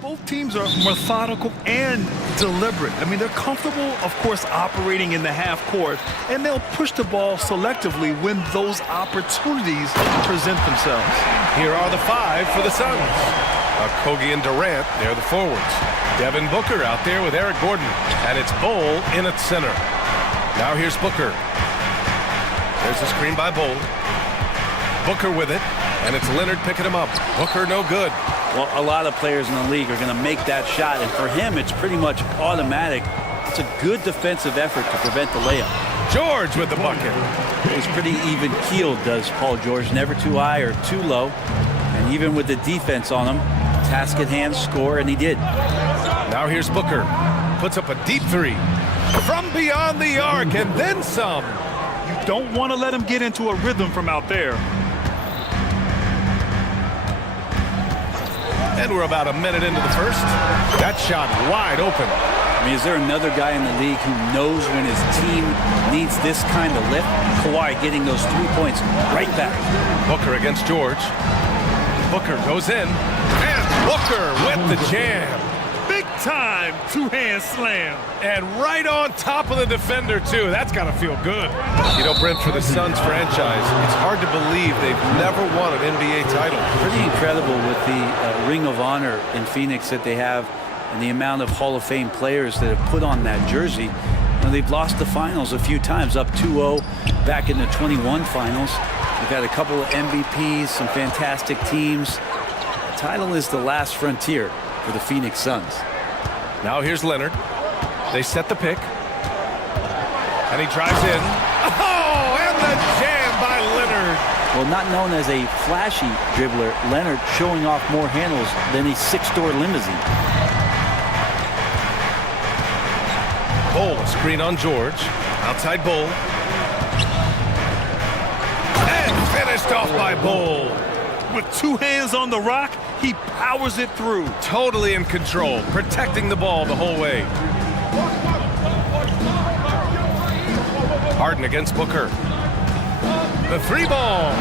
Both teams are methodical and deliberate. I mean, they're comfortable, of course, operating in the half court, and they'll push the ball selectively when those opportunities present themselves. Here are the five for the Suns. Kogi and Durant, they're the forwards. Devin Booker out there with Eric Gordon, and it's Bol in at center. Now here's Booker. There's a screen by Bol. Booker with it, and it's Leonard picking him up. Booker no good. Well, a lot of players in the league are going to make that shot, and for him, it's pretty much automatic. It's a good defensive effort to prevent the layup. George with the bucket. He's pretty even-keeled, does Paul George. Never too high or too low. And even with the defense on him, task at hand, score, and he did. Now here's Booker. Puts up a deep three. From beyond the arc, and then some. You don't want to let him get into a rhythm from out there. And we're about a minute into the first. That shot wide open. I mean, is there another guy in the league who knows when his team needs this kind of lift? Kawhi getting those 3 points right back. Booker against George. Booker goes in. And Booker with the jam. Big time two-hand slam. And right on top of the defender, too. That's got to feel good. You know, Brent, for the Suns franchise, it's hard to believe they've never won an NBA title. Pretty incredible with the Ring of Honor in Phoenix that they have and the amount of Hall of Fame players that have put on that jersey. You know, they've lost the finals a few times, up 2-0 back in the 21 finals. They've had a couple of MVPs, some fantastic teams. The title is the last frontier for the Phoenix Suns. Now here's Leonard. They set the pick. And he drives in. Oh, and the jam by Leonard. Well, not known as a flashy dribbler, Leonard showing off more handles than a six-door limousine. Bol, screen on George. Outside Bol. And finished off by Bol. With two hands on the rock, he powers it through. Totally in control, protecting the ball the whole way. Harden against Booker. The three ball.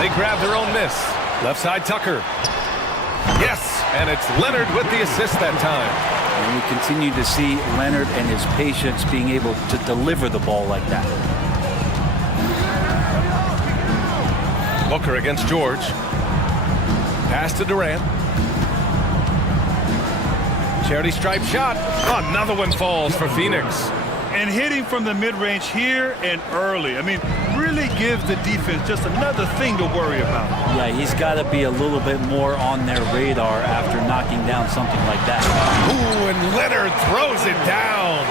They grab their own miss. Left side Tucker. Yes, and it's Leonard with the assist that time. And we continue to see Leonard and his patience being able to deliver the ball like that. Booker against George. Pass to Durant. Charity stripe shot. Another one falls for Phoenix. And hitting from the mid-range here and early. I mean, really gives the defense just another thing to worry about. Yeah, he's got to be a little bit more on their radar after knocking down something like that. Ooh, and Leonard throws it down.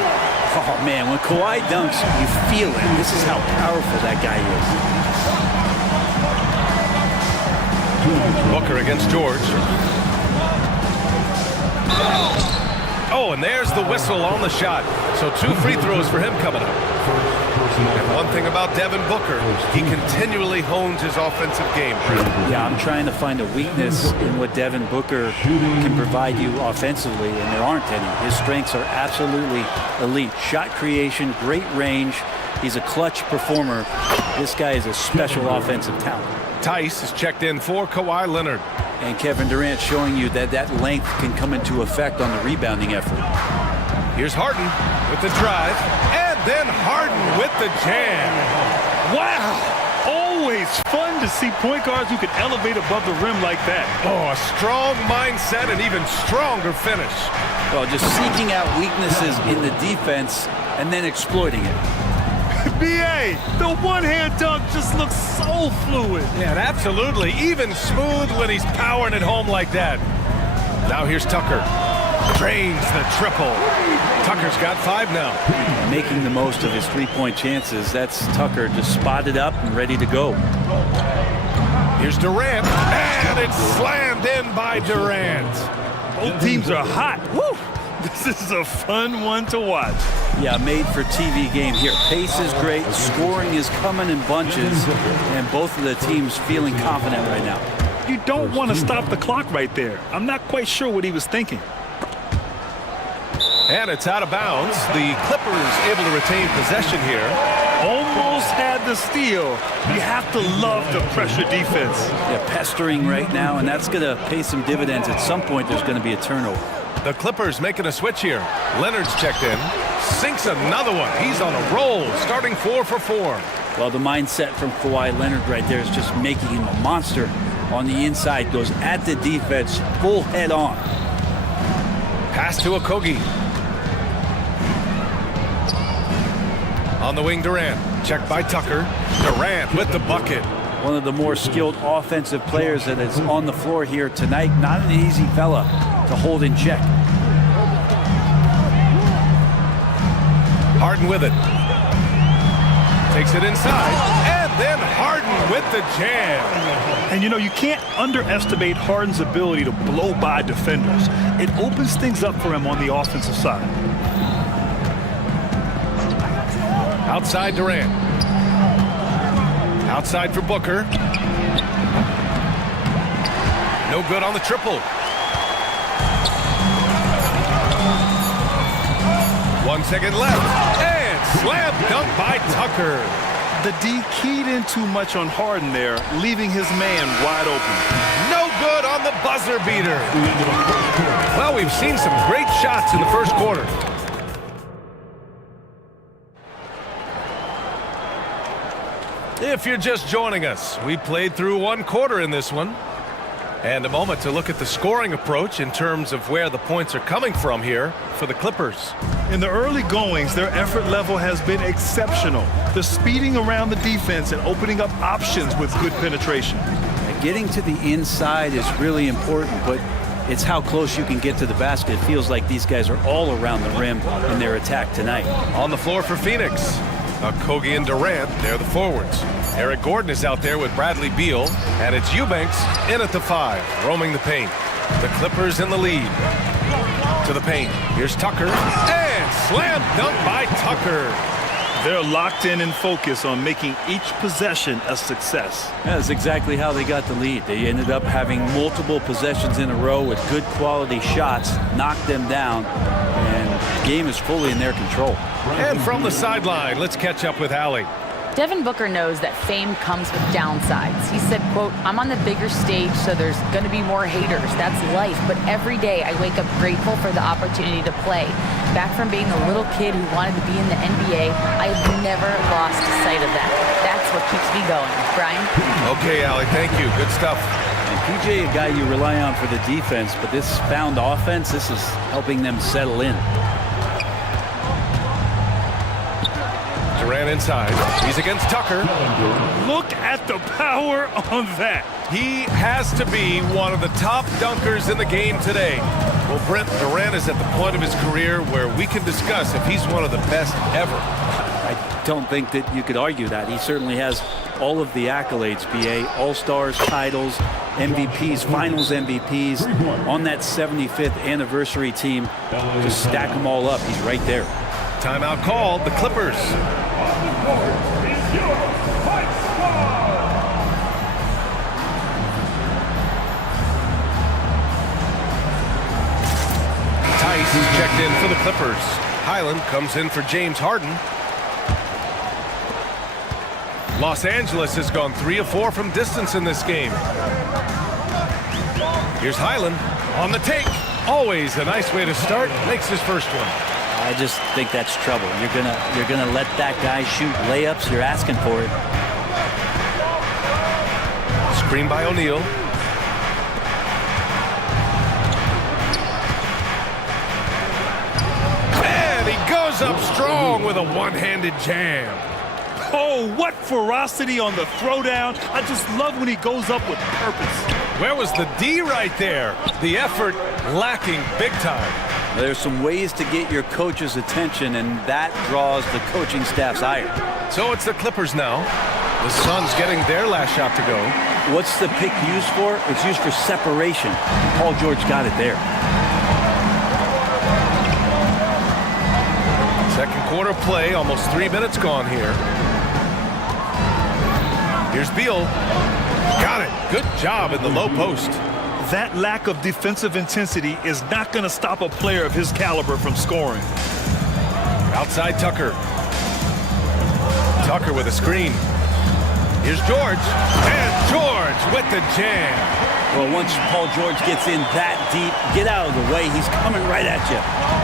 Oh, man, when Kawhi dunks, you feel it. This is how powerful that guy is. Booker against George. Oh, and there's the whistle on the shot. So 2 free throws for him coming up. And one thing about Devin Booker, he continually hones his offensive game. Yeah, I'm trying to find a weakness in what Devin Booker can provide you offensively, and there aren't any. His strengths are absolutely elite. Shot creation, great range. He's a clutch performer. This guy is a special offensive talent. Tice is checked in for Kawhi Leonard. And Kevin Durant showing you that that length can come into effect on the rebounding effort. Here's Harden with the drive, and then Harden with the jam. Wow! Always fun to see point guards who can elevate above the rim like that. Oh, a strong mindset and even stronger finish. Well, just seeking out weaknesses in the defense and then exploiting it. B.A., the one-hand dunk just looks so fluid. Yeah, absolutely. Even smooth when he's powering it home like that. Now here's Tucker. Drains the triple. Tucker's got 5 now. Making the most of his three-point chances. That's Tucker just spotted up and ready to go. Here's Durant, and it's slammed in by Durant. Both teams are hot. Woo! This is a fun one to watch. Yeah, made for TV game here. Pace is great, scoring is coming in bunches, and both of the teams feeling confident right now. You don't want to stop the clock right there. I'm not quite sure what he was thinking. And it's out of bounds. The Clippers able to retain possession here. Oh almost had the steal. You have to love the pressure defense. Yeah, pestering right now, and that's going to pay some dividends. At some point, there's going to be a turnover. The Clippers making a switch here. Leonard's checked in. Sinks another one. He's on a roll, starting 4 for 4. Well, the mindset from Kawhi Leonard right there is just making him a monster on the inside. Goes at the defense, full head on. Pass to Okogie. On the wing, Durant. Checked by Tucker. Durant with the bucket. One of the more skilled offensive players that is on the floor here tonight. Not an easy fella to hold in check. Harden with it. Takes it inside. And then Harden with the jam. And you know, you can't underestimate Harden's ability to blow by defenders. It opens things up for him on the offensive side. Outside Durant. Outside for Booker. No good on the triple. 1 second left. And slam dunk by Tucker. The D keyed in too much on Harden there, leaving his man wide open. No good on the buzzer beater. Well, we've seen some great shots in the first quarter. If you're just joining us, we played through 1 quarter in this one. And a moment to look at the scoring approach in terms of where the points are coming from here for the Clippers. In the early goings, their effort level has been exceptional. The speeding around the defense and opening up options with good penetration. Getting to the inside is really important, but it's how close you can get to the basket. It feels like these guys are all around the rim in their attack tonight. On the floor for Phoenix, Okogie and Durant, they're the forwards. Eric Gordon is out there with Bradley Beal, and it's Eubanks in at the 5, roaming the paint. The Clippers in the lead. To the paint. Here's Tucker, and slam dunk by Tucker. They're locked in and focused on making each possession a success. That's exactly how they got the lead. They ended up having multiple possessions in a row with good quality shots, knocked them down, and the game is fully in their control. And from the sideline, let's catch up with Allie. Devin Booker knows that fame comes with downsides. He said, quote, "I'm on the bigger stage, so there's going to be more haters. That's life. But every day I wake up grateful for the opportunity to play. Back from being a little kid who wanted to be in the NBA, I've never lost sight of that. That's what keeps me going." Brian? Okay, Allie, thank you. Good stuff. And PJ, a guy you rely on for the defense, but this found offense, this is helping them settle in. Durant inside. He's against Tucker. Look at the power on that. He has to be one of the top dunkers in the game today. Well, Brent, Durant is at the point of his career where we can discuss if he's one of the best ever. I don't think that you could argue that. He certainly has all of the accolades, BA, All-Stars, titles, MVPs, Finals MVPs, on that 75th anniversary team. Just stack them all up. He's right there. Timeout called, the Clippers. Tice is checked in for the Clippers. Highland comes in for James Harden. Los Angeles has gone 3 of 4 from distance in this game. Here's Highland on the take. Always a nice way to start. Makes his first one. I just think that's trouble. You're gonna let that guy shoot layups. You're asking for it. Screen by O'Neal. And he goes up strong with a one-handed jam. Oh, what ferocity on the throwdown. I just love when he goes up with purpose. Where was the D right there? The effort lacking big time. There's some ways to get your coach's attention, and that draws the coaching staff's ire. So it's the Clippers now. The Suns getting their last shot to go. What's the pick used for? It's used for separation. Paul George got it there. Second quarter play, almost 3 minutes gone here. Here's Beal. Got it. Good job in the low post. That lack of defensive intensity is not going to stop a player of his caliber from scoring. Outside Tucker. Tucker with a screen. Here's George. And George with the jam. Well, once Paul George gets in that deep, get out of the way. He's coming right at you.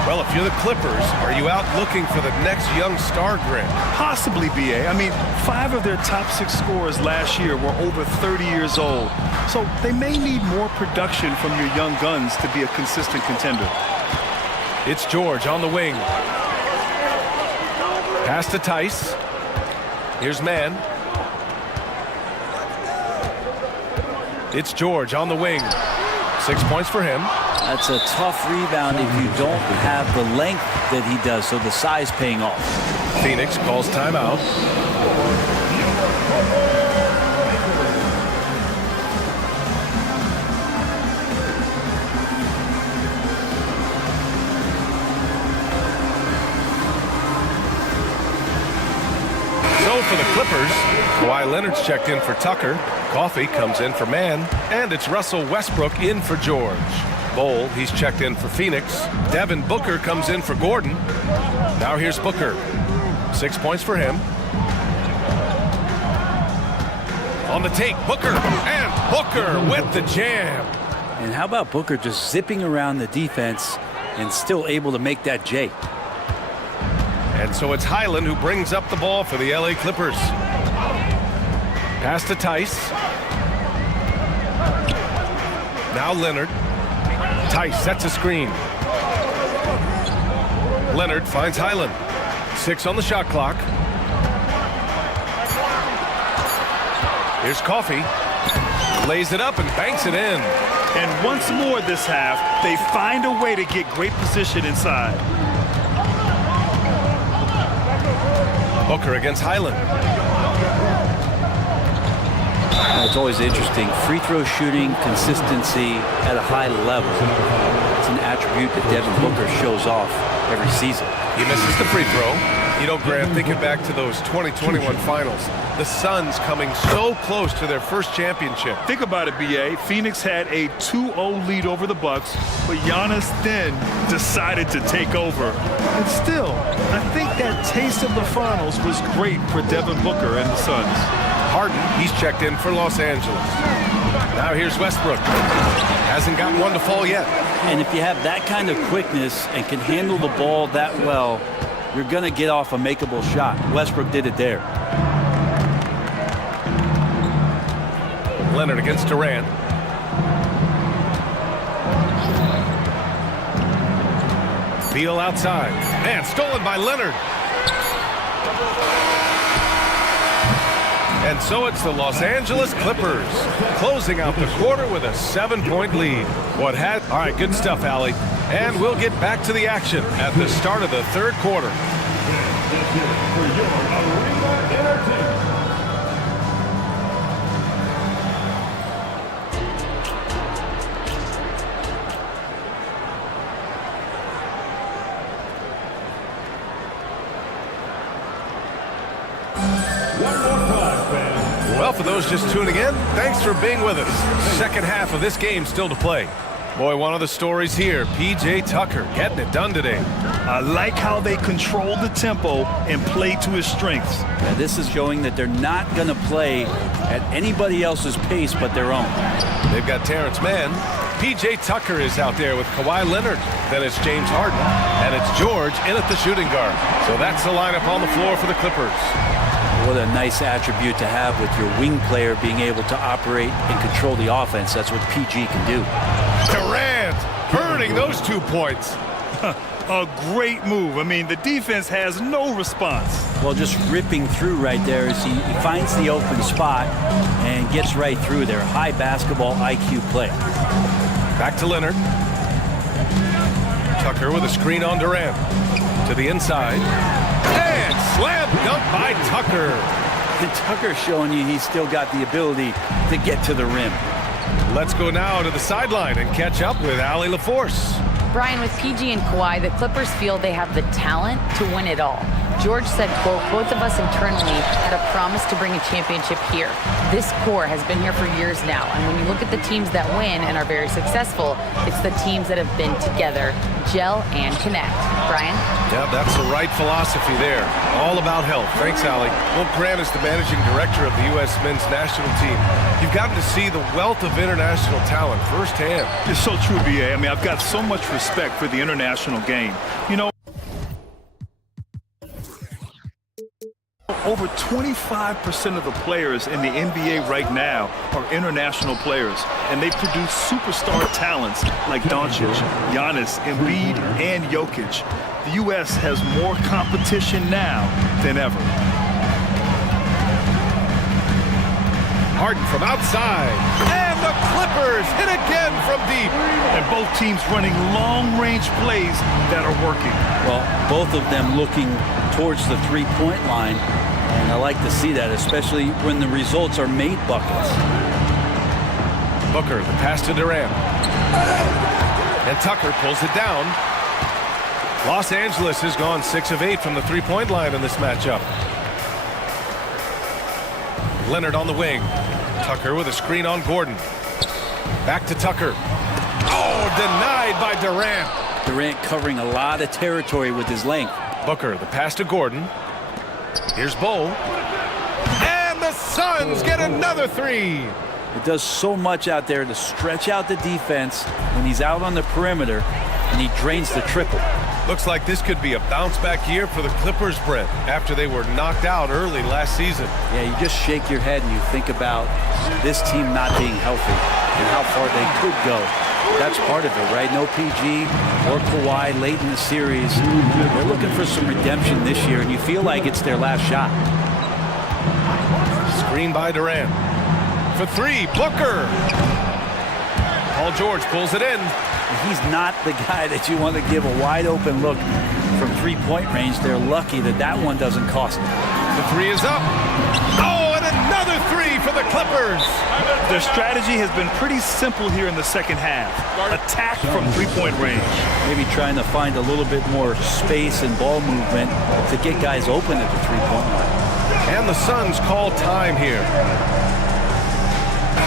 Well, if you're the Clippers, are you out looking for the next young star grid? Possibly, BA. I mean, 5 of their top 6 scorers last year were over 30 years old. So they may need more production from your young guns to be a consistent contender. It's George on the wing. Pass to Tice. Here's Mann. It's George on the wing. 6 points for him. That's a tough rebound if you don't have the length that he does, so the size paying off. Phoenix calls timeout. So for the Clippers, Kawhi Leonard's checked in for Tucker. Coffey comes in for Mann, and it's Russell Westbrook in for George. Bowl, he's checked in for Phoenix. Devin Booker comes in for Gordon. Now here's Booker. 6 points for him. On the take, Booker, and Booker with the jam. And how about Booker just zipping around the defense and still able to make that J? And so it's Highland who brings up the ball for the LA Clippers. Pass to Tice. Now Leonard. Tice sets a screen. Leonard finds Highland. 6 on the shot clock. Here's Coffey. Lays it up and banks it in. And once more this half, they find a way to get great position inside. Booker against Highland. It's always interesting. Free throw shooting, consistency at a high level. It's an attribute that Devin Booker shows off every season. He misses the free throw. You know, Grant, thinking back to those 2021 finals, the Suns coming so close to their first championship. Think about it, BA. Phoenix had a 2-0 lead over the Bucks, but Giannis then decided to take over. And still, I think that taste of the finals was great for Devin Booker and the Suns. Harden, he's checked in for Los Angeles. Now here's Westbrook. Hasn't gotten one to fall yet. And if you have that kind of quickness and can handle the ball that well, you're going to get off a makeable shot. Westbrook did it there. Leonard against Durant. Beal outside. And stolen by Leonard. And so it's the Los Angeles Clippers closing out the quarter with a 7-point lead. All right, good stuff, Allie. And we'll get back to the action at the start of the third quarter. Well, for those just tuning in, thanks for being with us. Second half of this game still to play. Boy, one of the stories here, P.J. Tucker getting it done today. I like how they control the tempo and play to his strengths. Yeah, this is showing that they're not going to play at anybody else's pace but their own. They've got Terrence Mann. P.J. Tucker is out there with Kawhi Leonard. Then it's James Harden. And it's George in at the shooting guard. So that's the lineup on the floor for the Clippers. What a nice attribute to have with your wing player being able to operate and control the offense. That's what PG can do. Durant earning those 2 points. A great move. I mean, the defense has no response. Well, just ripping through right there as he finds the open spot and gets right through there. High basketball IQ play. Back to Leonard. Tucker with a screen on Durant. To the inside. And slam dunk by Tucker. And Tucker showing you he's still got the ability to get to the rim. Let's go now to the sideline and catch up with Allie LaForce. Brian, with PG and Kawhi, the Clippers feel they have the talent to win it all. George said, quote, both of us internally had a promise to bring a championship here. This core has been here for years now, and when you look at the teams that win and are very successful, it's the teams that have been together, gel and connect. Brian? Yeah, that's the right philosophy there. All about health. Thanks, Allie. Well, Grant is the managing director of the U.S. men's national team. You've gotten to see the wealth of international talent firsthand. It's so true, B.A. I mean, I've got so much respect for the international game. You know, over 25% of the players in the NBA right now are international players, and they produce superstar talents like Doncic, Giannis, Embiid, and Jokic. The U.S. has more competition now than ever. Harden from outside, and the Clippers hit again from deep. And both teams running long-range plays that are working. Well, both of them looking towards the three-point line, and I like to see that, especially when the results are made buckets. Booker, the pass to Durant. And Tucker pulls it down. Los Angeles has gone 6 of 8 from the three-point line in this matchup. Leonard on the wing. Tucker with a screen on Gordon. Back to Tucker. Oh, denied by Durant. Durant covering a lot of territory with his length. Booker, the pass to Gordon. Here's Bowl. And the Suns get another three. It does so much out there to stretch out the defense when he's out on the perimeter, and he drains the triple. Looks like this could be a bounce-back year for the Clippers, Brent, after they were knocked out early last season. Yeah, you just shake your head and you think about this team not being healthy and how far they could go. That's part of it, right? No PG or Kawhi late in the series. They're looking for some redemption this year, and you feel like it's their last shot. Screen by Durant. For three, Booker. Paul George pulls it in. He's not the guy that you want to give a wide open look from three-point range. They're lucky that that one doesn't cost them. The three is up. Oh, and another three for the Clippers. Their strategy has been pretty simple here in the second half. Attack from three-point range. Maybe trying to find a little bit more space and ball movement to get guys open at the three-point line. And the Suns call time here.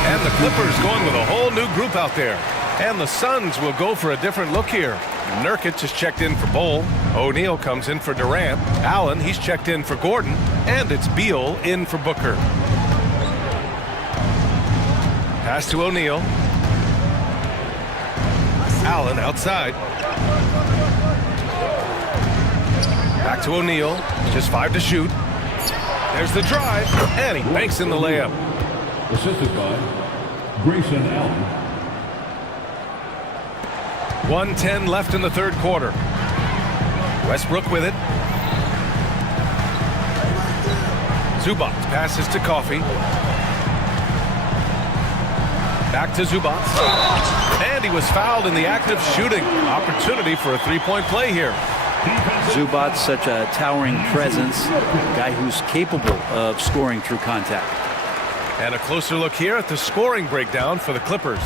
And the Clippers going with a whole new group out there. And the Suns will go for a different look here. Nurkic is checked in for Bowl. O'Neal comes in for Durant. Allen, he's checked in for Gordon. And it's Beal in for Booker. Pass to O'Neal. Allen outside. Back to O'Neal. Just 5 to shoot. There's the drive. And he banks in the layup. Assisted by Grayson Allen. 1:10 left in the third quarter. Westbrook with it. Zubac passes to Coffey. Back to Zubac. And he was fouled in the act of shooting. Opportunity for a three-point play here. Zubac, such a towering presence, a guy who's capable of scoring through contact. And a closer look here at the scoring breakdown for the Clippers.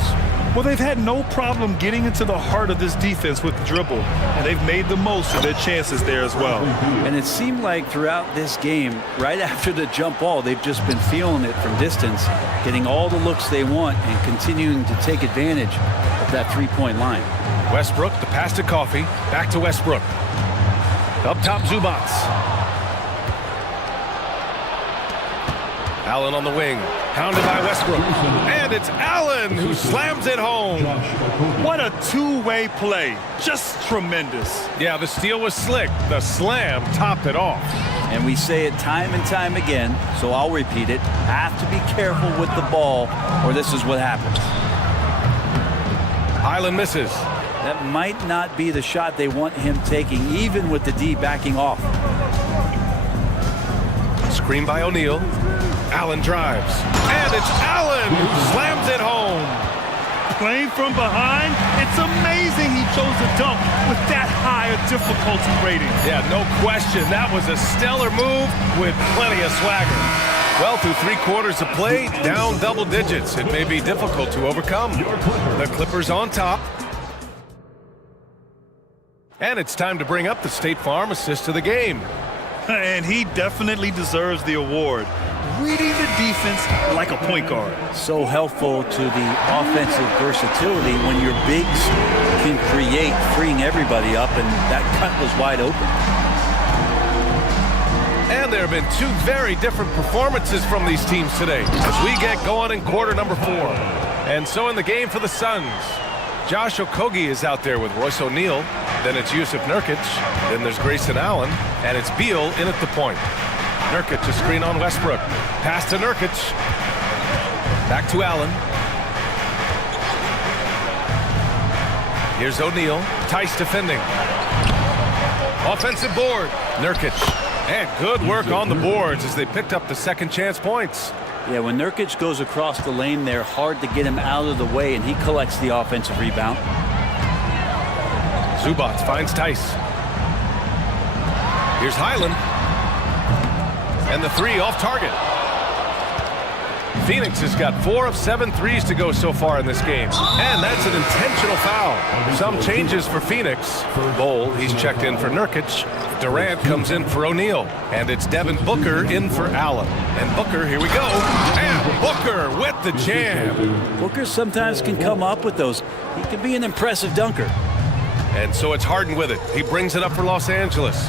Well, they've had no problem getting into the heart of this defense with the dribble, and they've made the most of their chances there as well. And it seemed like throughout this game, right after the jump ball, they've just been feeling it from distance, getting all the looks they want and continuing to take advantage of that three-point line. Westbrook, the pass to Coffey. Back to Westbrook. Up top, Zubac. Allen on the wing, hounded by Westbrook. And it's Allen who slams it home. What a two-way play. Just tremendous. Yeah, the steal was slick. The slam topped it off. And we say it time and time again, so I'll repeat it. Have to be careful with the ball, or this is what happens. Island misses. That might not be the shot they want him taking, even with the D backing off. Screen by O'Neal. Allen drives. And it's Allen who slams it home. Playing from behind, it's amazing he chose to dunk with that high a difficulty rating. Yeah, no question. That was a stellar move with plenty of swagger. Well, through 3 quarters of play, down double digits. It may be difficult to overcome. The Clippers on top. And it's time to bring up the State Farm assist of the game. And he definitely deserves the award. Reading the defense like a point guard. So helpful to the offensive versatility when your bigs can create, freeing everybody up, and that cut was wide open. And there have been two very different performances from these teams today as we get going in quarter number 4. And so in the game for the Suns, Josh Okogie is out there with Royce O'Neal. Then it's Yusuf Nurkic. Then there's Grayson Allen. And it's Beal in at the point. Nurkic, a screen on Westbrook. Pass to Nurkic. Back to Allen. Here's O'Neal. Tice defending. Offensive board. Nurkic. And good work on the boards as they picked up the second chance points. Yeah, when Nurkic goes across the lane there, hard to get him out of the way, and he collects the offensive rebound. Zubac finds Tice. Here's Highland. And the three off target. Phoenix has got 4 of 7 threes to go so far in this game. And that's an intentional foul. Some changes for Phoenix. Bowl, he's checked in for Nurkic. Durant comes in for O'Neal. And it's Devin Booker in for Allen. And Booker, here we go. And Booker with the jam. Booker sometimes can come up with those. He can be an impressive dunker. And so it's Harden with it. He brings it up for Los Angeles.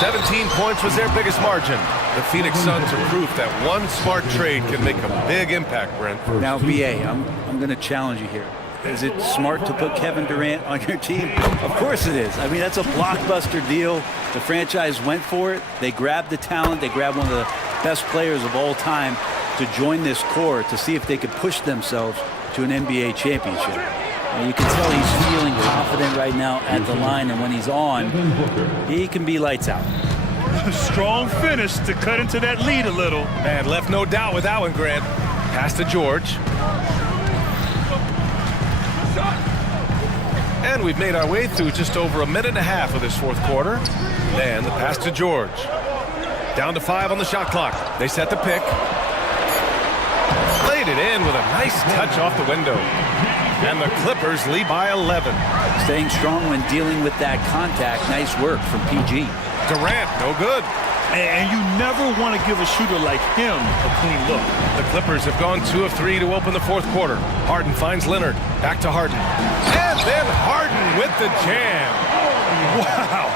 17 points was their biggest margin. The Phoenix Suns are proof that one smart trade can make a big impact, Brent. Now, BA, I'm going to challenge you here. Is it smart to put Kevin Durant on your team? Of course it is. I mean, that's a blockbuster deal. The franchise went for it. They grabbed the talent. They grabbed one of the best players of all time to join this core to see if they could push themselves to an NBA championship. And you can tell he's feeling confident right now at the line, and when he's on, he can be lights out. Strong finish to cut into that lead a little. Man, left no doubt with that one, Grant. Pass to George. And we've made our way through just over a minute and a half of this fourth quarter. Then the pass to George. Down to 5 on the shot clock. They set the pick. Played it in with a nice touch off the window. And the Clippers lead by 11. Staying strong when dealing with that contact. Nice work from PG. Durant, no good. And you never want to give a shooter like him a clean look. The Clippers have gone 2 of 3 to open the fourth quarter. Harden finds Leonard. Back to Harden. And then Harden with the jam. Wow.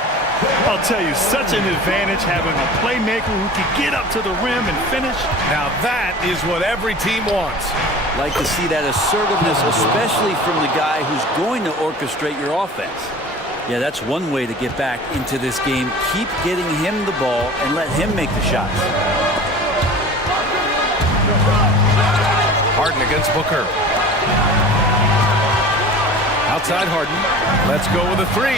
I'll tell you, such an advantage having a playmaker who can get up to the rim and finish. Now that is what every team wants. Like to see that assertiveness, especially from the guy who's going to orchestrate your offense. Yeah, that's one way to get back into this game. Keep getting him the ball and let him make the shots. Harden against Booker. Outside Harden. Let's go with a 3.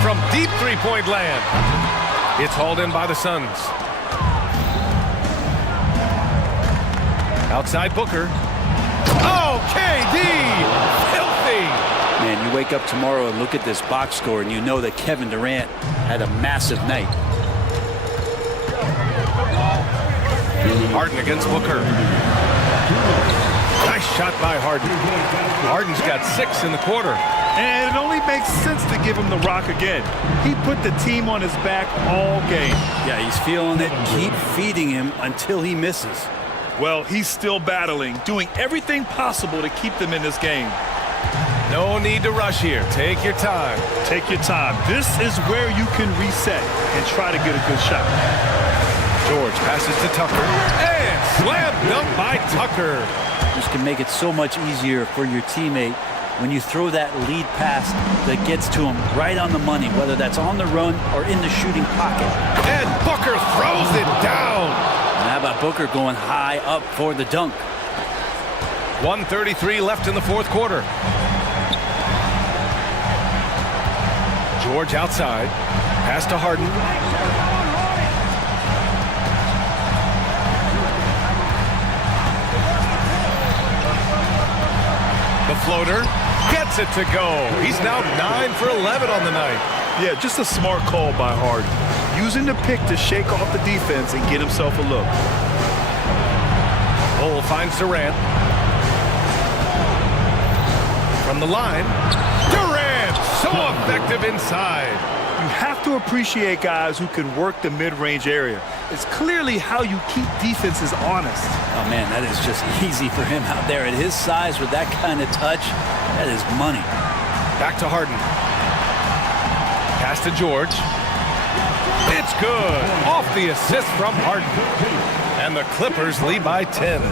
From deep three-point land. It's hauled in by the Suns. Outside Booker. Oh, KD! Filthy! Man, you wake up tomorrow and look at this box score and you know that Kevin Durant had a massive night. Harden against Booker. Nice shot by Harden. Harden's got 6 in the quarter. And it only makes sense to give him the rock again. He put the team on his back all game. Yeah, he's feeling it. Keep feeding him until he misses. Well, he's still battling, doing everything possible to keep them in this game. No need to rush here. Take your time. Take your time. This is where you can reset and try to get a good shot. George passes to Tucker. And slam dunk by Tucker. This can make it so much easier for your teammate when you throw that lead pass that gets to him right on the money, whether that's on the run or in the shooting pocket. And Booker throws it down. And how about Booker going high up for the dunk? 1:33 left in the fourth quarter. George outside. Pass to Harden. The floater gets it to go. He's now 9 for 11 on the night. Yeah, just a smart call by Harden. Using the pick to shake off the defense and get himself a look. Cole finds Durant. From the line, Durant, so effective inside. You have to appreciate guys who can work the mid-range area. It's clearly how you keep defenses honest. Oh, man, that is just easy for him out there. At his size, with that kind of touch, that is money. Back to Harden. Pass to George. It's good. Off the assist from Harden. And the Clippers lead by 10.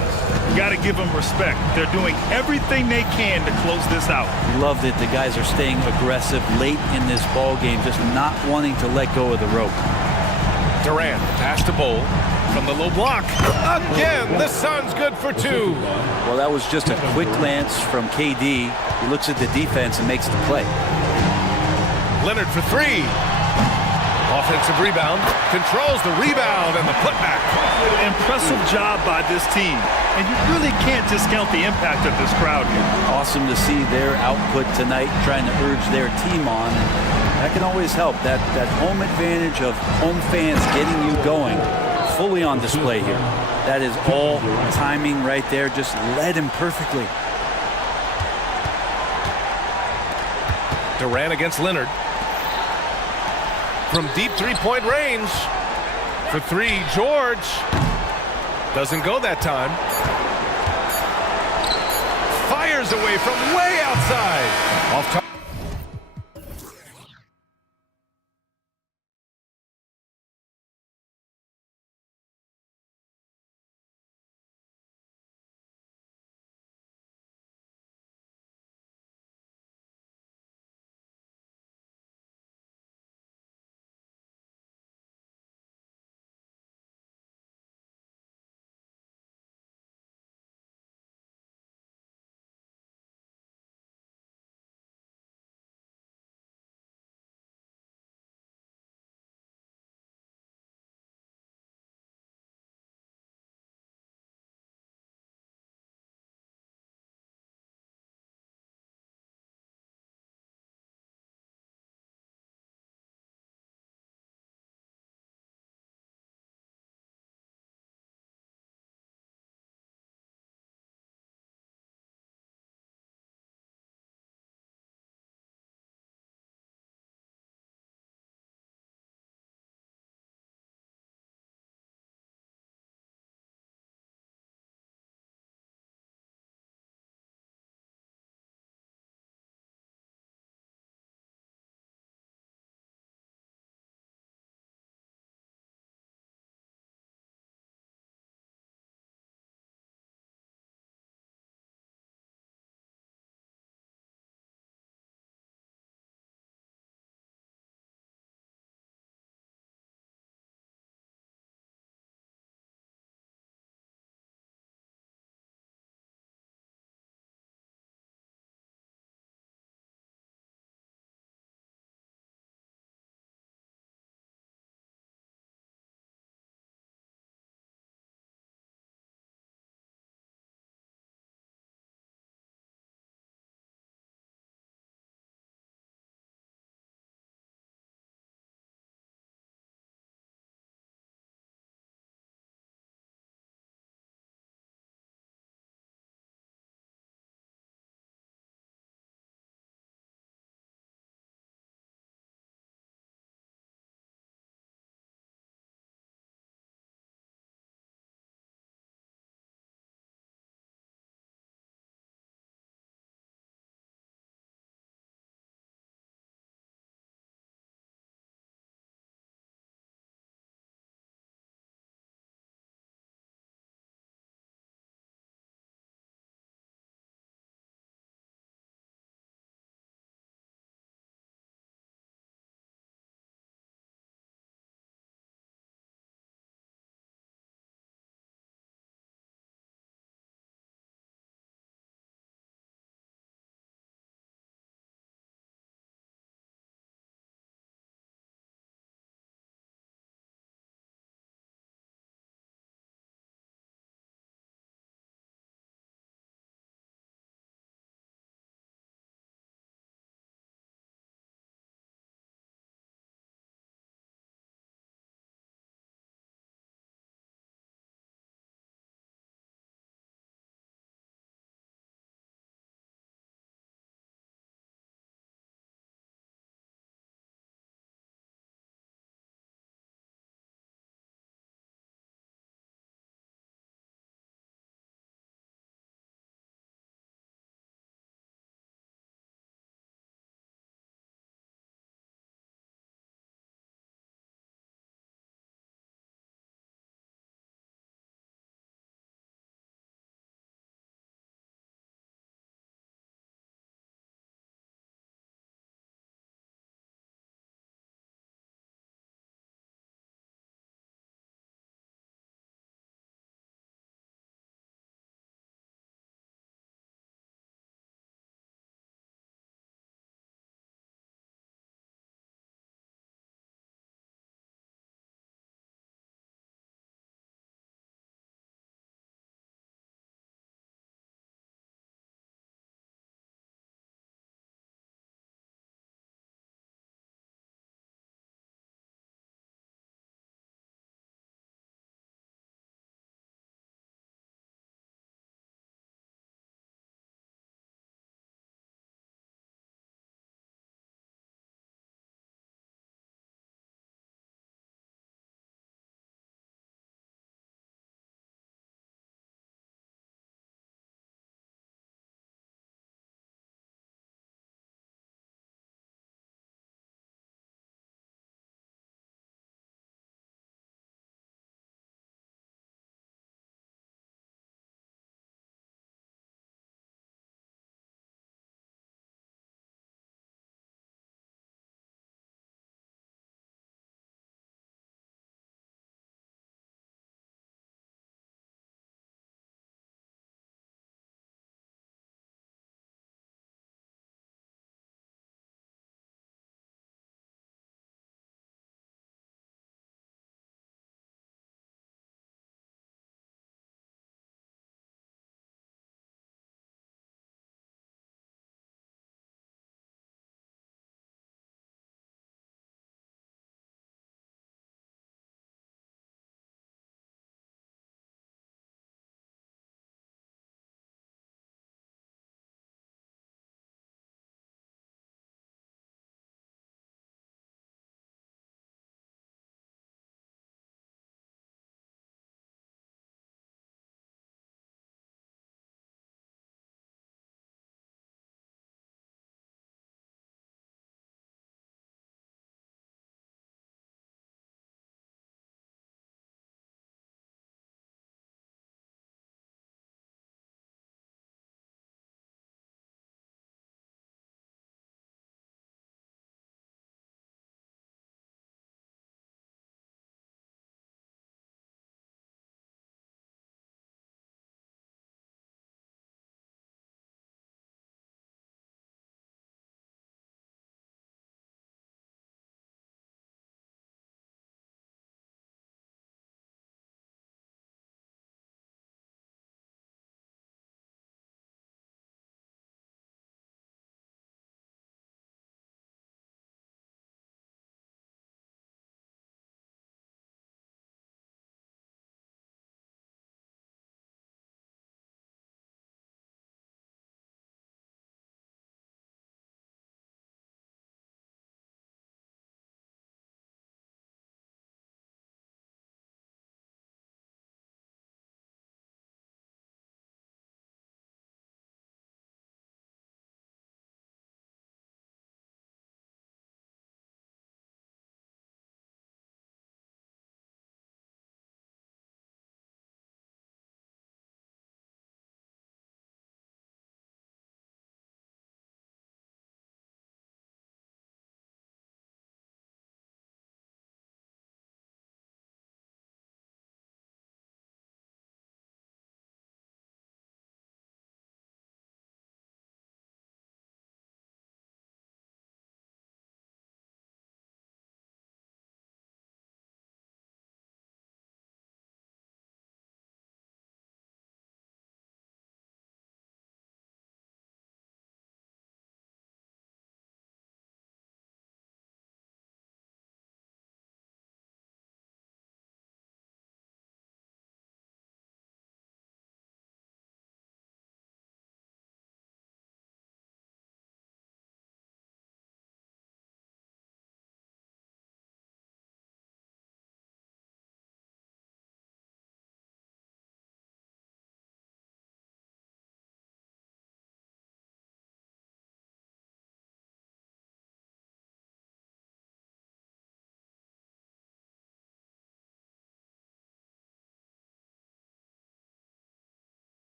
You got to give them respect. They're doing everything they can to close this out. Love that the guys are staying aggressive late in this ball game, just not wanting to let go of the rope. Durant, pass to Bowl from the low block. Again, the Suns good for 2. Well, that was just a quick glance from KD. He looks at the defense and makes the play. Leonard for 3. Offensive rebound, controls the rebound and the putback. Impressive job by this team. And you really can't discount the impact of this crowd here. Awesome to see their output tonight, trying to urge their team on. And that can always help. That home advantage of home fans getting you going, fully on display here. That is all timing right there. Just led him perfectly. Durant against Leonard. From deep three-point range. For 3, George. Doesn't go that time. Fires away from way outside. Off top.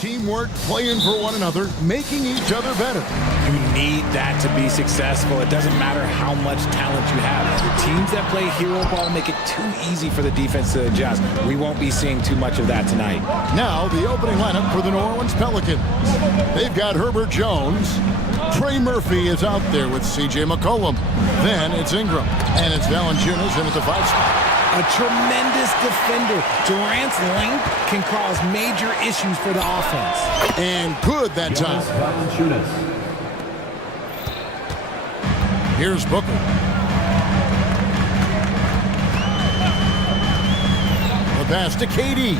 Teamwork, playing for one another, making each other better. You need that to be successful. It doesn't matter how much talent you have. The teams that play hero ball make it too easy for the defense to adjust. We won't be seeing too much of that tonight. Now the opening lineup for the New Orleans Pelicans. They've got Herbert Jones. Trey Murphy is out there with C.J. McCollum. Then it's Ingram. And it's Valanciunas in at the 5 spot. A tremendous defender. Durant's length can cause major issues for the offense. And good that time. Here's Booker. The pass to KD.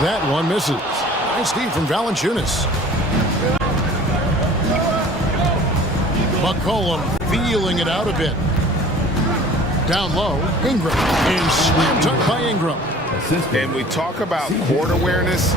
That one misses. Nice D from Valanciunas. McCollum feeling it out a bit. Down low, Ingram. And slam dunk by Ingram. And we talk about court awareness.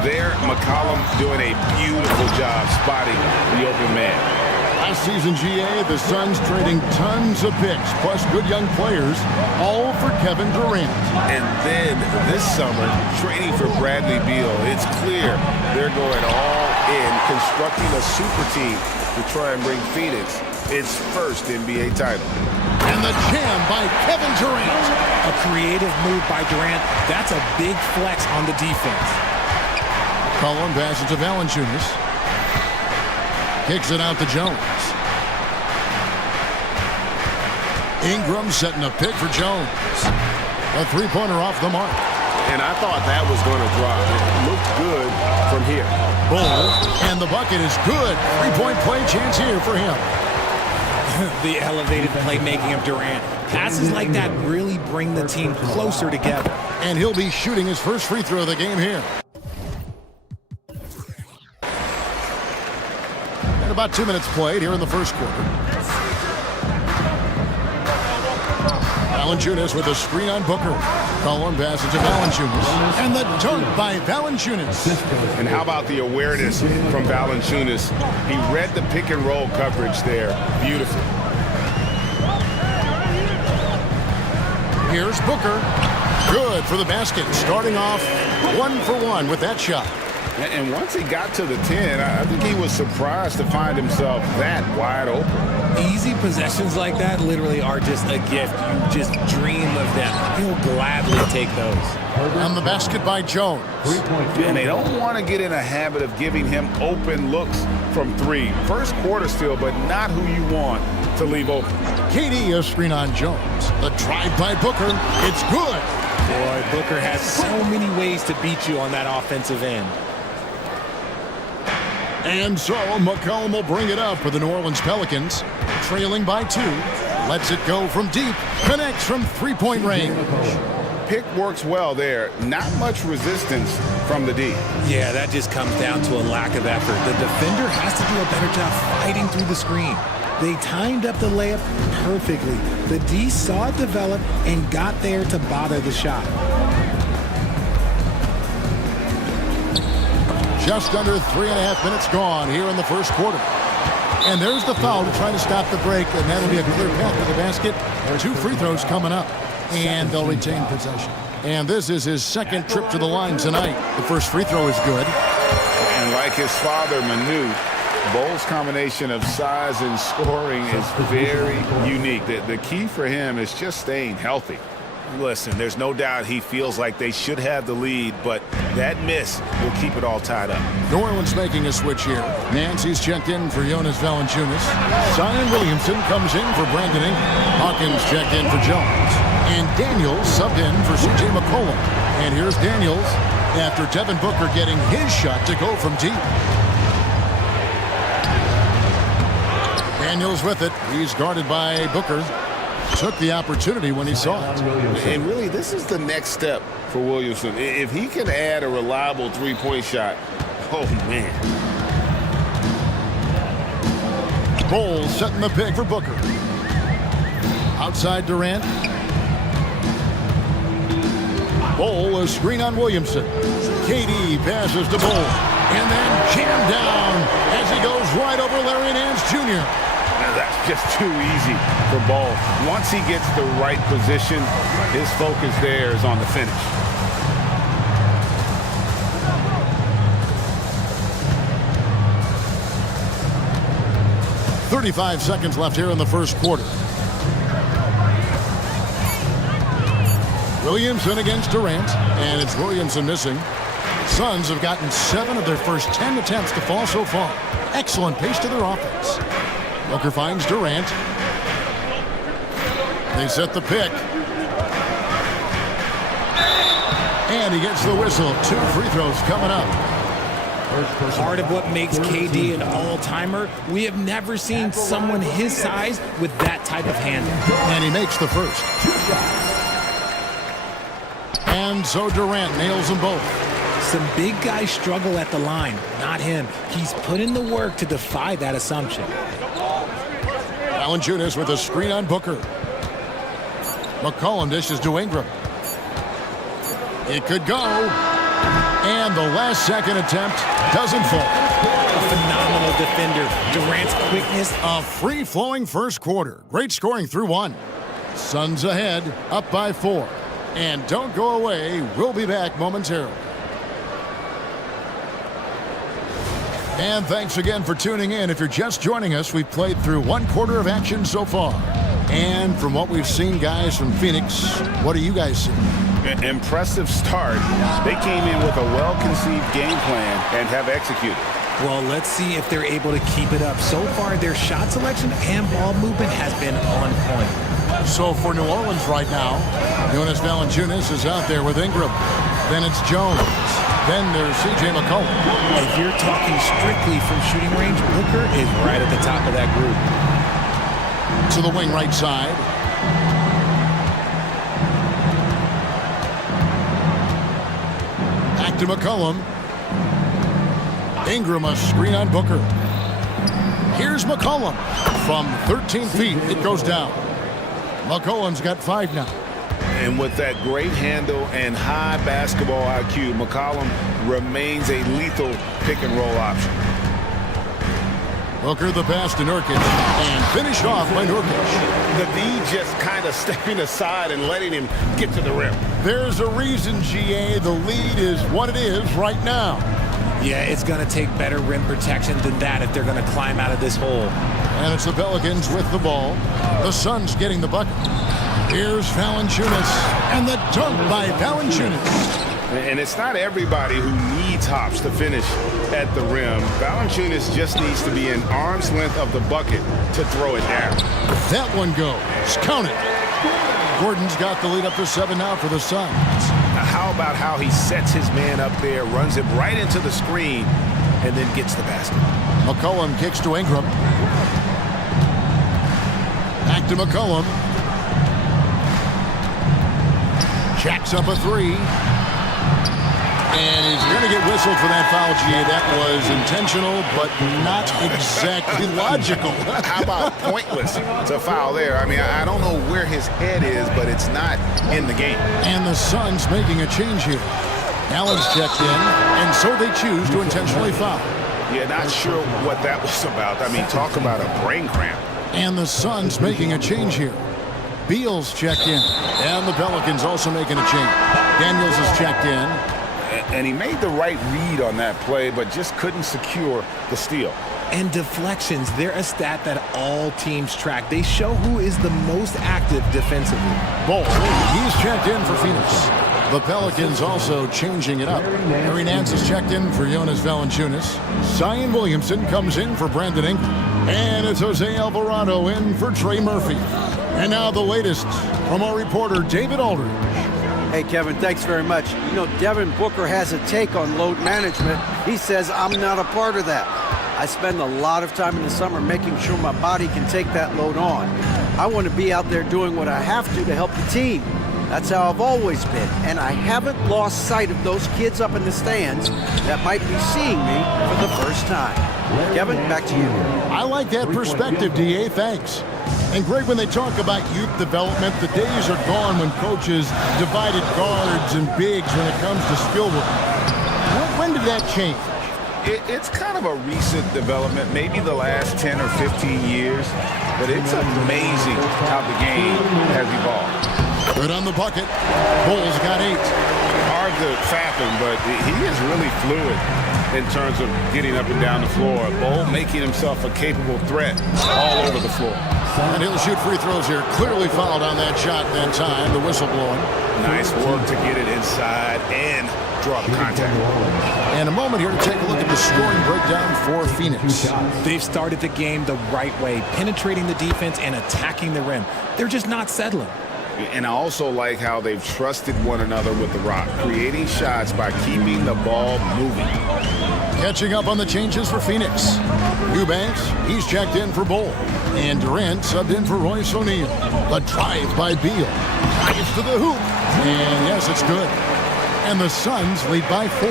There, McCollum doing a beautiful job spotting the open man. Last season, GA, the Suns trading tons of picks, plus good young players, all for Kevin Durant. And then this summer, trading for Bradley Beal. It's clear they're going all in, constructing a super team to try and bring Phoenix its first NBA title. And the jam by Kevin Durant. A creative move by Durant. That's a big flex on the defense. McCollum passes to Valanciunas. Kicks it out to Jones. Ingram setting a pick for Jones. A three-pointer off the mark. And I thought that was going to drop. It looked good from here. Bull, and the bucket is good. Three-point play chance here for him. The elevated playmaking of Durant. Passes like that really bring the team closer together. And he'll be shooting his first free throw of the game here. And about 2 minutes played here in the first quarter. Valanciunas with a screen on Booker. Collin passes to Valanciunas. And the dunk by Valanciunas. And how about the awareness from Valanciunas? He read the pick and roll coverage there. Beautiful. Here's Booker. Good for the basket. Starting off 1 for 1 with that shot. And once he got to the 10, I think he was surprised to find himself that wide open. Easy possessions like that literally are just a gift. You just dream of them. He'll gladly take those. On the basket by Jones. And they don't want to get in a habit of giving him open looks from 3. First quarter still, but not who you want to leave open. KD a screen on Jones. The drive by Booker. It's good. Boy, Booker has so many ways to beat you on that offensive end. And so McCollum will bring it up for the New Orleans Pelicans. Trailing by 2. Lets it go from deep. Connects from three-point range. Pick works well there. Not much resistance from the D. Yeah, that just comes down to a lack of effort. The defender has to do a better job fighting through the screen. They timed up the layup perfectly. The D saw it develop and got there to bother the shot. Just under 3.5 minutes gone here in the first quarter. And there's the foul to try to stop the break, and that'll be a clear path to the basket. 2 free throws coming up, and they'll retain possession. And this is his second trip to the line tonight. The first free throw is good. And like his father, Manu, Bol's combination of size and scoring is very unique. The key for him is just staying healthy. Listen, there's no doubt he feels like they should have the lead, but that miss will keep it all tied up. New Orleans making a switch here. Nancy's checked in for Jonas Valanciunas. Zion Williamson comes in for Brandon Ingram. Hawkins checked in for Jones. And Daniels subbed in for C.J. McCollum. And here's Daniels after Devin Booker getting his shot to go from deep. Daniels with it. He's guarded by Booker. Took the opportunity when he saw it. And really, this is the next step for Williamson. If he can add a reliable three-point shot, oh, man. Bowles setting the pick for Booker. Outside Durant. Bowles a screen on Williamson. KD passes to Bull. And then jammed down as he goes right over Larry Nance Jr. That's just too easy for Ball. Once he gets the right position, his focus there is on the finish. .35 seconds left here in the first quarter. Williamson against Durant, and it's Williamson missing. Suns have gotten 7 of their first 10 attempts to fall so far. Excellent pace to their offense. Booker finds Durant. They set the pick. And he gets the whistle. 2 free throws coming up. Part of what makes KD an all-timer, we have never seen someone his size with that type of handle. And he makes the first. And so Durant nails them both. Some big guys struggle at the line, not him. He's put in the work to defy that assumption. Valanciunas with a screen on Booker. McCollum dishes to Ingram. It could go. And the last second attempt doesn't fall. A phenomenal defender. Durant's quickness. A free-flowing first quarter. Great scoring through 1. Suns ahead, up by 4. And don't go away. We'll be back momentarily. And thanks again for tuning in. If you're just joining us, we've played through 1 quarter of action so far. And from what we've seen, guys, from Phoenix, what do you guys see? Impressive start. They came in with a well-conceived game plan and have executed. Well, let's see if they're able to keep it up. So far, their shot selection and ball movement has been on point. So for New Orleans right now, Jonas Valanciunas is out there with Ingram. Then it's Jones. Then there's C.J. McCollum. If you're talking strictly from shooting range, Booker is right at the top of that group. To the wing right side. Back to McCollum. Ingram a screen on Booker. Here's McCollum. From 13 feet, it goes down. McCollum's got 5 now. And with that great handle and high basketball IQ, McCollum remains a lethal pick-and-roll option. Booker the pass to Nurkic, and finished off by Nurkic. The D just kind of stepping aside and letting him get to the rim. There's a reason, GA, the lead is what it is right now. Yeah, it's going to take better rim protection than that if they're going to climb out of this hole. And it's the Pelicans with the ball. The Suns getting the bucket. Here's Valanciunas, and the dunk by Valanciunas. And it's not everybody who needs hops to finish at the rim. Valanciunas just needs to be an arm's length of the bucket to throw it down. That one goes. Count it. Gordon's got the lead up to 7 now for the Suns. Now how about how he sets his man up there, runs it right into the screen, and then gets the basket. McCollum kicks to Ingram. Back to McCollum. Jacks up a 3. And he's going to get whistled for that foul, GA. That was intentional, but not exactly logical. How about pointless? It's a foul there. I mean, I don't know where his head is, but it's not in the game. And the Suns making a change here. Allen's checked in, and so they choose to intentionally foul. Yeah, not sure what that was about. I mean, talk about a brain cramp. And the Suns making a change here. Beal's checked in, and the Pelicans also making a change. Daniels is checked in. And he made the right read on that play, but just couldn't secure the steal. And deflections, they're a stat that all teams track. They show who is the most active defensively. Ball, he's checked in for Phoenix. The Pelicans also changing it up. Larry Nance is checked in for Jonas Valanciunas. Zion Williamson comes in for Brandon Ingram. And it's Jose Alvarado in for Trey Murphy. And now the latest from our reporter, David Aldridge. Hey, Kevin, thanks very much. You know, Devin Booker has a take on load management. He says, I'm not a part of that. I spend a lot of time in the summer making sure my body can take that load on. I want to be out there doing what I have to help the team. That's how I've always been. And I haven't lost sight of those kids up in the stands that might be seeing me for the first time. Kevin, back to you. I like that perspective, DA. Thanks. And Greg, when they talk about youth development, the days are gone when coaches divided guards and bigs when it comes to skill work. When did that change? It's kind of a recent development, maybe the last 10 or 15 years, but it's amazing how the game has evolved. Good on the bucket. Bulls got 8. Hard to fathom, but he is really fluid in terms of getting up and down the floor. Bull making himself a capable threat all over the floor. And he'll shoot free throws here. Clearly fouled on that shot that time. The whistle blowing. Nice work to get it inside and draw the contact. And a moment here to take a look at the scoring breakdown for Phoenix. They've started the game the right way, penetrating the defense and attacking the rim. They're just not settling. And I also like how they've trusted one another with the rock, creating shots by keeping the ball moving. Catching up on the changes for Phoenix. Eubanks, he's checked in for Bull. And Durant subbed in for Royce O'Neal. A drive by Beal. Drives to the hoop. And yes, it's good. And the Suns lead by 4.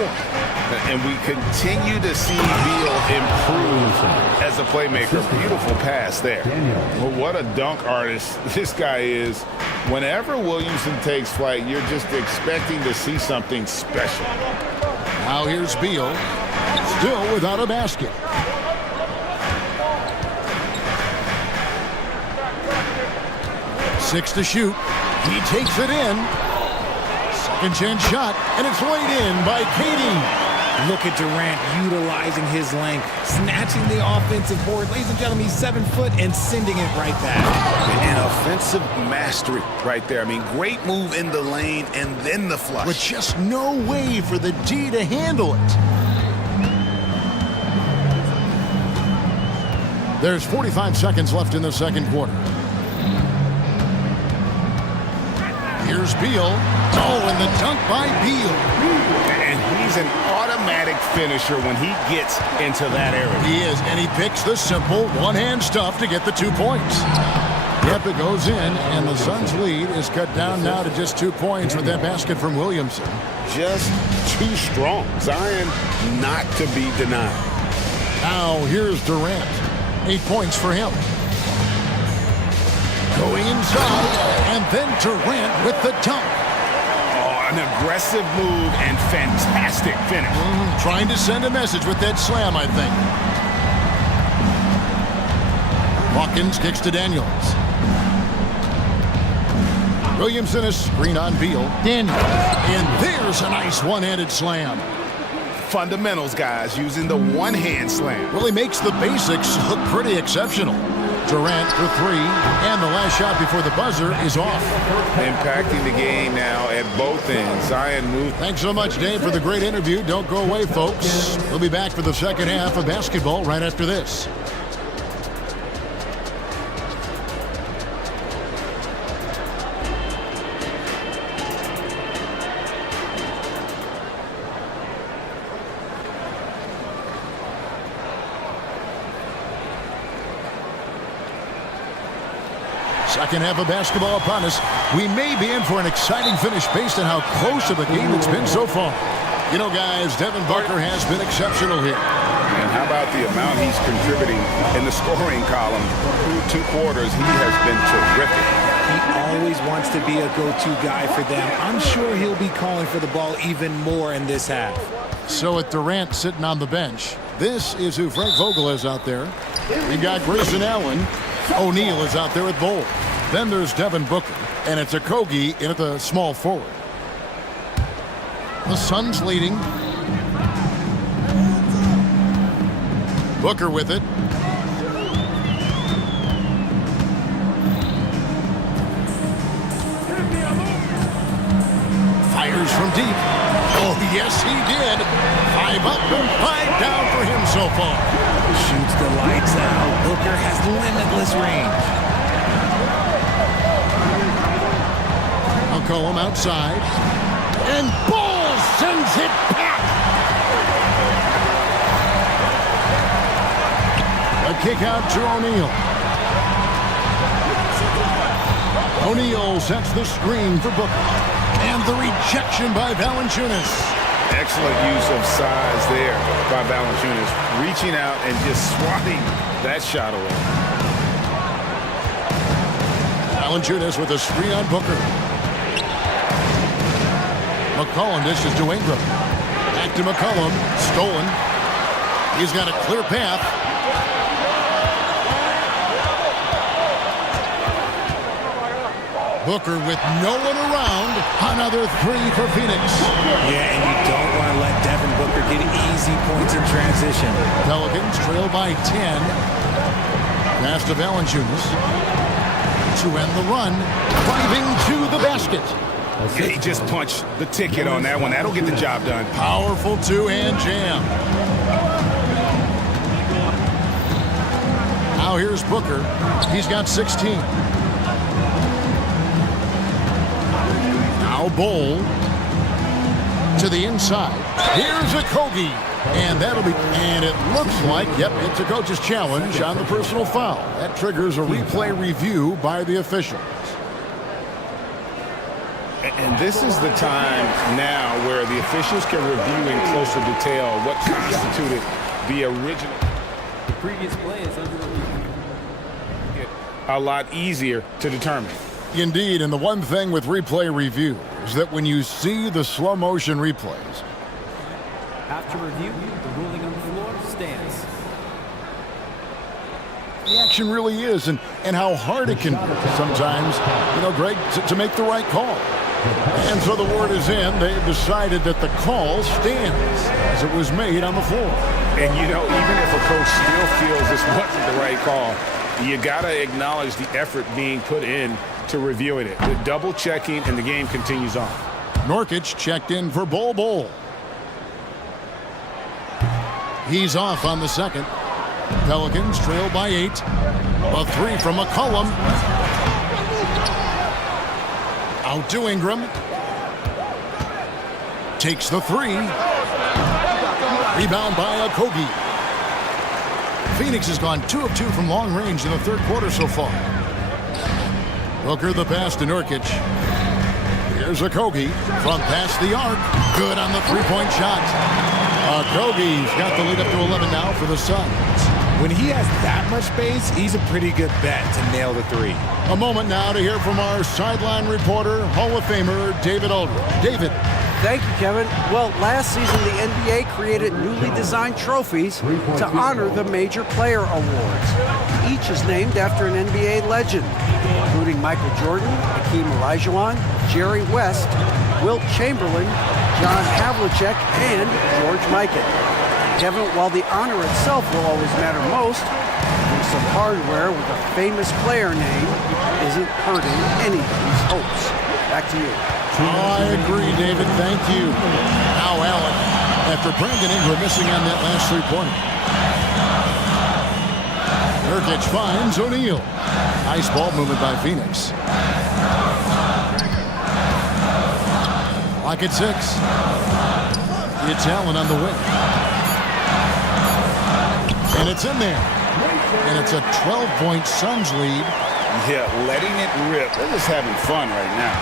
And we continue to see Beal improve as a playmaker. Beautiful pass there. Well, what a dunk artist this guy is. Whenever Williamson takes flight, you're just expecting to see something special. Now here's Beal, still without a basket. Six to shoot. He takes it in. Second chance shot, and it's laid in by KD. Look at Durant utilizing his length, snatching the offensive board. Ladies and gentlemen, he's 7 foot and sending it right back. An offensive mastery right there. I mean, great move in the lane and then the flush. With just no way for the D to handle it. There's 45 seconds left in the second quarter. Here's Beal. Oh, and the dunk by Beal. And he's an automatic finisher when he gets into that area. He is, and he picks the simple one-hand stuff to get the 2 points. Yep, it goes in, and the Suns' lead is cut down now to just 2 points with that basket from Williamson. Just too strong. Zion not to be denied. Now here's Durant. 8 points for him. Going inside, and then Durant with the dunk. An aggressive move and fantastic finish. Trying to send a message with that slam, I think. Hawkins kicks to Daniels. Williamson, a screen on Beal. Daniels. And there's a nice one-handed slam. Fundamentals, guys, using the one-hand slam. Well, he makes the basics look pretty exceptional. Durant for 3, and the last shot before the buzzer is off. Impacting the game now at both ends. Zion moved. Thanks so much, Dave, for the great interview. Don't go away, folks. We'll be back for the second half of basketball right after this. Second half of basketball upon us. We may be in for an exciting finish based on how close of a game it's been so far. You know, guys, Devin Booker has been exceptional here. And how about the amount he's contributing in the scoring column? Through 2 quarters, he has been terrific. He always wants to be a go-to guy for them. I'm sure he'll be calling for the ball even more in this half. So with Durant sitting on the bench, this is who Frank Vogel is out there. You got Grayson Allen. O'Neal is out there at Bull. Then there's Devin Booker, and it's Okogie in at the small forward. The Suns leading. Booker with it. Fires from deep. Oh, yes, he did. 5 up and 5 down for him so far. Shoots the lights out. Booker has limitless range. McCollum outside. And Bull sends it back. A kick out to O'Neal. O'Neal sets the screen for Booker. And the rejection by Valanciunas. Excellent use of size there by Valanciunas. Reaching out and just swatting that shot away. Valanciunas with a screen on Booker. McCollum dishes to Ingram. Back to McCollum. Stolen. He's got a clear path. Booker with no one around. Another three for Phoenix. Yeah, and you don't want to let Devin Booker get easy points in transition. Pelicans trail by 10. Pass to Valanciunas. To end the run. Driving to the basket. Yeah, he just punched the ticket on that one. That'll get the job done. Powerful two-hand jam. Now here's Booker. He's got 16. Now Bol to the inside. Here's a Kogi. And that'll be, and it looks like, yep, it's a coach's challenge on the personal foul. That triggers a replay review by the officials. And this is the time now where the officials can review in closer detail what constituted the original. The previous play is under review. A lot easier to determine. Indeed, and the one thing with replay review is that when you see the slow motion replays, After review, the ruling on the floor stands. the action really is and how hard it can be sometimes, Greg, to make the right call. And so the word is in. They've decided that the call stands as it was made on the floor. And, even if a coach still feels this wasn't the right call, you got to acknowledge the effort being put in to reviewing it. The double checking, and the game continues on. Nurkic checked in for Bol. He's off on the second. Pelicans trail by 8. A three from McCollum. Out to Ingram. Takes the three. Rebound by Kogi. Phoenix has gone 2 of 2 from long range in the third quarter so far. Booker the pass to Nurkic. Here's Kogi from past the arc. Good on the three-point shot. Kogi's got the lead up to 11 now for the Suns. When he has that much space, he's a pretty good bet to nail the three. A moment now to hear from our sideline reporter, Hall of Famer David Aldridge. David. Thank you, Kevin. Well, last season, the NBA created newly designed trophies to honor the major player awards. Each is named after an NBA legend, including Michael Jordan, Hakeem Olajuwon, Jerry West, Wilt Chamberlain, John Havlicek, and George Mikan. Kevin, while the honor itself will always matter most, there's some hardware with a famous player name isn't hurting anybody's hopes. Back to you. I agree, David. Thank you. Now Allen, after Brandon Ingram missing on that last three-pointer. Nurkic finds O'Neal. Nice ball movement by Phoenix. Lock at 6. It's Allen on the wing. And it's in there. And it's a 12-point Suns lead. Yeah, letting it rip. They're just having fun right now.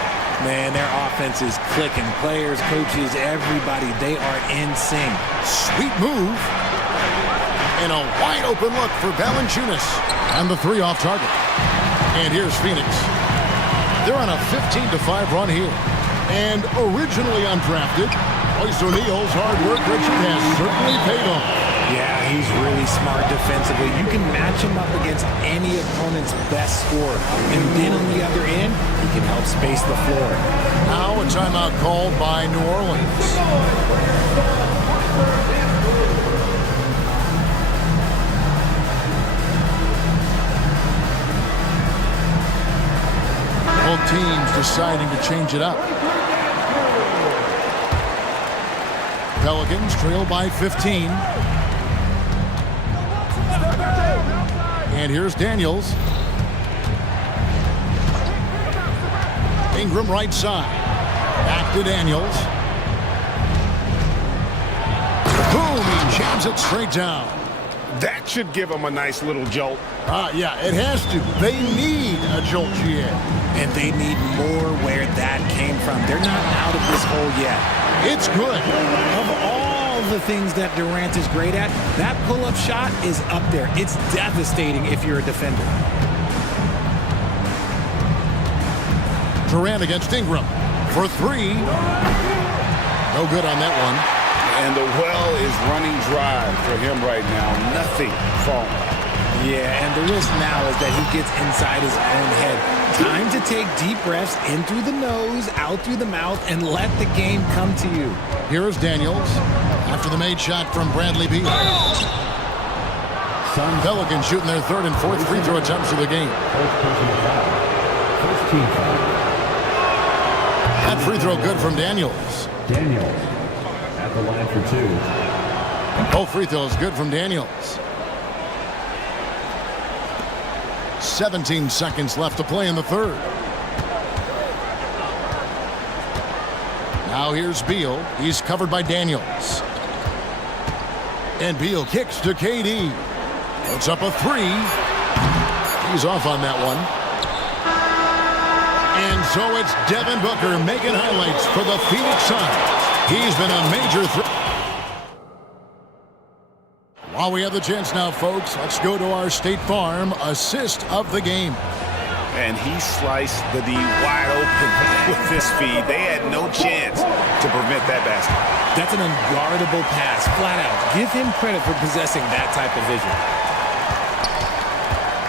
Man, their offense is clicking. Players, coaches, everybody, they are in sync. Sweet move. And a wide open look for Valanciunas. And the three off target. And here's Phoenix. They're on a 15-5 run here. And originally undrafted, Royce O'Neal's hard work, Richard, has certainly paid off. Yeah, he's really smart defensively. You can match him up against any opponent's best scorer. And then on the other end, he can help space the floor. Now a timeout called by New Orleans. Both teams deciding to change it up. Pelicans trail by 15. And here's Daniels. Ingram right side. Back to Daniels. Boom! He jams it straight down. That should give them a nice little jolt. Yeah, it has to. They need a jolt, GA. And they need more where that came from. They're not out of this hole yet. It's good. Of all the things that Durant is great at, that pull-up shot is up there. It's devastating if you're a defender. Durant against Ingram for three. No good on that one. And the well is running dry for him right now. Nothing falling. Yeah, and the risk now is that he gets inside his own head. Time to take deep breaths in through the nose, out through the mouth, and let the game come to you. Here is Daniels after the made shot from Bradley Beal. Pelicans shooting their third and fourth free throw attempts of the game. That free throw good from Daniels. Daniels at the line for two. Both free throws good from Daniels. 17 seconds left to play in the third. Now here's Beal. He's covered by Daniels. And Beal kicks to KD. Puts up a three. He's off on that one. And so it's Devin Booker making highlights for the Phoenix Suns. He's been a major threat. While we have the chance now, folks, let's go to our State Farm assist of the game. And he sliced the D wide open with this feed. They had no chance to prevent that basket. That's an unguardable pass, flat out. Give him credit for possessing that type of vision.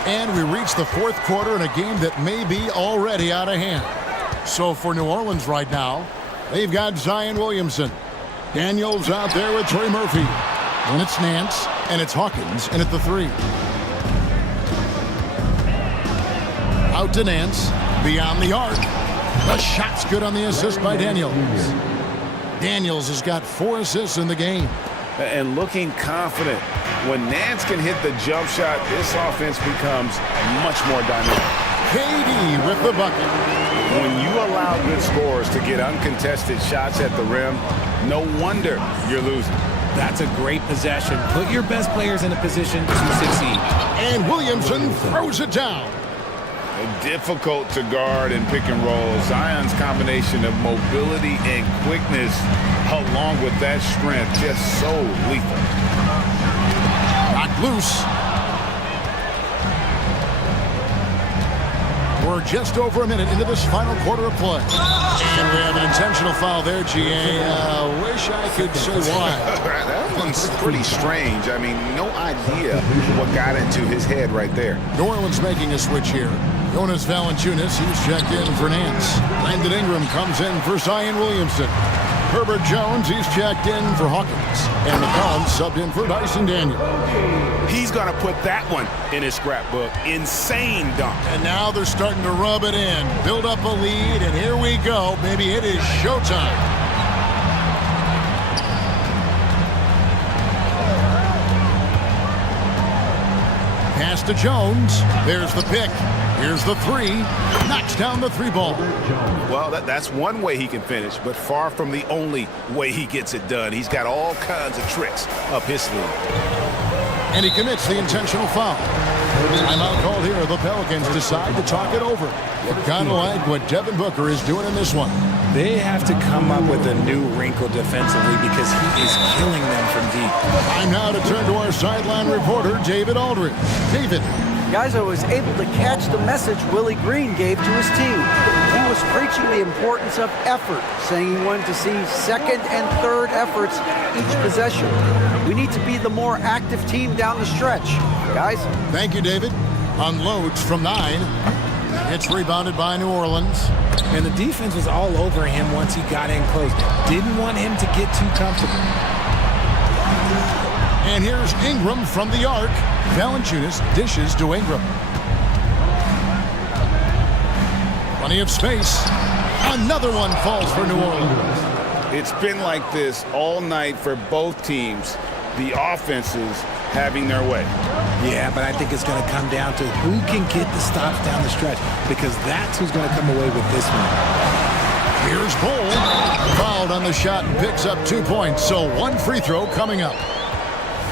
And we reach the fourth quarter in a game that may be already out of hand. So for New Orleans right now, they've got Zion Williamson. Daniels out there with Trey Murphy. Then it's Nance, and it's Hawkins, and at the three. Out to Nance, beyond the arc. The shot's good on the assist by Daniels. Daniels has got 4 assists in the game. And looking confident. When Nance can hit the jump shot, this offense becomes much more dynamic. KD with the bucket. When you allow good scorers to get uncontested shots at the rim, no wonder you're losing. That's a great possession. Put your best players in a position to succeed. And Williamson throws it down. Difficult to guard and pick and roll. Zion's combination of mobility and quickness, along with that strength, just so lethal. Knocked loose. We're just over a minute into this final quarter of play. And we have an intentional foul there, GA. Wish I could say why. That one's pretty strange. I mean, no idea what got into his head right there. New Orleans making a switch here. Jonas Valanciunas, he's checked in for Nance. Landon Ingram comes in for Zion Williamson. Herbert Jones, he's checked in for Hawkins. And McCollum subbed in for Dyson Daniel. He's going to put that one in his scrapbook. Insane dunk. And now they're starting to rub it in. Build up a lead, and here we go. Baby, it is showtime. Pass to Jones. There's the pick. Here's the three. Knocks down the three ball. Well, that's one way he can finish, but far from the only way he gets it done. He's got all kinds of tricks up his sleeve. And he commits the intentional foul. Timeout called here. The Pelicans decide to talk it over. You gotta like what Devin Booker is doing in this one. They have to come up with a new wrinkle defensively because he is killing them from deep. Time now to turn to our sideline reporter, David Aldridge. David. Guys, I was able to catch the message Willie Green gave to his team. He was preaching the importance of effort, saying he wanted to see second and third efforts each possession. We need to be the more active team down the stretch. Guys? Thank you, David. Unloads from 9. It's rebounded by New Orleans. And the defense was all over him once he got in close. Didn't want him to get too comfortable. And here's Ingram from the arc. Valanciunas dishes to Ingram. Plenty of space. Another one falls for New Orleans. It's been like this all night for both teams. The offenses having their way. Yeah, but I think it's going to come down to who can get the stops down the stretch, because that's who's going to come away with this one. Here's Bull. Fouled on the shot and picks up 2 points. So one free throw coming up.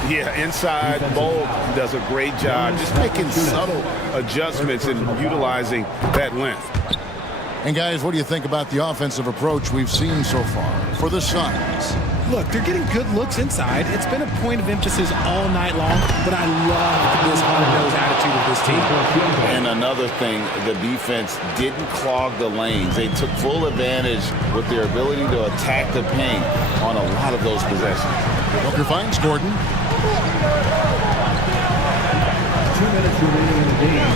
Yeah, inside, Bull does a great job just making subtle adjustments and utilizing that length. And guys, what do you think about the offensive approach we've seen so far for the Suns? Look, they're getting good looks inside. It's been a point of emphasis all night long, but I love this hard-nosed attitude of this team. And another thing, the defense didn't clog the lanes. They took full advantage with their ability to attack the paint on a lot of those possessions. Booker finds Gordon. 2 minutes remaining in the game.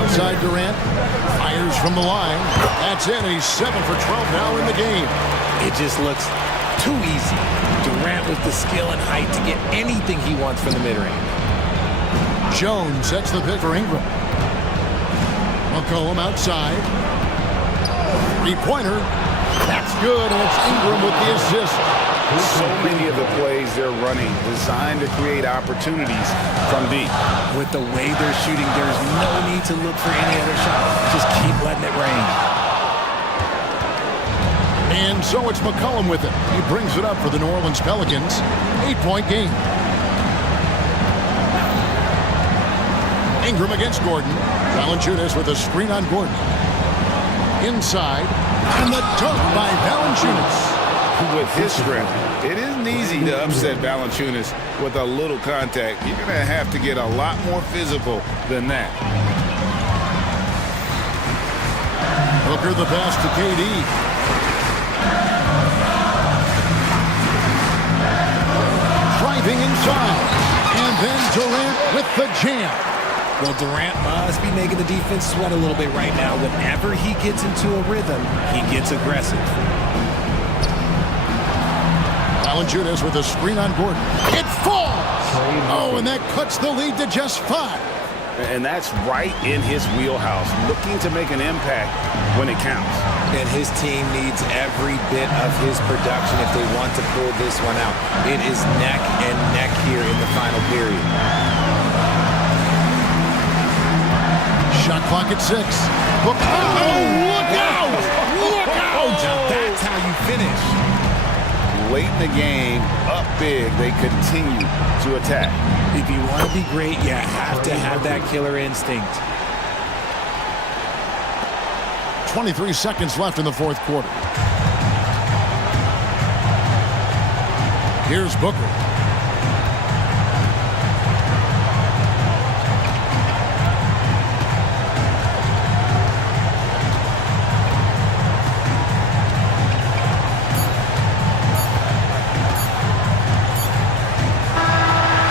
Outside Durant. Fires from the line. That's it. He's 7 for 12 now in the game. It just looks too easy. Durant with the skill and height to get anything he wants from the mid-range. Jones sets the pick for Ingram. McCollum outside. Three-pointer. That's good, and it's Ingram with the assist. So many of the plays they're running designed to create opportunities from deep. With the way they're shooting, there's no need to look for any other shot. Just keep letting it rain. And so it's McCollum with it. He brings it up for the New Orleans Pelicans. 8-point game. Ingram against Gordon. Valanciunas with a screen on Gordon. Inside. And the dunk by Valanciunas. With his strength, it isn't easy to upset Valanciunas with a little contact. You're going to have to get a lot more physical than that. Booker the pass to KD. Driving inside. And then Durant with the jam. Well, Durant must be making the defense sweat a little bit right now. Whenever he gets into a rhythm, he gets aggressive. Valanciunas with a screen on Gordon. It falls! Oh, and that cuts the lead to just 5. And that's right in his wheelhouse, looking to make an impact when it counts. And his team needs every bit of his production if they want to pull this one out. It is neck and neck here in the final period. Shot clock at 6. Look out! Look out! Now that's how you finish. Late in the game, up big, they continue to attack. If you want to be great, you have to have that killer instinct. 23 seconds left in the fourth quarter. Here's Booker.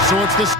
So it's this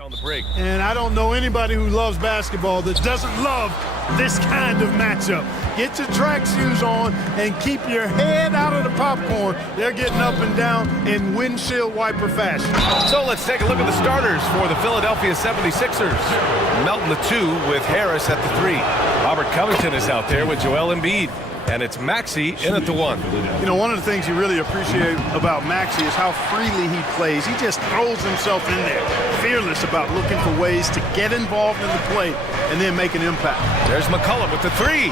On the break. And I don't know anybody who loves basketball that doesn't love this kind of matchup. Get your track shoes on and keep your head out of the popcorn. They're getting up and down in windshield wiper fashion. So let's take a look at the starters for the Philadelphia 76ers. Melton the 2 with Harris at the 3. Robert Covington is out there with Joel Embiid. And it's Maxey in at the 1. You know, one of the things you really appreciate about Maxey is how freely he plays. He just throws himself in there, fearless about looking for ways to get involved in the play and then make an impact. There's McCollum with the 3.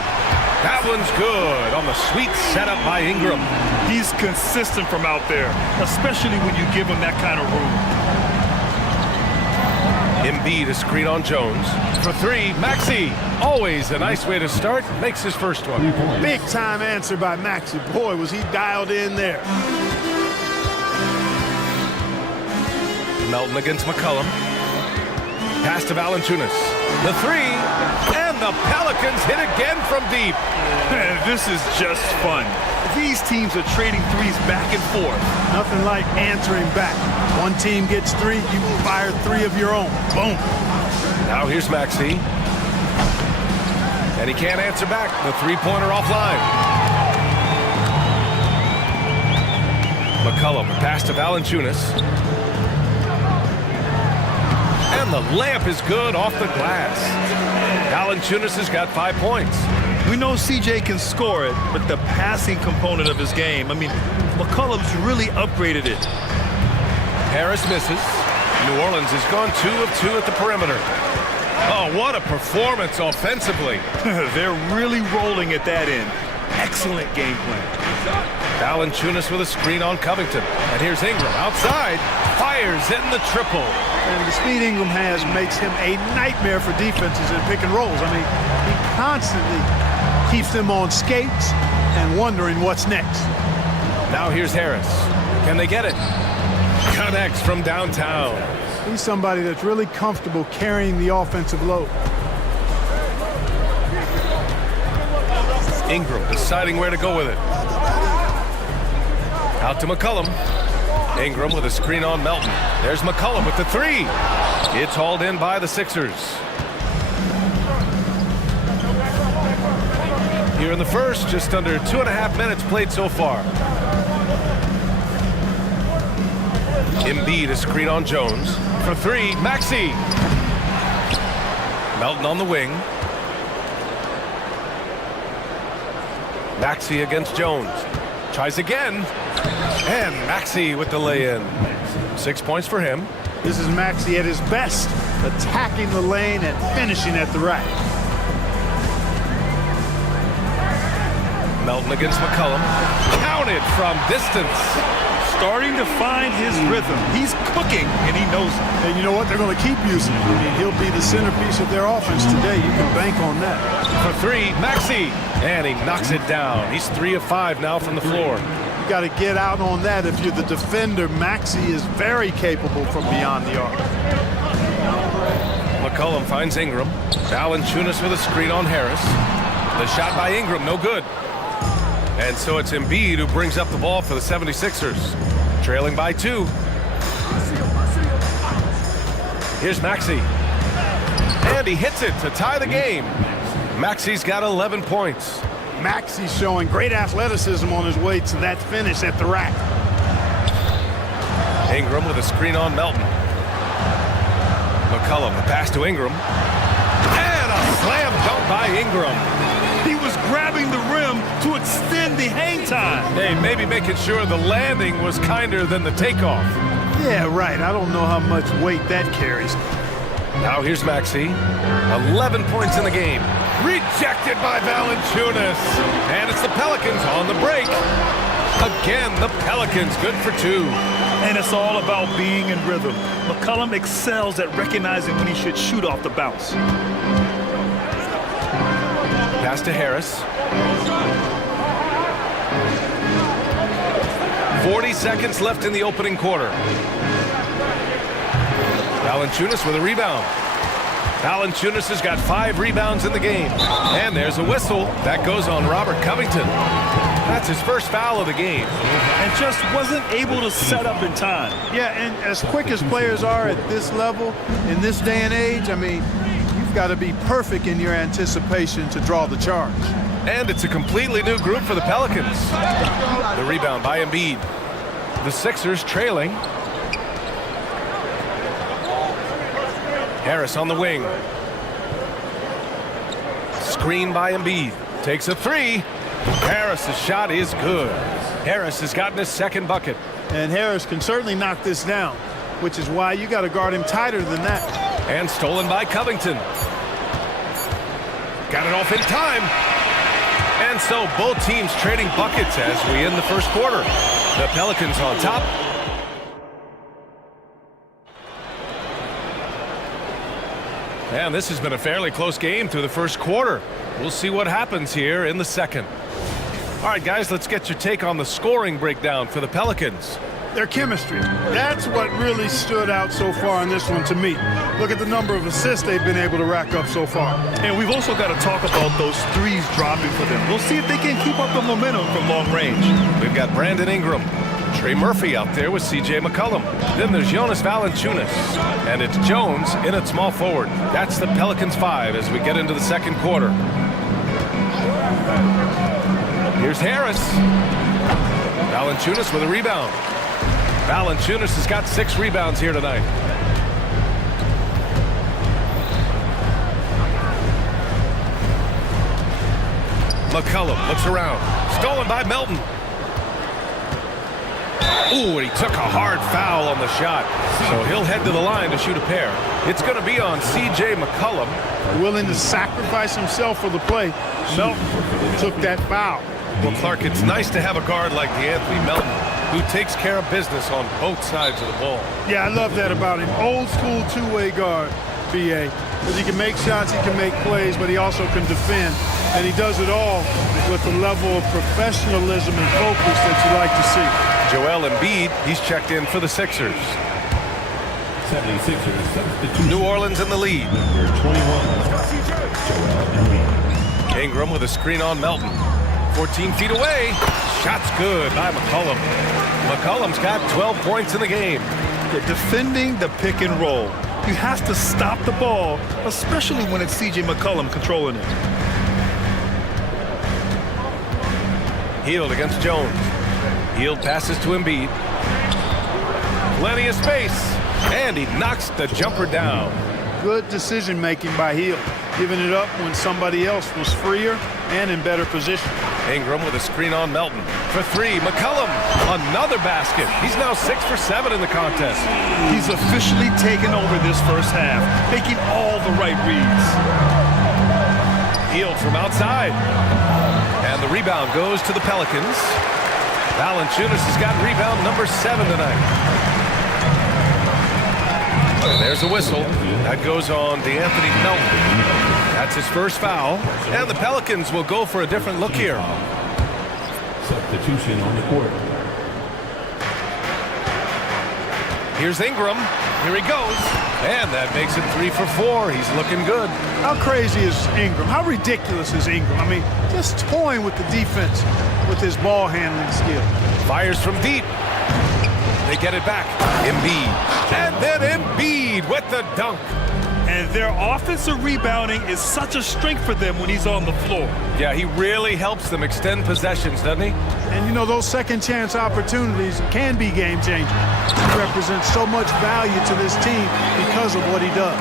That one's good on the sweet setup by Ingram. He's consistent from out there, especially when you give him that kind of room. Embiid a screen on Jones. For 3, Maxey. Always a nice way to start. Makes his first one. Big time answer by Maxey. Boy, was he dialed in there. Melton against McCollum. Pass to Valanciunas. The 3. And the Pelicans hit again from deep. Man, this is just fun. These teams are trading threes back and forth. Nothing like answering back. One team gets 3, you fire 3 of your own. Boom. Now here's Maxey. And he can't answer back. The 3-pointer offline. McCollum, pass to Valanciunas. And the layup is good off the glass. Valanciunas has got 5 points. We know CJ can score it, but the passing component of his game, I mean, McCollum's really upgraded it. Harris misses. New Orleans has gone 2 of 2 at the perimeter. Oh, what a performance offensively. They're really rolling at that end. Excellent game plan. Valanciunas with a screen on Covington. And here's Ingram outside. Fires in the triple. And the speed Ingram has makes him a nightmare for defenses in pick and rolls. I mean, he constantly keeps them on skates and wondering what's next. Now here's Harris. Can they get it? Connects from downtown. He's somebody that's really comfortable carrying the offensive load. Ingram deciding where to go with it. Out to McCollum. Ingram with a screen on Melton. There's McCollum with the 3. It's hauled in by the Sixers. Here in the first, just under 2.5 minutes played so far. Embiid a screen on Jones. For 3, Maxey. Melton on the wing. Maxey against Jones. Tries again. And Maxey with the lay-in. 6 points for him. This is Maxey at his best, attacking the lane and finishing at the rack. Melton against McCollum. Counted from distance. Starting to find his rhythm. He's cooking, and he knows it. And you know what? They're going to keep using him. I mean, he'll be the centerpiece of their offense today. You can bank on that. For 3, Maxey. And he knocks it down. He's 3 of 5 now from the floor. You got to get out on that. If you're the defender, Maxey is very capable from beyond the arc. McCollum finds Ingram. Valanciunas with a screen on Harris. The shot by Ingram, no good. And so it's Embiid who brings up the ball for the 76ers. Trailing by 2. Here's Maxey. And he hits it to tie the game. Maxey's got 11 points. Maxey's showing great athleticism on his way to that finish at the rack. Ingram with a screen on Melton. McCollum, the pass to Ingram. And a slam dunk by Ingram. He was grabbing the rim to extend the hang time. Hey, maybe making sure the landing was kinder than the takeoff. Yeah, right. I don't know how much weight that carries. Now here's Maxey. 11 points in the game. Rejected by Valanciunas. And it's the Pelicans on the break. Again, the Pelicans good for 2. And it's all about being in rhythm. McCollum excels at recognizing when he should shoot off the bounce. Pass to Harris. 40 seconds left in the opening quarter. Valanciunas with a rebound. Valanciunas has got 5 rebounds in the game. And there's a whistle. That goes on Robert Covington. That's his first foul of the game. And just wasn't able to set up in time. Yeah, and as quick as players are at this level, in this day and age, I mean, you've got to be perfect in your anticipation to draw the charge. And it's a completely new group for the Pelicans. The rebound by Embiid. The Sixers trailing. Harris on the wing. Screen by Embiid. Takes a 3. Harris's shot is good. Harris has gotten his second bucket. And Harris can certainly knock this down, which is why you got to guard him tighter than that. And stolen by Covington. Got it off in time. And so both teams trading buckets as we end the first quarter. The Pelicans on top. And this has been a fairly close game through the first quarter. We'll see what happens here in the second. All right, guys, let's get your take on the scoring breakdown for the Pelicans. Their chemistry. That's what really stood out so far in this one to me. Look at the number of assists they've been able to rack up so far. And we've also got to talk about those threes dropping for them. We'll see if they can keep up the momentum from long range. We've got Brandon Ingram. Trey Murphy out there with C.J. McCollum. Then there's Jonas Valanciunas. And it's Jones in at small forward. That's the Pelicans 5 as we get into the second quarter. Here's Harris. Valanciunas with a rebound. Valanciunas has got 6 rebounds here tonight. McCollum looks around. Stolen by Melton. Ooh, and he took a hard foul on the shot. So he'll head to the line to shoot a pair. It's going to be on C.J. McCollum. Willing to sacrifice himself for the play. Melton took that foul. Well, Clark, it's nice to have a guard like DeAnthony Melton who takes care of business on both sides of the ball. Yeah, I love that about him. Old school two-way guard, B.A. Because he can make shots, he can make plays, but he also can defend. And he does it all with the level of professionalism and focus that you like to see. Joel Embiid, he's checked in for the Sixers. 76ers substitution. New Orleans in the lead. Number 21, Joel Embiid. Ingram with a screen on Melton. 14 feet away. Shot's good by McCollum. McCollum's got 12 points in the game. They're defending the pick and roll. You have to stop the ball, especially when it's C.J. McCollum controlling it. Hield against Jones. Hield passes to Embiid. Plenty of space. And he knocks the jumper down. Good decision making by Hield, giving it up when somebody else was freer and in better position. Ingram with a screen on Melton. For 3, McCollum. Another basket. He's now 6 for 7 in the contest. He's officially taken over this first half, making all the right reads. Hield from outside. And the rebound goes to the Pelicans. Valanciunas has got rebound number 7 tonight. And there's a whistle. That goes on DeAnthony Melton. That's his first foul. And the Pelicans will go for a different look here. Substitution on the court. Here's Ingram. Here he goes. And that makes it 3 for 4. He's looking good. How crazy is Ingram? How ridiculous is Ingram? I mean, just toying with the defense with his ball handling skill. Fires from deep. They get it back. Embiid. And then Embiid with the dunk. And their offensive rebounding is such a strength for them when he's on the floor. Yeah, he really helps them extend possessions, doesn't he? And you know, those second chance opportunities can be game changers. He represents so much value to this team because of what he does.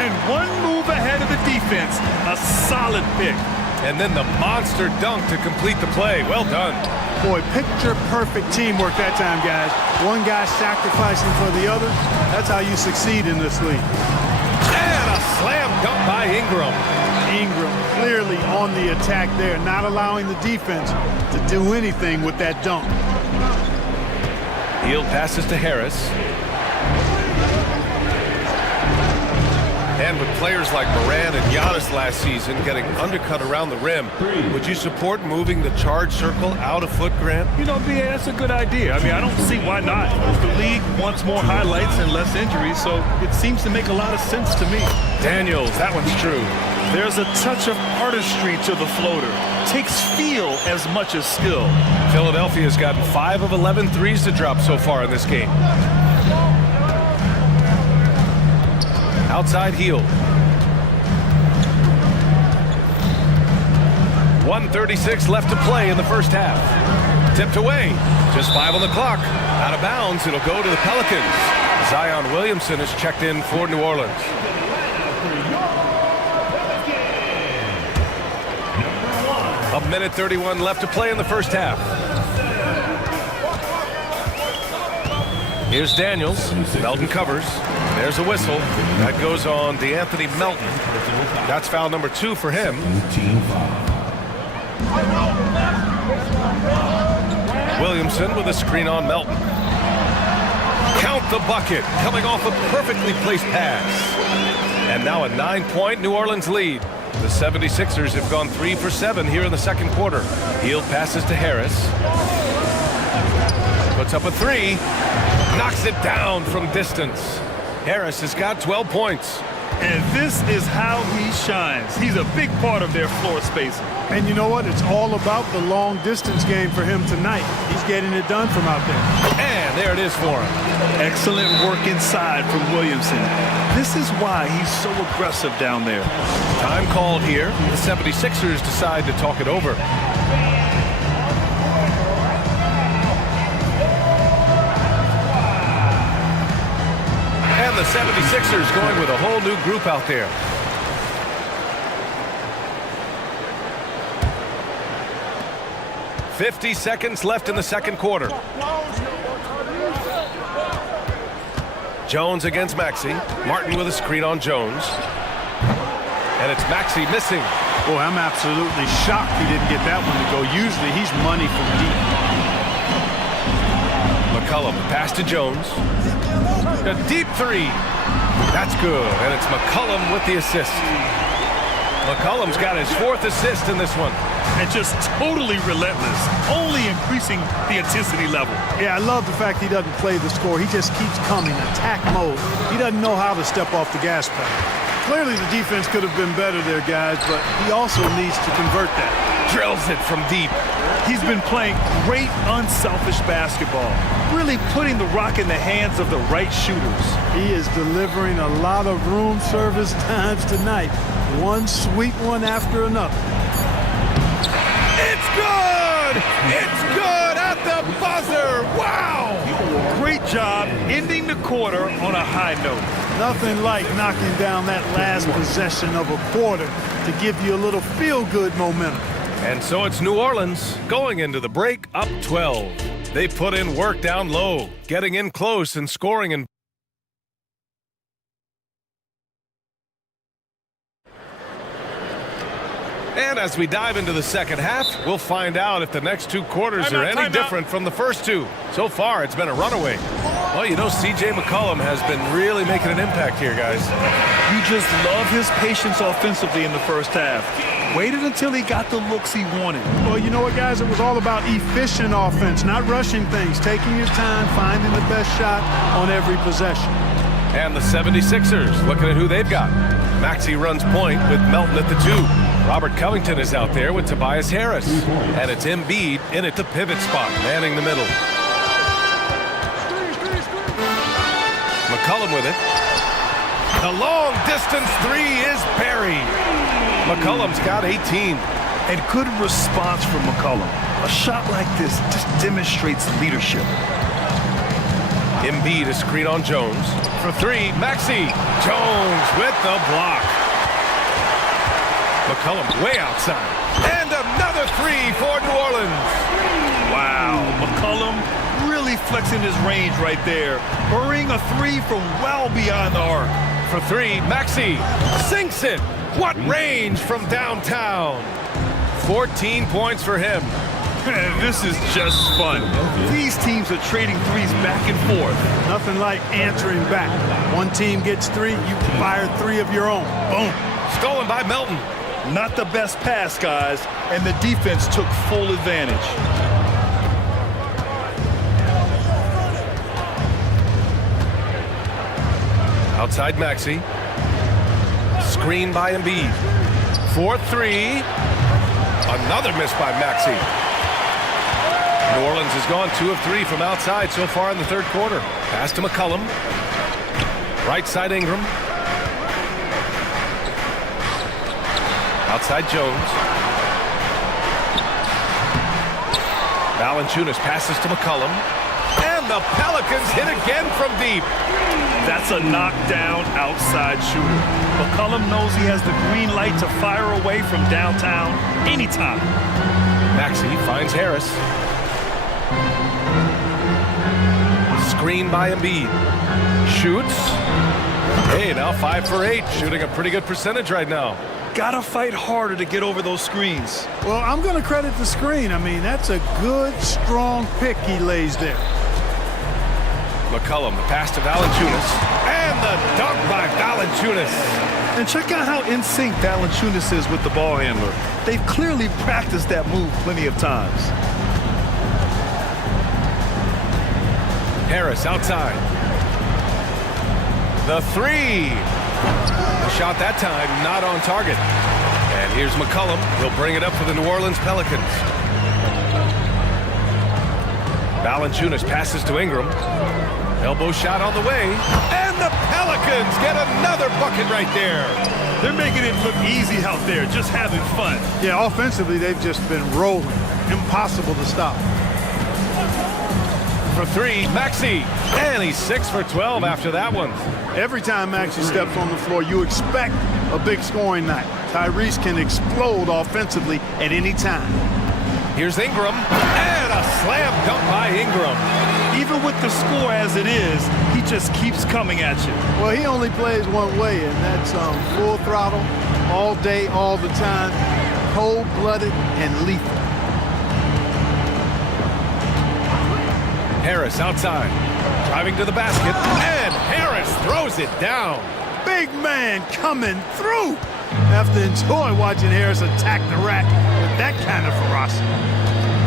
And one move ahead of the defense, a solid pick. And then the monster dunk to complete the play. Well done. Boy, picture-perfect teamwork that time, guys. One guy sacrificing for the other. That's how you succeed in this league. And a slam dunk by Ingram. Ingram clearly on the attack there, not allowing the defense to do anything with that dunk. Hield passes to Harris. And with players like Morant and Giannis last season getting undercut around the rim, would you support moving the charge circle out a foot, Grant? You know, BA, that's a good idea. I mean, I don't see why not. The league wants more highlights and less injuries, so it seems to make a lot of sense to me. Daniels, that one's true. There's a touch of artistry to the floater. Takes feel as much as skill. Philadelphia's gotten 5 of 11 threes to drop so far in this game. Outside heel. 1:36 left to play in the first half. Tipped away. Just 5 on the clock. Out of bounds. It'll go to the Pelicans. Zion Williamson is checked in for New Orleans. A minute 31 left to play in the first half. Here's Daniels. Melton covers. There's a whistle. That goes on DeAnthony Melton. That's foul number 2 for him. Williamson with a screen on Melton. Count the bucket. Coming off a perfectly placed pass. And now a 9-point New Orleans lead. The 76ers have gone 3 for 7 here in the second quarter. Hield passes to Harris. Puts up a 3. Knocks it down from distance. Harris has got 12 points. And this is how he shines. He's a big part of their floor spacing. And you know what? It's all about the long distance game for him tonight. He's getting it done from out there. And there it is for him. Excellent work inside from Williamson. This is why he's so aggressive down there. Time called here. The 76ers decide to talk it over. And the 76ers going with a whole new group out there. "50 seconds left in the second quarter. Jones against Maxey. Martin with a screen on Jones. And it's Maxey missing. Boy, I'm absolutely shocked he didn't get that one to go. Usually he's money from deep. McCollum, pass to Jones. A deep 3. That's good, and it's McCollum with the assist. McCollum's got his 4th assist in this one. And just totally relentless, only increasing the intensity level. Yeah, I love the fact he doesn't play the score. He just keeps coming, attack mode. He doesn't know how to step off the gas pedal. Clearly the defense could have been better there, guys, but he also needs to convert that. Drills it from deep. He's been playing great, unselfish basketball, really putting the rock in the hands of the right shooters. He is delivering a lot of room service times tonight. One sweet one after another. It's good! It's good at the buzzer! Wow! Great job ending the quarter on a high note. Nothing like knocking down that last possession of a quarter to give you a little feel-good momentum. And so it's New Orleans going into the break up 12. They put in work down low, getting in close and scoring in. And as we dive into the second half, we'll find out if the next 2 quarters are any different from the first 2. So far, it's been a runaway. Well, you know, C.J. McCollum has been really making an impact here, guys. You just love his patience offensively in the first half. Waited until he got the looks he wanted. Well, you know what, guys? It was all about efficient offense, not rushing things, taking your time, finding the best shot on every possession. And the 76ers, looking at who they've got. Maxey runs point with Melton at the 2. Robert Covington is out there with Tobias Harris. And it's Embiid in at the pivot spot, manning the middle. McCollum with it. The long distance 3 is buried. McCollum's got 18. And good response from McCollum. A shot like this just demonstrates leadership. Embiid a screen on Jones. For 3, Maxey. Jones with the block. McCollum way outside. And another 3 for New Orleans. Wow, McCollum really flexing his range right there. Burying a 3 from well beyond the arc. For 3, Maxey sinks it. What range from downtown. 14 points for him. This is just fun. These teams are trading threes back and forth. Nothing like answering back. One team gets three, you fire three of your own. Boom. Stolen by Melton. Not the best pass, guys, and the defense took full advantage. Outside Maxey. Screen by Embiid. 4-3. Another miss by Maxey. New Orleans has gone 2 of 3 from outside so far in the third quarter. Pass to McCollum. Right side Ingram. Outside Jones. Valanciunas passes to McCollum. And the Pelicans hit again from deep. That's a knockdown outside shooter. McCollum knows he has the green light to fire away from downtown anytime. Maxey finds Harris. Screen by Embiid. Shoots. Hey, now 5 for 8. Shooting a pretty good percentage right now. Gotta fight harder to get over those screens. Well, I'm going to credit the screen. I mean, that's a good, strong pick he lays there. McCollum, the pass to Valanciunas. And the dunk by Valanciunas. And check out how in sync Valanciunas is with the ball handler. They've clearly practiced that move plenty of times. Harris outside. The 3. The shot that time not on target. And here's McCollum. He'll bring it up for the New Orleans Pelicans. Valanciunas passes to Ingram. Elbow shot on the way. And the Pelicans get another bucket right there. They're making it look easy out there, just having fun. Yeah, offensively, they've just been rolling. Impossible to stop. For 3, Maxey. And he's 6 for 12 after that one. Every time Maxey steps on the floor, you expect a big scoring night. Tyrese can explode offensively at any time. Here's Ingram. And a slam dunk by Ingram. Even with the score as it is, he just keeps coming at you. Well, he only plays one way, and that's full throttle, all day, all the time, cold-blooded and lethal. Harris outside, driving to the basket, and Harris throws it down. Big man coming through. Have to enjoy watching Harris attack the rack with that kind of ferocity.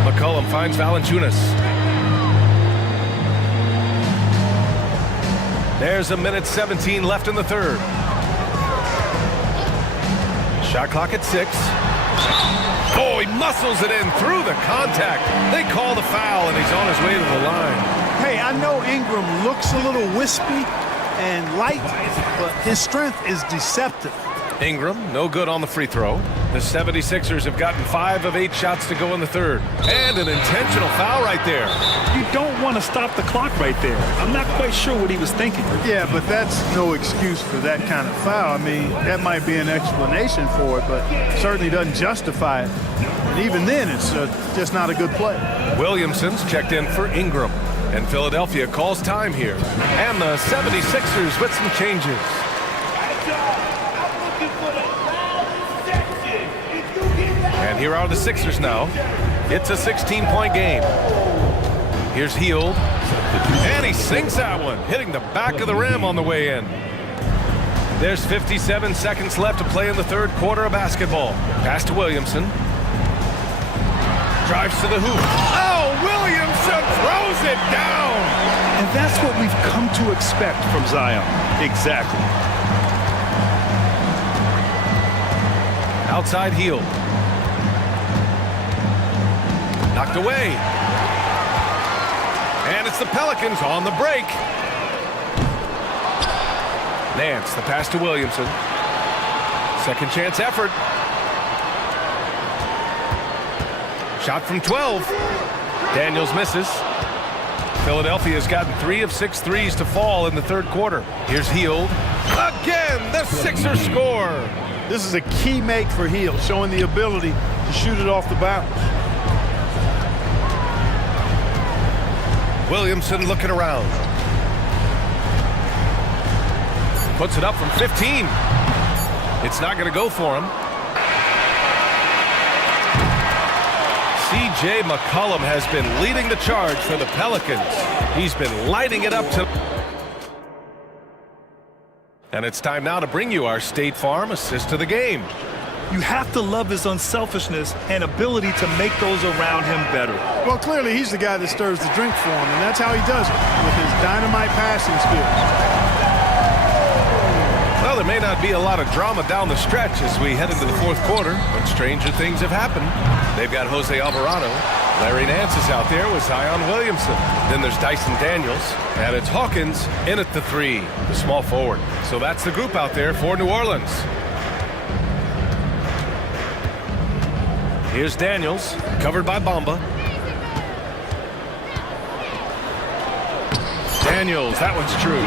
McCollum finds Valanciunas. There's a minute 17 left in the third. Shot clock at 6. Oh, he muscles it in through the contact. They call the foul, and he's on his way to the line. Hey, I know Ingram looks a little wispy and light, but his strength is deceptive. Ingram, no good on the free throw. The 76ers have gotten 5 of 8 shots to go in the third. And an intentional foul right there. You don't want to stop the clock right there. I'm not quite sure what he was thinking. Yeah, but that's no excuse for that kind of foul. I mean, that might be an explanation for it, but certainly doesn't justify it. And even then, it's just not a good play. Williamson's checked in for Ingram. And Philadelphia calls time here. And the 76ers with some changes. And here are the Sixers now. It's a 16-point game. Here's Hield. And he sinks that one, hitting the back of the rim on the way in. There's 57 seconds left to play in the third quarter of basketball. Pass to Williamson. Drives to the hoop. Oh, Williamson throws it down. And that's what we've come to expect from Zion. Exactly. Outside Hield. Knocked away. And it's the Pelicans on the break. Nance, the pass to Williamson. Second chance effort. Shot from 12. Daniels misses. Philadelphia's gotten 3 of 6 threes to fall in the third quarter. Here's Hield. Again, the Sixers score. This is a key make for Hield, showing the ability to shoot it off the bounce. Williamson looking around. Puts it up from 15. It's not going to go for him. C.J. McCollum has been leading the charge for the Pelicans. He's been lighting it up to... And it's time now to bring you our State Farm assist of the game. You have to love his unselfishness and ability to make those around him better. Well, clearly he's the guy that stirs the drink for him, and that's how he does it, with his dynamite passing skills. Well, there may not be a lot of drama down the stretch as we head into the fourth quarter, but stranger things have happened. They've got Jose Alvarado. Larry Nance is out there with Zion Williamson. Then there's Dyson Daniels. And it's Hawkins in at the 3, the small forward. So that's the group out there for New Orleans. Here's Daniels, covered by Bamba. Daniels, that one's true.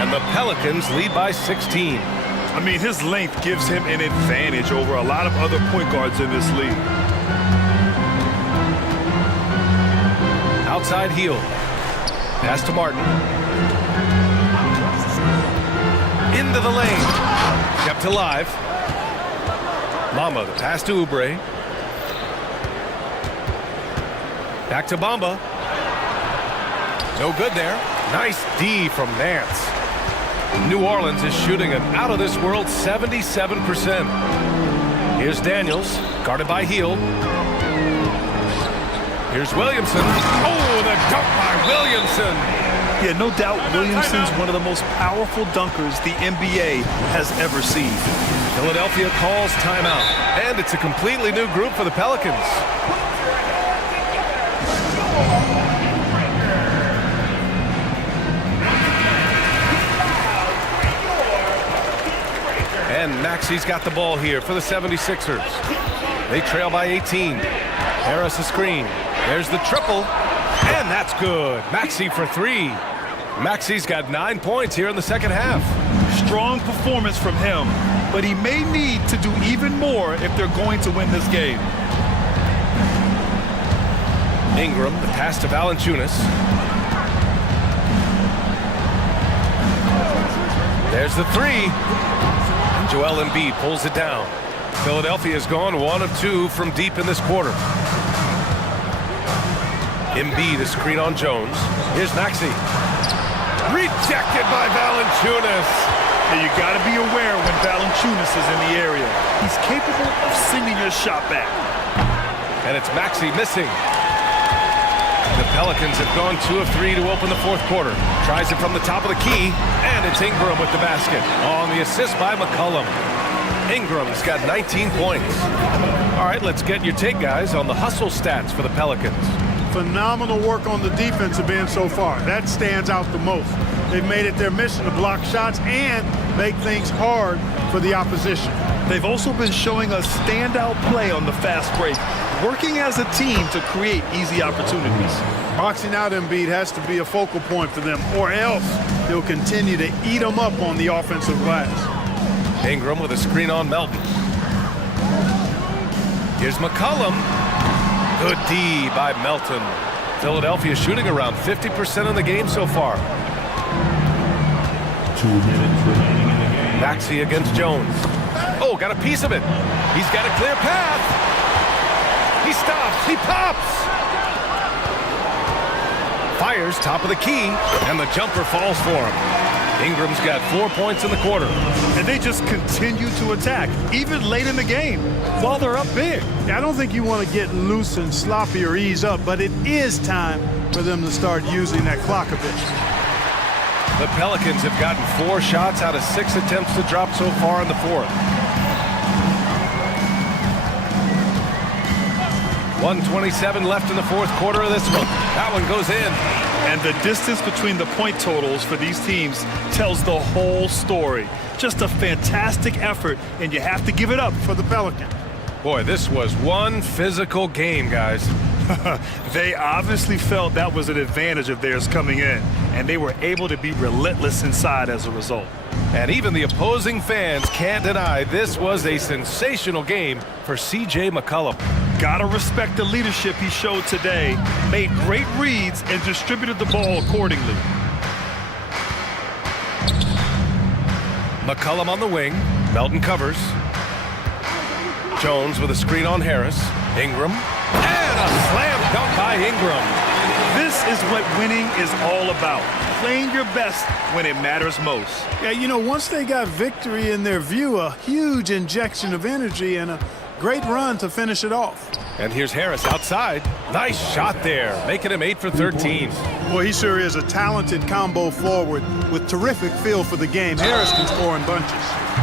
And the Pelicans lead by 16. I mean, his length gives him an advantage over a lot of other point guards in this league. Outside heel. Pass to Martin. Into the lane. Kept alive. Bamba, the pass to Oubre. Back to Bamba. No good there. Nice D from Nance. New Orleans is shooting an out-of-this-world 77%. Here's Daniels, guarded by Hield. Here's Williamson. Oh, the dunk by Williamson. Yeah, no doubt Williamson's one of the most powerful dunkers the NBA has ever seen. Philadelphia calls timeout. And it's a completely new group for the Pelicans. And Maxi's got the ball here for the 76ers. They trail by 18. Harris a screen. There's the triple. And that's good. Maxi for 3. Maxi's got 9 points here in the second half. Strong performance from him, but he may need to do even more if they're going to win this game. Ingram, the pass to Valanciunas. There's the 3. Joel Embiid pulls it down. Philadelphia has gone 1 of 2 from deep in this quarter. Embiid, a screen on Jones. Here's Maxi. Rejected by Valanciunas. And you got to be aware when Valanciunas is in the area. He's capable of sending your shot back. And it's Maxi missing. The Pelicans have gone 2 of 3 to open the fourth quarter. Tries it from the top of the key, and it's Ingram with the basket. On the assist by McCollum. Ingram's got 19 points. All right, let's get your take, guys, on the hustle stats for the Pelicans. Phenomenal work on the defensive end so far. That stands out the most. They've made it their mission to block shots and make things hard for the opposition. They've also been showing us standout play on the fast break, working as a team to create easy opportunities. Boxing out Embiid has to be a focal point for them, or else they'll continue to eat them up on the offensive glass. Ingram with a screen on Melton. Here's McCollum. Good D by Melton. Philadelphia shooting around 50% in the game so far. 2 minutes remaining in the game. Maxi against Jones. Oh, got a piece of it. He's got a clear path. He stops. He pops. Fires top of the key, and the jumper falls for him. Ingram's got 4 points in the quarter. And they just continue to attack, even late in the game, while they're up big. I don't think you want to get loose and sloppy or ease up, but it is time for them to start using that clock a bit. The Pelicans have gotten 4 shots out of 6 attempts to drop so far in the fourth. 1:27 left in the fourth quarter of this one. That one goes in. And the distance between the point totals for these teams tells the whole story. Just a fantastic effort, and you have to give it up for the Pelicans. Boy, this was one physical game, guys. They obviously felt that was an advantage of theirs coming in, and they were able to be relentless inside as a result. And even the opposing fans can't deny this was a sensational game for C.J. McCollum. Gotta respect the leadership he showed today. Made great reads and distributed the ball accordingly. McCollum on the wing. Melton covers. Jones with a screen on Harris. Ingram. And a slam dunk by Ingram. This is what winning is all about. Playing your best when it matters most. Yeah, you know, once they got victory in their view, a huge injection of energy and a great run to finish it off. And here's Harris outside. Nice shot there, making him 8 for 13. Well, he sure is a talented combo forward with terrific feel for the game. Harris can score in bunches.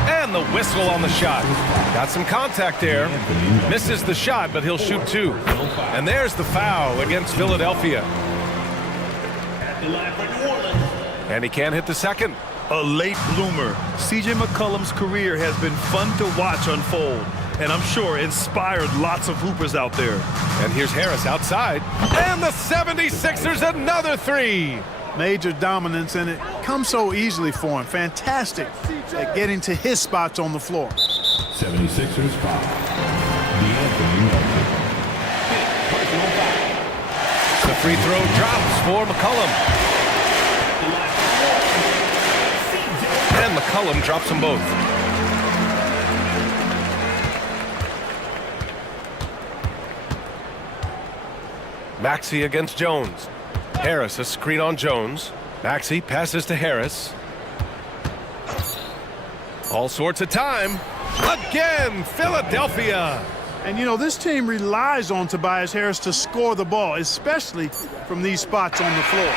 And the whistle on the shot. Got some contact there. Misses the shot, but he'll shoot 2. And there's the foul against Philadelphia. And he can't hit the second. A late bloomer. C.J. McCollum's career has been fun to watch unfold, and I'm sure inspired lots of hoopers out there. And here's Harris outside. And the 76ers another 3. Major dominance, and it comes so easily for him. Fantastic at getting to his spots on the floor. 76ers foul. The free throw drops for McCollum. And McCollum drops them both. Maxey against Jones. Harris, a screen on Jones. Maxey passes to Harris. All sorts of time. Again, Philadelphia. And, you know, this team relies on Tobias Harris to score the ball, especially from these spots on the floor.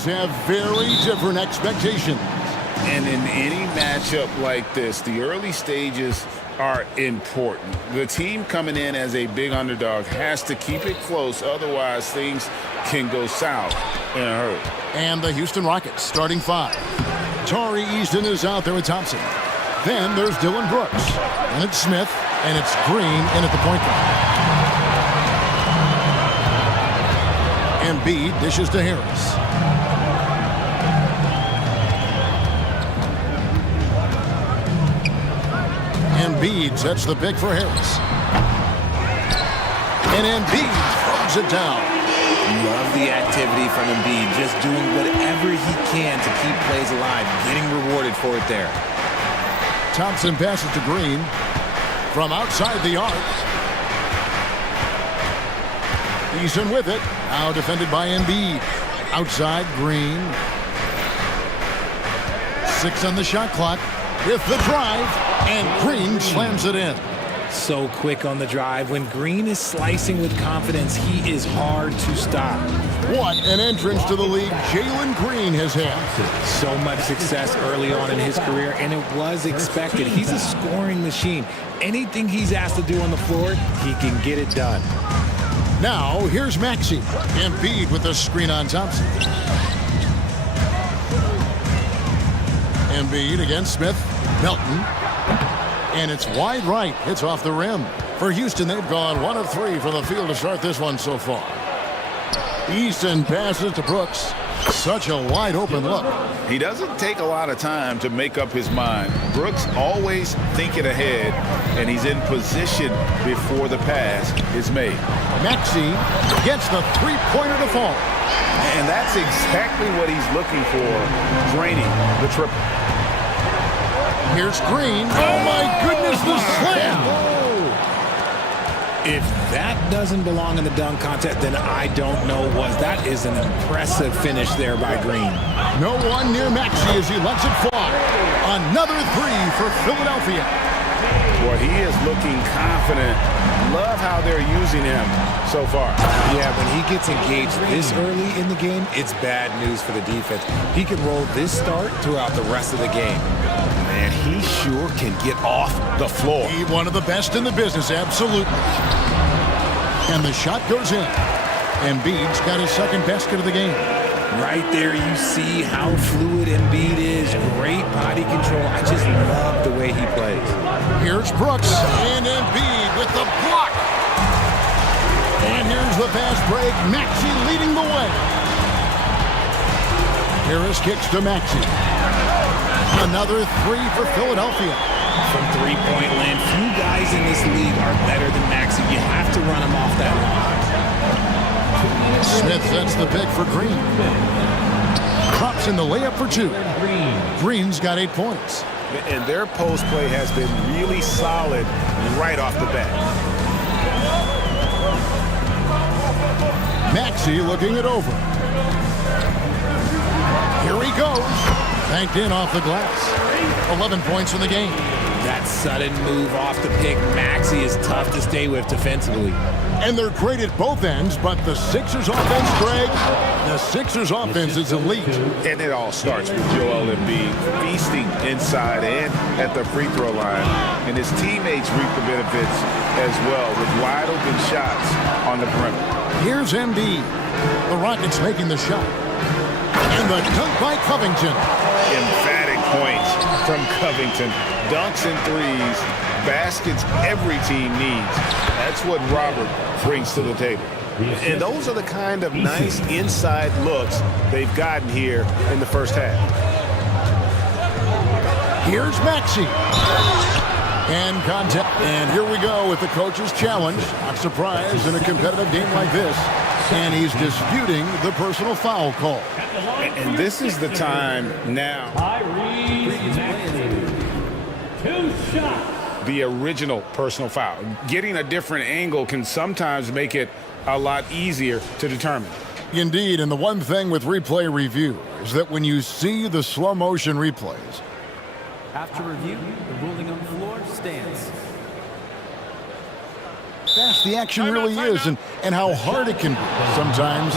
teams have very different expectations. And in any matchup like this, the early stages are important. The team coming in as a big underdog has to keep it close, otherwise things can go south in a hurry. And the Houston Rockets starting 5. Tari Easton is out there with Thompson. Then there's Dylan Brooks. And it's Smith, and it's Green in at the point guard. Embiid dishes to Harris. Embiid sets the pick for Harris. And Embiid throws it down. Love the activity from Embiid, just doing whatever he can to keep plays alive, getting rewarded for it there. Thompson passes to Green from outside the arc. Eason with it. Now defended by Embiid. Outside Green. 6 on the shot clock with the drive, and Green slams it in. So quick on the drive. When Green is slicing with confidence, he is hard to stop. What an entrance to the league Jalen Green has had. So much success early on in his career, and it was expected. He's a scoring machine. Anything he's asked to do on the floor, he can get it done. Now, here's Maxey. Embiid with the screen on Thompson. Embiid against Smith. Melton. And it's wide right. It's off the rim. For Houston, they've gone 1 of 3 from the field to start this one so far. Easton passes to Brooks. Such a wide open look. He doesn't take a lot of time to make up his mind. Brooks always thinking ahead, and he's in position before the pass is made. Maxey gets the three-pointer to fall. And that's exactly what he's looking for, draining the triple. Here's Green. Oh, my goodness, the slam. If that doesn't belong in the dunk contest, then I don't know what. That is an impressive finish there by Green. No one near Maxey as he lets it fly. Another 3 for Philadelphia. Boy, he is looking confident. Love how they're using him so far. Yeah, when he gets engaged this early in the game, it's bad news for the defense. He can roll this start throughout the rest of the game. Man, he sure can get off the floor. He one of the best in the business, absolutely. And the shot goes in. Embiid's got his second basket of the game. Right there you see how fluid Embiid is. Great body control. I just love the way he plays. Here's Brooks and Embiid with the block. And here's the fast break. Maxey leading the way. Harris kicks to Maxey. Another 3 for Philadelphia. From three-point land, few guys in this league are better than Maxey. You have to run him off that line. Smith sets the pick for Green. Drops in the layup for 2. Green's got 8 points. And their post play has been really solid right off the bat. Maxey looking it over. Here he goes. Banked in off the glass. 11 points in the game. That sudden move off the pick, Maxey is tough to stay with defensively. And they're great at both ends, but the Sixers offense, Greg, the Sixers offense is elite. And it all starts with Joel Embiid feasting inside and at the free throw line. And his teammates reap the benefits as well with wide open shots on the perimeter. Here's Embiid. The Rockets making the shot. And the dunk by Covington. Emphatic points from Covington. Dunks and threes, baskets every team needs. That's what Robert brings to the table. And those are the kind of nice inside looks they've gotten here in the first half. Here's Maxey. And contact. And here we go with the coach's challenge. Not surprised in a competitive game like this. And he's disputing the personal foul call. And this is the time now. The original personal foul. Getting a different angle can sometimes make it a lot easier to determine. Indeed, and the one thing with replay review is that when you see the slow motion replays, after review, the ruling on the floor stands. Fast the action really is, and how hard it can be. Sometimes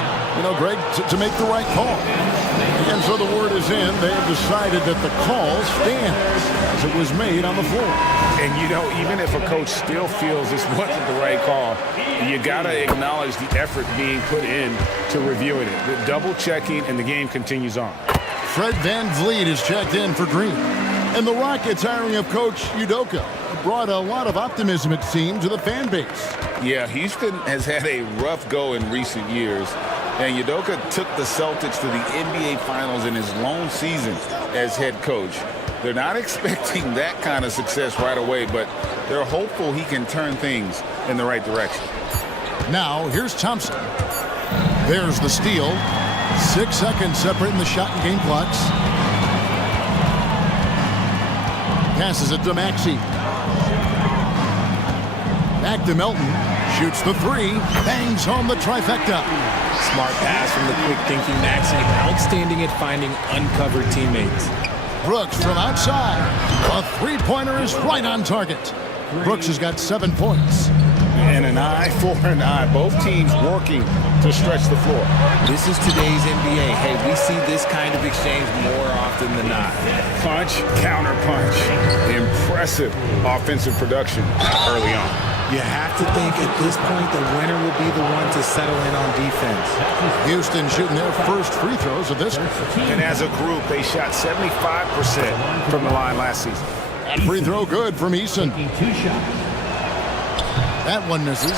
Greg, to make the right call. And so the word is in. They have decided that the call stands as it was made on the floor. And, even if a coach still feels this wasn't the right call, you got to acknowledge the effort being put in to reviewing it. The double-checking, and the game continues on. Fred VanVleet is checked in for Green. And the Rockets hiring of Coach Udoka brought a lot of optimism, it seemed, to the fan base. Yeah, Houston has had a rough go in recent years. And Udoka took the Celtics to the NBA Finals in his lone season as head coach. They're not expecting that kind of success right away, but they're hopeful he can turn things in the right direction. Now, here's Thompson. There's the steal. 6 seconds separating the shot and game clocks. Passes it to Maxey. Back to Melton. Shoots the three. Bangs home the trifecta. Smart pass from the quick-thinking Maxey. Outstanding at finding uncovered teammates. Brooks from outside. A three-pointer is right on target. Brooks has got 7 points. And an eye for an eye. Both teams working to stretch the floor. This is today's NBA. Hey, we see this kind of exchange more often than not. Punch, counter punch. Impressive offensive production early on. You have to think at this point the winner will be the one to settle in on defense. Houston shooting their first free throws of this. And as a group, they shot 75% from the line last season. That free throw good from Eason. That one misses.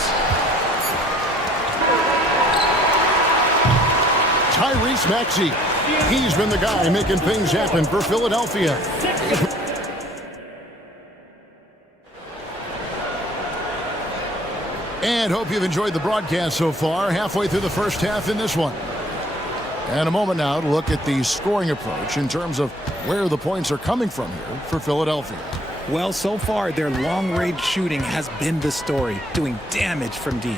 Tyrese Maxey. He's been the guy making things happen for Philadelphia. And hope you've enjoyed the broadcast so far. Halfway through the first half in this one. And a moment now to look at the scoring approach in terms of where the points are coming from here for Philadelphia. Well, so far, their long-range shooting has been the story, doing damage from deep.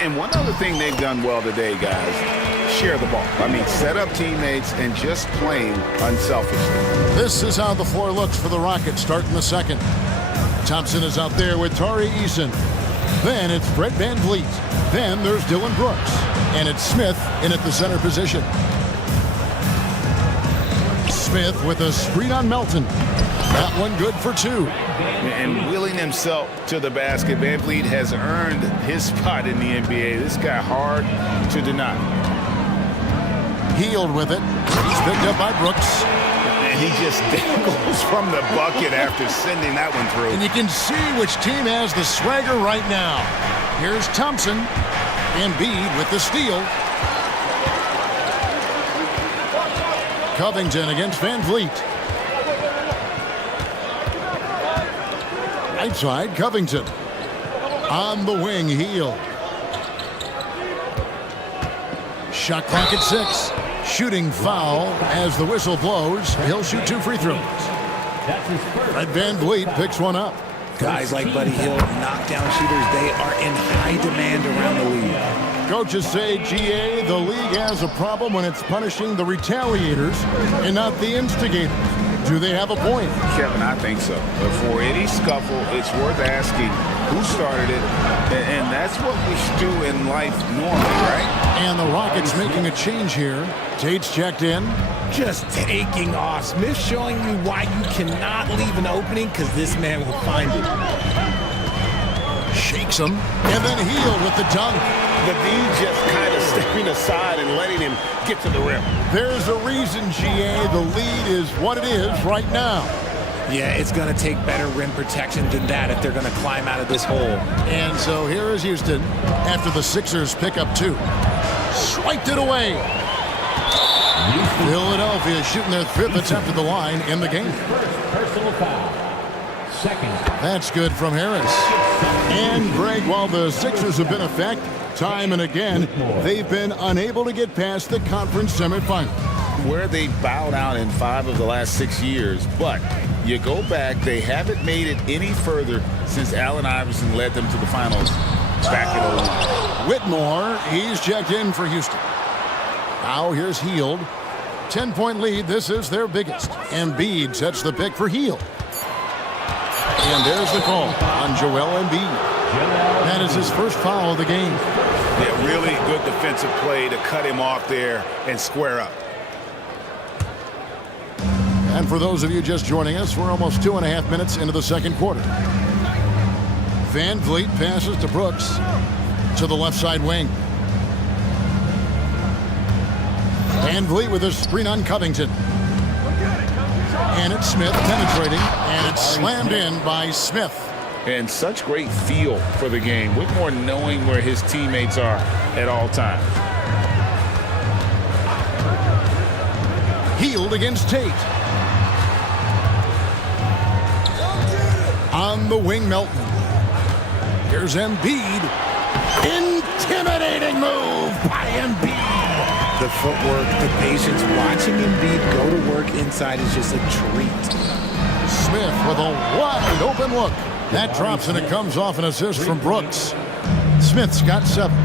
And one other thing they've done well today, guys, share the ball. I mean, set up teammates and just playing unselfishly. This is how the floor looks for the Rockets starting the second. Thompson is out there with Tari Eason. Then it's Fred VanVleet. Then there's Dylan Brooks. And it's Smith in at the center position. Smith with a screen on Melton. That one good for 2. And wheeling himself to the basket, VanVleet has earned his spot in the NBA. This guy hard to deny. Healed with it. He's picked up by Brooks. And he just dangles from the bucket after sending that one through. And you can see which team has the swagger right now. Here's Thompson. Embiid with the steal. Covington against VanVleet. Right side, Covington. On the wing, Hield. Shot clock at 6. Shooting foul as the whistle blows. He'll shoot 2 free throws. Fred VanVleet picks one up. Guys like Buddy Hield, knockdown shooters, they are in high demand around the league. Coaches say, GA, the league has a problem when it's punishing the retaliators and not the instigators. Do they have a point? Kevin, I think so. But for any scuffle, it's worth asking who started it. And that's what we should do in life normally, right? And the Rockets making a change here. Tate's checked in. Just taking off. Smith showing you why you cannot leave an opening because this man will find it. Shakes him. And then Hield with the dunk. The D just kind of stepping aside and letting him get to the rim. There's a reason, GA. The lead is what it is right now. Yeah, it's going to take better rim protection than that if they're going to climb out of this hole. And so here is Houston after the Sixers pick up 2. Swiped it away. Philadelphia shooting their 5th attempt at the line in the game. Personal foul. Second. That's good from Harris. And Greg, while the Sixers have been effective time and again, they've been unable to get past the conference semifinal. Where they bowed out in 5 of the last 6 years, but you go back, they haven't made it any further since Allen Iverson led them to the finals back in 01. Whitmore, he's checked in for Houston. Now here's Hield. 10-point lead, this is their biggest. Embiid sets the pick for Hield. And there's the call on Joel Embiid. That is his first foul of the game. Yeah, really good defensive play to cut him off there and square up. And for those of you just joining us, we're almost 2.5 minutes into the second quarter. Van Vliet passes to Brooks to the left side wing. Van Vliet with a screen on Covington. And it's Smith penetrating, and it's slammed in by Smith. And such great feel for the game. Whitmore knowing where his teammates are at all times. Healed against Tate. On the wing, Melton. Here's Embiid. Intimidating move by Embiid. The footwork, the patience, watching Embiid go to work inside is just a treat. Smith with a wide open look. That drops and it comes off an assist from Brooks. Smith's got 7.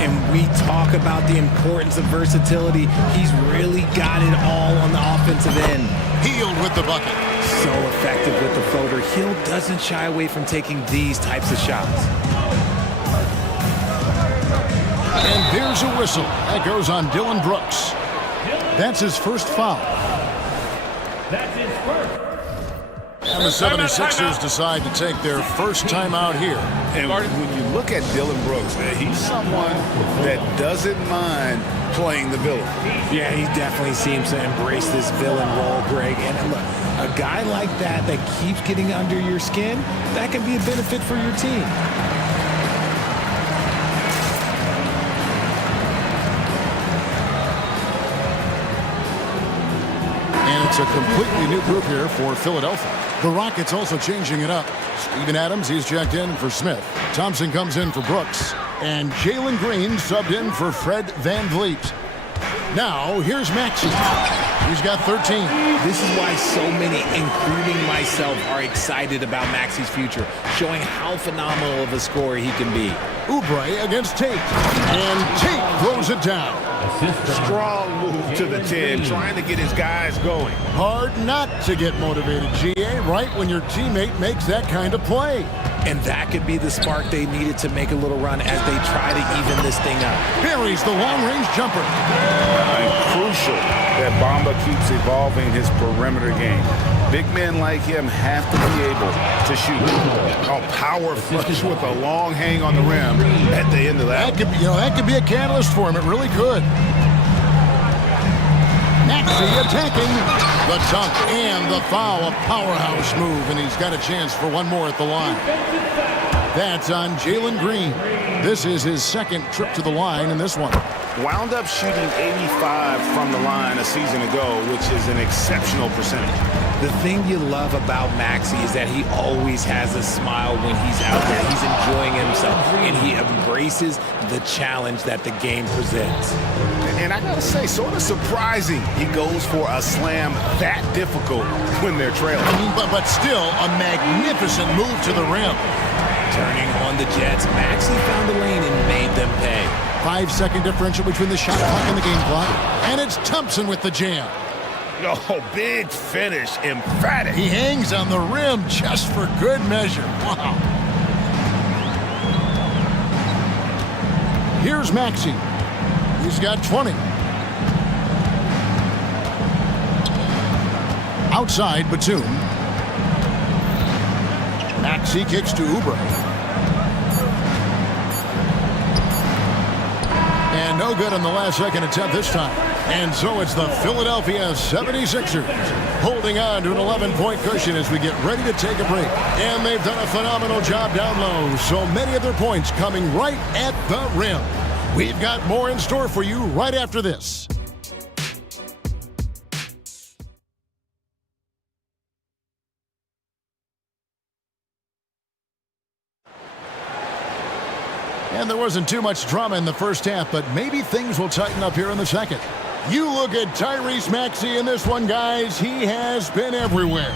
And we talk about the importance of versatility. He's really got it all on the offensive end. Healed with the bucket. So effective with the floater. Hill doesn't shy away from taking these types of shots. And there's a whistle. That goes on Dylan Brooks. That's his first foul. That's his first. And the 76ers decide to take their first timeout here. And when you look at Dylan Brooks, he's someone that doesn't mind playing the villain. Yeah, he definitely seems to embrace this villain role, Greg. And look, a guy like that keeps getting under your skin, that can be a benefit for your team. And it's a completely new group here for Philadelphia. The Rockets also changing it up. Steven Adams, he's checked in for Smith. Thompson comes in for Brooks. And Jalen Green subbed in for Fred Van Vliet. Now, here's Maxey. He's got 13. This is why so many, including myself, are excited about Maxey's future, showing how phenomenal of a scorer he can be. Oubre against Tate. And Tate throws it down. Strong move to the 10, trying to get his guys going. Hard not to get motivated, GA, right when your teammate makes that kind of play. And that could be the spark they needed to make a little run as they try to even this thing up. Buries the long-range jumper. And crucial that Bamba keeps evolving his perimeter game. Big men like him have to be able to shoot. A power flush with a long hang on the rim at the end of that. That could be a catalyst for him. It really could. Maxey attacking the dunk and the foul. A powerhouse move, and he's got a chance for one more at the line. That's on Jalen Green. This is his second trip to the line in this one. Wound up shooting 85 from the line a season ago, which is an exceptional percentage. The thing you love about Maxey is that he always has a smile when he's out there. He's enjoying himself, and he embraces the challenge that the game presents. And I gotta say, sort of surprising he goes for a slam that difficult when they're trailing. But still, a magnificent move to the rim. Turning on the Jets, Maxey found the lane and made them pay. 5-second differential between the shot clock and the game clock. And it's Thompson with the jam. Oh, big finish, emphatic. He hangs on the rim just for good measure. Wow. Here's Maxey. He's got 20. Outside, Batum. Maxey kicks to Oubre. And no good on the last second attempt this time. And so it's the Philadelphia 76ers holding on to an 11-point cushion as we get ready to take a break. And they've done a phenomenal job down low. So many of their points coming right at the rim. We've got more in store for you right after this. And there wasn't too much drama in the first half, but maybe things will tighten up here in the second. You look at Tyrese Maxey in this one, guys. He has been everywhere.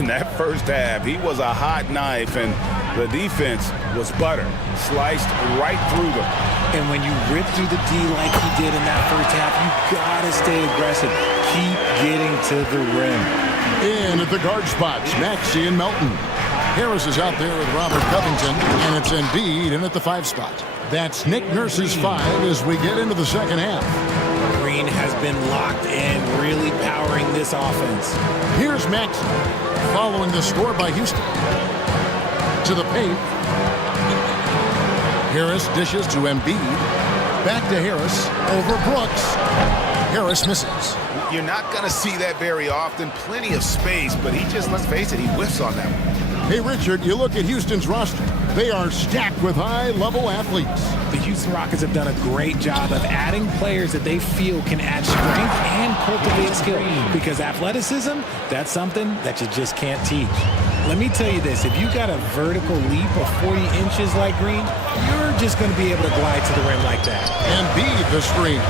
In that first half, he was a hot knife, and the defense was butter. Sliced right through them. And when you rip through the D like he did in that first half, you gotta stay aggressive. Keep getting to the rim. In at the guard spots, Maxey and Melton. Harris is out there with Robert Covington, and it's Embiid in at the 5 spot. That's Nick Nurse's 5 as we get into the second half. Green has been locked in, really powering this offense. Here's Max following the score by Houston. To the paint. Harris dishes to Embiid. Back to Harris. Over Brooks. Harris misses. You're not going to see that very often. Plenty of space, but he just, let's face it, he whiffs on that one. Hey, Richard, you look at Houston's roster. They are stacked with high-level athletes. The Houston Rockets have done a great job of adding players that they feel can add strength and cultivate skill. Because athleticism, that's something that you just can't teach. Let me tell you this, if you got a vertical leap of 40 inches like Green, you're just going to be able to glide to the rim like that. Embiid the screen.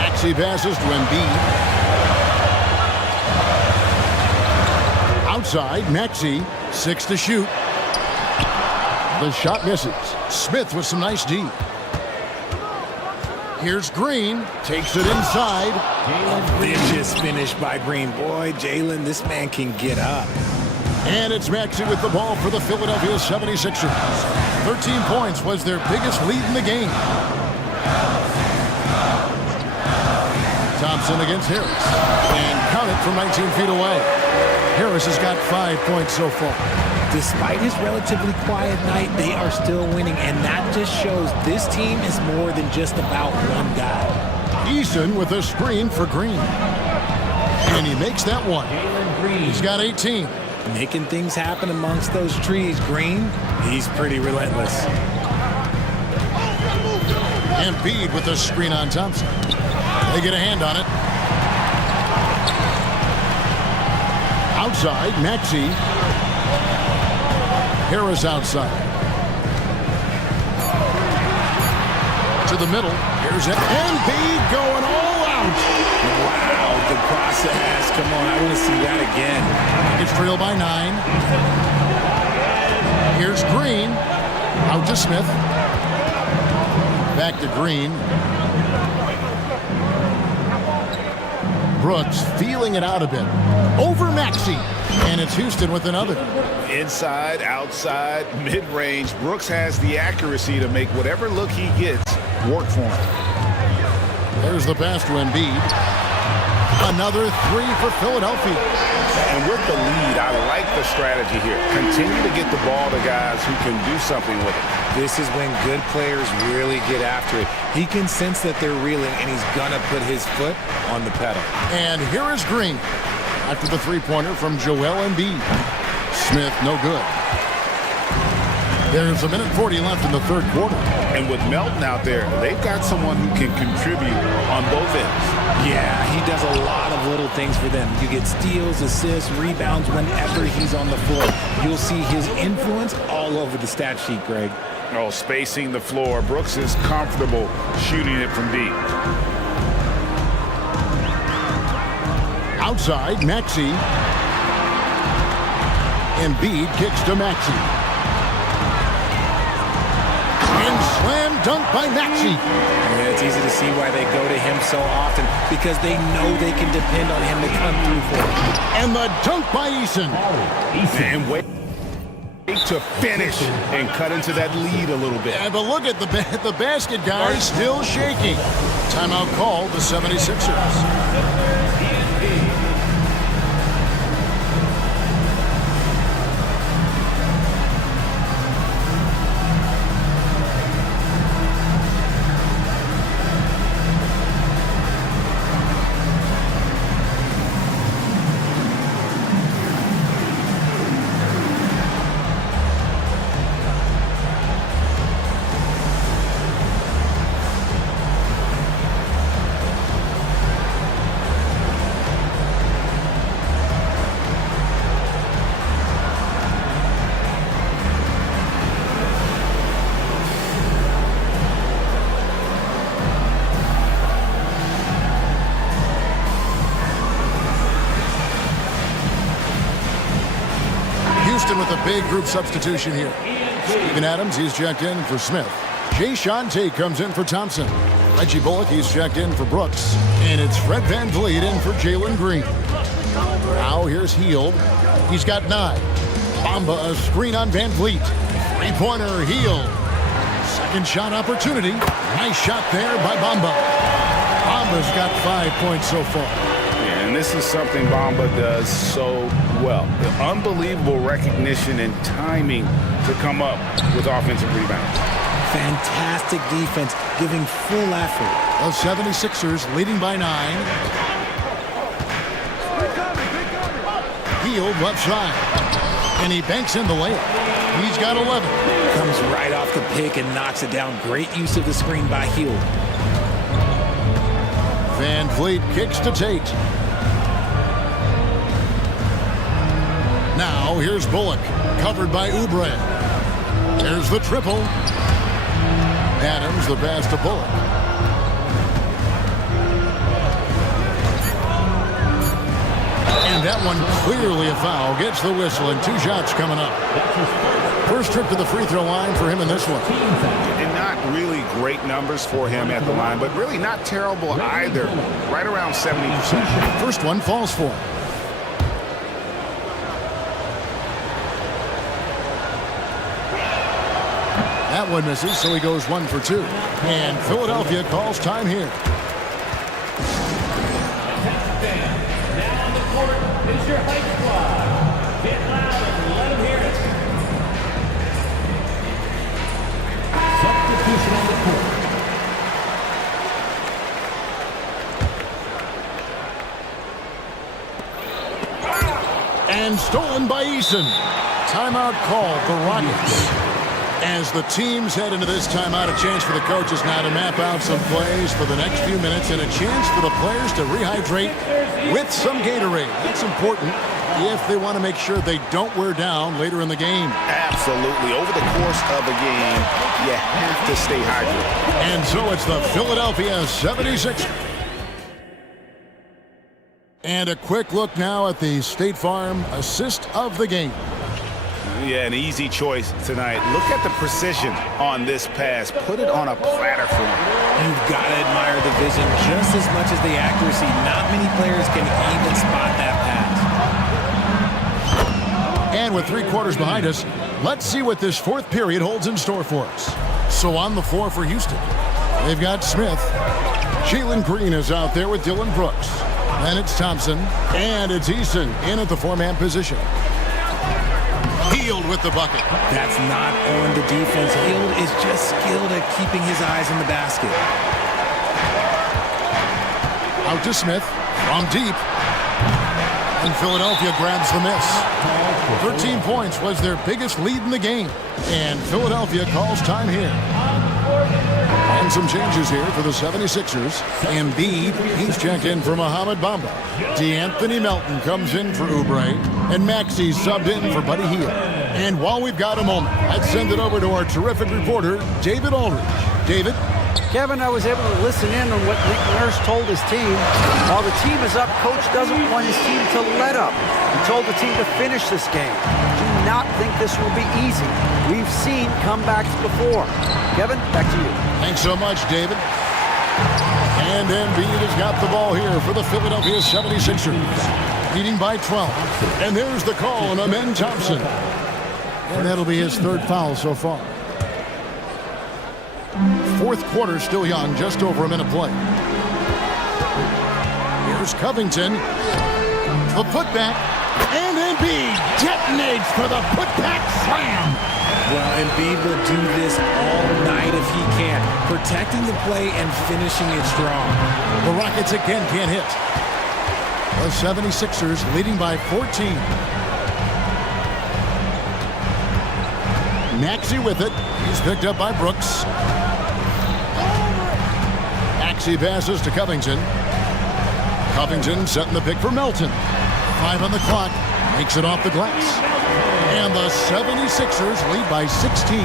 Maxey passes to Embiid. Outside, Maxey, 6 to shoot. The shot misses. Smith with some nice D. Here's Green, takes it inside. Vicious finish by Green. Boy, Jalen, this man can get up. And it's Maxey with the ball for the Philadelphia 76ers. 13 points was their biggest lead in the game. Thompson against Harris. And count it from 19 feet away. Harris has got 5 points so far. Despite his relatively quiet night, they are still winning, and that just shows this team is more than just about one guy. Eason with a screen for Green. And he makes that one. He's got 18. Making things happen amongst those trees. Green, he's pretty relentless. Embiid with a screen on Thompson. They get a hand on it. Outside, Maxey. Harris outside. To the middle. Here's Embiid going all out. Wow, the process. Come on, I want to see that again. It's trailed by 9. Here's Green. Out to Smith. Back to Green. Brooks feeling it out a bit. Over Maxey. And it's Houston with another. Inside, outside, mid-range. Brooks has the accuracy to make whatever look he gets work for him. There's the pass to Embiid. Another 3 for Philadelphia. And with the lead, I like the strategy here. Continue to get the ball to guys who can do something with it. This is when good players really get after it. He can sense that they're reeling, and he's going to put his foot on the pedal. And here is Green. After the three-pointer from Joel Embiid. Smith, no good. There's 1:40 left in the third quarter. And with Melton out there, they've got someone who can contribute on both ends. Yeah, he does a lot of little things for them. You get steals, assists, rebounds whenever he's on the floor. You'll see his influence all over the stat sheet, Greg. Oh, spacing the floor. Brooks is comfortable shooting it from deep. Outside, Maxey. Embiid kicks to Maxey. And slam dunk by Maxey. Yeah, it's easy to see why they go to him so often, because they know they can depend on him to come through for them. And the dunk by Eason. And wait to finish and cut into that lead a little bit. Yeah, but look at the basket, guys, still shaking. Timeout called the 76ers. With a big group substitution here. Steven Adams, he's checked in for Smith. Jay Shante comes in for Thompson. Reggie Bullock, he's checked in for Brooks. And it's Fred VanVleet in for Jalen Green. Now here's Hield. He's got 9. Bamba, a screen on VanVleet. Three-pointer, Hield. Second shot opportunity. Nice shot there by Bamba. Bamba's got 5 points so far. Yeah, and this is something Bamba does so well. The unbelievable recognition and timing to come up with offensive rebounds. Fantastic defense, giving full effort. The 76ers leading by 9. Hield left side. And he banks in the layup. He's got 11. Comes right off the pick and knocks it down. Great use of the screen by Hield. Van Vliet kicks to Tate. Now here's Bullock, covered by Oubre. There's the triple. Adams the pass to Bullock. And that one clearly a foul. Gets the whistle and 2 shots coming up. First trip to the free throw line for him in this one. And not really great numbers for him at the line, but really not terrible either. Right around 70%. First one falls for him. That one misses, so he goes 1 for 2. And Philadelphia calls time here. Now on the court is your hype squad. Get loud and let them hear it. Substitution on the court. And stolen by Eason. Timeout called the Rockets. As the teams head into this timeout, a chance for the coaches now to map out some plays for the next few minutes and a chance for the players to rehydrate with some Gatorade. That's important if they want to make sure they don't wear down later in the game. Absolutely. Over the course of a game, you have to stay hydrated. And so it's the Philadelphia 76ers. And a quick look now at the State Farm assist of the game. Yeah, an easy choice tonight. Look at the precision on this pass. Put it on a platter for him. You've got to admire the vision just as much as the accuracy. Not many players can even spot that pass. And with 3 quarters behind us, let's see what this 4th period holds in store for us. So on the floor for Houston, they've got Smith. Jalen Green is out there with Dylan Brooks. Then it's Thompson, and it's Eason in at the 4-man position. Hield with the bucket. That's not on the defense. Hield is just skilled at keeping his eyes on the basket. Out to Smith from deep. And Philadelphia grabs the miss. 13 points was their biggest lead in the game. And Philadelphia calls time here. And some changes here for the 76ers. Embiid, he's checked in for Mohamed Bamba. DeAnthony Melton comes in for Oubre. And Maxey subbed in for Buddy Hield. And while we've got a moment, let's send it over to our terrific reporter, David Aldridge. David? Kevin, I was able to listen in on what Nick Nurse told his team. While the team is up, Coach doesn't want his team to let up. He told the team to finish this game. Do not think this will be easy. We've seen comebacks before. Kevin, back to you. Thanks so much, David. And Embiid has got the ball here for the Philadelphia 76ers. Leading by 12. And there's the call on Amen Thompson. And that'll be his 3rd foul so far. 4th quarter still young, just over a minute play. Here's Covington. The putback. And Embiid detonates for the putback slam. Well, Embiid will do this all night if he can, protecting the play and finishing it strong. The Rockets again can't hit. The 76ers leading by 14. Maxey with it. He's picked up by Brooks. Maxey passes to Covington. Covington setting the pick for Melton. 5 on the clock. Makes it off the glass. And the 76ers lead by 16.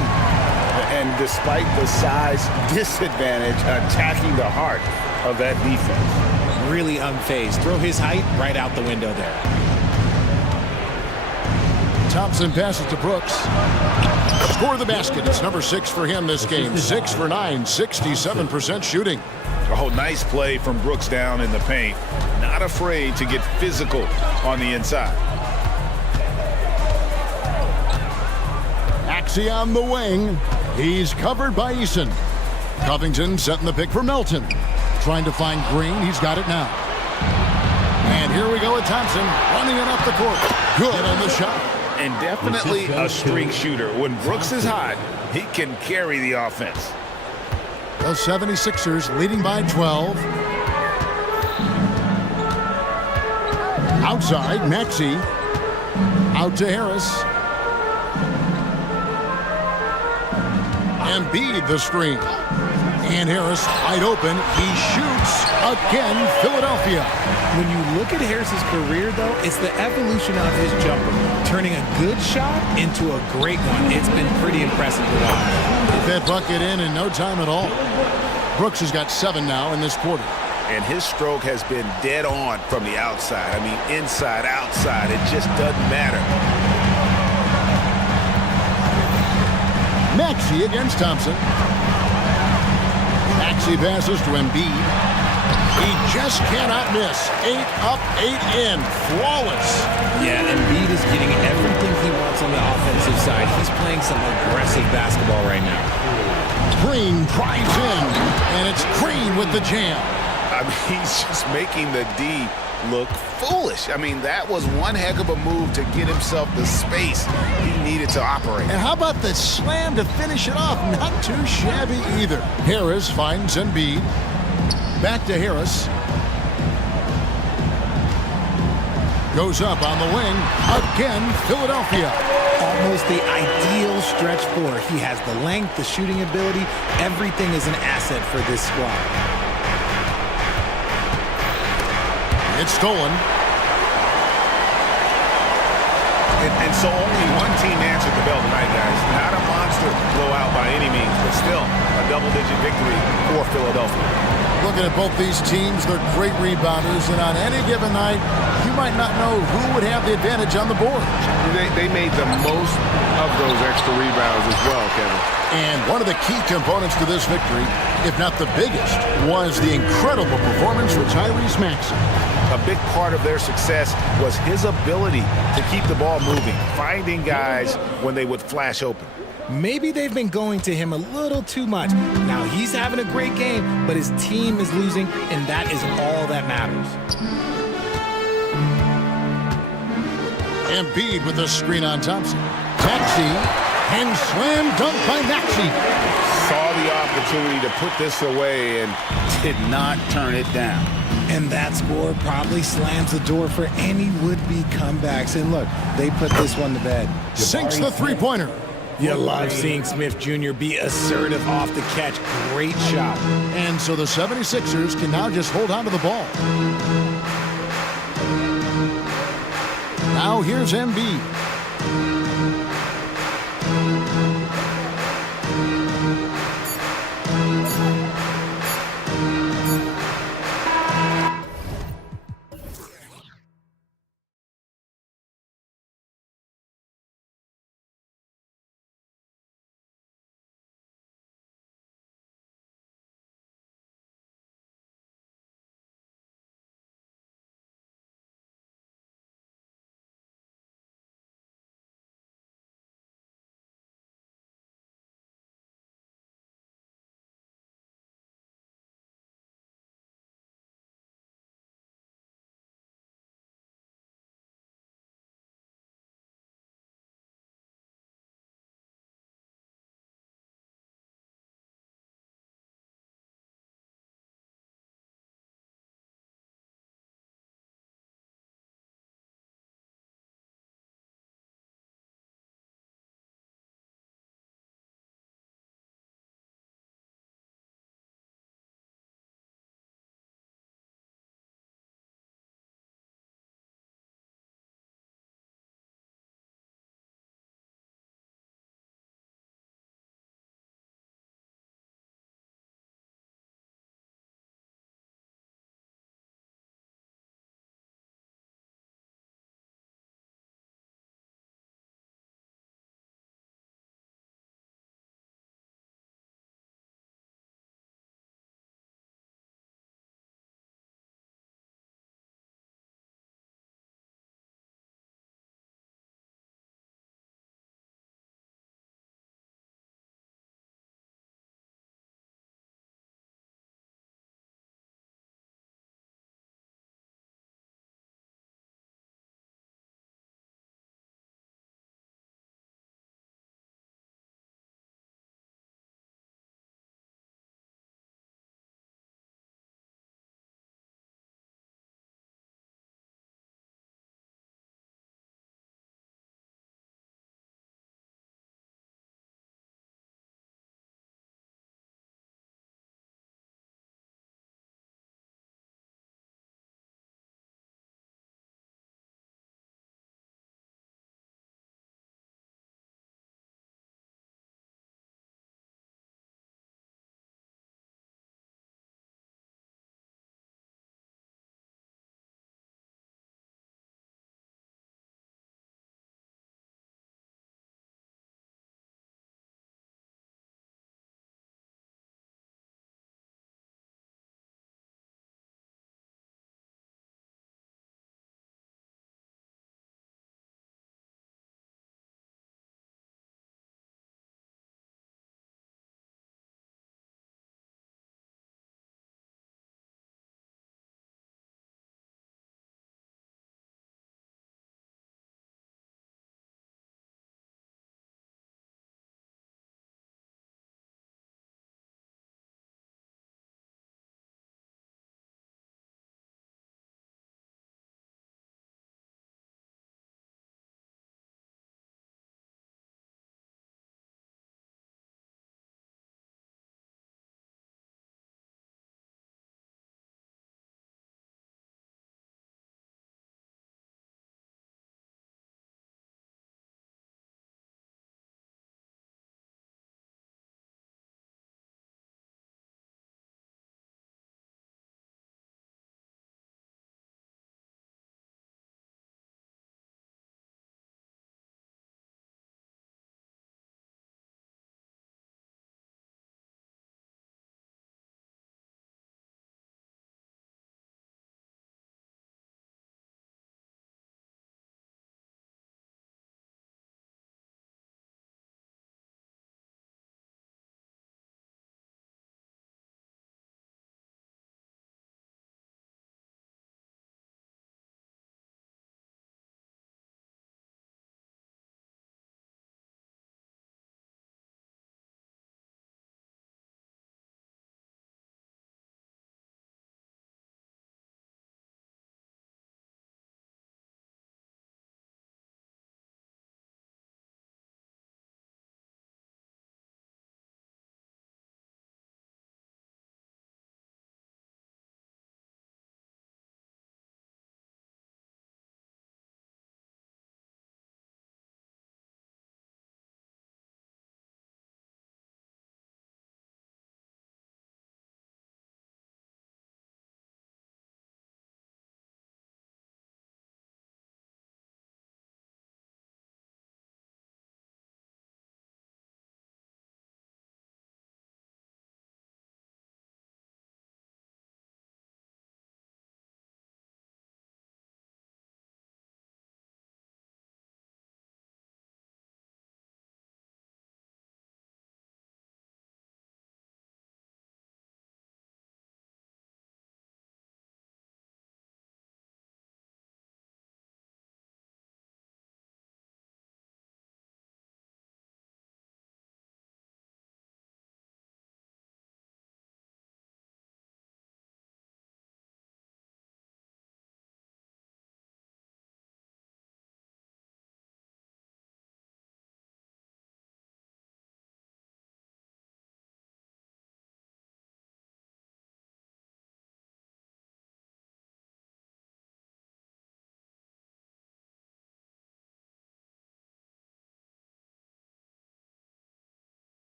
And despite the size disadvantage, attacking the heart of that defense. Really unfazed. Throw his height right out the window there. Thompson passes to Brooks. Score the basket. It's number 6 for him this game. 6 for 9, 67% shooting. Oh, nice play from Brooks down in the paint. Not afraid to get physical on the inside. Maxey on the wing. He's covered by Eason. Covington setting the pick for Melton. Trying to find Green. He's got it now. And here we go with Thompson running it up the court. Good on the shot. And definitely a streak shooter. When Brooks is hot, he can carry the offense. The 76ers leading by 12. Outside, Maxey. Out to Harris. Embiid the screen. And Harris wide open. He shoots again, Philadelphia. When you look at Harris's career, though, it's the evolution of his jumper, turning a good shot into a great one. It's been pretty impressive to watch. That bucket in no time at all. Brooks has got 7 now in this quarter. And his stroke has been dead on from the outside. I mean, inside, outside, it just doesn't matter. Maxey against Thompson. Maxey passes to Embiid. He just cannot miss. 8 up, 8 in. Flawless. Yeah, Embiid is getting everything he wants on the offensive side. He's playing some aggressive basketball right now. Green drives in, and it's Green with the jam. I mean, he's just making the D look foolish. I mean, that was one heck of a move to get himself the space he needed to operate. And how about the slam to finish it off? Not too shabby either. Harris finds Embiid. Back to Harris. Goes up on the wing. Again, Philadelphia. Almost the ideal stretch four. He has the length, the shooting ability. Everything is an asset for this squad. It's stolen. And so only one team answered the bell tonight, guys. Not a monster blowout by any means, but still a double-digit victory for Philadelphia. Looking at both these teams, they're great rebounders, and on any given night, you might not know who would have the advantage on the board. They made the most of those extra rebounds as well, Kevin. And one of the key components to this victory, if not the biggest, was the incredible performance for Tyrese Maxey. A big part of their success was his ability to keep the ball moving, finding guys when they would flash open. Maybe they've been going to him a little too much. Now he's having a great game, but his team is losing, and that is all that matters. Embiid with the screen on Thompson. Maxey, and slam dunk by Maxey. Saw the opportunity to put this away and did not turn it down. And that score probably slams the door for any would-be comebacks. And look, they put this one to bed. Sinks the three-pointer. You love seeing Smith Jr. be assertive off the catch. Great shot. And so the 76ers can now just hold on to the ball. Now here's Embiid.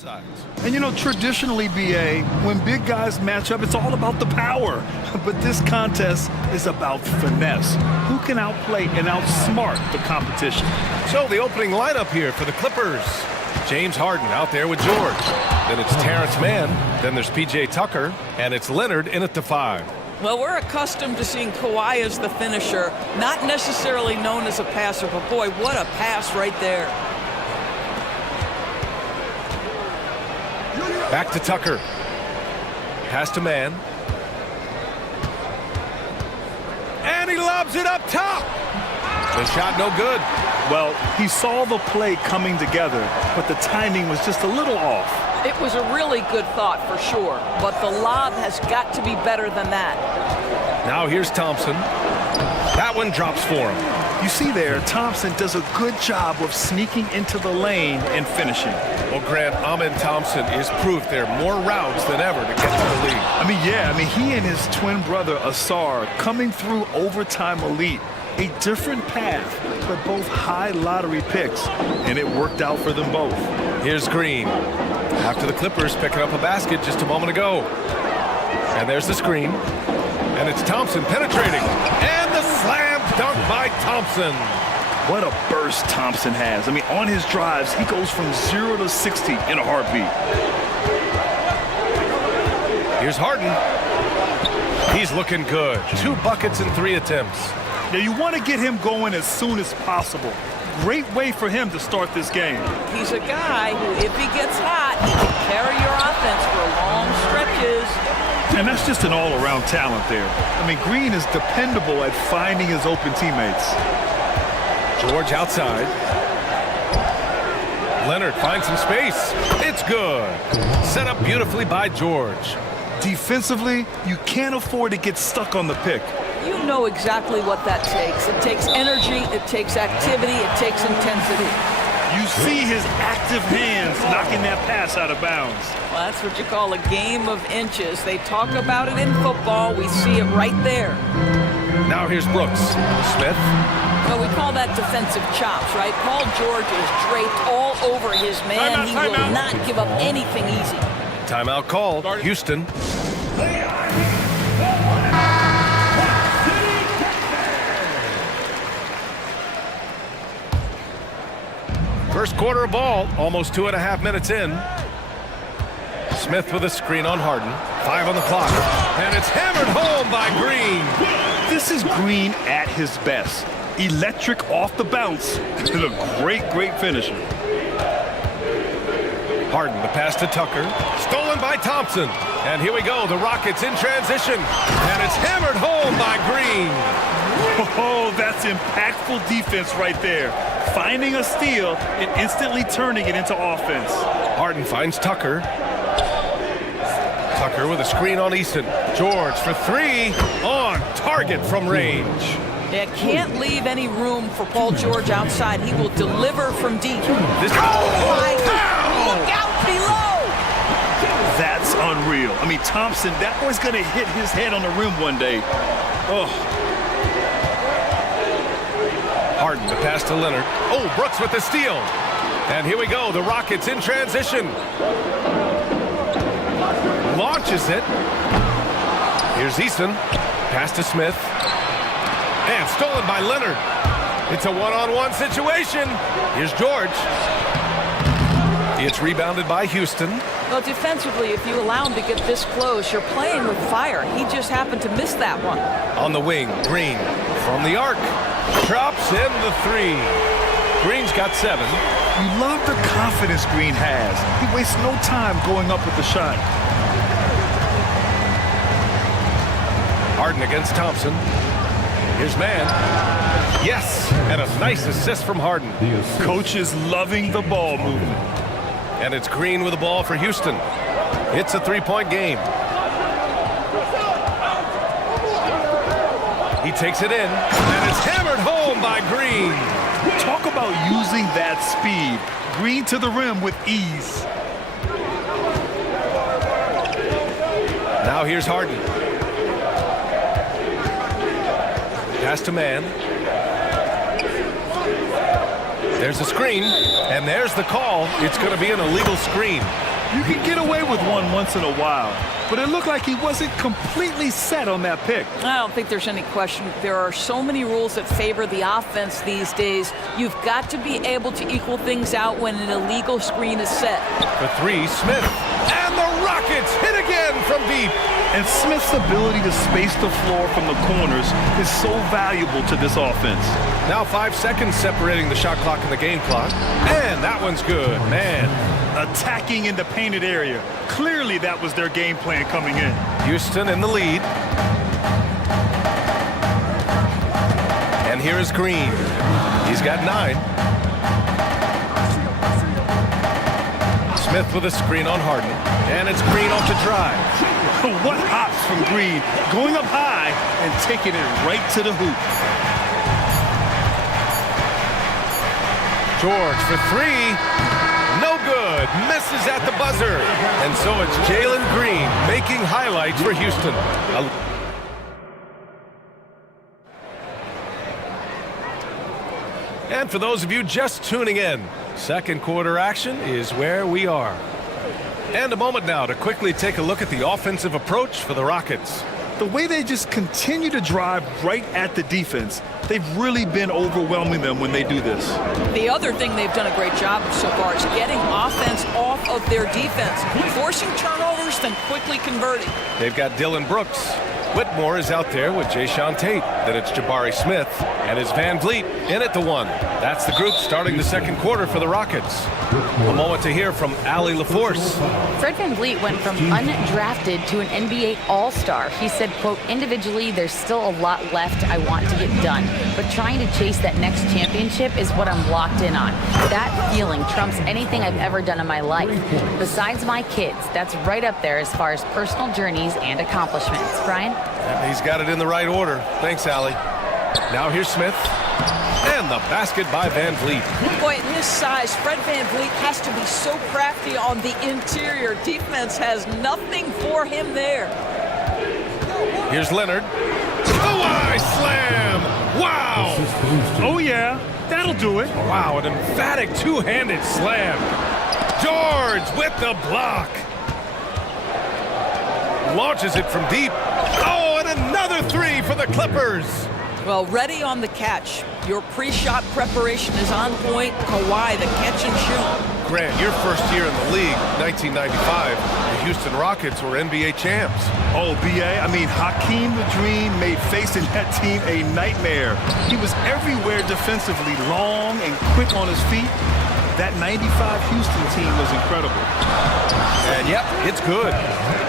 sides. And you know, traditionally, BA, when big guys match up, it's all about the power. But this contest is about finesse. Who can outplay and outsmart the competition? So the opening lineup here for the Clippers. James Harden out there with George. Then it's Terrence Mann. Then there's P.J. Tucker. And it's Leonard in at the 5. Well, we're accustomed to seeing Kawhi as the finisher, not necessarily known as a passer, but boy, what a pass right there. Back to Tucker. Pass to Mann. And he lobs it up top. The shot no good. Well, he saw the play coming together, but the timing was just a little off. It was a really good thought for sure, but the lob has got to be better than that. Now here's Thompson. That one drops for him. You see there, Thompson does a good job of sneaking into the lane and finishing. Well, Grant, Amin Thompson is proof there are more routes than ever to get to the lead. He and his twin brother, Asar, coming through overtime elite. A different path, but both high lottery picks, and it worked out for them both. Here's Green. After the Clippers picking up a basket just a moment ago. And there's the screen. And it's Thompson penetrating. And the slam dunk by Thompson. What a burst Thompson has. I mean, on his drives, he goes from 0 to 60 in a heartbeat. Here's Harden. He's looking good. 2 buckets in 3 attempts. Now, you want to get him going as soon as possible. Great way for him to start this game. He's a guy who, if he gets hot, he can carry your offense for long stretches. And that's just an all-around talent there. I mean, Green is dependable at finding his open teammates. George outside. Leonard finds some space. It's good. Set up beautifully by George. Defensively, you can't afford to get stuck on the pick. You know exactly what that takes. It takes energy, it takes activity, it takes intensity. You see his active hands knocking that pass out of bounds. Well, that's what you call a game of inches. They talk about it in football. We see it right there. Now here's Brooks. Smith. Well, we call that defensive chops, right? Paul George is draped all over his man. He will not give up anything easy. Timeout called. Houston. First quarter of ball, almost 2.5 minutes in. Smith with a screen on Harden. 5 on the clock. And it's hammered home by Green. This is Green at his best. Electric off the bounce. And a great finisher. Harden, the pass to Tucker. Stolen by Thompson. And here we go, the Rockets in transition. And it's hammered home by Green. Oh, that's impactful defense right there. Finding a steal and instantly turning it into offense. Harden finds Tucker. Tucker with a screen on Eason. George for 3 on target from range. Yeah, can't leave any room for Paul George outside. He will deliver from deep. This Look out below! That's unreal. I mean, Thompson, that boy's going to hit his head on the rim one day. Oh. Harden, the pass to Leonard. Oh, Brooks with the steal. And here we go, the Rockets in transition. Launches it. Here's Eason. Pass to Smith. And stolen by Leonard. It's a one-on-one situation. Here's George. It's rebounded by Houston. Well, defensively, if you allow him to get this close, you're playing with fire. He just happened to miss that one. On the wing, Green from the arc. Drops in the 3. Green's got 7. You love the confidence Green has. He wastes no time going up with the shot. Harden against Thompson. Here's Mann. Yes, and a nice assist from Harden. Coach is loving the ball movement. And it's Green with the ball for Houston. It's a 3-point game. He takes it in, and it's hammered home by Green. Talk about using that speed. Green to the rim with ease. Now here's Harden. Pass to Mann. There's the screen, and there's the call. It's going to be an illegal screen. You can get away with one once in a while, but it looked like he wasn't completely set on that pick. I don't think there's any question. There are so many rules that favor the offense these days. You've got to be able to equal things out when an illegal screen is set. For three, Smith. And the Rockets hit again from deep. And Smith's ability to space the floor from the corners is so valuable to this offense. Now 5 seconds separating the shot clock and the game clock. And that one's good, man. Attacking in the painted area. Clearly that was their game plan coming in. Houston in the lead. And here is Green. He's got 9. Smith with a screen on Harden. And it's Green off the drive. What hops from Green, going up high and taking it right to the hoop. George for 3. No good. Misses at the buzzer. And so it's Jalen Green making highlights for Houston. And for those of you just tuning in, second quarter action is where we are. And a moment now to quickly take a look at the offensive approach for the Rockets. The way they just continue to drive right at the defense, they've really been overwhelming them when they do this. The other thing they've done a great job of so far is getting offense off of their defense, forcing turnovers, then quickly converting. They've got Dylan Brooks. Whitmore is out there with Jayshawn Tate. Then it's Jabari Smith. And it's Van Vliet in at the 1. That's the group starting the second quarter for the Rockets. A moment to hear from Allie LaForce. Fred Van Vliet went from undrafted to an NBA All-Star. He said, quote, individually, there's still a lot left I want to get done, but trying to chase that next championship is what I'm locked in on. That feeling trumps anything I've ever done in my life. Besides my kids, that's right up there as far as personal journeys and accomplishments. Brian? He's got it in the right order. Thanks, Allie. Now here's Smith. And the basket by Van Vliet. Boy, at his size, Fred Van Vliet has to be so crafty on the interior. Defense has nothing for him there. Here's Leonard. Oh, slam! Wow! Oh, yeah. That'll do it. Wow, an emphatic two-handed slam. George with the block. Launches it from deep. Oh, and another 3 for the Clippers. Well, ready on the catch. Your pre-shot preparation is on point. Kawhi, the catch and shoot. Grant, your first year in the league, 1995, the Houston Rockets were NBA champs. Oh, B.A., I mean, Hakeem the Dream made facing that team a nightmare. He was everywhere defensively, long and quick on his feet. That 95 Houston team was incredible. And yep, it's good.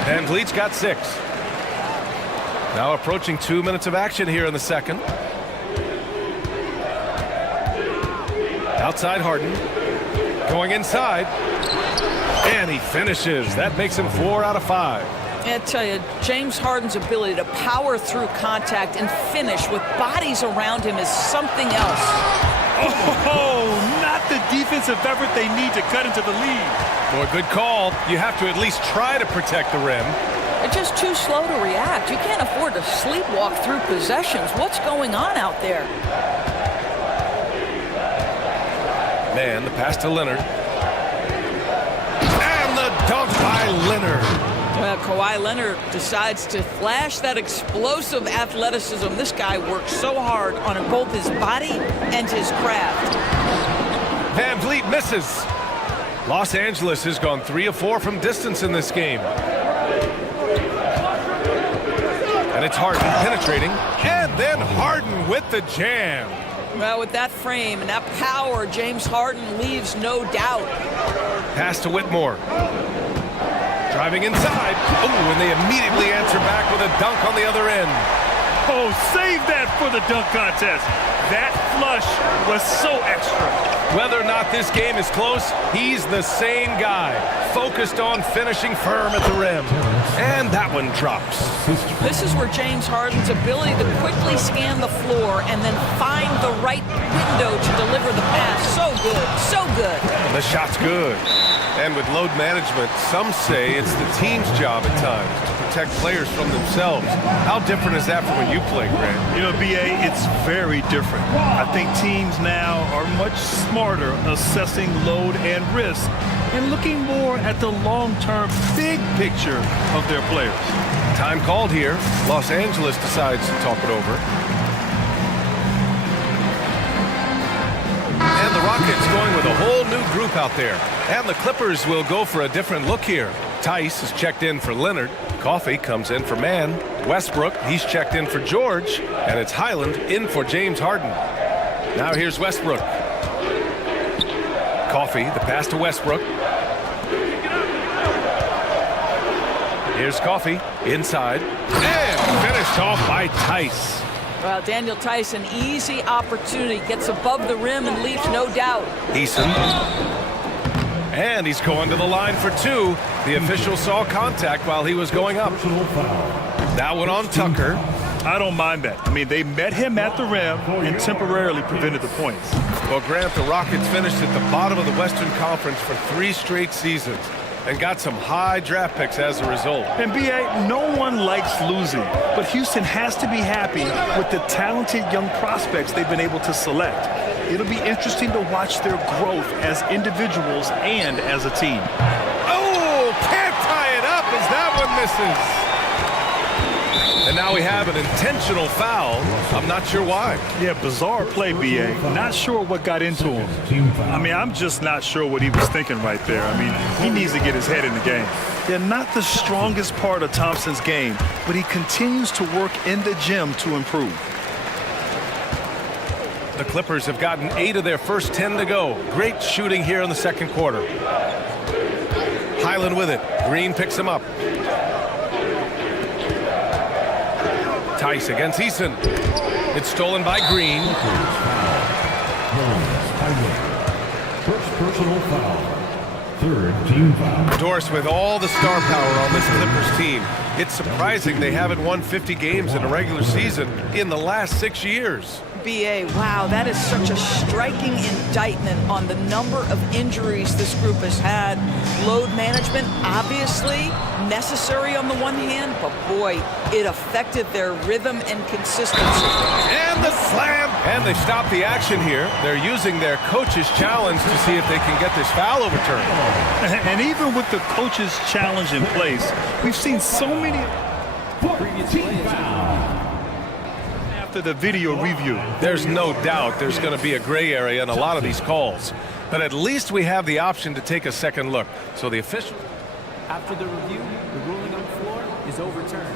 Van Vliet's got 6. Now approaching 2 minutes of action here in the second. Outside Harden. Going inside. And he finishes. That makes him 4 out of 5. I tell you, James Harden's ability to power through contact and finish with bodies around him is something else. Oh, not the defensive effort they need to cut into the lead. Boy, good call. You have to at least try to protect the rim. They're just too slow to react. You can't afford to sleepwalk through possessions. What's going on out there? Man, the pass to Leonard. And the dunk by Leonard. Well, Kawhi Leonard decides to flash that explosive athleticism. This guy works so hard on both his body and his craft. Van Vliet misses. Los Angeles has gone 3 of 4 from distance in this game. And it's Harden penetrating. And then Harden with the jam. Well, with that frame and that power, James Harden leaves no doubt. Pass to Whitmore. Driving inside. Oh, and they immediately answer back with a dunk on the other end. Oh, save that for the dunk contest. That flush was so extra. Whether or not this game is close, he's the same guy, focused on finishing firm at the rim. And that one drops. This is where James Harden's ability to quickly scan the floor and then find the right window to deliver the pass. So good, so good. The shot's good. And with load management, some say it's the team's job at times to protect players from themselves. How different is that from when you play, Grant? You know, B.A., it's very different. I think teams now are much smarter assessing load and risk and looking more at the long-term big picture of their players. Time called here. Los Angeles decides to talk it over. And the Rockets going with a whole new group out there. And the Clippers will go for a different look here. Tice is checked in for Leonard. Coffee comes in for Mann. Westbrook, he's checked in for George. And it's Highland in for James Harden. Now here's Westbrook. Coffee, the pass to Westbrook. Here's Coffee, inside. And finished off by Tice. Well, Daniel Tice, an easy opportunity. Gets above the rim and leaps, no doubt. Eason. And he's going to the line for two. The official saw contact while he was going up. That one on Tucker. I don't mind that. I mean, they met him at the rim and temporarily prevented the points. Well, Grant, the Rockets finished at the bottom of the Western Conference for 3 straight seasons and got some high draft picks as a result. And B.A., no one likes losing, but Houston has to be happy with the talented young prospects they've been able to select. It'll be interesting to watch their growth as individuals and as a team. Oh, can't tie it up as that one misses. And now we have an intentional foul. I'm not sure why. Yeah, bizarre play, B.A. Not sure what got into him. I mean, I'm just not sure what he was thinking right there. I mean, he needs to get his head in the game. They're not the strongest part of Thompson's game, but he continues to work in the gym to improve. The Clippers have gotten 8 of their first 10 to go. Great shooting here in the second quarter. Highland with it. Green picks him up. Tice against Eason. It's stolen by Green. First personal foul. Third team foul. Doris with all the star power on this Clippers team. It's surprising they haven't won 50 games in a regular season in the last 6 years. BA, wow, that is such a striking indictment on the number of injuries this group has had. Load management, obviously necessary on the one hand, but boy, it affected their rhythm and consistency. And the slam! And they stop the action here. They're using their coach's challenge to see if they can get this foul overturned. And even with the coach's challenge in place, we've seen so many... After the video review. There's no doubt there's going to be a gray area in a lot of these calls. But at least we have the option to take a second look. So the official... After the review, the ruling on the floor is overturned.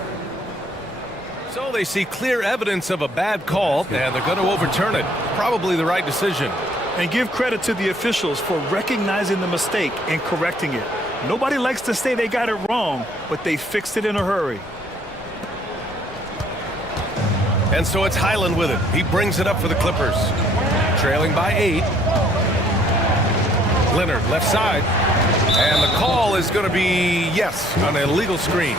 So they see clear evidence of a bad call, and they're going to overturn it. Probably the right decision. And give credit to the officials for recognizing the mistake and correcting it. Nobody likes to say they got it wrong, but they fixed it in a hurry. And so it's Highland with it. He brings it up for the Clippers. Trailing by 8. Leonard, left side. And the call is going to be, yes, an illegal screen.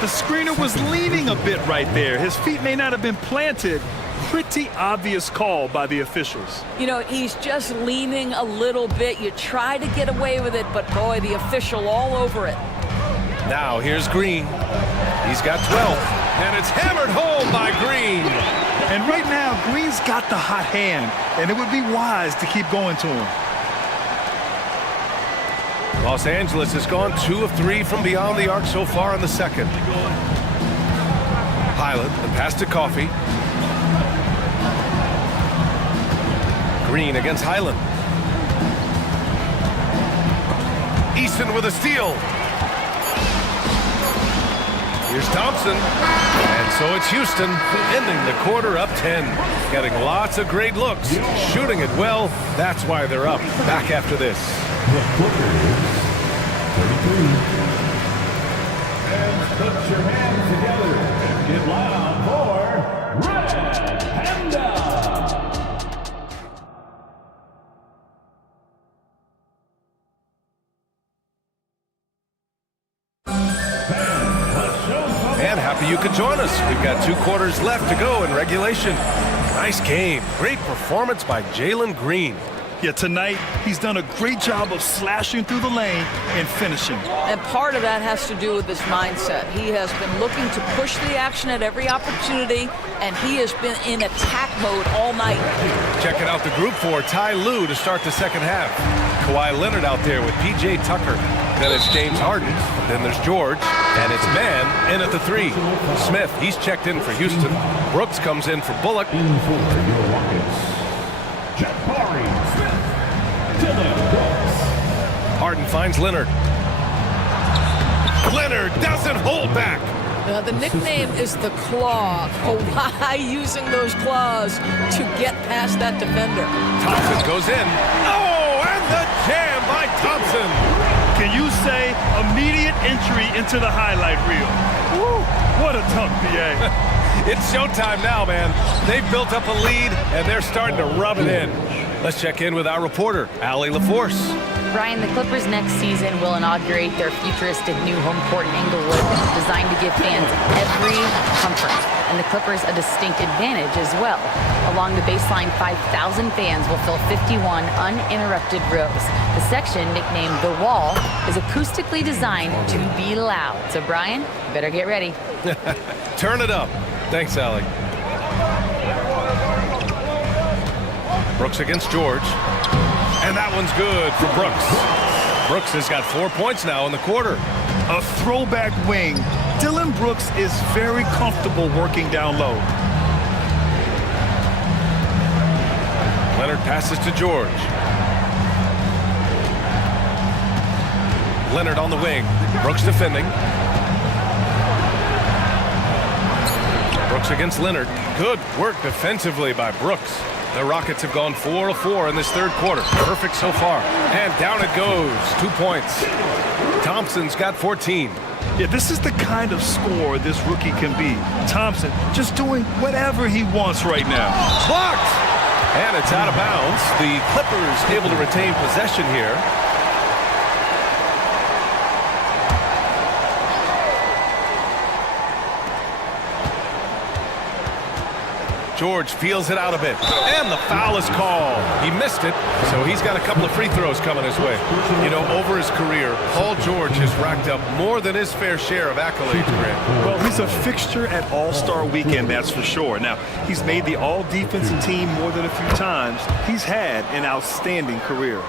The screener was leaning a bit right there. His feet may not have been planted. Pretty obvious call by the officials. You know, he's just leaning a little bit. You try to get away with it, but boy, the official all over it. Now here's Green. He's got 12. And it's hammered home by Green. And right now, Green's got the hot hand, and it would be wise to keep going to him. Los Angeles has gone 2 of 3 from beyond the arc so far in the second. Highland, the pass to Coffee. Green against Highland. Easton with a steal. Here's Thompson. And so it's Houston ending the quarter up 10. Getting lots of great looks. Shooting it well. That's why they're up. Back after this. The Clippers, 33. And put your hands together and get loud for Red Panda. And happy you could join us. We've got 2 quarters left to go in regulation. Nice game. Great performance by Jalen Green. Yeah, tonight he's done a great job of slashing through the lane and finishing. And part of that has to do with his mindset. He has been looking to push the action at every opportunity, and he has been in attack mode all night. Checking out the group for Ty Lue to start the second half. Kawhi Leonard out there with P.J. Tucker. Then it's James Harden. Then there's George. And it's Mann in at the 3. Smith, he's checked in for Houston. Brooks comes in for Bullock. Harden finds Leonard. Leonard doesn't hold back. The nickname is the Claw. Kawhi using those claws to get past that defender. Thompson goes in. Oh, and the jam by Thompson. Can you say immediate entry into the highlight reel? Woo, what a dunk, B.A. It's showtime now, man. They've built up a lead, and they're starting to rub it in. Let's check in with our reporter, Allie LaForce. Brian, the Clippers next season will inaugurate their futuristic new home court in Inglewood, designed to give fans every comfort, and the Clippers a distinct advantage as well. Along the baseline, 5,000 fans will fill 51 uninterrupted rows. The section, nicknamed The Wall, is acoustically designed to be loud. So, Brian, you better get ready. Turn it up. Thanks, Allie. Brooks against George. And that one's good for Brooks. Brooks has got 4 points now in the quarter. A throwback wing. Dylan Brooks is very comfortable working down low. Leonard passes to George. Leonard on the wing. Brooks defending. Brooks against Leonard. Good work defensively by Brooks. The Rockets have gone 4 of 4 in this third quarter. Perfect so far. And down it goes. 2 points. Thompson's got 14. Yeah, this is the kind of scorer this rookie can be. Thompson just doing whatever he wants right now. Blocked! And it's out of bounds. The Clippers able to retain possession here. George feels it out a bit, and the foul is called. He missed it, so he's got a couple of free throws coming his way. You know, over his career, Paul George has racked up more than his fair share of accolades, Grant. Well, he's a fixture at All-Star Weekend, that's for sure. Now, he's made the All-Defensive team more than a few times. He's had an outstanding career.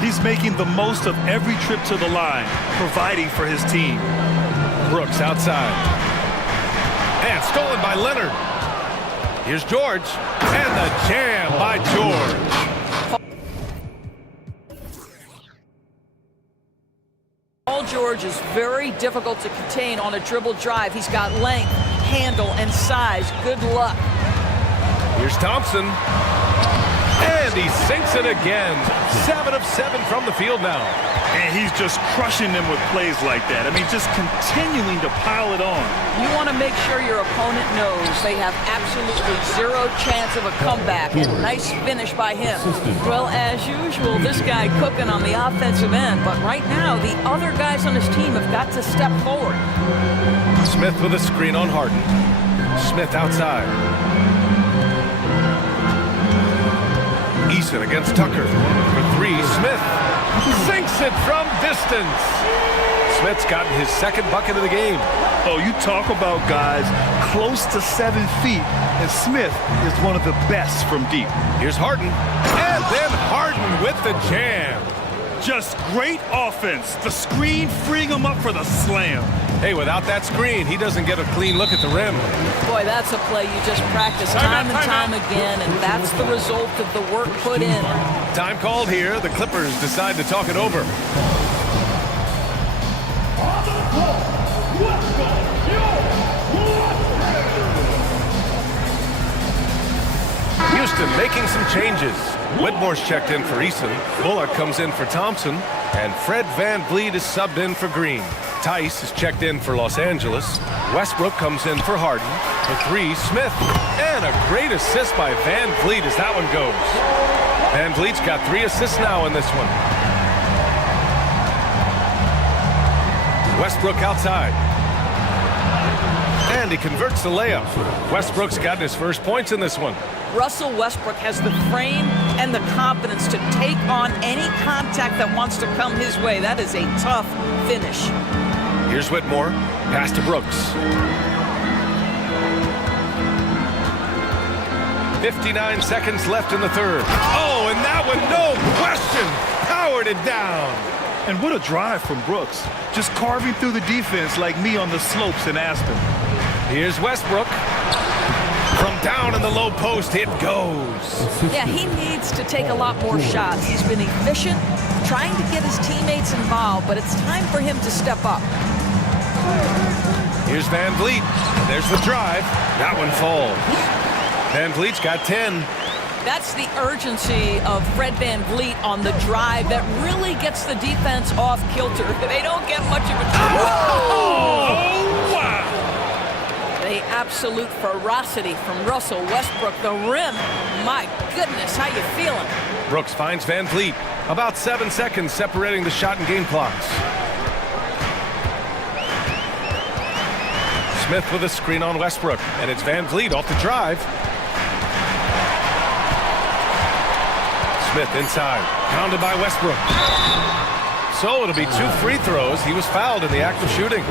He's making the most of every trip to the line, providing for his team. Brooks outside. And stolen by Leonard. Here's George, and the jam by George. Paul George is very difficult to contain on a dribble drive. He's got length, handle, and size. Good luck. Here's Thompson. And he sinks it again. 7 of 7 from the field now. And he's just crushing them with plays like that. I mean, just continuing to pile it on. You want to make sure your opponent knows they have absolutely zero chance of a comeback. And nice finish by him. Well, as usual, this guy cooking on the offensive end. But right now, the other guys on his team have got to step forward. Smith with a screen on Harden. Smith outside. Eason against Tucker. For 3, Smith sinks it from distance. Smith's gotten his second bucket of the game. Oh, you talk about guys close to 7 feet, and Smith is one of the best from deep. Here's Harden, and then Harden with the jam. Just great offense. The screen freeing him up for the slam. Hey, without that screen, he doesn't get a clean look at the rim. Boy, that's a play you just practice time and time again, and that's the result of the work put in. Time called here. The Clippers decide to talk it over. Houston making some changes. Whitmore's checked in for Eason. Bullock comes in for Thompson. And Fred VanVleet is subbed in for Green. Tice is checked in for Los Angeles. Westbrook comes in for Harden. For 3, Smith. And a great assist by VanVleet as that one goes. VanVleet's got 3 assists now in this one. Westbrook outside. And he converts the layup. Westbrook's gotten his first points in this one. Russell Westbrook has the frame and the confidence to take on any contact that wants to come his way. That is a tough finish. Here's Whitmore. Pass to Brooks. 59 seconds left in the third. Oh, and that one, no question, powered it down. And what a drive from Brooks. Just carving through the defense like me on the slopes in Aspen. Here's Westbrook. From down in the low post, it goes. Yeah, he needs to take a lot more shots. He's been efficient, trying to get his teammates involved, but it's time for him to step up. Here's Van Vliet. There's the drive. That one falls. Van Vliet's got 10. That's the urgency of Fred Van Vliet on the drive that really gets the defense off kilter. They don't get much of a chance. Oh, wow. The absolute ferocity from Russell Westbrook. The rim, my goodness, how you feeling? Brooks finds Van Vliet. About 7 seconds separating the shot and game clocks. Smith with a screen on Westbrook, and it's Van Vliet off the drive. Smith inside, pounded by Westbrook. So it'll be 2 free throws. He was fouled in the act of shooting.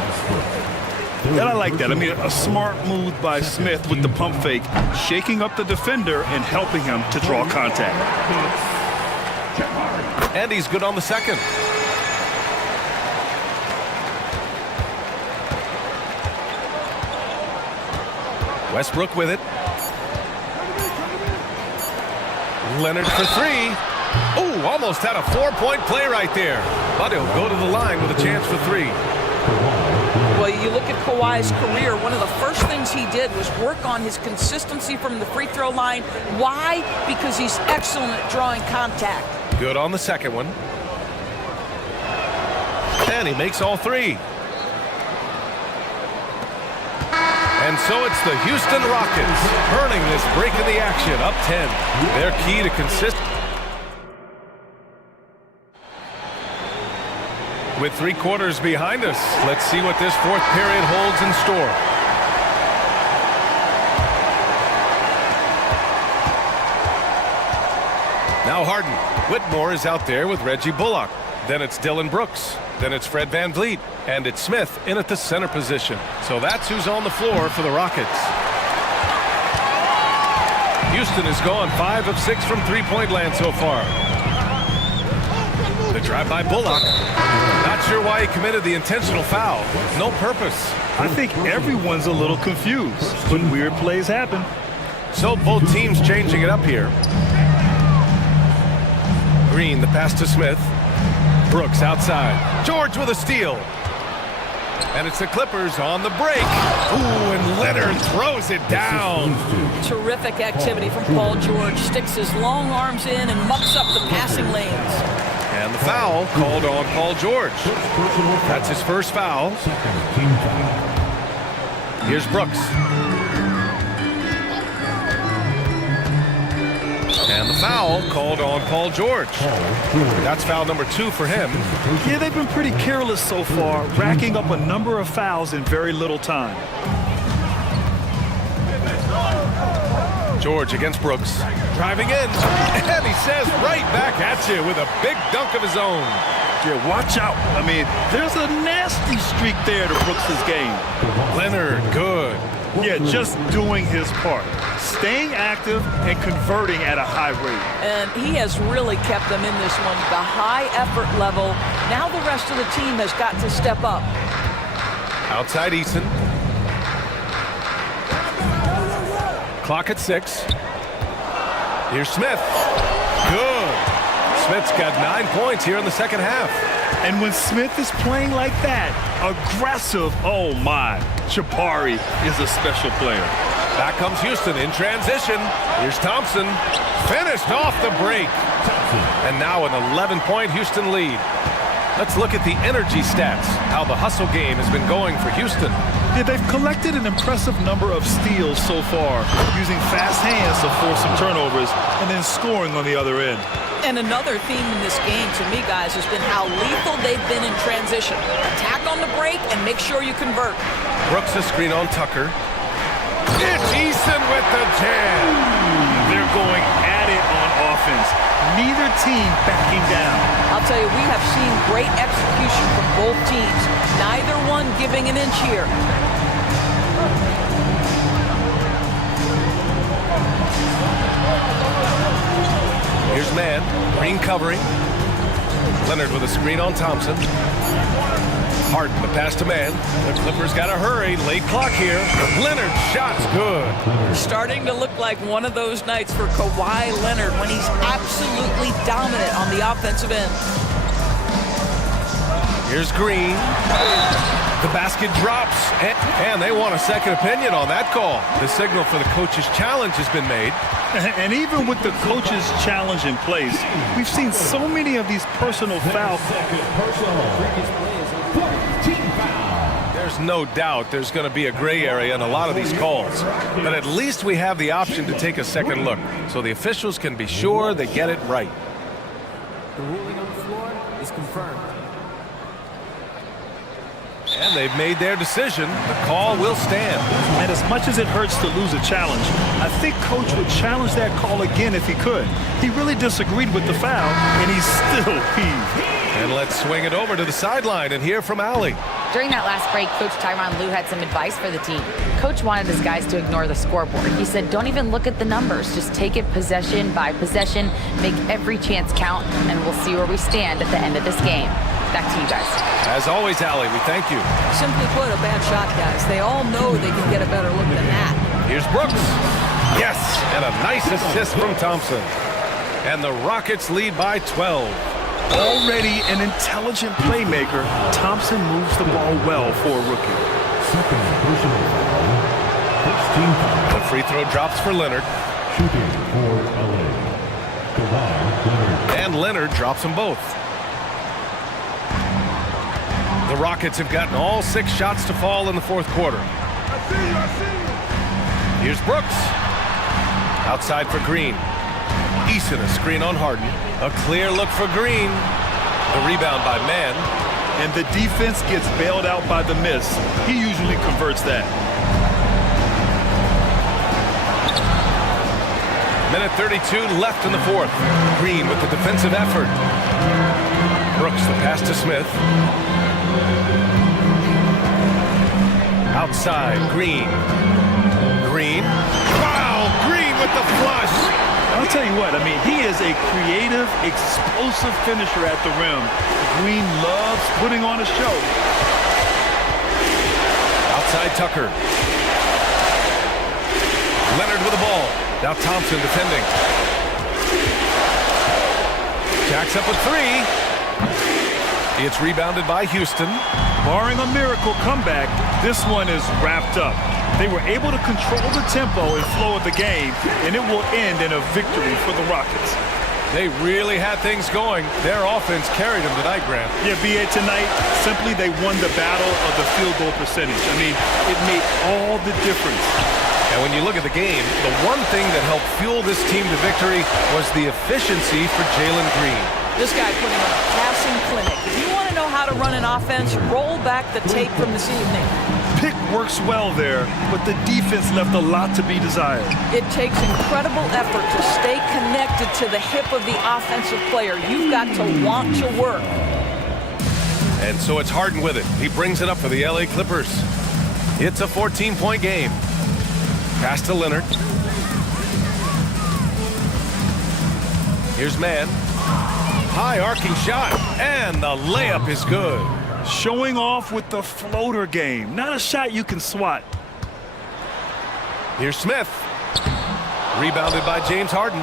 And I like that. I mean, a smart move by Smith with the pump fake, shaking up the defender and helping him to draw contact. And he's good on the second. Westbrook with it. Leonard for 3. Oh, almost had a 4-point play right there. But he'll go to the line with a chance for 3. Well, you look at Kawhi's career, one of the first things he did was work on his consistency from the free throw line. Why? Because he's excellent at drawing contact. Good on the second one. And he makes all 3. And so it's the Houston Rockets earning this break in the action, up 10. Their key to consist. With 3 quarters behind us, let's see what this 4th period holds in store. Now Harden. Whitmore is out there with Reggie Bullock. Then it's Dylan Brooks. Then it's Fred Van Vliet. And it's Smith in at the center position. So that's who's on the floor for the Rockets. Houston has gone 5 of 6 from three-point land so far. The drive by Bullock. Not sure why he committed the intentional foul. No purpose. I think everyone's a little confused, but weird plays happen. So both teams changing it up here. Green, the pass to Smith. Brooks outside. George with a steal. And it's the Clippers on the break. Ooh, and Leonard throws it down. Terrific activity from Paul George. Sticks his long arms in and mucks up the passing lanes. And the foul called on Paul George. That's his first foul. Here's Brooks. And the foul called on Paul George. That's foul number 2 for him. Yeah, they've been pretty careless so far, racking up a number of fouls in very little time. George against Brooks. Driving in. And he says right back at you with a big dunk of his own. Yeah, watch out. I mean, there's a nasty streak there to Brooks' game. Leonard, good. Yeah, just doing his part. Staying active and converting at a high rate. And he has really kept them in this one. The high effort level. Now the rest of the team has got to step up. Outside Eason. Clock at 6. Here's Smith. Good. Smith's got 9 points here in the second half. And when Smith is playing like that, aggressive, oh my, Jabari is a special player. Back comes Houston in transition. Here's Thompson. Finished off the break. And now an 11-point Houston lead. Let's look at the energy stats, how the hustle game has been going for Houston. Yeah, they've collected an impressive number of steals so far, using fast hands to force some turnovers and then scoring on the other end. And another theme in this game, to me, guys, has been how lethal they've been in transition. Attack on the break and make sure you convert. Brooks a screen on Tucker. It's Easton with the jam. They're going at it on offense. Neither team backing down. I'll tell you, we have seen great execution from both teams. Neither one giving an inch here. Here's man. Green covering. Leonard with a screen on Thompson. Harden, the pass to man. The Clippers got to hurry. Late clock here. Leonard, shot's good. Starting to look like one of those nights for Kawhi Leonard when he's absolutely dominant on the offensive end. Here's Green. The basket drops, and they want a second opinion on that call. The signal for the coach's challenge has been made. And even with the coach's challenge in place, we've seen so many of these personal fouls. There's no doubt there's going to be a gray area in a lot of these calls. But at least we have the option to take a second look, so the officials can be sure they get it right. The ruling on the floor is confirmed. And they've made their decision. The call will stand. And as much as it hurts to lose a challenge, I think Coach would challenge that call again if he could. He really disagreed with the foul, and he's still peeved. And let's swing it over to the sideline and hear from Allie. During that last break, Coach Tyronn Lue had some advice for the team. Coach wanted his guys to ignore the scoreboard. He said, don't even look at the numbers. Just take it possession by possession, make every chance count, and we'll see where we stand at the end of this game. Back to you guys. As always, Allie, we thank you. Simply put, a bad shot, guys. They all know they can get a better look than that. Here's Brooks. Yes, and a nice assist from Thompson. And the Rockets lead by 12. Already an intelligent playmaker, Thompson moves the ball well for a rookie. The free throw drops for Leonard. Shooting for LA. Leonard. And Leonard drops them both. The Rockets have gotten all 6 shots to fall in the fourth quarter. Here's Brooks. Outside for Green. Eason a screen on Harden. A clear look for Green. The rebound by Mann. And the defense gets bailed out by the miss. He usually converts that. Minute 32 left in the fourth. Green with the defensive effort. Brooks the pass to Smith. Outside, Green. Green. Wow, Green with the flush. I'll tell you what, I mean, he is a creative, explosive finisher at the rim. Green loves putting on a show. Outside Tucker. Leonard with the ball. Now Thompson defending. Jacks up a 3. It's rebounded by Houston. Barring a miracle comeback, this one is wrapped up. They were able to control the tempo and flow of the game, and it will end in a victory for the Rockets. They really had things going. Their offense carried them tonight, Grant. Yeah, B.A., tonight, simply they won the battle of the field goal percentage. I mean, it made all the difference. And when you look at the game, the one thing that helped fuel this team to victory was the efficiency for Jalen Green. This guy putting on a passing clinic. If you want to know how to run an offense, roll back the tape from this evening. Pick works well there, but the defense left a lot to be desired. It takes incredible effort to stay connected to the hip of the offensive player. You've got to want to work. And so it's Harden with it. He brings it up for the LA Clippers. It's a 14-point game. Pass to Leonard. Here's Mann. High arcing shot, and the layup is good. Showing off with the floater game. Not a shot you can swat. Here's Smith. Rebounded by James Harden.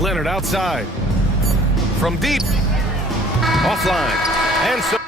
Leonard outside. From deep. Offline. And so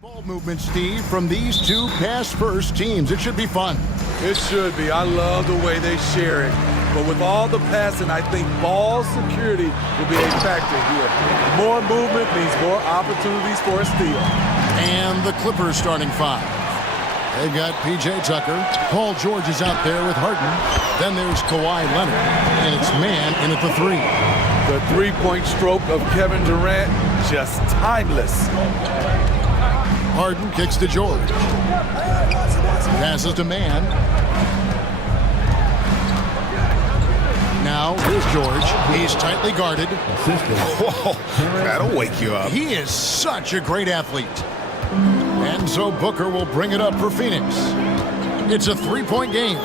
Ball movement, Steve, from these two pass-first teams. It should be fun. It should be. I love the way they share it. But with all the passing, I think ball security will be a factor here. More movement means more opportunities for a steal. And the Clippers starting five. They've got P.J. Tucker. Paul George is out there with Harden. Then there's Kawhi Leonard. And it's man in at the three. The three-point stroke of Kevin Durant, just timeless. Harden kicks to George. Passes to man. Now, here's George. He's tightly guarded. Whoa, that'll wake you up. He is such a great athlete. And so Booker will bring it up for Phoenix. It's a three-point game.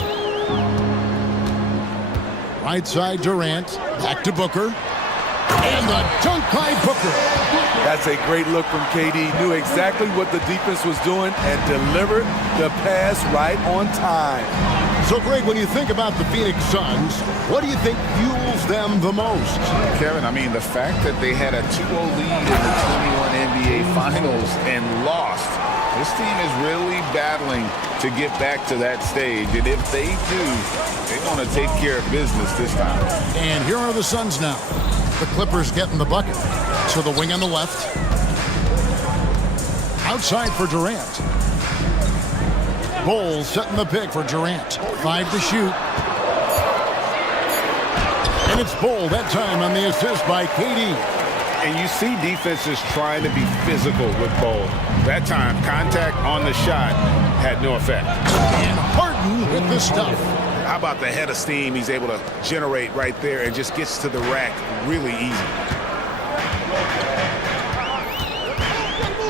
Right side Durant. Back to Booker. And the dunk by Booker. That's a great look from KD. Knew exactly what the defense was doing and delivered the pass right on time. So, Greg, when you think about the Phoenix Suns, what do you think fuels them the most? Kevin, I mean, the fact that they had a 2-0 lead in the 21 NBA Finals and lost. This team is really battling to get back to that stage. And if they do, they're going to take care of business this time. And here are the Suns now. The Clippers getting the bucket. So the wing on the left. Outside for Durant. Bowles setting the pick for Durant. 5 to shoot. And it's Bowles that time on the assist by KD. And you see defenses trying to be physical with Bowles. That time, contact on the shot had no effect. And Harden with the stuff. How about the head of steam he's able to generate right there and just gets to the rack really easy.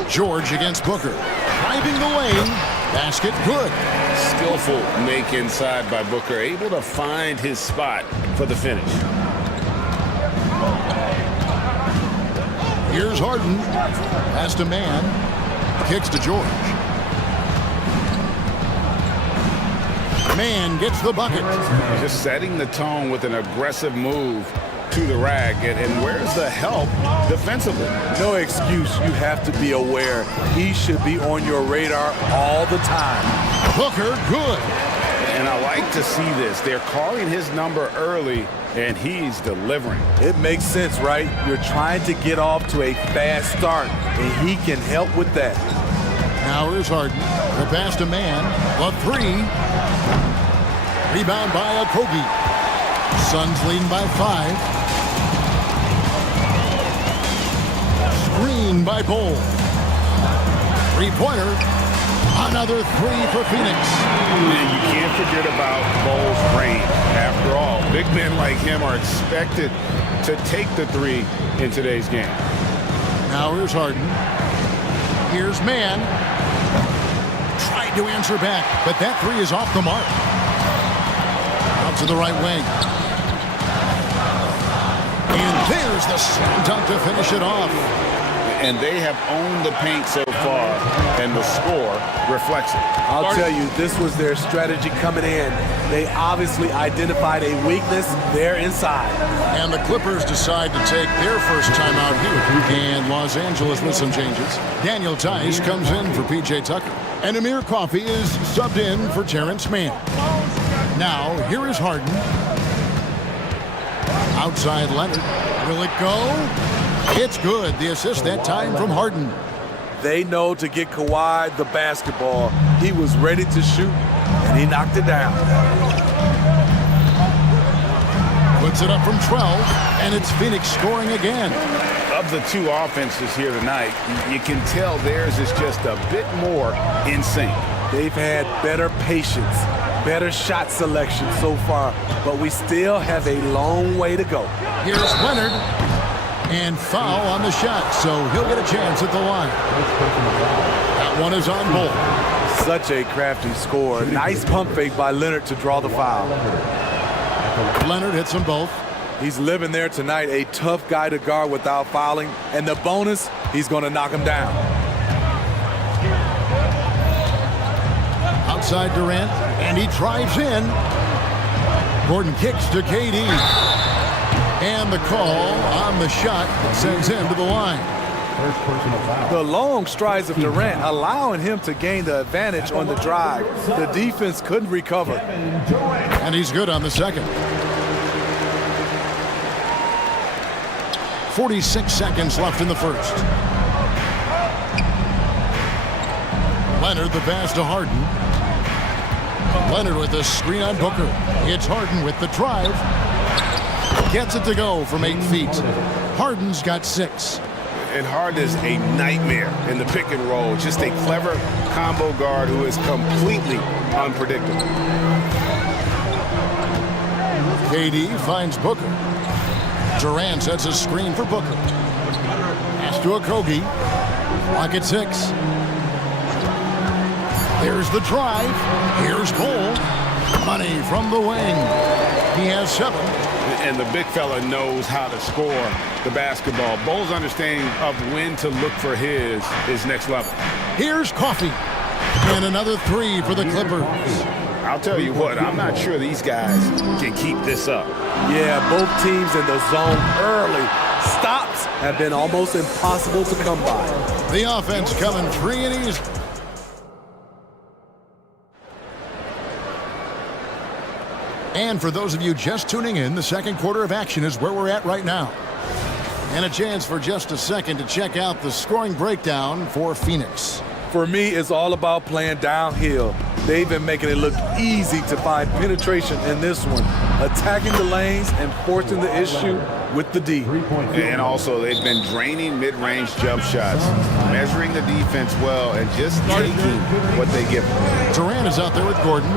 George against Booker. Driving the lane. Basket good. Skillful make inside by Booker. Able to find his spot for the finish. Here's Harden. Pass to man. Kicks to George. Man gets the bucket. Just setting the tone with an aggressive move to the rack. And where's the help defensively? No excuse. You have to be aware. He should be on your radar all the time. Booker, good. And I like to see this. They're calling his number early, and he's delivering. It makes sense, right? You're trying to get off to a fast start, and he can help with that. Now here's Harden. The pass to man. The three. Rebound by Okogie. Suns leading by 5. Screen by Bowles. Three-pointer. Another 3 for Phoenix. And you can't forget about Bowles' range. After all, big men like him are expected to take the 3 in today's game. Now here's Harden. Here's man. Tried to answer back, but that 3 is off the mark. Out to the right wing. And there's the slam dunk to finish it off. And they have owned the paint so far, and the score reflects it. I'll tell you, this was their strategy coming in. They obviously identified a weakness there inside. And the Clippers decide to take their first time out here. And Los Angeles with some changes. Daniel Tice comes in for P.J. Tucker. And Amir Coffey is subbed in for Terrence Mann. Now, here is Harden. Outside Leonard. Will it go? It's good. The assist that time from Harden. They know to get Kawhi the basketball. He was ready to shoot, and he knocked it down. Puts it up from 12, and it's Phoenix scoring again. Of the 2 offenses here tonight, you can tell theirs is just a bit more in sync. They've had better patience, better shot selection so far, but we still have a long way to go. Here's Leonard. And foul on the shot, so he'll get a chance at the line. That one is on Bowles. Such a crafty score. Nice pump fake by Leonard to draw the foul. Leonard hits them both. He's living there tonight, a tough guy to guard without fouling. And the bonus, he's going to knock him down. Outside Durant, and he drives in. Gordon kicks to KD. And the call on the shot sends him to the line. First personal foul. The long strides of Durant allowing him to gain the advantage on the drive. The defense couldn't recover. And he's good on the second. 46 seconds left in the first. Leonard the pass to Harden. Leonard with a screen on Booker. It's Harden with the drive. Gets it to go from 8 feet. Harden's got 6. And Harden is a nightmare in the pick and roll. Just a clever combo guard who is completely unpredictable. KD finds Booker. Durant sets a screen for Booker. Pass to Okogie. Clock at 6. Here's the drive. Here's Cole. Money from the wing. He has 7. And the big fella knows how to score the basketball. Bole's understanding of when to look for his is next level. Here's Coffee. And another 3 for the Clippers. I'll tell you what, I'm not sure these guys can keep this up. Yeah, both teams in the zone early. Stops have been almost impossible to come by. The offense coming free and easy. And for those of you just tuning in, the second quarter of action is where we're at right now. And a chance for just a second to check out the scoring breakdown for Phoenix. For me, it's all about playing downhill. They've been making it look easy to find penetration in this one, attacking the lanes and forcing the issue with the D. And also, they've been draining mid-range jump shots, measuring the defense well, and just taking what they give them. Durant is out there with Gordon.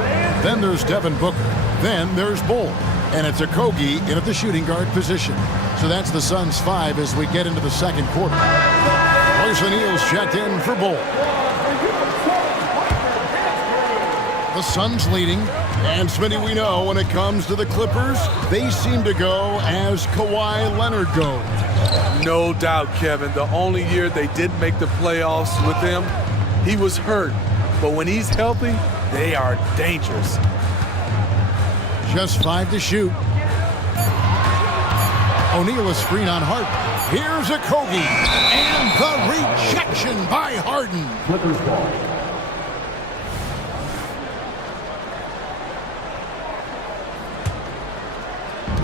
Then there's Devin Booker. Then there's Bol. And it's Okogie in at the shooting guard position. So that's the Suns' 5 as we get into the second quarter. Royce O'Neal's checked in for Bol. The Suns leading. And Smitty, we know when it comes to the Clippers, they seem to go as Kawhi Leonard goes. No doubt, Kevin. The only year they didn't make the playoffs with him, he was hurt. But when he's healthy, they are dangerous. Just 5 to shoot. O'Neal a screen on Harden. Here's Okogie. And the rejection by Harden. Clippers ball.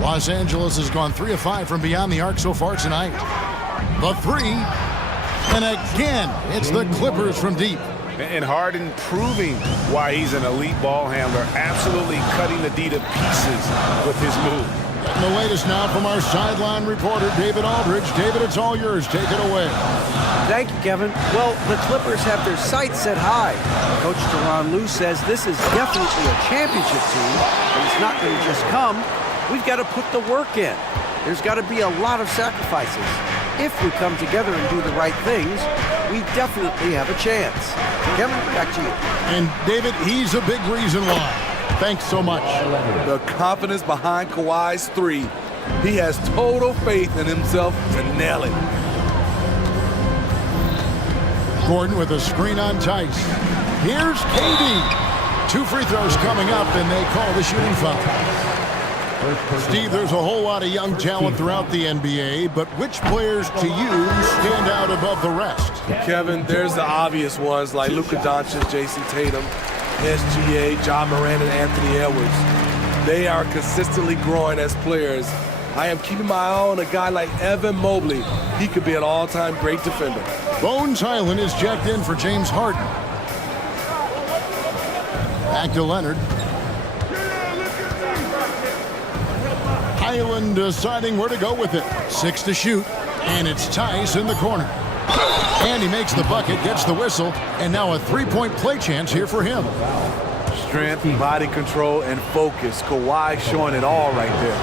Los Angeles has gone 3 of 5 from beyond the arc so far tonight. The 3. And again, it's the Clippers from deep. And Harden proving why he's an elite ball handler, absolutely cutting the D to pieces with his move. And the latest now from our sideline reporter, David Aldridge. David, it's all yours. Take it away. Thank you, Kevin. Well, the Clippers have their sights set high. Coach Tyronn Lue says this is definitely a championship team, but it's not going to just come. We've got to put the work in. There's got to be a lot of sacrifices. If we come together and do the right things, we definitely have a chance. Kevin, back to you. And David, he's a big reason why. Thanks so much. The confidence behind Kawhi's 3. He has total faith in himself to nail it. Gordon with a screen on Tice. Here's KD. 2 free throws coming up, and they call the shooting foul. Steve, there's a whole lot of young talent throughout the NBA, but which players to you stand out above the rest? Kevin, there's the obvious ones like Luka Doncic, Jason Tatum, SGA, John Moran, and Anthony Edwards. They are consistently growing as players. I am keeping my eye on a guy like Evan Mobley. He could be an all-time great defender. Bones Highland is checked in for James Harden. Back to Leonard. Highland deciding where to go with it. 6 to shoot, and it's Tice in the corner. And he makes the bucket, gets the whistle, and now a 3-point play chance here for him. Strength, body control, and focus. Kawhi showing it all right there.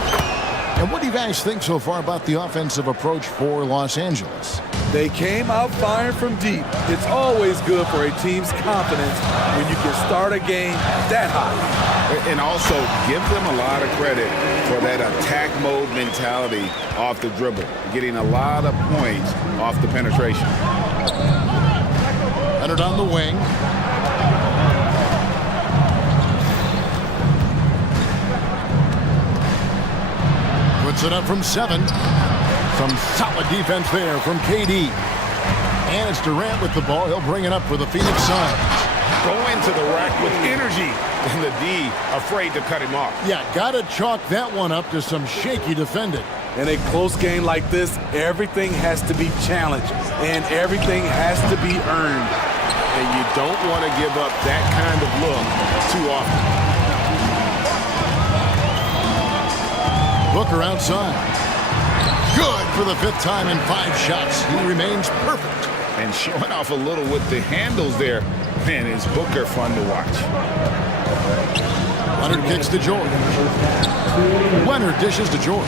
And what do you guys think so far about the offensive approach for Los Angeles? They came out firing from deep. It's always good for a team's confidence when you can start a game that high. And also give them a lot of credit for that attack mode mentality off the dribble, getting a lot of points off the penetration. Leonard on the wing. Puts it up from 7. Some solid defense there from KD. And it's Durant with the ball. He'll bring it up for the Phoenix Suns. Go into the rack with energy. And the D afraid to cut him off. Yeah, got to chalk that one up to some shaky defending. In a close game like this, everything has to be challenged and everything has to be earned. And you don't want to give up that kind of look too often. Booker outside. Good for the 5th time in 5 shots. He remains perfect. And showing off a little with the handles there. Man, is Booker fun to watch. Leonard kicks to George. Leonard dishes to George.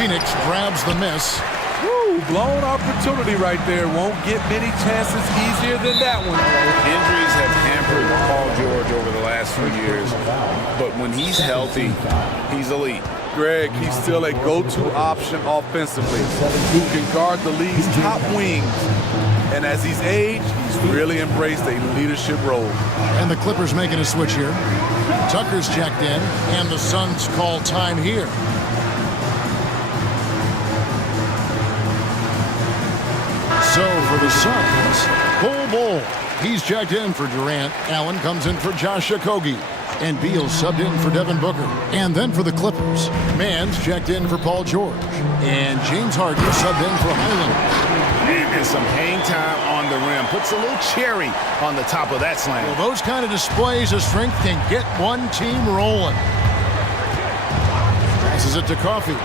Phoenix grabs the miss. Woo, blown opportunity right there. Won't get many chances easier than that one. Injuries have hampered Paul George over the last few years, but when he's healthy, he's elite. Greg, he's still a go-to option offensively, who can guard the league's top wings. And as he's aged, he's really embraced a leadership role. And the Clippers making a switch here. Tucker's checked in, and the Suns call time here. So for the Suns, Bull. He's checked in for Durant. Allen comes in for Josh Okogie. And Beal subbed in for Devin Booker. And then for the Clippers, Mann's checked in for Paul George. And James Harden subbed in for Highland. And some hang time on the rim. Puts a little cherry on the top of that slam. Well, those kind of displays of strength can get one team rolling. Passes it to Coffey.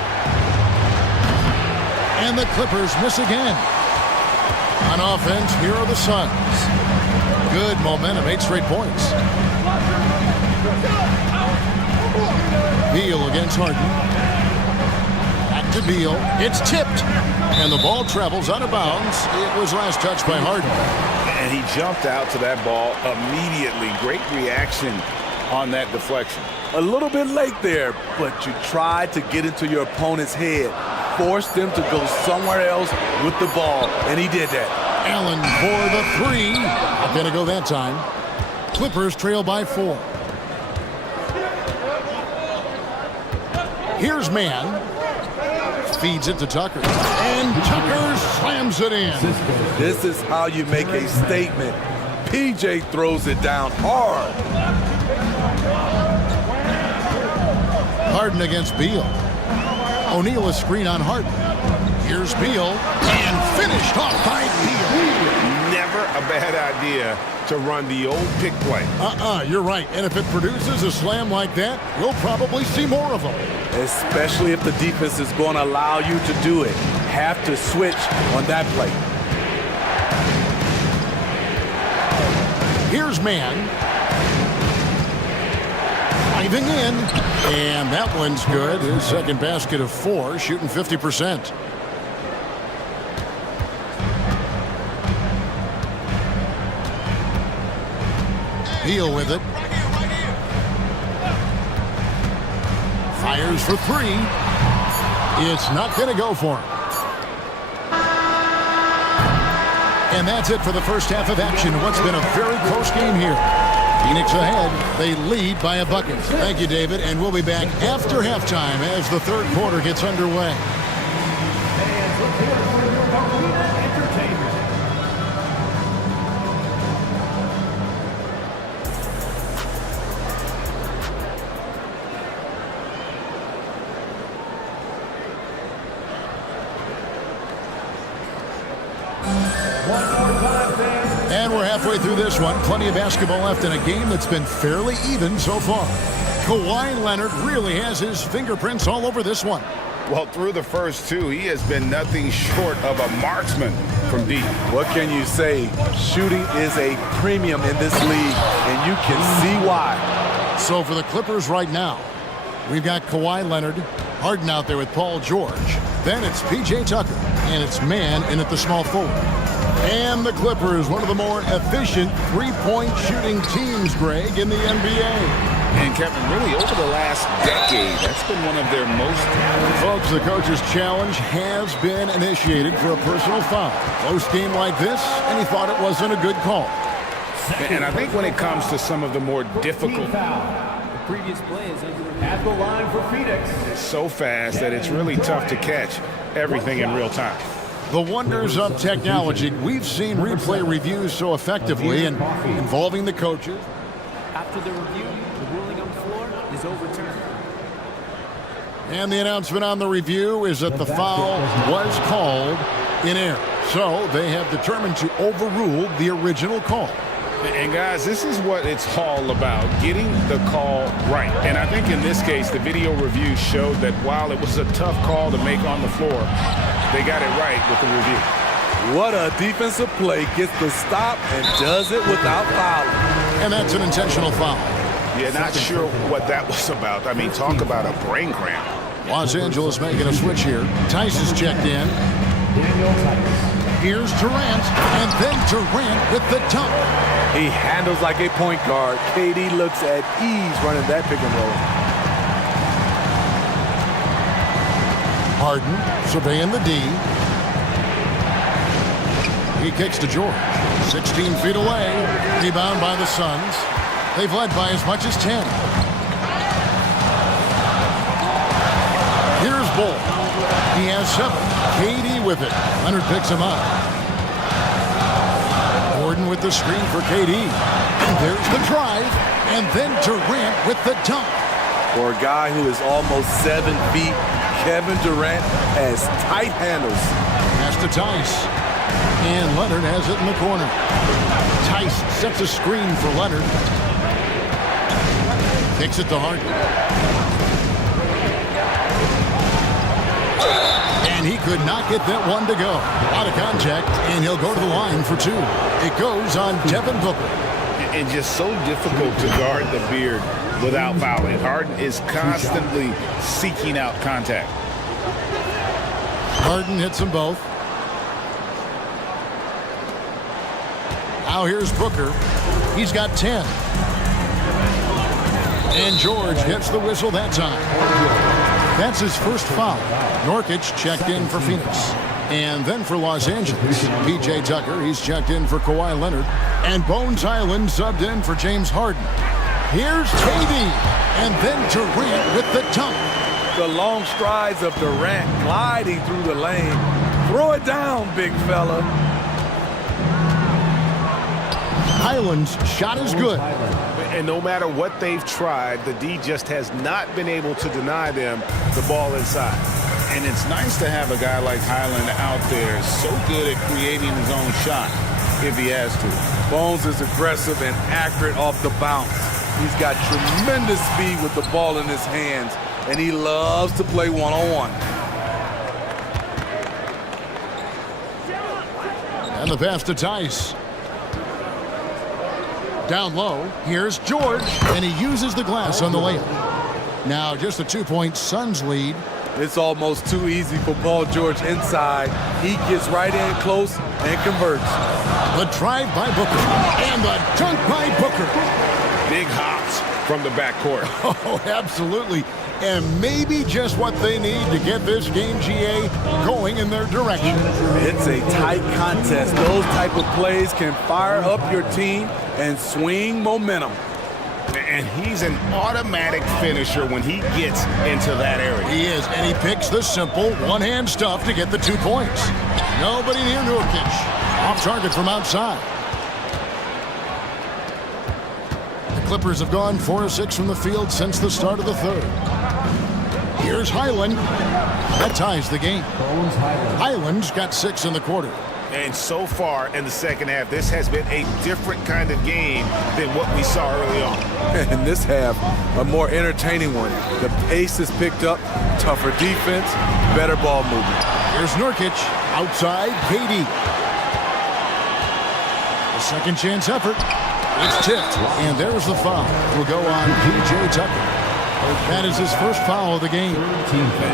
And the Clippers miss again. On offense, here are the Suns. Good momentum, 8 straight points. Beal against Harden. Back to Beal. It's tipped. And the ball travels out of bounds. It was last touched by Harden. And he jumped out to that ball immediately. Great reaction on that deflection. A little bit late there, but you tried to get into your opponent's head. Force them to go somewhere else with the ball, and he did that. Allen for the 3. Not going to go that time. Clippers trail by 4. Here's Mann. Feeds it to Tucker. And Tucker slams it in. This is how you make a statement. PJ throws it down hard. Harden against Beal. O'Neal a screen on Harden. Here's Beal. And finished off by Beal. Never a bad idea to run the old pick play. You're right. And if it produces a slam like that, we'll probably see more of them. Especially if the defense is going to allow you to do it. Have to switch on that play. Here's Mann. Diving in. And that one's good. His second basket of 4, shooting 50%. Beal with it. Fires for 3. It's not going to go for him. And that's it for the first half of action. What's been a very close game here. Phoenix ahead. They lead by a bucket. Thank you, David. And we'll be back after halftime as the third quarter gets underway. And we're halfway through this one. Plenty of basketball left in a game that's been fairly even so far. Kawhi Leonard really has his fingerprints all over this one. Well, through the first 2, he has been nothing short of a marksman from deep. What can you say? Shooting is a premium in this league, and you can see why. So for the Clippers right now, we've got Kawhi Leonard, Harden out there with Paul George. Then it's P.J. Tucker, and it's Mann in at the small forward. And the Clippers, one of the more efficient three-point shooting teams, Greg, in the NBA. And Kevin, really over the last decade, that's been one of their most... Folks, the coach's challenge has been initiated for a personal foul. Close game like this, and he thought it wasn't a good call. And I think when it comes to some of the more difficult Previous play is under at the line for Phoenix. So fast that it's really tough to catch everything in real time. The wonders of technology. We've seen replay reviews so effectively and involving the coaches. After the review, the ruling on the floor is overturned. And the announcement on the review is that the foul was called in error. So they have determined to overrule the original call. And guys, this is what it's all about, getting the call right. And I think in this case, the video review showed that while it was a tough call to make on the floor, they got it right with the review. What a defensive play. Gets the stop and does it without fouling. And that's an intentional foul. Yeah, not sure what that was about. I mean, talk about a brain cramp. Los Angeles making a switch here. Tice is checked in. Here's Durant, and then Durant with the dunk. He handles like a point guard. KD looks at ease running that pick and roll. Harden surveying the D. He kicks to George. 16 feet away. Rebound by the Suns. They've led by as much as 10. Here's Bull. He has 7. KD with it. Leonard picks him up. Gordon with the screen for KD. And there's the drive. And then Durant with the dunk. For a guy who is almost 7 feet, Kevin Durant has tight handles. Pass to Tice. And Leonard has it in the corner. Tice sets a screen for Leonard. Kicks it to Harden. And he could not get that one to go. Out of contact, and he'll go to the line for 2. It goes on Devin Booker. And just so difficult to guard the beard without fouling. Harden is constantly seeking out contact. Harden hits them both. Now here's Booker. He's got 10. And George gets the whistle that time. That's his first foul. Norkic checked in for Phoenix. And then for Los Angeles, P.J. Tucker, he's checked in for Kawhi Leonard. And Bones Highland subbed in for James Harden. Here's KD. And then Durant with the dunk. The long strides of Durant gliding through the lane. Throw it down, big fella. Highland's shot is good. And no matter what they've tried, the D just has not been able to deny them the ball inside. And it's nice to have a guy like Highland out there so good at creating his own shot if he has to. Bones is aggressive and accurate off the bounce. He's got tremendous speed with the ball in his hands, and he loves to play one-on-one. And the pass to Tice. Down low, here's George, and he uses the glass on the layup. Now just a 2-point Suns lead. It's almost too easy for Paul George inside. He gets right in close and converts. The drive by Booker, and the dunk by Booker. Big hops from the backcourt. Oh, absolutely. And maybe just what they need to get this game, GA, going in their direction. It's a tight contest. Those type of plays can fire up your team and swing momentum. And he's an automatic finisher when he gets into that area. He is, and he picks the simple one-hand stuff to get the 2 points. Nobody near Nurkic. Off target from outside. The Clippers have gone 4 of 6 from the field since the start of the third. Here's Highland. That ties the game. Highland's got 6 in the quarter. And so far in the second half, this has been a different kind of game than what we saw early on. And this half, a more entertaining one. The pace is picked up, tougher defense, better ball movement. Here's Nurkic, outside KD. A second chance effort. It's tipped, and there's the foul. Will go on P.J. Tucker. That is his first foul of the game.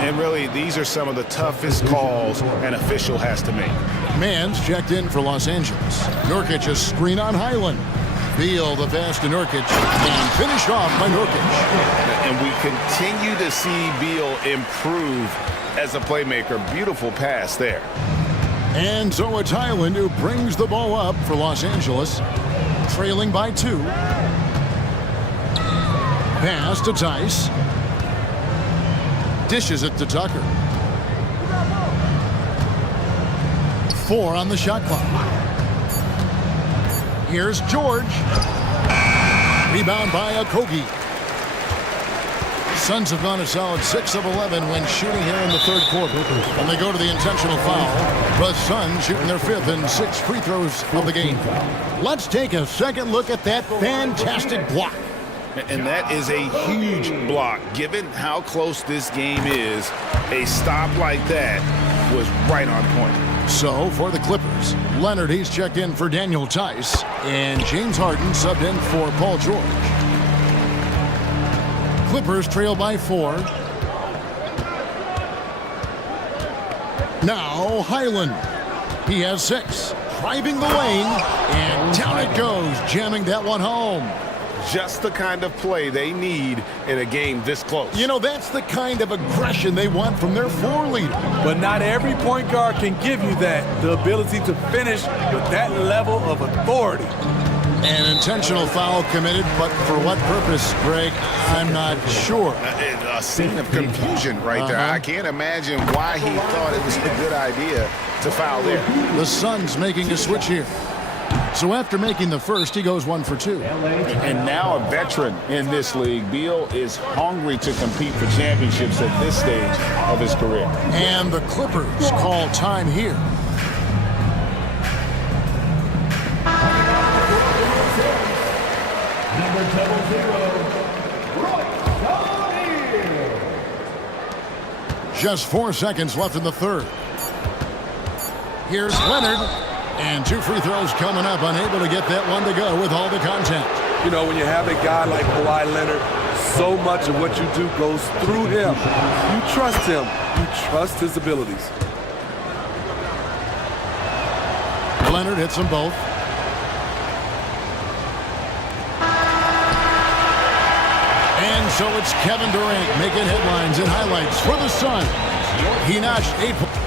And really, these are some of the toughest calls an official has to make. Mann's checked in for Los Angeles. Nurkic a screen on Highland. Beal the pass to Nurkic, and finished off by Nurkic. And we continue to see Beal improve as a playmaker. Beautiful pass there. And so it's Highland who brings the ball up for Los Angeles, trailing by 2. Pass to Tice. Dishes it to Tucker. 4 on the shot clock. Here's George. Rebound by Okogie. Suns have gone a solid 6 of 11 when shooting here in the third quarter. And they go to the intentional foul. The Suns shooting their 5th and 6th free throws of the game. Let's take a second look at that fantastic block. And that is a huge block. Given how close this game is, a stop like that was right on point. So, for the Clippers, Leonard, he's checked in for Daniel Tice, and James Harden subbed in for Paul George. Clippers trail by 4. Now, Highland. He has 6. Driving the lane, and down it goes, jamming that one home. Just the kind of play they need in a game this close. You know, that's the kind of aggression they want from their floor leader. But not every point guard can give you that, the ability to finish with that level of authority. An intentional foul committed, but for what purpose, Greg? I'm not sure. A scene of confusion right there. I can't imagine why he thought it was a good idea to foul there. The Suns making a switch here. So after making the first, he goes 1 for 2. And now a veteran in this league, Beal is hungry to compete for championships at this stage of his career. And the Clippers call time here. Just 4 seconds left in the third. Here's Leonard. And 2 free throws coming up, unable to get that one to go with all the contact. You know, when you have a guy like Kawhi Leonard, so much of what you do goes through him. You trust him. You trust his abilities. Leonard hits them both. And so it's Kevin Durant making headlines and highlights for the Suns. He notched 8 points.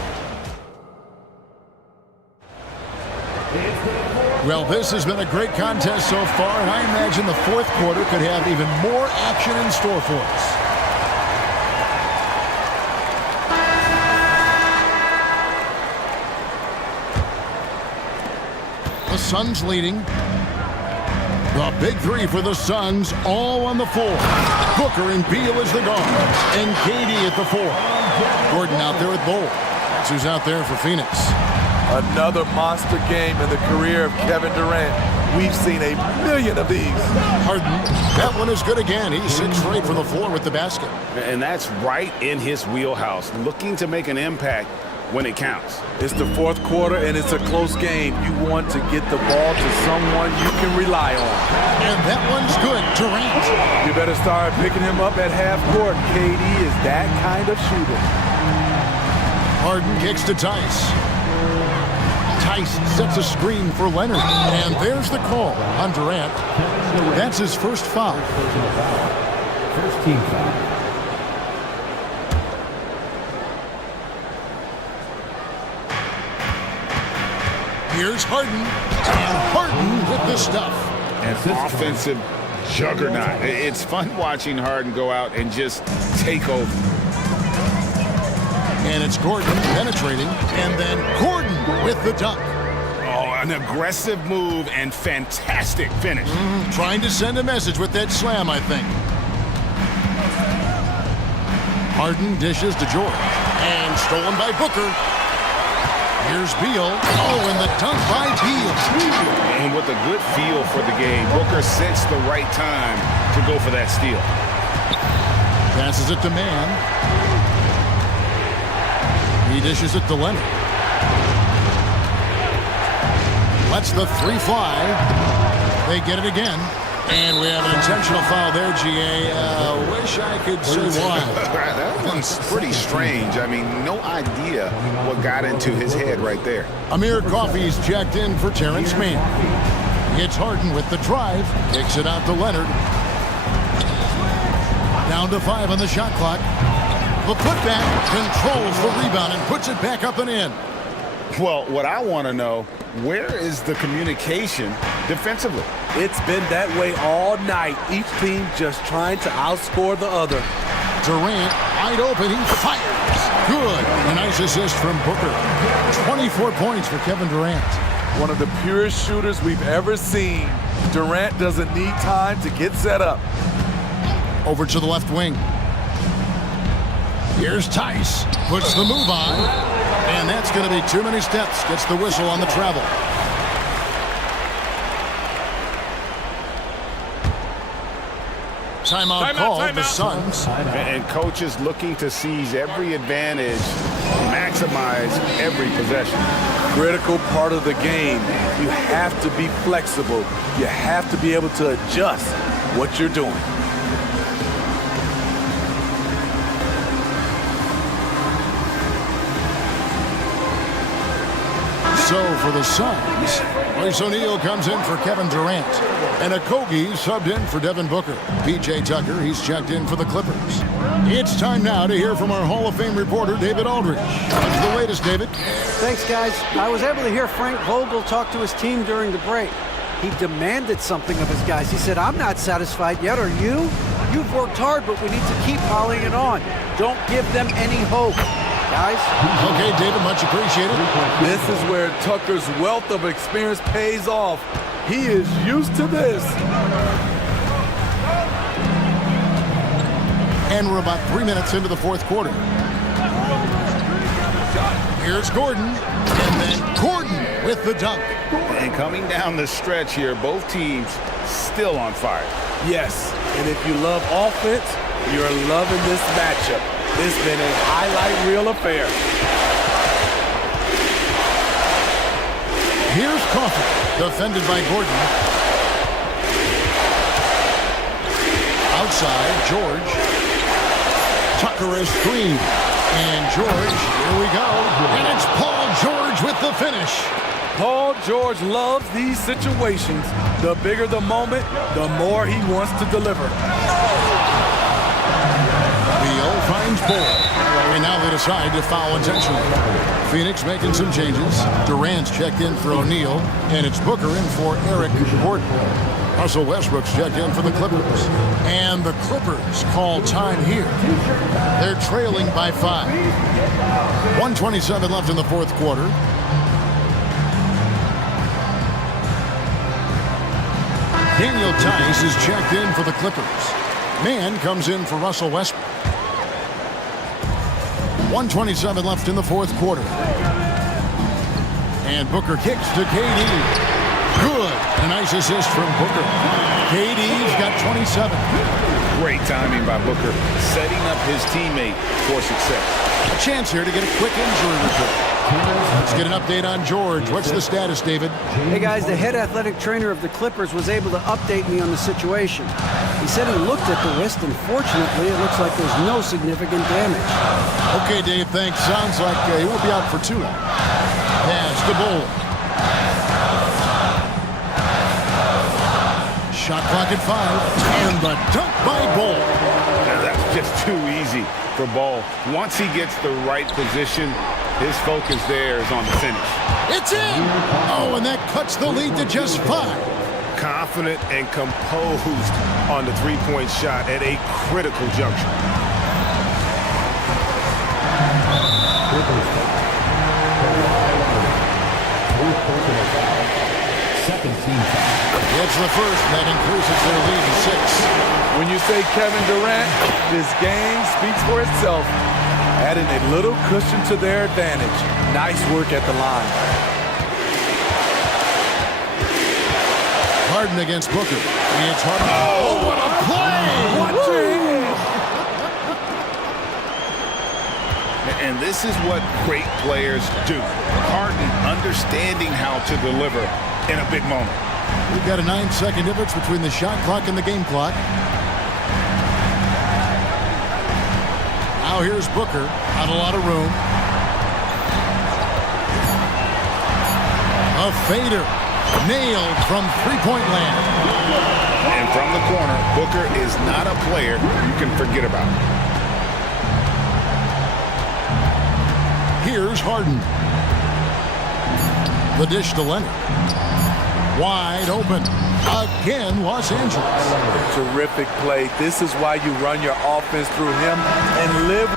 Well, this has been a great contest so far, and I imagine the fourth quarter could have even more action in store for us. The Suns leading. The big 3 for the Suns, all on the floor. Booker and Beal as the guard, and KD at the 4. Gordon out there with Bull. That's who's out there for Phoenix. Another monster game in the career of Kevin Durant. We've seen a million of these. Harden, that one is good again. He's 6 straight from the floor with the basket. And that's right in his wheelhouse, looking to make an impact when it counts. It's the fourth quarter, and it's a close game. You want to get the ball to someone you can rely on. And that one's good. Durant. You better start picking him up at half court. KD is that kind of shooter. Harden kicks to Tice. Tice sets a screen for Leonard. And there's the call on Durant. That's his first foul. First team foul. Here's Harden. And Harden with the stuff. Offensive juggernaut. It's fun watching Harden go out and just take over. And it's Gordon penetrating, and then Gordon with the dunk. Oh, an aggressive move and fantastic finish. Trying to send a message with that slam, I think. Harden dishes to George, and stolen by Booker. Here's Beal. Oh, and the dunk by Beal. And with a good feel for the game, Booker sensed the right time to go for that steal. Passes it to Mann. He dishes it to Leonard. Lets the 3 fly. They get it again. And we have an intentional foul there, GA. Wish I could say why. That one's pretty strange. I mean, no idea what got into his head right there. Amir Coffey's checked in for Terrence Mann. It's Harden with the drive. Kicks it out to Leonard. Down to 5 on the shot clock. The putback controls the rebound and puts it back up and in. Well, what I want to know where is the communication defensively? It's been that way all night. Each team just trying to outscore the other. Durant, wide open, he fires. Good. A nice assist from Booker. 24 points for Kevin Durant. One of the purest shooters we've ever seen. Durant doesn't need time to get set up. Over to the left wing. Here's Tice. Puts the move on. And that's going to be too many steps. Gets the whistle on the travel. Timeout called, the Suns. And coaches looking to seize every advantage, maximize every possession. Critical part of the game. You have to be flexible. You have to be able to adjust what you're doing. So for the Suns, Royce O'Neal comes in for Kevin Durant. And Okogie subbed in for Devin Booker. P.J. Tucker, he's checked in for the Clippers. It's time now to hear from our Hall of Fame reporter, David Aldridge. What's the latest, David? Thanks, guys. I was able to hear Frank Vogel talk to his team during the break. He demanded something of his guys. He said, I'm not satisfied yet, are you? You've worked hard, but we need to keep piling it on. Don't give them any hope. Guys? Okay, David, much appreciated. This is where Tucker's wealth of experience pays off. He is used to this. And we're about 3 minutes into the fourth quarter. Here's Gordon. And then Gordon with the dunk. And coming down the stretch here, both teams still on fire. Yes, and if you love offense, you're loving this matchup. It's been a highlight reel affair. Here's Coffey, defended by Gordon. Outside, George. Tucker is screened. And George, here we go. And it's Paul George with the finish. Paul George loves these situations. The bigger the moment, the more he wants to deliver. Beal finds Bull. And now they decide to foul intentionally. Phoenix making some changes. Durant's checked in for O'Neal. And it's Booker in for Eric Gordon. Russell Westbrook's checked in for the Clippers. And the Clippers call time here. They're trailing by 5. 1:27 left in the fourth quarter. Daniel Tice is checked in for the Clippers. Mann comes in for Russell Westbrook. 1:27 left in the fourth quarter. And Booker kicks to KD. Good. A nice assist from Booker. KD's got 27. Great timing by Booker, setting up his teammate for success. A chance here to get a quick injury report. Let's get an update on George. What's the status, David? Hey, guys, the head athletic trainer of the Clippers was able to update me on the situation. He said he looked at the wrist, and fortunately, it looks like there's no significant damage. Okay, Dave, thanks. Sounds like he won't be out for too long. Pass to Bull. Shot clock at 5. And the dunk by Bull. Now, that's just too easy for Ball. Once he gets the right position, his focus there is on the finish. It's in! Oh, and that cuts the lead to just 5. Confident and composed on the three-point shot at a critical juncture. It's the first, and that increases their lead to 6. When you say Kevin Durant, this game speaks for itself. Adding a little cushion to their advantage. Nice work at the line. Harden against Booker. It's Harden. Oh, what a play! And this is what great players do. Harden understanding how to deliver in a big moment. We've got a 9-second difference between the shot clock and the game clock. Now here's Booker. Not a lot of room. A fader. Nailed from three-point land. And from the corner, Booker is not a player you can forget about. Here's Harden. The dish to Leonard. Wide open. Again, Los Angeles. Terrific play. This is why you run your offense through him and live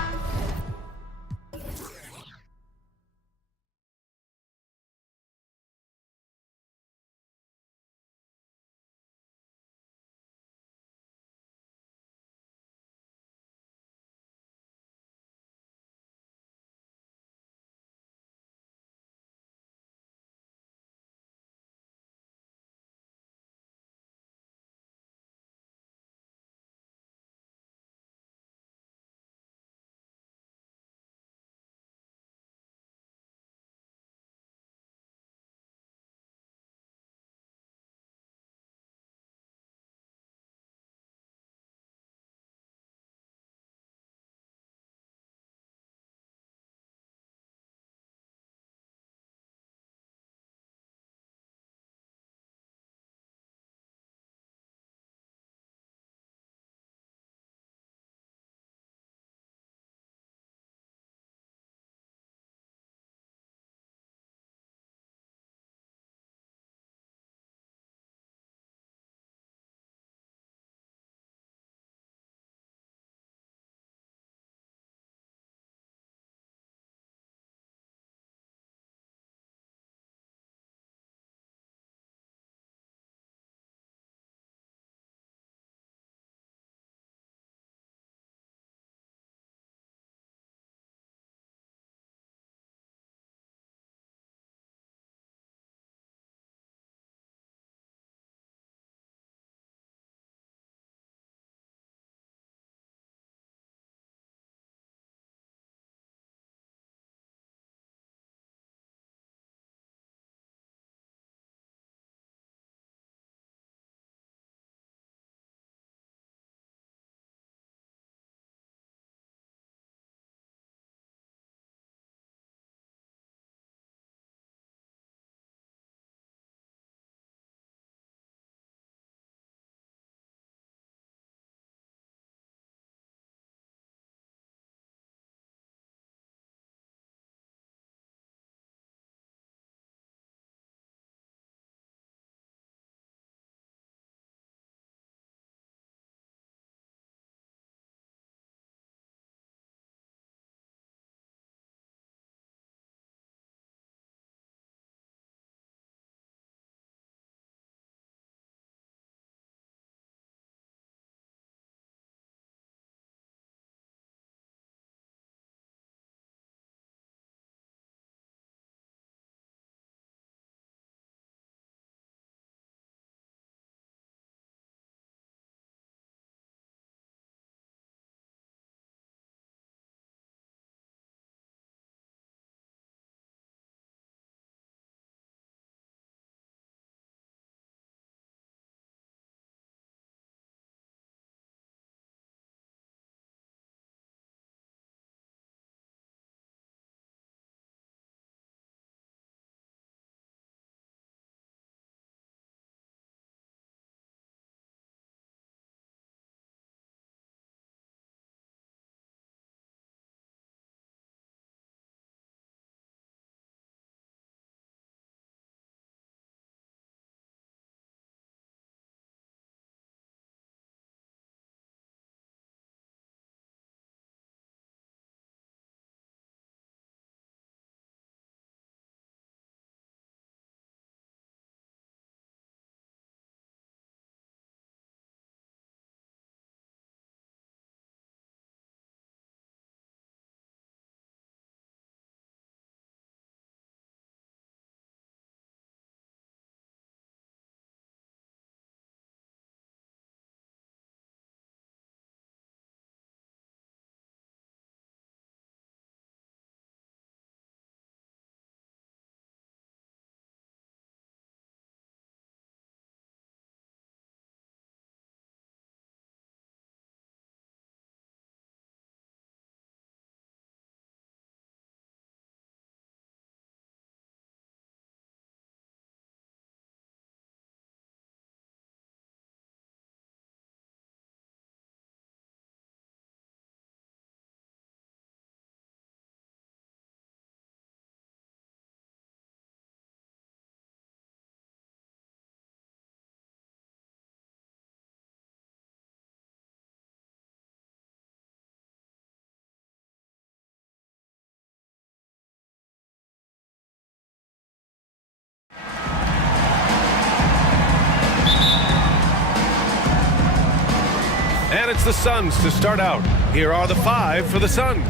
And it's the Suns to start out. Here are the 5 for the Suns.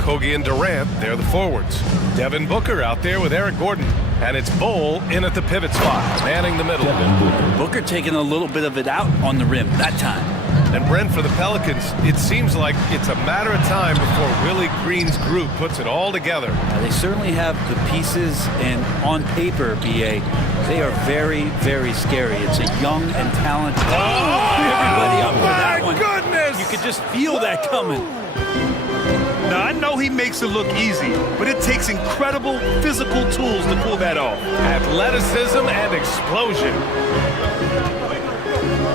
Kogi and Durant, they're the forwards. Devin Booker out there with Eric Gordon. And it's Bol in at the pivot spot, manning the middle. Booker taking a little bit of it out on the rim that time. And Brent, for the Pelicans, it seems like it's a matter of time before Willie Green's group puts it all together. They certainly have the pieces, and on paper, BA, they are very, very scary. It's a young and talented. Everybody up for that one. Goodness! You could just feel that coming. Now, I know he makes it look easy, but it takes incredible physical tools to pull that off. Athleticism and explosion.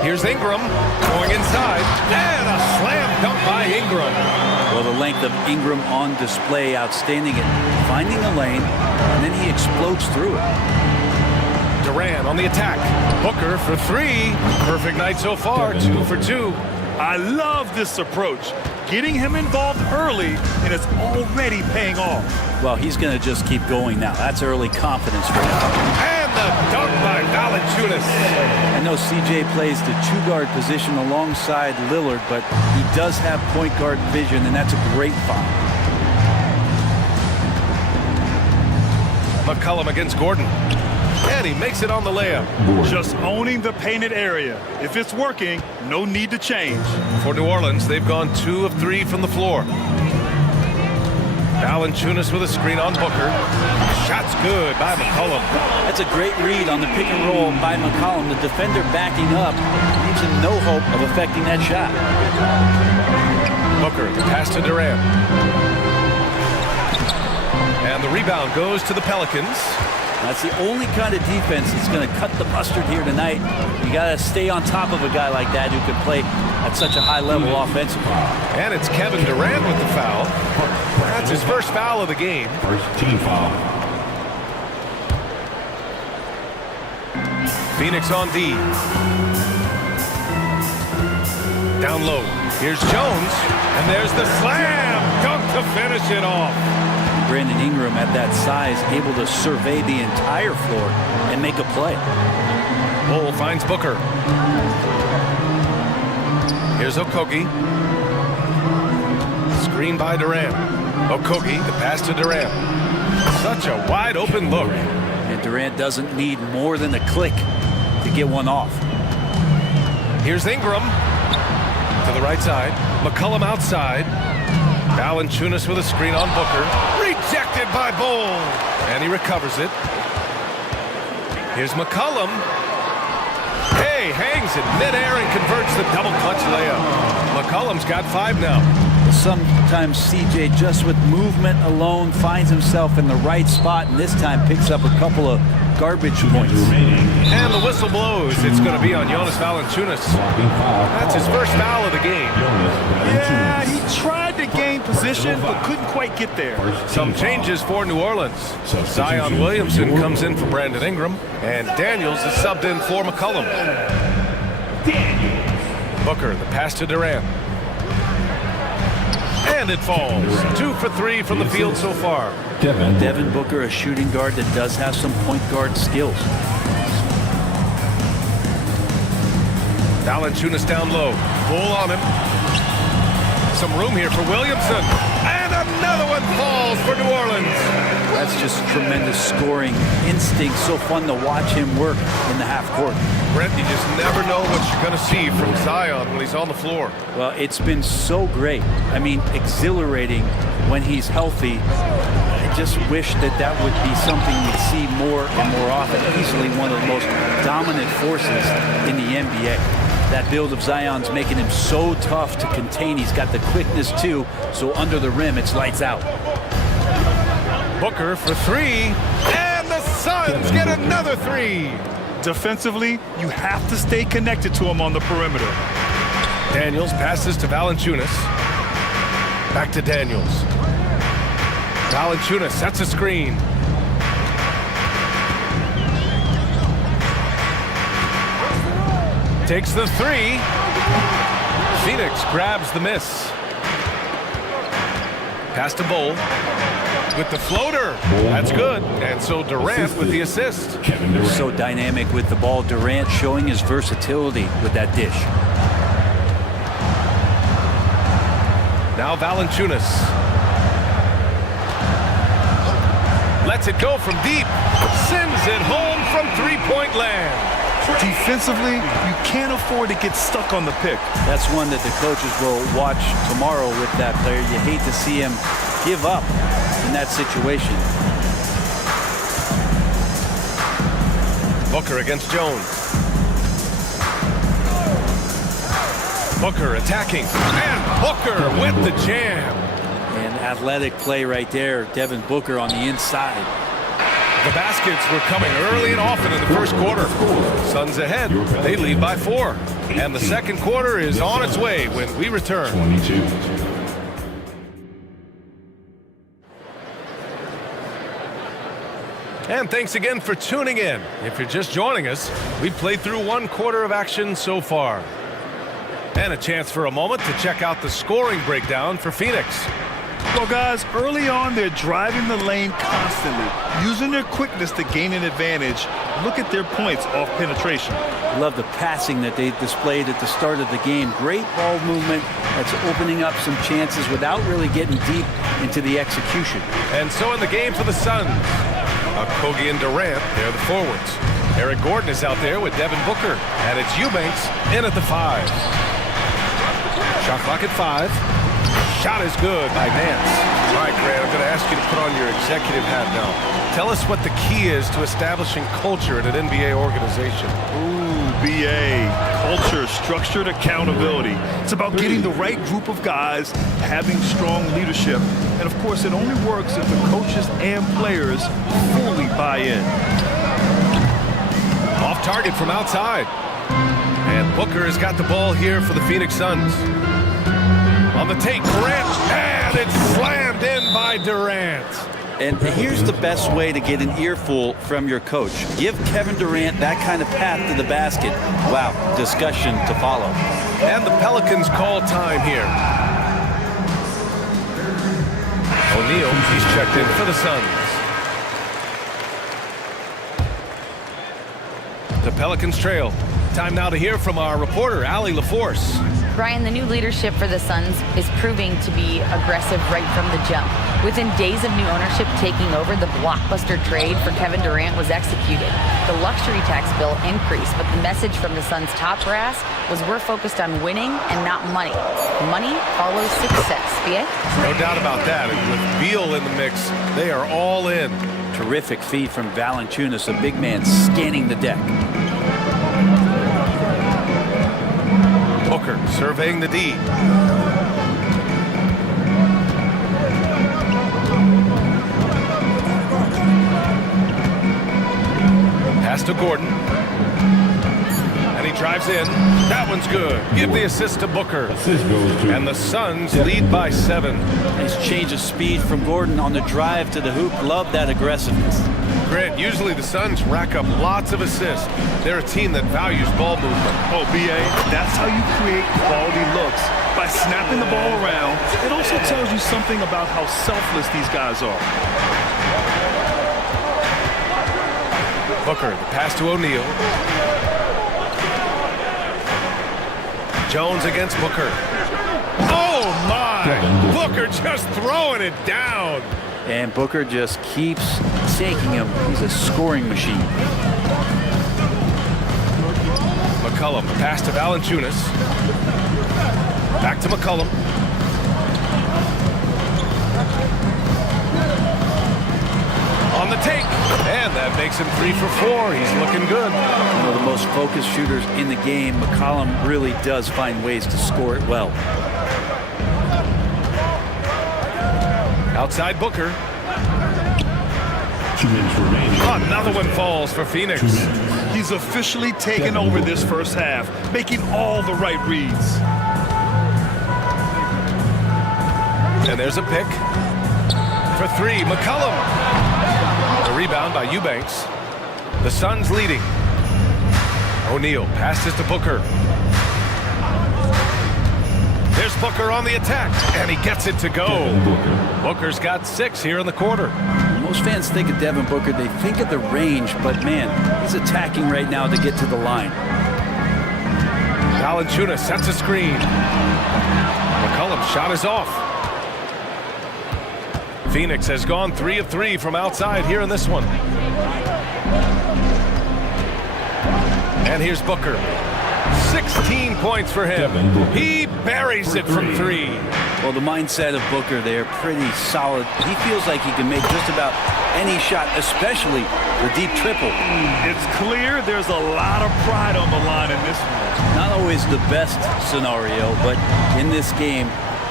Here's Ingram going inside, and a slam dunk by Ingram. Well, the length of Ingram on display, outstanding at finding a lane, and then he explodes through it. Durant on the attack. Booker for 3. Perfect night so far, 2 for 2. I love this approach. Getting him involved early, and it's already paying off. Well, he's going to just keep going now. That's early confidence for him. And the dunk by Valanciunas. I know CJ plays the 2-guard position alongside Lillard, but he does have point guard vision, and that's a great find. McCollum against Gordon. And he makes it on the layup. Just owning the painted area. If it's working, no need to change. For New Orleans, they've gone 2 of 3 from the floor. Valanciunas with a screen on Booker. Shot's good by McCollum. That's a great read on the pick and roll by McCollum. The defender backing up leaves him no hope of affecting that shot. Booker, the pass to Durant. And the rebound goes to the Pelicans. That's the only kind of defense that's going to cut the mustard here tonight. You got to stay on top of a guy like that who can play at such a high level offensively. And it's Kevin Durant with the foul. That's his first foul of the game. First team foul. Phoenix on D. Down low. Here's Jones. And there's the slam dunk to finish it off. Brandon Ingram at that size, able to survey the entire floor and make a play. Bol finds Booker. Here's Okogie. Screen by Durant. Okogie, the pass to Durant. Such a wide open look. And Durant doesn't need more than a click to get one off. Here's Ingram to the right side. McCollum outside. Valanciunas with a screen on Booker. Rejected by Bol. And he recovers it. Here's McCollum. Hey, hangs in midair and converts the double clutch layup. McCollum's got 5 now. Sometimes CJ, just with movement alone, finds himself in the right spot, and this time picks up a couple of garbage points. And the whistle blows. It's going to be on Jonas Valanciunas. That's his first foul of the game. Yeah, he tried to gain position, but couldn't quite get there. Some changes for New Orleans. Zion Williamson comes in for Brandon Ingram, and Daniels is subbed in for McCollum. Booker, the pass to Durant. And it falls. 2 for 3 from the field so far. Devin Booker, a shooting guard that does have some point guard skills. Valanciunas down low. Bol on him. Some room here for Williamson. And another one falls for New Orleans. That's just tremendous scoring instinct. So fun to watch him work in the half court. Brent, you just never know what you're going to see from Zion when he's on the floor. Well, it's been so great. I mean, exhilarating when he's healthy. I just wish that that would be something we'd see more and more often. Easily one of the most dominant forces in the NBA. That build of Zion's making him so tough to contain. He's got the quickness too, so under the rim, it's lights out. Booker for 3, and the Suns get another 3. Defensively, you have to stay connected to him on the perimeter. Daniels passes to Valanciunas. Back to Daniels. Valanciunas sets a screen. Takes the 3. Phoenix grabs the miss. Pass to Bol with the floater. That's good. And so Durant with the assist. So dynamic with the ball. Durant showing his versatility with that dish. Now Valanciunas. Lets it go from deep. Sends it home from three-point land. Defensively, you can't afford to get stuck on the pick. That's one that the coaches will watch tomorrow with that player. You hate to see him give up in that situation. Booker against Jones. Booker attacking. And Booker with the jam. And athletic play right there. Devin Booker on the inside. The baskets were coming early and often in the first quarter. Suns ahead. They lead by 4. And the second quarter is on its way when we return. 22. And thanks again for tuning in. If you're just joining us, we've played through one quarter of action so far. And a chance for a moment to check out the scoring breakdown for Phoenix. Well, guys, early on, they're driving the lane constantly, using their quickness to gain an advantage. Look at their points off penetration. Love the passing that they displayed at the start of the game. Great ball movement that's opening up some chances without really getting deep into the execution. And so in the game for the Suns, Kogi and Durant, they're the forwards. Eric Gordon is out there with Devin Booker, and it's Eubanks in at the 5. Shot clock at 5. Shot is good by Nance. All right, Grant, I'm going to ask you to put on your executive hat now. Tell us what the key is to establishing culture at an NBA organization. Ooh, BA. Culture, structured accountability. It's about getting the right group of guys, having strong leadership. And, of course, it only works if the coaches and players fully buy in. Off target from outside. And Booker has got the ball here for the Phoenix Suns. On the take, Durant, and it's slammed in by Durant. And here's the best way to get an earful from your coach. Give Kevin Durant that kind of path to the basket. Wow, discussion to follow. And the Pelicans call time here. O'Neal, he's checked in for the Suns. The Pelicans trail. Time now to hear from our reporter, Allie LaForce. Brian, the new leadership for the Suns is proving to be aggressive right from the jump. Within days of new ownership taking over, the blockbuster trade for Kevin Durant was executed. The luxury tax bill increased, but the message from the Suns' top brass was we're focused on winning and not money. Money follows success. BA? No doubt about that. And with Beal in the mix, they are all in. Terrific feed from Valanciunas, a big man scanning the deck. Booker surveying the D. Pass to Gordon. And he drives in. That one's good. Give the assist to Booker. And the Suns lead by 7. Nice change of speed from Gordon on the drive to the hoop. Love that aggressiveness. Grant, usually the Suns rack up lots of assists. They're a team that values ball movement. Oh, BA, that's how you create quality looks. By snapping the ball around, it also tells you something about how selfless these guys are. Booker, the pass to O'Neal. Jones against Booker. Oh, my! Booker just throwing it down. And Booker just keeps taking him. He's a scoring machine. McCollum, pass to Valanciunas. Back to McCollum. On the take. And that makes him 3 for 4. He's looking good. One of the most focused shooters in the game. McCollum really does find ways to score it well. Outside Booker. 2 minutes remaining. Another one falls for Phoenix. He's officially taken over this first half, making all the right reads. And there's a pick. For 3, McCollum. The rebound by Eubanks. The Suns leading. O'Neal passes to Booker. There's Booker on the attack, and he gets it to go. Booker's got 6 here in the quarter. Most fans think of Devin Booker, they think of the range, but man, he's attacking right now to get to the line. Valanciunas sets a screen. McCollum's shot is off. Phoenix has gone 3 of 3 from outside here in this one. And here's Booker. 16 points for him. He buries it from 3. Well, the mindset of Booker there, pretty solid. He feels like he can make just about any shot, especially the deep triple. It's clear there's a lot of pride on the line in this one. Not always the best scenario, but in this game,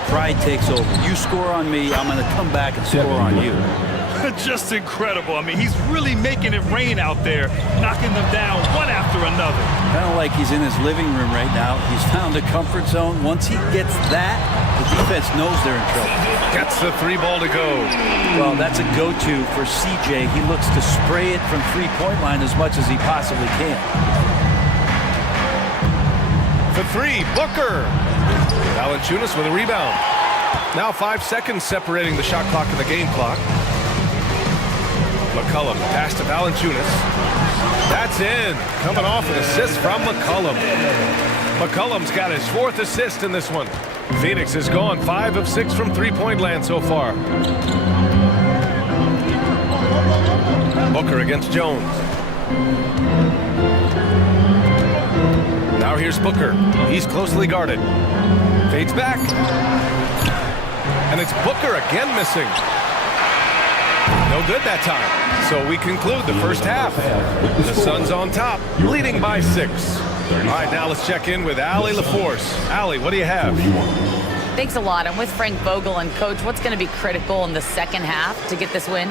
pride takes over. You score on me, I'm going to come back and score on you. Just incredible. I mean, he's really making it rain out there, knocking them down one after another. Kind of like he's in his living room right now. He's found a comfort zone. Once he gets that, the defense knows they're in trouble. Gets the 3 ball to go. Well, that's a go-to for CJ. He looks to spray it from three-point line as much as he possibly can. For 3, Booker. Valanciunas with a rebound. Now 5 seconds separating the shot clock and the game clock. McCollum, pass to Valanciunas. That's in. Coming off an assist from McCollum. McCollum's got his 4th assist in this one. Phoenix has gone 5 of 6 from three-point land so far. Booker against Jones. Now here's Booker. He's closely guarded. Fades back. And it's Booker again missing. No good that time. So we conclude the first half. The Suns on top, leading by 6. All right, now let's check in with Allie LaForce. Allie, what do you have? Thanks a lot. I'm with Frank Vogel. And, Coach, what's going to be critical in the second half to get this win?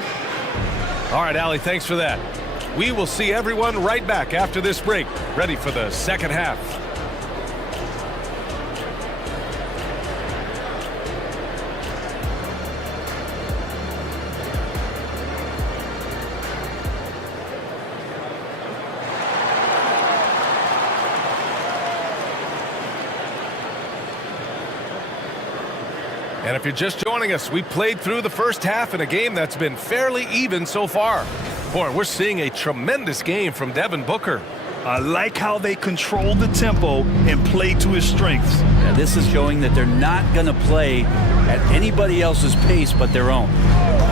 All right, Allie, thanks for that. We will see everyone right back after this break, ready for the second half. And if you're just joining us, we played through the first half in a game that's been fairly even so far. Boy, we're seeing a tremendous game from Devin Booker. I like how they control the tempo and play to his strengths. Yeah, this is showing that they're not going to play at anybody else's pace but their own.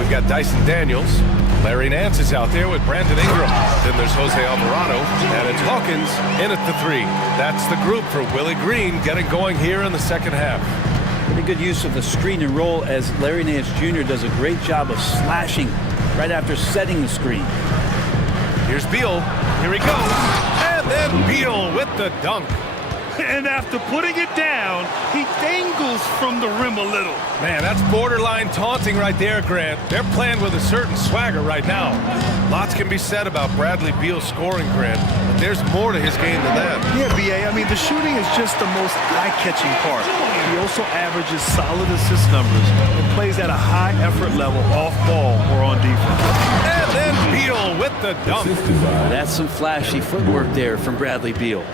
We've got Dyson Daniels. Larry Nance is out there with Brandon Ingram. Then there's Jose Alvarado. And it's Hawkins in at the 3. That's the group for Willie Green getting going here in the second half. Pretty good use of the screen and roll as Larry Nance Jr. does a great job of slashing right after setting the screen. Here's Beal. Here he goes. And then Beal with the dunk. And after putting it down, he dangles from the rim a little. Man, that's borderline taunting right there, Grant. They're playing with a certain swagger right now. Lots can be said about Bradley Beal's scoring, Grant, but there's more to his game than that. Yeah, B.A., I mean, the shooting is just the most eye-catching part. He also averages solid assist numbers and plays at a high effort level off ball or on defense. And then Beal with the dunk. That's some flashy footwork there from Bradley Beal.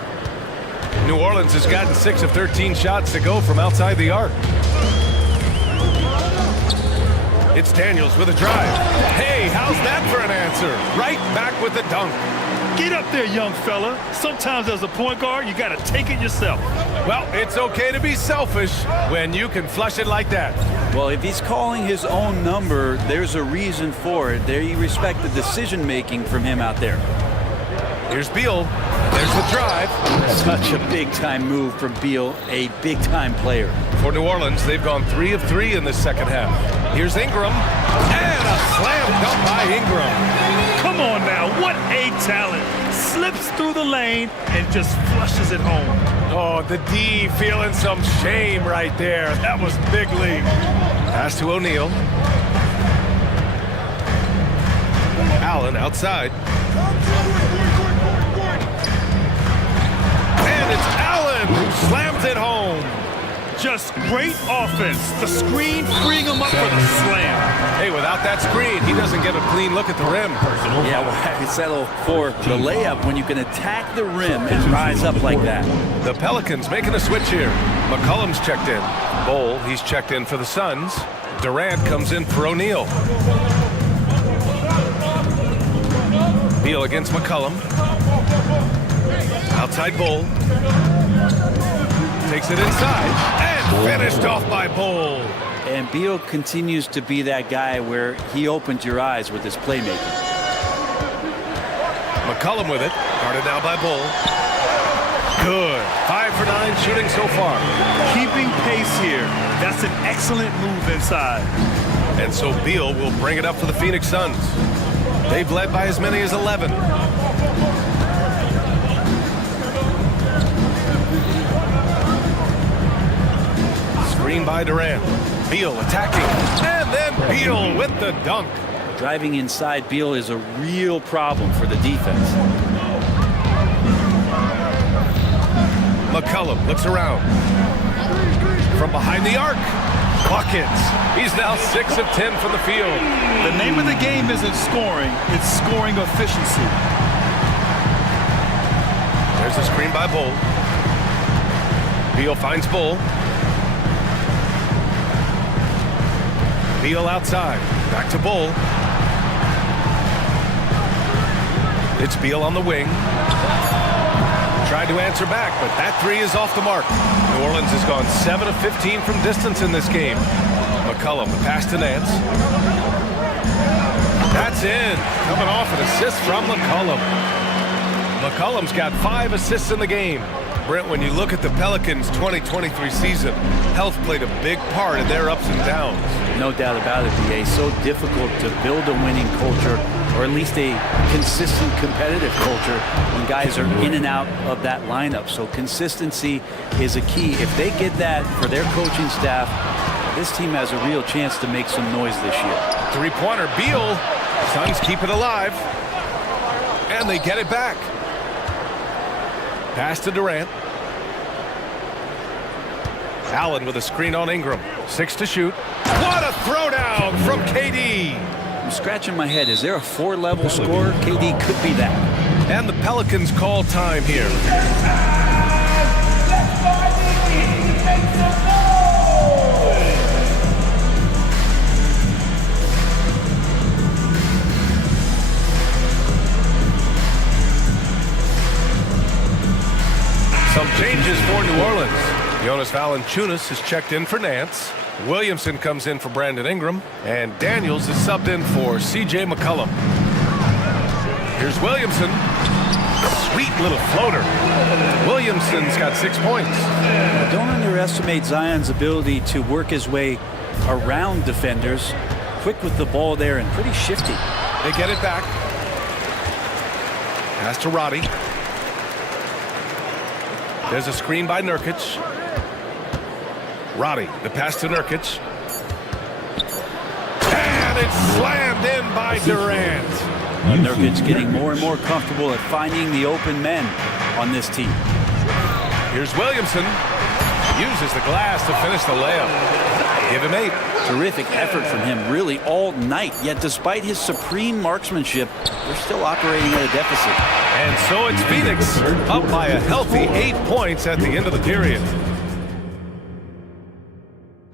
New Orleans has gotten 6 of 13 shots to go from outside the arc. It's Daniels with a drive. Hey, how's that for an answer? Right back with the dunk. Get up there, young fella. Sometimes as a point guard, you got to take it yourself. Well, it's okay to be selfish when you can flush it like that. Well, if he's calling his own number, there's a reason for it. There you respect the decision-making from him out there. Here's Beal. There's the drive. Such a big-time move from Beal, a big-time player. For New Orleans, they've gone 3 of 3 in this second half. Here's Ingram. And a slam dunk by Ingram. Come on now, what a talent. Slips through the lane and just flushes it home. Oh, the D feeling some shame right there. That was big league. Pass to O'Neal. Allen outside. And it's Allen who slams it home. Just great offense. The screen freeing him up for the slam. Hey, without that screen, he doesn't get a clean look at the rim. Yeah, well, settle for the layup when you can attack the rim and rise up like that. The Pelicans making a switch here. McCollum's checked in. Bol, he's checked in for the Suns. Durant comes in for O'Neal. Beal against McCollum. Outside Bol. Takes it inside. And finished off by Bol. And Beal continues to be that guy where he opens your eyes with his playmaking. McCollum with it. Guarded now by Bull. Good. 5 for 9 shooting so far. Keeping pace here. That's an excellent move inside. And so Beal will bring it up for the Phoenix Suns. They've led by as many as 11. Screen by Durant. Beal attacking. And then Beal with the dunk. Driving inside Beal is a real problem for the defense. McCollum looks around. From behind the arc. Buckets. He's now 6 of 10 from the field. The name of the game isn't scoring, it's scoring efficiency. There's a screen by Bull. Beal finds Bull. Beal outside. Back to Bull. It's Beal on the wing. Tried to answer back, but that three is off the mark. New Orleans has gone 7 of 15 from distance in this game. McCollum, the pass to Nance. That's in. Coming off an assist from McCollum. McCollum's got 5 assists in the game. Brent, when you look at the Pelicans' 2023 season, health played a big part in their ups and downs. No doubt about it, BA. So difficult to build a winning culture, or at least a consistent competitive culture, when guys are in and out of that lineup. So consistency is a key. If they get that for their coaching staff, this team has a real chance to make some noise this year. Three-pointer, Beal. Suns keep it alive. And they get it back. Pass to Durant. Allen with a screen on Ingram. 6 to shoot. What a throwdown from KD. I'm scratching my head. Is there a 4-level scorer? KD could be that. And the Pelicans call time here. Some changes for New Orleans. Jonas Valanciunas has checked in for Nance. Williamson comes in for Brandon Ingram. And Daniels is subbed in for C.J. McCollum. Here's Williamson. Sweet little floater. Williamson's got 6 points. Don't underestimate Zion's ability to work his way around defenders. Quick with the ball there and pretty shifty. They get it back. Pass to Roddy. There's a screen by Nurkic. Roddy, the pass to Nurkic. And it's slammed in by Durant. Nurkic getting more and more comfortable at finding the open men on this team. Here's Williamson. Uses the glass to finish the layup. Give him 8. Terrific effort from him really all night. Yet despite his supreme marksmanship, they're still operating at a deficit. And so it's Phoenix up by a healthy 8 points at the end of the period.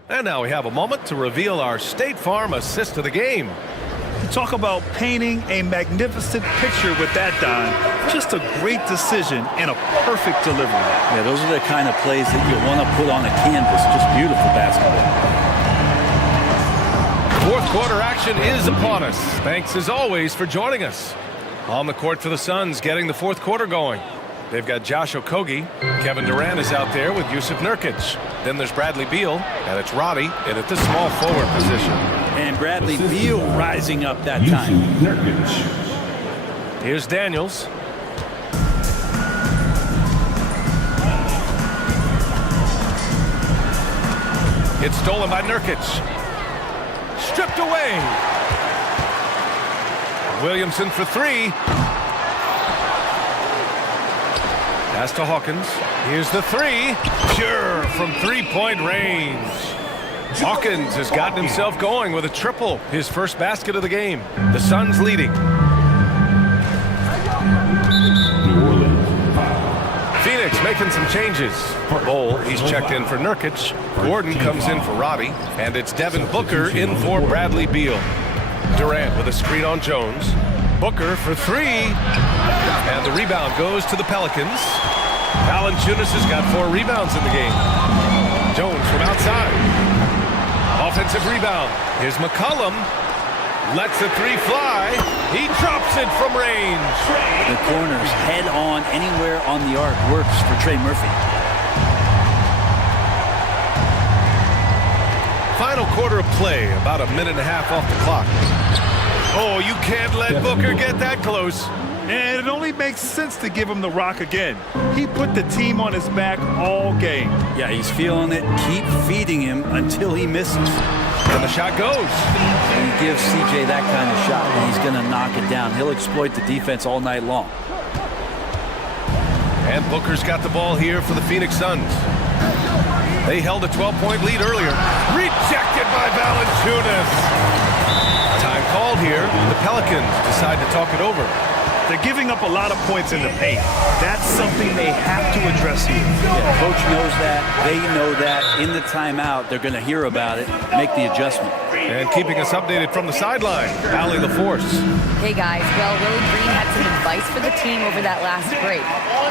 And now we have a moment to reveal our State Farm assist of the game. You talk about painting a magnificent picture with that, Don. Just a great decision and a perfect delivery. Yeah, those are the kind of plays that you want to put on a canvas. Just beautiful basketball. Fourth quarter action is upon us. Thanks as always for joining us. On the court for the Suns, getting the fourth quarter going. They've got Josh Okogie. Kevin Durant is out there with Yusuf Nurkic. Then there's Bradley Beal, and it's Roddy in at the small forward position. And Bradley Beal rising up that time. Here's Daniels. It's stolen by Nurkic. Stripped away. Williamson for 3. Pass to Hawkins. Here's the 3. Pure from 3-point range. Hawkins has gotten himself going with a triple. His first basket of the game. The Suns leading. New Orleans. Phoenix making some changes. Bull, he's checked in for Nurkic. Gordon comes in for Roddy. And it's Devin Booker in for Bradley Beal. Durant with a screen on Jones. Booker for 3. And the rebound goes to the Pelicans. Valanciunas has got 4 rebounds in the game. Jones from outside. Off offensive rebound. Here's McCollum. Lets the three fly. He drops it from range. The corners head on anywhere on the arc works for Trey Murphy. Final quarter of play, about a minute and a half off the clock. Oh, you can't let Booker get that close. And it only makes sense to give him the rock again. He put the team on his back all game. Yeah, he's feeling it. Keep feeding him until he misses. And the shot goes. And he gives CJ that kind of shot, and he's going to knock it down. He'll exploit the defense all night long. And Booker's got the ball here for the Phoenix Suns. They held a 12-point lead earlier. Rejected by Valanciunas. Time called here. The Pelicans decide to talk it over. They're giving up a lot of points in the paint. That's something they have to address here. Yeah, coach knows that. They know that. In the timeout, they're going to hear about it, make the adjustment. And keeping us updated from the sideline, Allie LaForce. Hey guys, well, Willie Green had some advice for the team over that last break.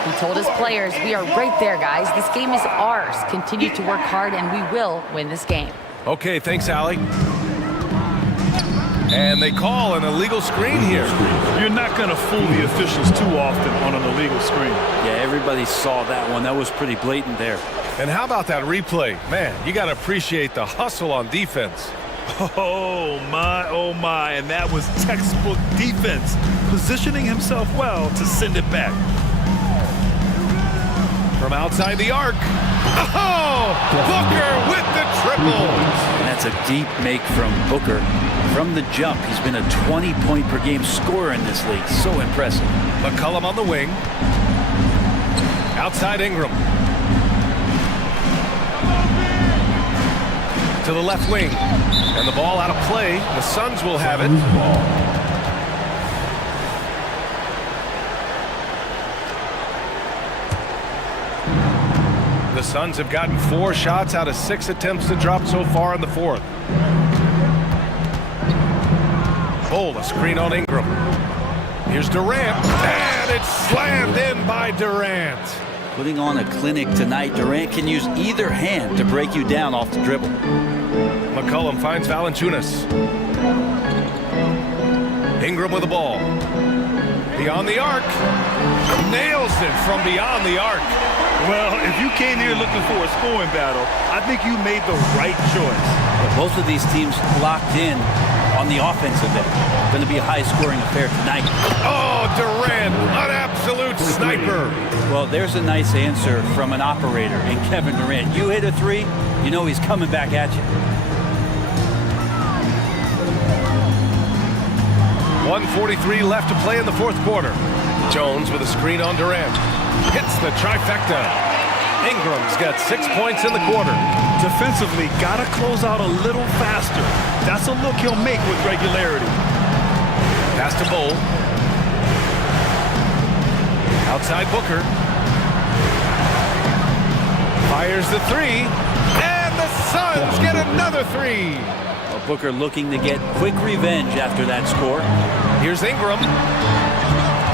He told his players, we are right there, guys. This game is ours. Continue to work hard, and we will win this game. Okay, thanks, Allie. And they call an illegal screen here. You're not going to fool the officials too often on an illegal screen. Yeah, everybody saw that one. That was pretty blatant there. And how about that replay? Man, you got to appreciate the hustle on defense. Oh, my. And that was textbook defense, positioning himself well to send it back. From outside the arc. Oh, Booker with the triple. And that's a deep make from Booker. From the jump, he's been a 20-point-per-game scorer in this league. So impressive. McCollum on the wing. Outside Ingram. To the left wing. And the ball out of play. The Suns will have it. The Suns have gotten 4 shots out of 6 attempts to drop so far in the fourth. A screen on Ingram. Here's Durant, and it's slammed in by Durant. Putting on a clinic tonight, Durant can use either hand to break you down off the dribble. McCollum finds Valanciunas. Ingram with the ball. Beyond the arc. Nails it from beyond the arc. Well, if you came here looking for a scoring battle, I think you made the right choice. But both of these teams locked in on the offensive end. Going to be a high-scoring affair tonight. Oh, Durant, an absolute sniper. Well, there's a nice answer from an operator in Kevin Durant. You hit a three, you know he's coming back at you. 1:43 left to play in the fourth quarter. Jones with a screen on Durant. Hits the trifecta. Ingram's got 6 points in the quarter. Defensively, got to close out a little faster. That's a look he'll make with regularity. Pass to Bull. Outside Booker. Fires the three. And the Suns get another three. Well, Booker looking to get quick revenge after that score. Here's Ingram.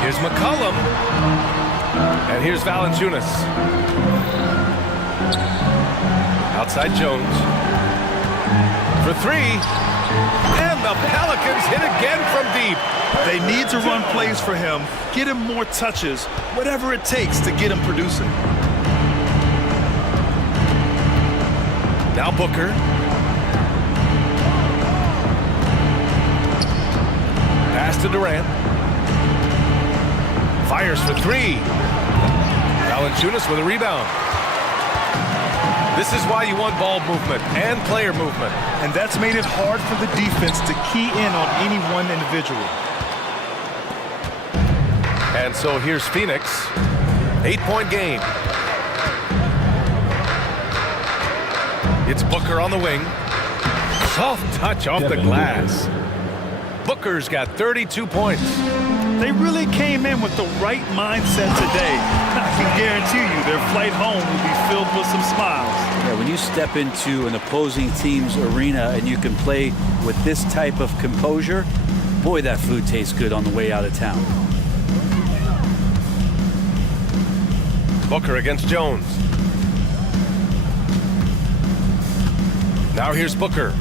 Here's McCollum. And here's Valanciunas. Outside Jones. For three. And the Pelicans hit again from deep. They need to run plays for him, get him more touches, whatever it takes to get him producing. Now Booker. Pass to Durant. Fires for three. Valanciunas with a rebound. This is why you want ball movement and player movement. And that's made it hard for the defense to key in on any one individual. And so here's Phoenix. 8-point game. It's Booker on the wing. Soft touch off the glass. Booker's got 32 points. They really came in with the right mindset today. I can guarantee you their flight home will be filled with some smiles. Yeah, when you step into an opposing team's arena and you can play with this type of composure, boy, that food tastes good on the way out of town. Booker against Jones. Now here's Booker.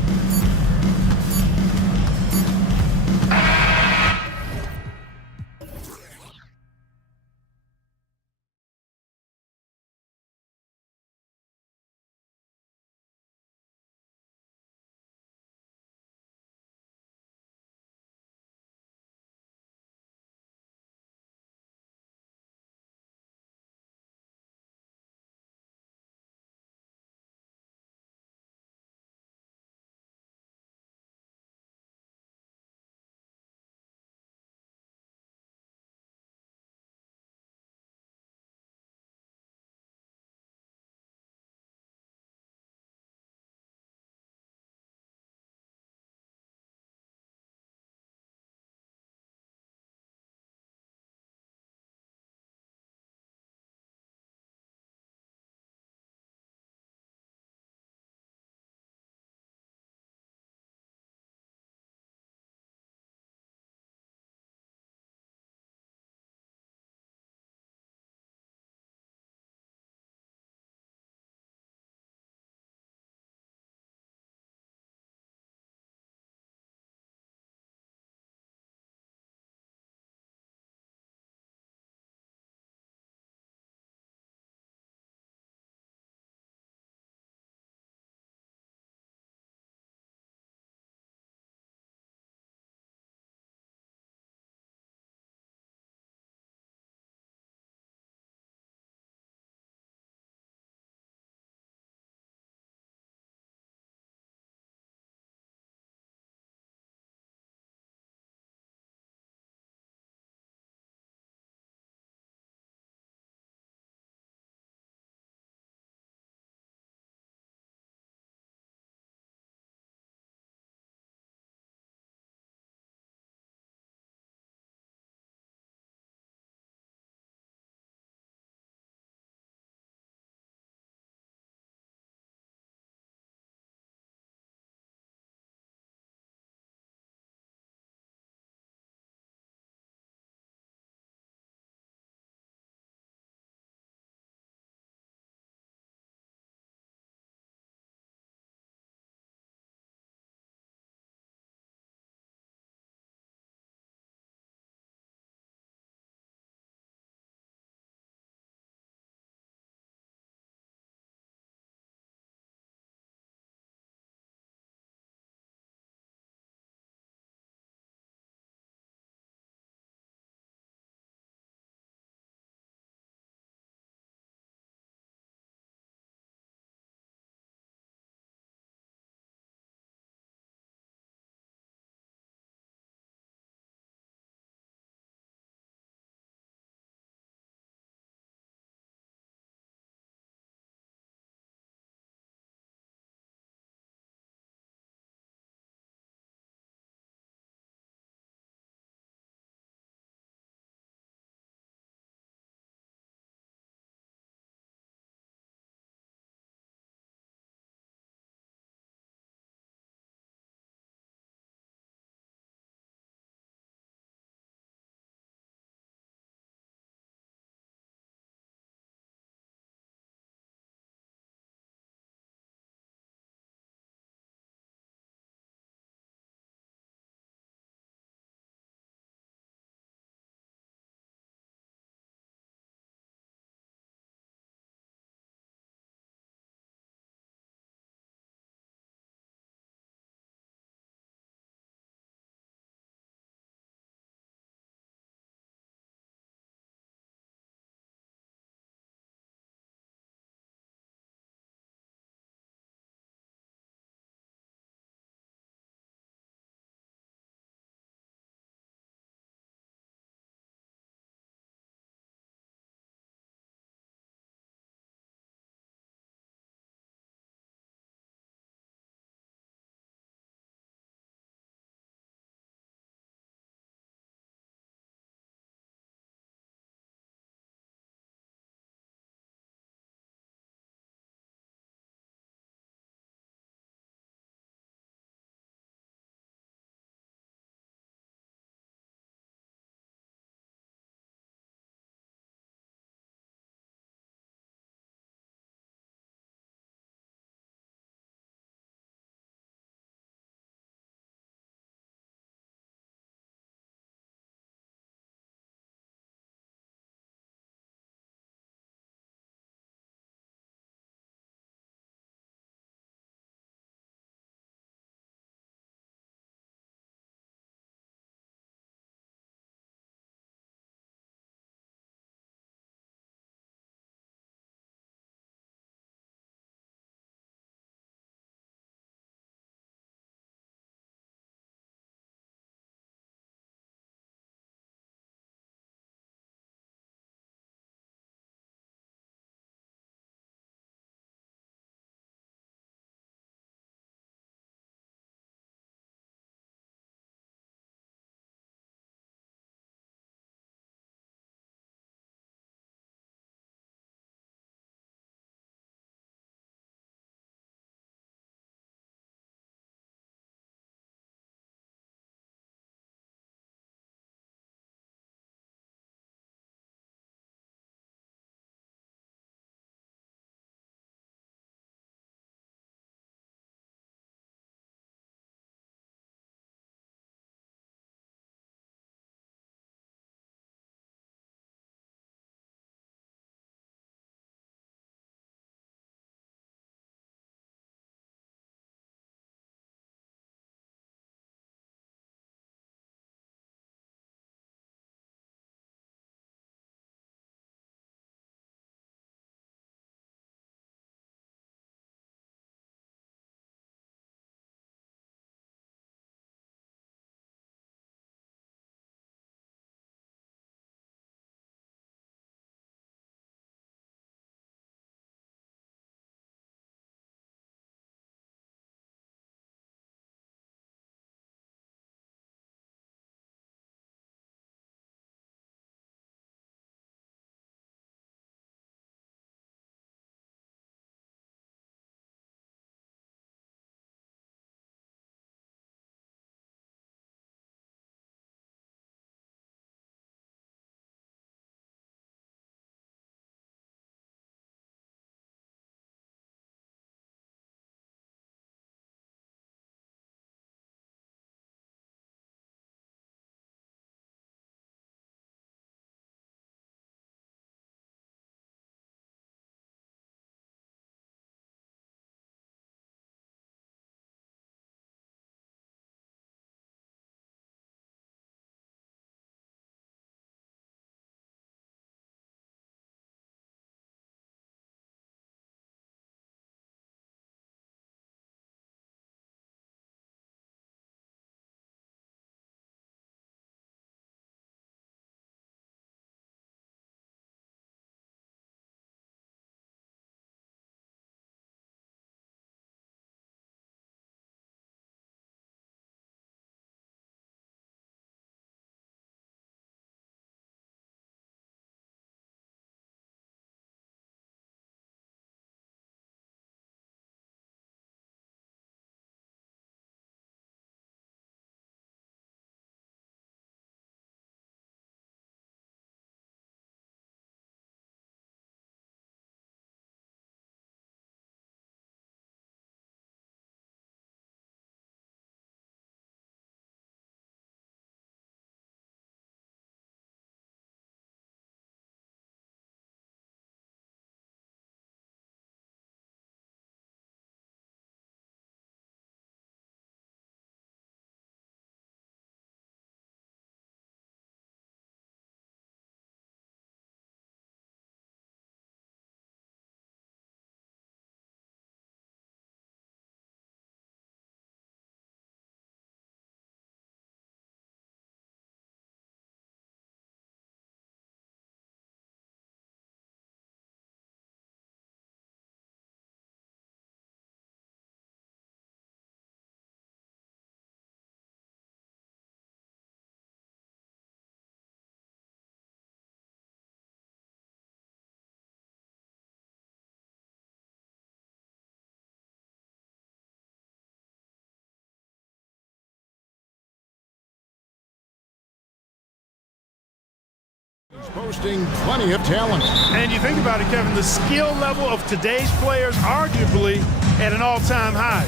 Boasting plenty of talent. And you think about it, Kevin, the skill level of today's players arguably at an all-time high.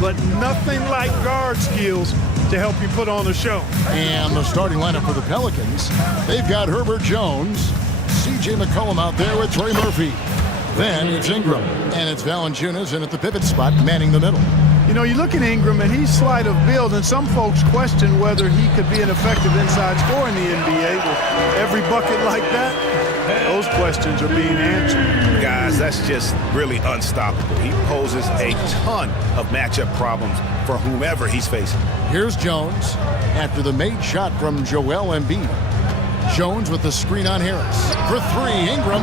But nothing like guard skills to help you put on a show. And the starting lineup for the Pelicans, they've got Herbert Jones, C.J. McCollum out there with Trey Murphy. Then it's Ingram, and it's Valanciunas in at the pivot spot, manning the middle. You know, you look at Ingram, and he's slight of build, and some folks question whether he could be an effective inside scorer in the NBA. With every bucket like that, those questions are being answered. Guys, that's just really unstoppable. He poses a ton of matchup problems for whomever he's facing. Here's Jones after the made shot from Joel Embiid. Jones with the screen on Harris. For three, Ingram.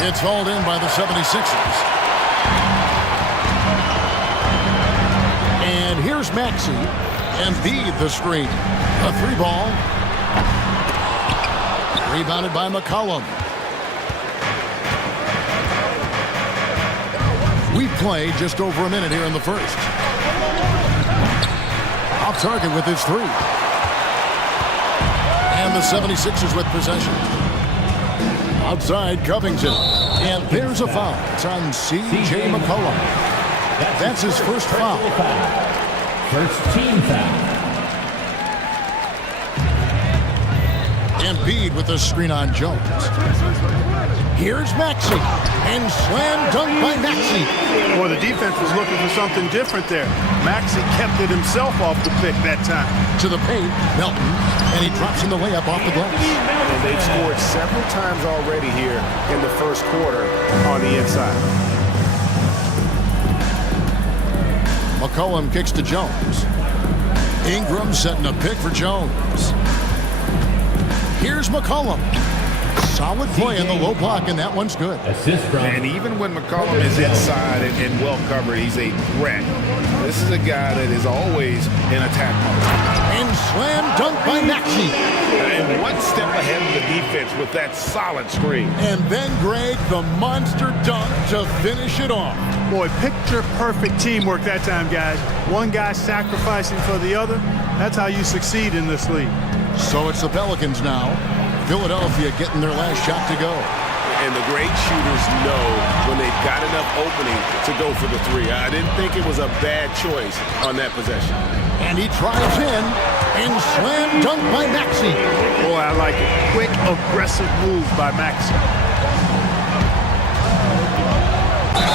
It's hauled in by the 76ers. And here's Maxey. Embiid the screen. A three ball. Rebounded by McCollum. We've played just over a minute here in the first. Off target with his three. And the 76ers with possession. Outside Covington. And there's a foul. It's on C.J. McCollum. That's his first foul. First team foul. Embiid with the screen on Jones. Here's Maxey. And slam dunk by Maxey. Well, the defense was looking for something different there. Maxey kept it himself off the pick that time. To the paint, Melton. And he drops in the layup off the glass. And they've scored several times already here in the first quarter on the inside. McCollum kicks to Jones. Ingram setting a pick for Jones. Here's McCollum. Solid play in the low block, and that one's good. And even when McCollum is inside and well covered, he's a threat. This is a guy that is always in attack mode. And slam dunk by Maxey. And one step ahead of the defense with that solid screen. And then Greg, the monster dunk to finish it off. Boy, picture-perfect teamwork that time, guys. One guy sacrificing for the other. That's how you succeed in this league. So it's the Pelicans now. Philadelphia getting their last shot to go. And the great shooters know when they've got enough opening to go for the three. I didn't think it was a bad choice on that possession. And he drives in and slam dunk by Maxey. Boy, I like it. Quick, aggressive move by Maxey.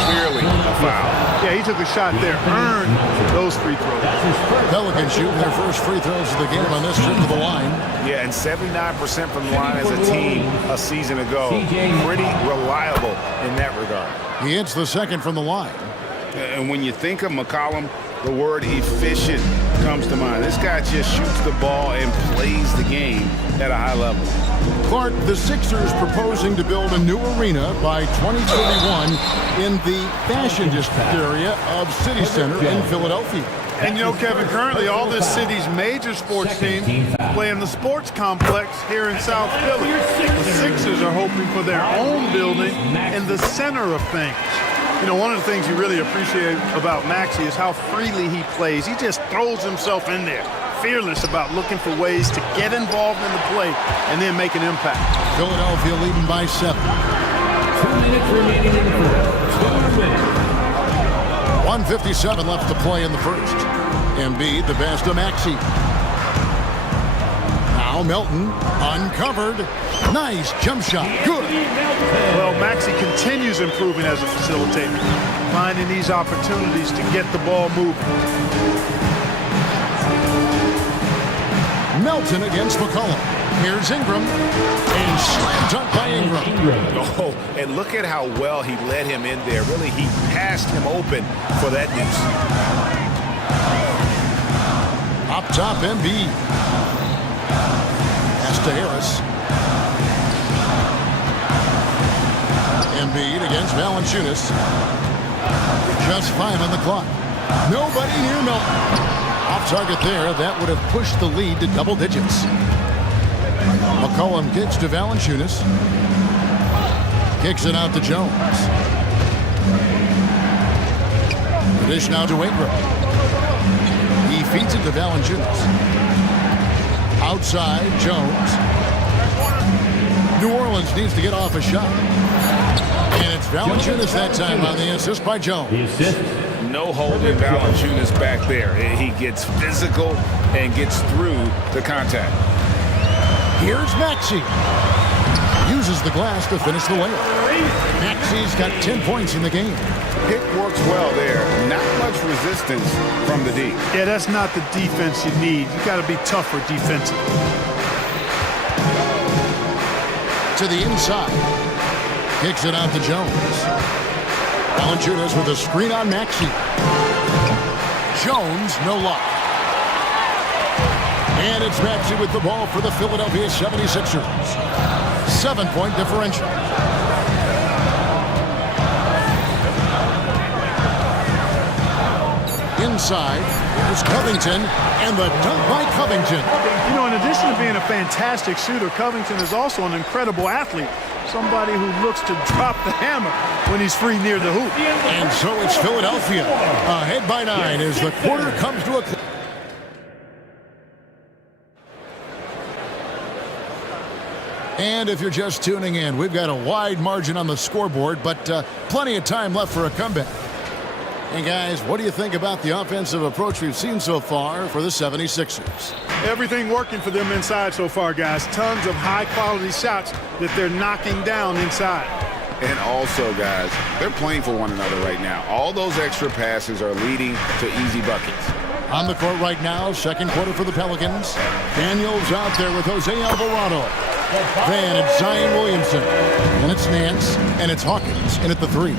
Clearly a foul. Yeah, he took a shot there. Earned those free throws. Pelicans shooting their first free throws of the game on this trip to the line. Yeah, and 79% from the line as a team a season ago. Pretty reliable in that regard. He hits the second from the line. And when you think of McCollum, the word efficient comes to mind. This guy just shoots the ball and plays the game at a high level. Clark, the Sixers proposing to build a new arena by 2021 in the Fashion District area of City Center in Philadelphia. And you know, Kevin, currently all this city's major sports teams play in the sports complex here in South Philly. The Sixers are hoping for their own building in the center of things. You know, one of the things you really appreciate about Maxey is how freely he plays. He just throws himself in there, fearless about looking for ways to get involved in the play and then make an impact. Philadelphia leading by 7. 2 minutes remaining in the fourth. 2 minutes. 1:57 left to play in the first. Embiid, the pass to Maxey. Now Melton, uncovered. Nice jump shot. Good. Well, Maxey continues improving as a facilitator, finding these opportunities to get the ball moving. Melton against McCollum. Here's Ingram. And slam dunk by Ingram. Oh, and look at how well he led him in there. Really, he passed him open for that deuce. Up top, Embiid. Pass to Harris. Embiid against Valanciunas. Just 5 on the clock. Nobody near Melton. Off target there. That would have pushed the lead to double digits. McCollum kicks to Valanciunas. Kicks it out to Jones. The dish now to Ingram. He feeds it to Valanciunas. Outside, Jones. New Orleans needs to get off a shot. And it's Valanciunas that time on the assist by Jones. No holding Valanciunas back there. He gets physical and gets through the contact. Here's Maxey. Uses the glass to finish the layup. Maxey's got 10 points in the game. Pick works well there. Not much resistance from the D. Yeah, that's not the defense you need. You got to be tougher defensively. To the inside. Kicks it out to Jones. Valanciunas with a screen on Maxey. Jones, no luck. And it's Maxey with the ball for the Philadelphia 76ers. 7-point differential. Inside, there's Covington, and the dunk by Covington. You know, in addition to being a fantastic shooter, Covington is also an incredible athlete. Somebody who looks to drop the hammer when he's free near the hoop. And so it's Philadelphia, ahead by 9 as the quarter comes to a close. And if you're just tuning in, we've got a wide margin on the scoreboard, but plenty of time left for a comeback. Hey guys, what do you think about the offensive approach we've seen so far for the 76ers? Everything working for them inside so far, guys. Tons of high-quality shots that they're knocking down inside. And also, guys, they're playing for one another right now. All those extra passes are leading to easy buckets. On the court right now, second quarter for the Pelicans. Daniels out there with Jose Alvarado. Then it's Zion Williamson. And it's Nance. And it's Hawkins in at the 3.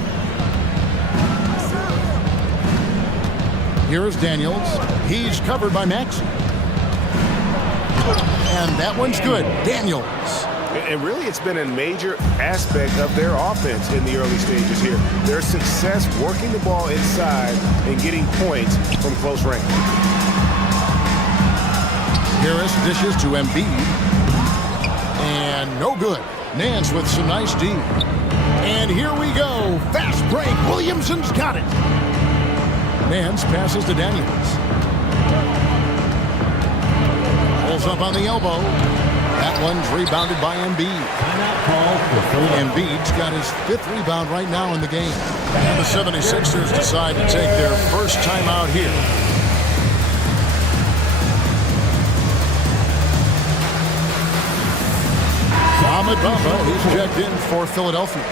Here is Daniels. He's covered by Maxey. And that one's good. Daniels. And really, it's been a major aspect of their offense in the early stages here. Their success working the ball inside and getting points from close range. Harris dishes to Embiid. And no good. Nance with some nice D. And here we go. Fast break. Williamson's got it. Nance passes to Daniels. Pulls up on the elbow. That one's rebounded by Embiid. Embiid's got his 5th rebound right now in the game. And the 76ers decide to take their first timeout here. Ahmed Bamba, he's checked in for Philadelphia.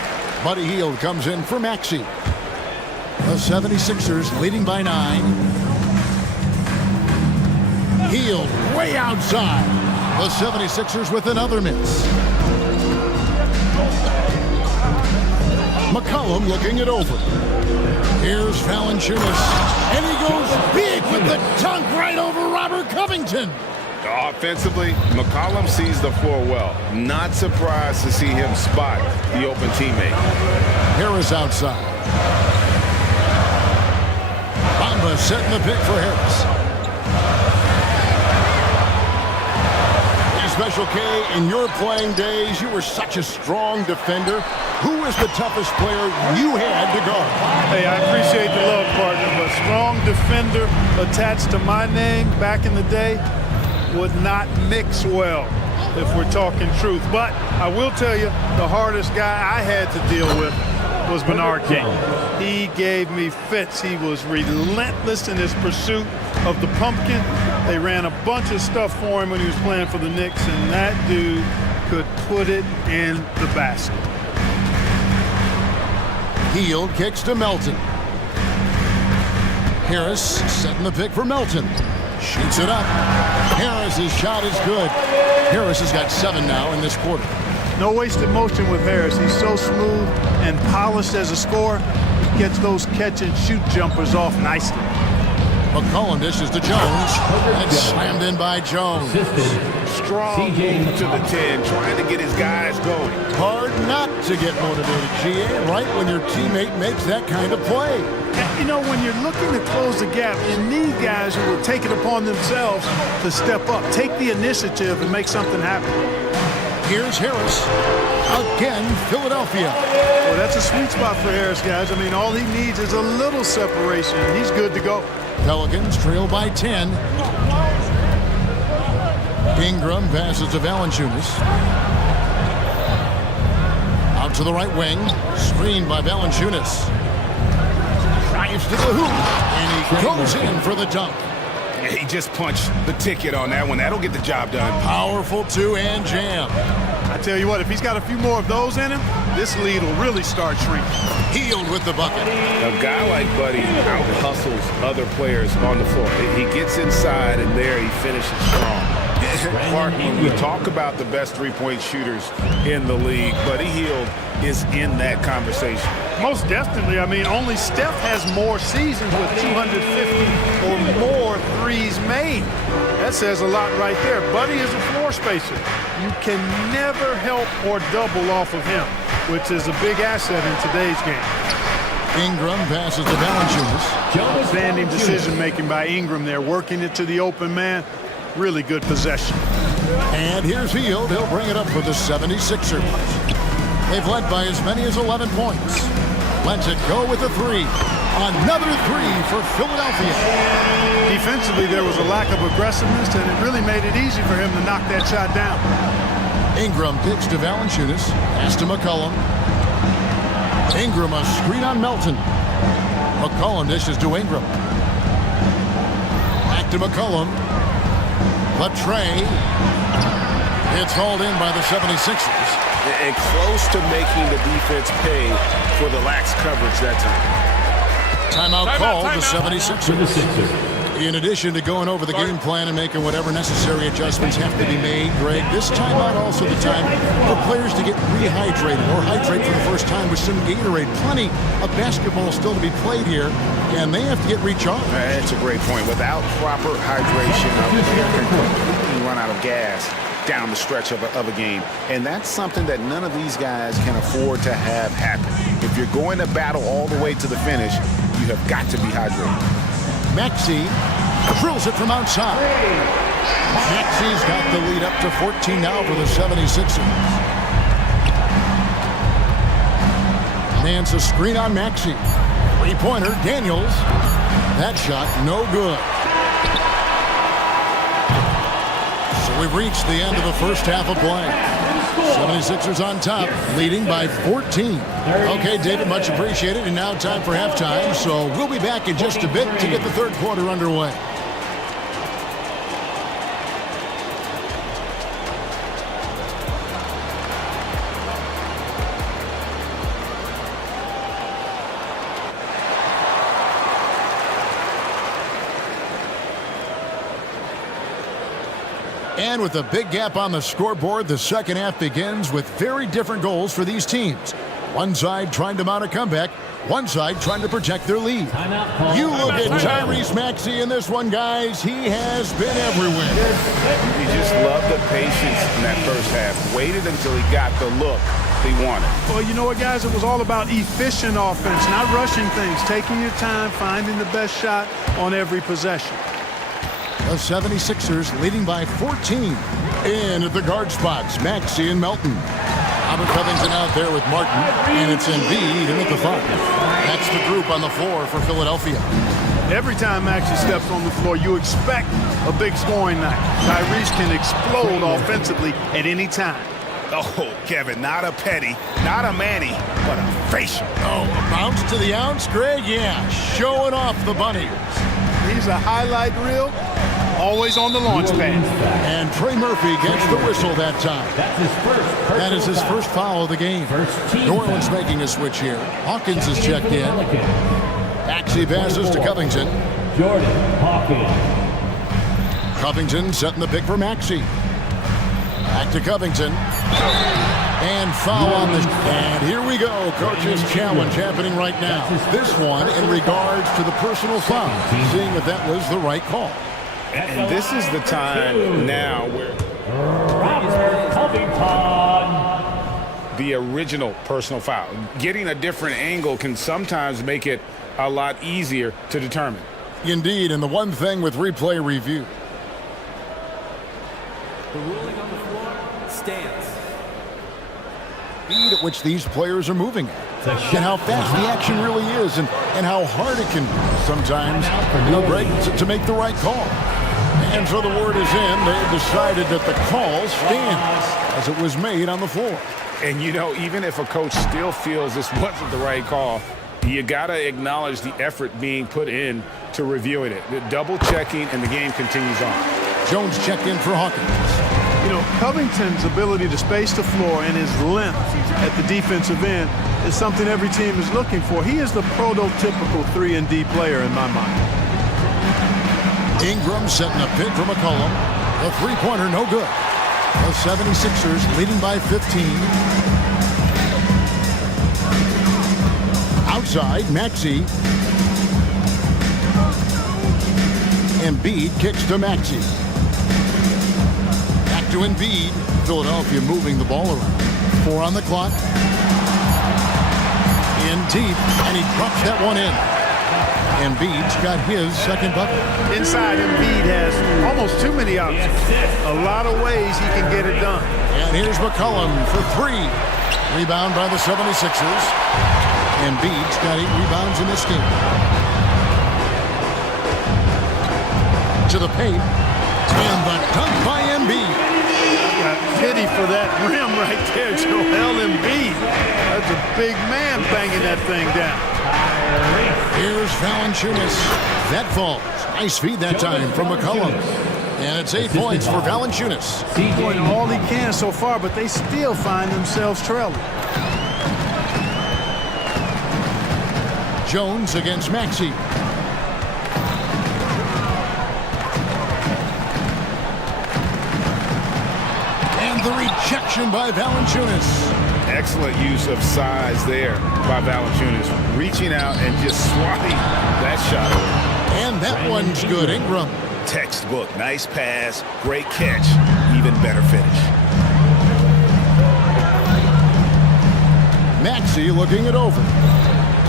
Buddy Hield comes in for Maxey. The 76ers leading by 9. Hield way outside. The 76ers with another miss. McCollum looking it over. Here's Valanciunas. And he goes big with the dunk right over Robert Covington. Offensively, McCollum sees the floor well. Not surprised to see him spot the open teammate. Harris outside. Bamba setting the pick for Harris. Special K, in your playing days, you were such a strong defender. Who was the toughest player you had to guard? Hey, I appreciate the love, partner, but strong defender attached to my name back in the day would not mix well, if we're talking truth. But I will tell you, the hardest guy I had to deal with was Bernard King. He gave me fits. He was relentless in his pursuit of the pumpkin. They ran a bunch of stuff for him when he was playing for the Knicks, and that dude could put it in the basket. Hield kicks to Melton. Harris setting the pick for Melton. Shoots it up. Harris's shot is good. Harris has got 7 now in this quarter. No wasted motion with Harris. He's so smooth and polished as a scorer. He gets those catch-and-shoot jumpers off nicely. McCollum dishes to Jones. And it's slammed in by Jones. Strong move to the 10, trying to get his guys going. Hard not to get motivated, GA, right when your teammate makes that kind of play. You know, when you're looking to close the gap, you need guys who will take it upon themselves to step up, take the initiative, and make something happen. Here's Harris. Again, Philadelphia. Well, that's a sweet spot for Harris, guys. I mean, all he needs is a little separation, and he's good to go. Pelicans trail by 10. Ingram passes to Valanciunas. Out to the right wing. Screened by Valanciunas. Drives to the hoop. And he goes in for the dunk. He just punched the ticket on that one. That'll get the job done. Powerful two-hand jam. I tell you what, if he's got a few more of those in him, this lead will really start shrinking. Healed with the bucket. A guy like Buddy out-hustles other players on the floor. He gets inside, and there he finishes strong. Clark, when we talk about the best three-point shooters in the league, Buddy Hield is in that conversation. Most definitely. I mean, only Steph has more seasons with 250 or more threes made. That says a lot right there. Buddy is a floor spacer. You can never help or double off of him, which is a big asset in today's game. Ingram passes to Valanciunas. Outstanding decision-making by Ingram there, working it to the open man. Really good possession. And here's Hield. He'll bring it up for the 76ers. They've led by as many as 11 points. Lets it go with a three. Another three for Philadelphia. Defensively, there was a lack of aggressiveness, and it really made it easy for him to knock that shot down. Ingram kicks to Valanciunas. Pass to McCollum. Ingram a screen on Melton. McCollum dishes to Ingram. Back to McCollum. Latre. It's hauled in by the 76ers. And close to making the defense pay for the lax coverage that time. Timeout called the 76ers. In addition to going over the game plan and making whatever necessary adjustments have to be made, Greg, this timeout also the time for players to get rehydrated or hydrate for the first time with some Gatorade. Plenty of basketball still to be played here, and they have to get recharged. That's a great point. Without proper hydration, a player can completely run out of gas down the stretch of a game. And that's something that none of these guys can afford to have happen. If you're going to battle all the way to the finish, you have got to be hydrated. Maxey drills it from outside. Maxey's got the lead up to 14 now for the 76ers. Nance a screen on Maxey. Three-pointer, Daniels. That shot, no good. So we've reached the end of the first half of play. 76ers on top, leading by 14. Okay, David, much appreciated. And now time for halftime. So we'll be back in just a bit to get the third quarter underway. And with a big gap on the scoreboard, the second half begins with very different goals for these teams. One side trying to mount a comeback, one side trying to protect their lead. You look at Tyrese Maxey in this one, guys. He has been everywhere. He just loved the patience in that first half. Waited until he got the look he wanted. Well, you know what, guys? It was all about efficient offense, not rushing things, taking your time, finding the best shot on every possession. The 76ers leading by 14. In at the guard spots, Maxey and Melton. Robert Covington out there with Martin, and it's Embiid in at the 5. That's the group on the floor for Philadelphia. Every time Maxey steps on the floor, you expect a big scoring night. Tyrese can explode offensively at any time. Oh, Kevin, not a petty, not a Manny, but a facial. Oh, a bounce to the ounce, Greg? Yeah, showing off the bunny. He's a highlight reel, always on the launch pad. And Trey Murphy gets the whistle that time. That is his first foul of the game. New Orleans making a switch here. Hawkins is checked in. Maxey passes to Covington. Jordan Hawkins. Covington setting the pick for Maxey. Back to Covington. And foul on this. And here we go. Coach's challenge happening right now. This one in regards to the personal foul. Seeing if that was the right call. And this is the time now where the original personal foul. Getting a different angle can sometimes make it a lot easier to determine. Indeed, and the one thing with replay review. The ruling on the floor stands. Speed at which these players are moving at, and how fast the action really is, and how hard it can be sometimes, Greg, to make the right call. And so the word is in. They decided that the call stands as it was made on the floor. And, you know, even if a coach still feels this wasn't the right call, you got to acknowledge the effort being put in to reviewing it. The double checking, and the game continues on. Jones checked in for Hawkins. You know, Covington's ability to space the floor and his length at the defensive end is something every team is looking for. He is the prototypical 3-and-D player in my mind. Ingram setting a pick for McCollum. The three-pointer, no good. The 76ers leading by 15. Outside, Maxey. Embiid kicks to Maxey. Back to Embiid. Philadelphia moving the ball around. 4 on the clock. In deep, and he drops that one in. Embiid's got his second bucket. Inside, Embiid has almost too many options. A lot of ways he can get it done. And here's McCollum for 3. Rebound by the 76ers. Embiid's got 8 rebounds in this game. To the paint. And the dunk by Embiid. Got pity for that rim right there, Joel Embiid. That's a big man banging that thing down. Here's Valanciunas. That falls. Nice feed that time from McCollum. And it's 8 points for Valanciunas. He's doing all he can so far, but they still find themselves trailing. Jones against Maxey. And the rejection by Valanciunas. Excellent use of size there by Valanciunas, reaching out and just swatting that shot away. And that one's good. Ingram. Textbook, nice pass, great catch, even better finish. Maxey looking it over.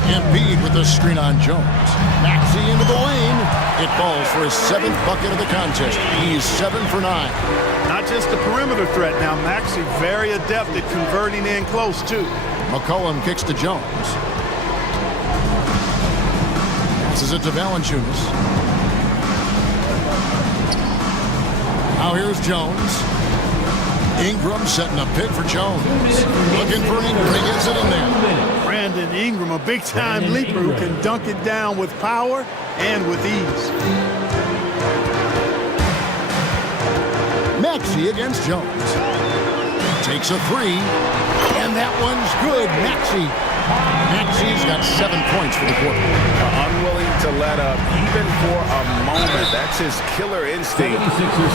Embiid with the screen on Jones. Maxey into the lane. It falls for his 7th bucket of the contest. He's 7 for 9. Not just a perimeter threat now. Maxey very adept at converting in close, too. McCollum kicks to Jones. Passes it to Valanciunas. Now here's Jones. Ingram setting a pick for Jones. Looking for Ingram. He gets it in there. Brandon Ingram, a big-time leaper who can dunk it down with power and with ease. Maxey against Jones. Takes a 3. And that one's good. Maxey's got 7 points for the quarter. Unwilling to let up even for a moment. That's his killer instinct,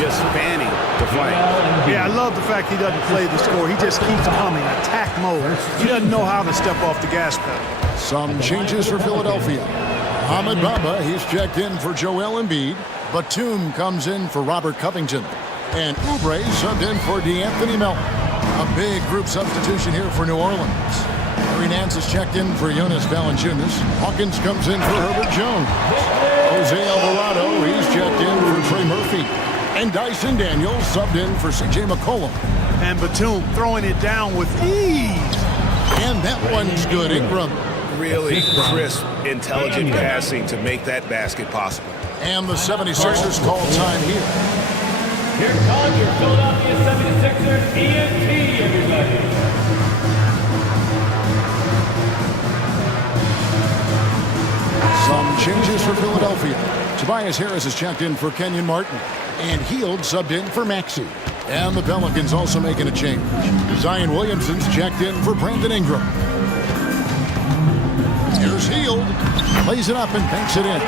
just fanning the flame. Yeah, I love the fact he doesn't play the score. He just keeps coming, attack mode. He doesn't know how to step off the gas pedal. Some changes for Philadelphia. Ahmed Bamba, he's checked in for Joel Embiid. Batum comes in for Robert Covington. And Oubre subbed in for DeAnthony Melton. A big group substitution here for New Orleans. Larry Nance is checked in for Jonas Valanciunas. Hawkins comes in for Herbert Jones. Jose Alvarado, he's checked in for Trey Murphy. And Dyson Daniels subbed in for C.J. McCollum. And Batum throwing it down with ease. And that one's good. Ingram. Really crisp, intelligent passing to make that basket possible. And the 76ers call time here. Here comes your Philadelphia 76ers ENT, everybody. Some changes for Philadelphia. Tobias Harris is checked in for Kenyon Martin. And Hield subbed in for Maxey. And the Pelicans also making a change. Zion Williamson's checked in for Brandon Ingram. Here's Hield. Plays it up and banks it in.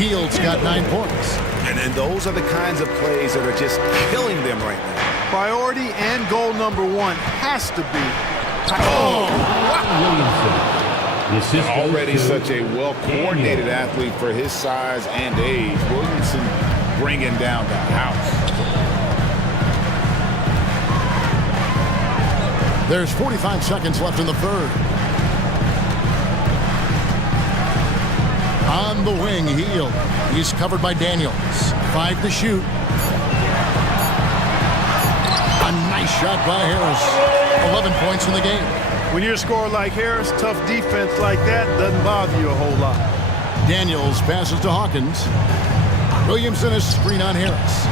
Hield's got 9 points. And those are the kinds of plays that are just killing them right now. Priority and goal number 1 has to be. Wow. Already such a well-coordinated athlete for his size and age. Williamson bringing down the house. There's 45 seconds left in the third. On the wing, Hield. He's covered by Daniels. 5 to shoot. A nice shot by Harris. 11 points in the game. When you're a scorer like Harris, tough defense like that doesn't bother you a whole lot. Daniels passes to Hawkins. Williamson is screen on Harris.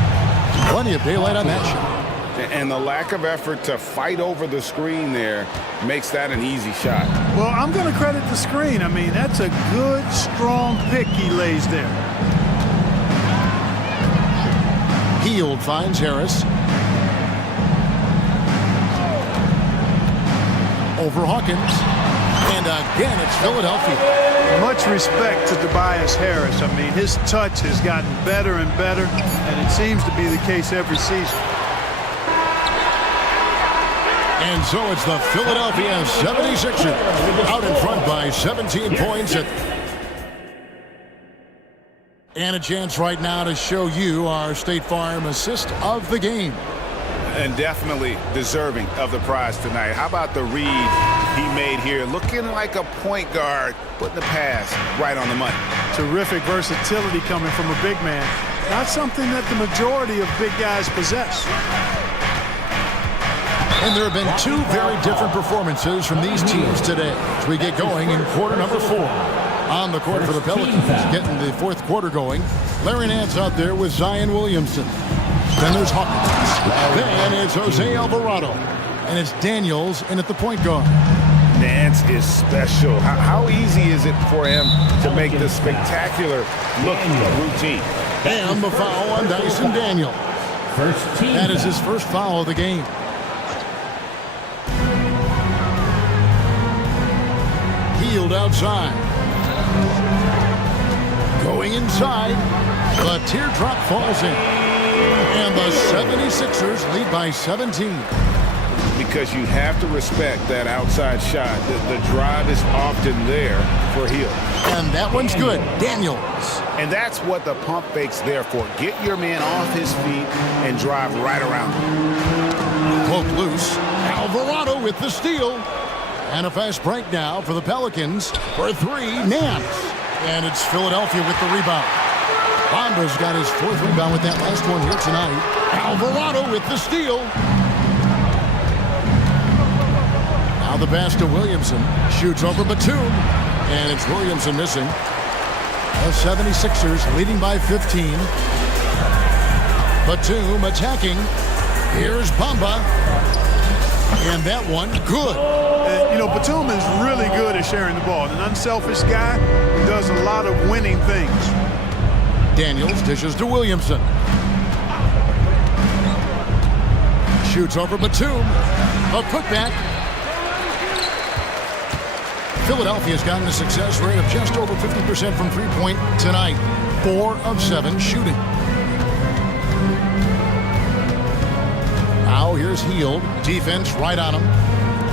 Plenty of daylight on that shot. And the lack of effort to fight over the screen there makes that an easy shot. Well, I'm going to credit the screen. I mean, that's a good, strong pick he lays there. Hield finds Harris. Over Hawkins. And again, it's Philadelphia. Much respect to Tobias Harris. I mean, his touch has gotten better and better, and it seems to be the case every season. And so it's the Philadelphia 76ers out in front by 17 points. And a chance right now to show you our State Farm assist of the game. And definitely deserving of the prize tonight. How about the read he made here? Looking like a point guard, putting the pass right on the money. Terrific versatility coming from a big man. Not something that the majority of big guys possess. And there have been two very different performances from these teams today as we get going in quarter number 4. On the court for the Pelicans, getting the fourth quarter going. Larry Nance out there with Zion Williamson. Then there's Hawkins. Then it's Jose Alvarado. And it's Daniels in at the point guard. Nance is special. How easy is it for him to make the spectacular looking routine? And the foul on Dyson Daniel. That is his first foul of the game. Hield outside. Going inside. The teardrop falls in. And the 76ers lead by 17. Because you have to respect that outside shot. The drive is often there for Hield. And that one's good. Daniels. And that's what the pump fake's there for. Get your man off his feet and drive right around him. Poked loose. Alvarado with the steal. And a fast break now for the Pelicans. For 3, Nance. And it's Philadelphia with the rebound. Bomba's got his 4th rebound with that last one here tonight. Alvarado with the steal. Now the pass to Williamson. Shoots over Batum. And it's Williamson missing. The 76ers leading by 15. Batum attacking. Here's Bamba. And that one, good. You know, Batum is really good at sharing the ball. An unselfish guy who does a lot of winning things. Daniels dishes to Williamson. Shoots over Batum. A putback. Philadelphia's gotten a success rate of just over 50% from three-point tonight. 4 of 7 shooting. Now here's Hield. Defense right on him.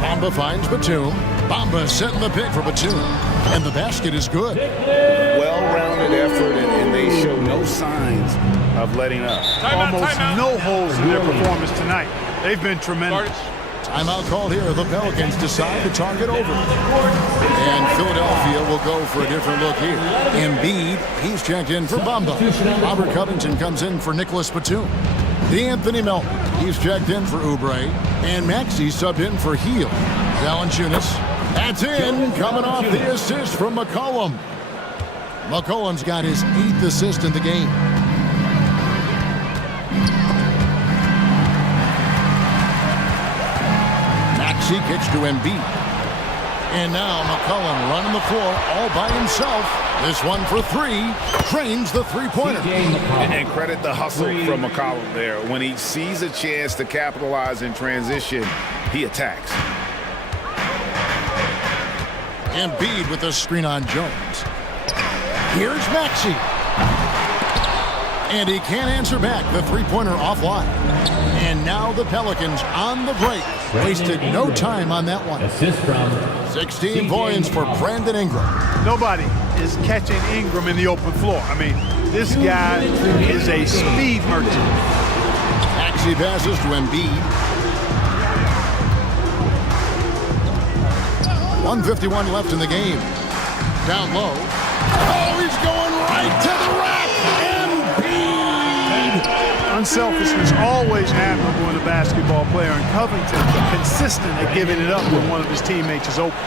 Bamba finds Batum. Bamba setting the pick for Batum. And the basket is good. Well-rounded effort, and they show no signs of letting up. Almost no holes in their performance tonight. They've been tremendous. Timeout called here. The Pelicans decide to target over. And Philadelphia will go for a different look here. Embiid, he's checked in for Bamba. Robert Covington comes in for Nicholas Batum. D'Anthony Melton, he's checked in for Oubre. And Maxey subbed in for Hield. Valanciunas, that's in. Coming off the assist from McCollum. McCollum's got his 8th assist in the game. Maxey kicks to Embiid. And now McCollum running the floor all by himself. This one for 3. Trains the three-pointer. And credit the hustle from McCollum there. When he sees a chance to capitalize in transition, he attacks. Embiid with a screen on Jones. Here's Maxey. And he can't answer back. The three-pointer offline. And now the Pelicans on the break. Wasted no time on that one. 16 points for Brandon Ingram. Nobody is catching Ingram in the open floor. I mean, this guy is a speed merchant. Maxey passes to Embiid. 1:51 left in the game. Down low. Oh, he's going right to the rack. Unselfishness always admirable in a basketball player, and Covington consistent at giving it up when one of his teammates is open.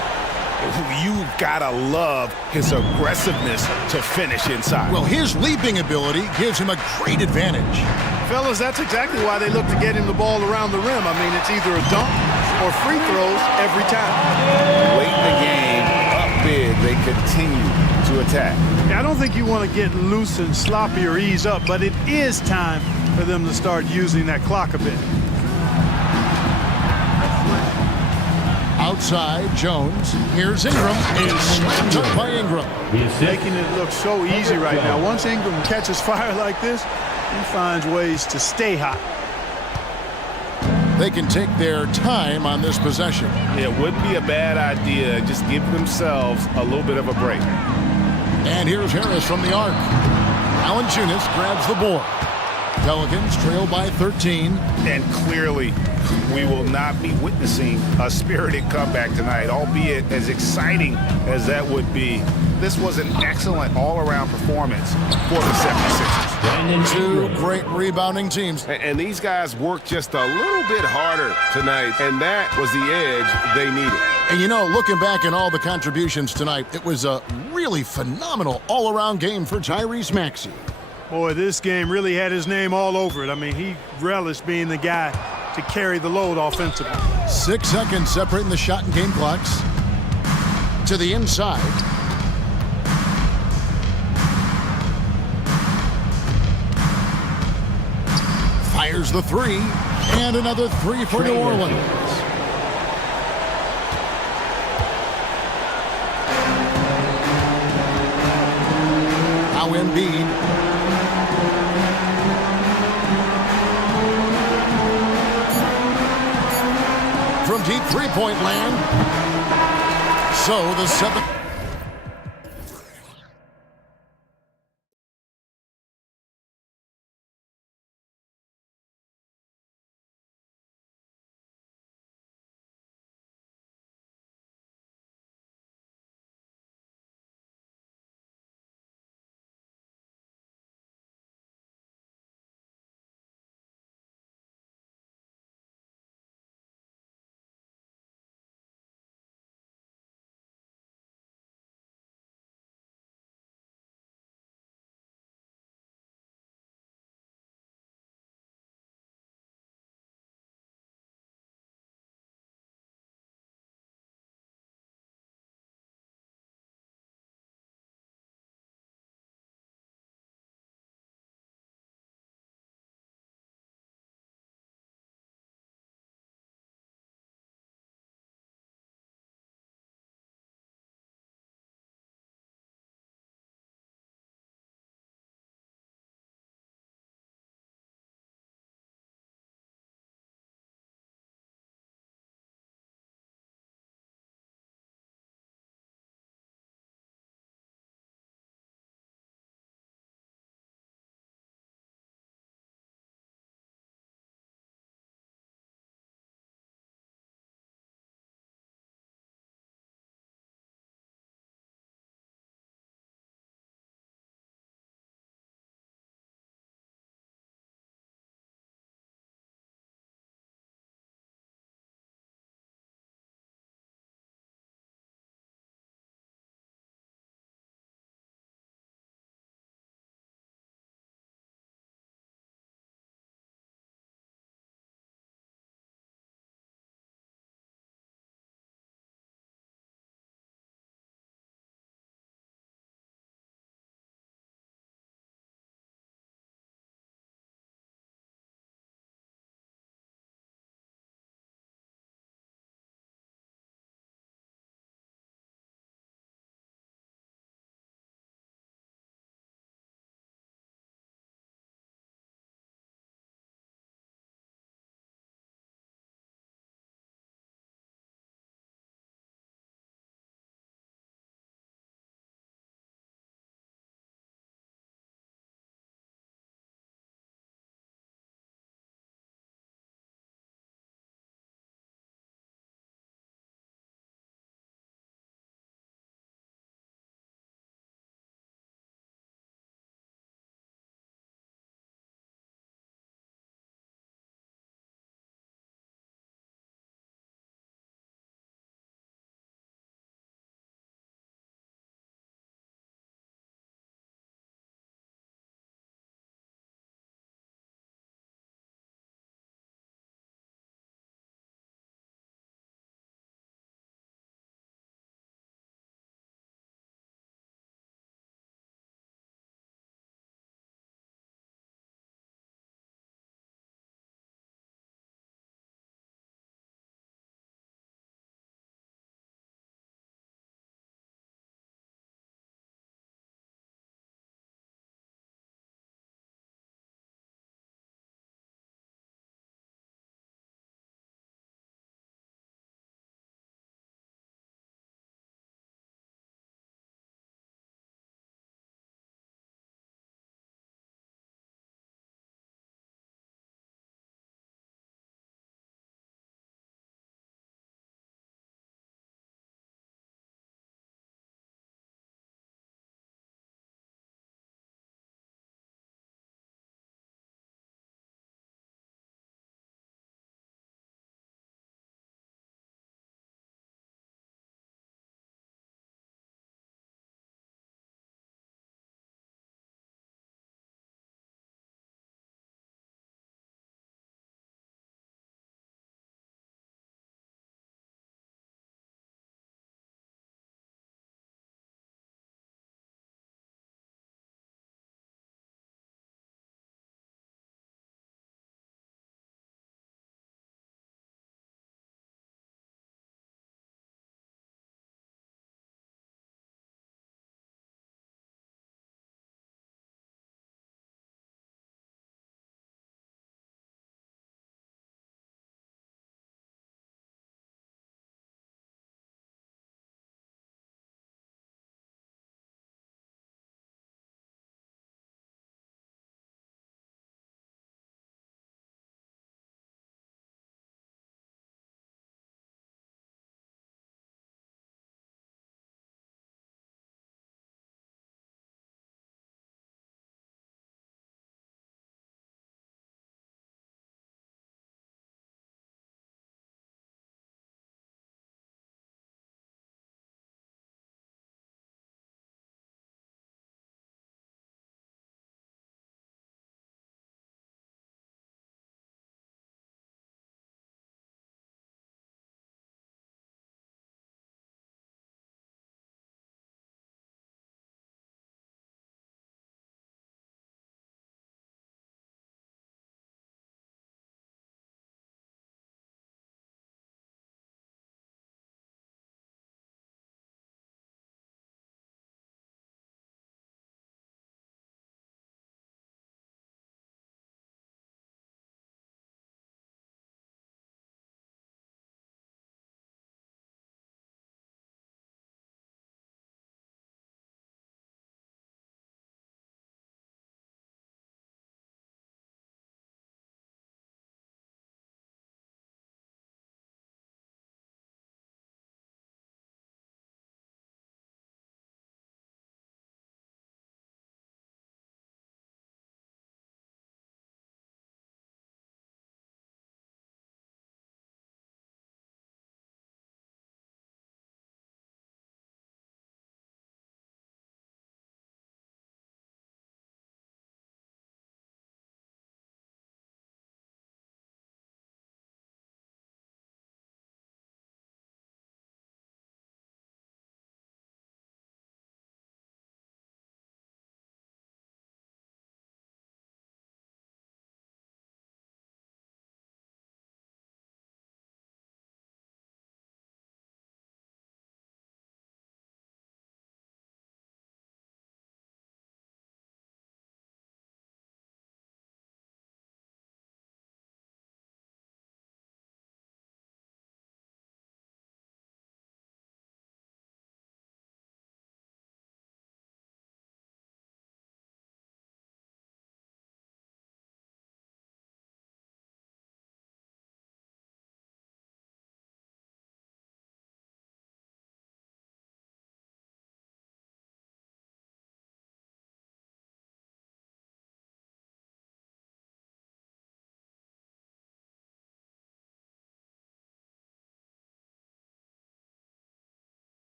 You gotta love his aggressiveness to finish inside. Well, his leaping ability gives him a great advantage. Fellas, that's exactly why they look to get him the ball around the rim. I mean, it's either a dunk or free throws every time. Late in the game, up big, they continue to attack. I don't think you want to get loose and sloppy or ease up, but it is time for them to start using that clock a bit. Outside, Jones. Here's Ingram. Is slammed up by Ingram. Making it look so easy right now. Once Ingram catches fire like this, he finds ways to stay hot. They can take their time on this possession. It wouldn't be a bad idea. Just give themselves a little bit of a break. And here's Harris from the arc. Valanciunas grabs the board. Pelicans trail by 13. And clearly, we will not be witnessing a spirited comeback tonight, albeit as exciting as that would be. This was an excellent all-around performance for the 76ers. Two great rebounding teams. And these guys worked just a little bit harder tonight, and that was the edge they needed. And you know, looking back at all the contributions tonight, it was a really phenomenal all-around game for Tyrese Maxey. Boy, this game really had his name all over it. I mean, he relished being the guy to carry the load offensively. 6 seconds separating the shot and game clocks. To the inside. Fires the three. And another three for New Orleans. Now Embiid. From deep three-point land. So the seventh.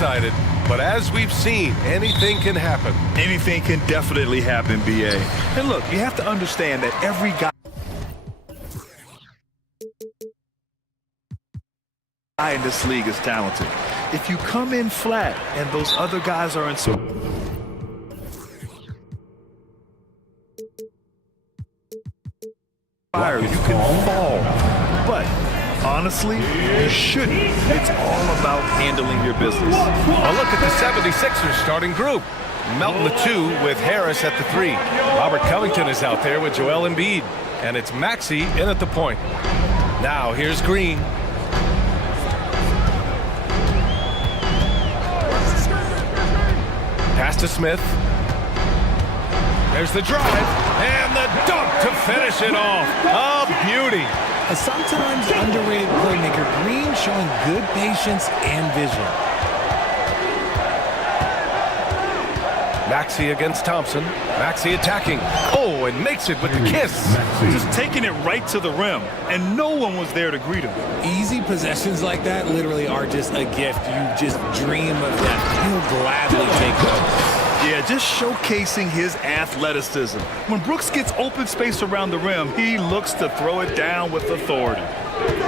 excited, but as we've seen, anything can happen. Anything can definitely happen, BA. And look, you have to understand that every guy in this league is talented. If you come in flat and those other guys are in fire, you can fall. But honestly, you shouldn't. It's all about handling your business. A look at the 76ers starting group. Melton the 2 with Harris at the 3. Robert Covington is out there with Joel Embiid. And it's Maxey in at the point. Now here's Green. Pass to Smith. There's the drive. And the dunk to finish it off. A beauty. A sometimes underrated playmaker, Green showing good patience and vision. Maxey against Thompson. Maxey attacking. Oh, and makes it with the kiss. Just taking it right to the rim, and no one was there to greet him. Easy possessions like that literally are just a gift. You just dream of them. You'll gladly take them. Yeah, just showcasing his athleticism. When Brooks gets open space around the rim, he looks to throw it down with authority.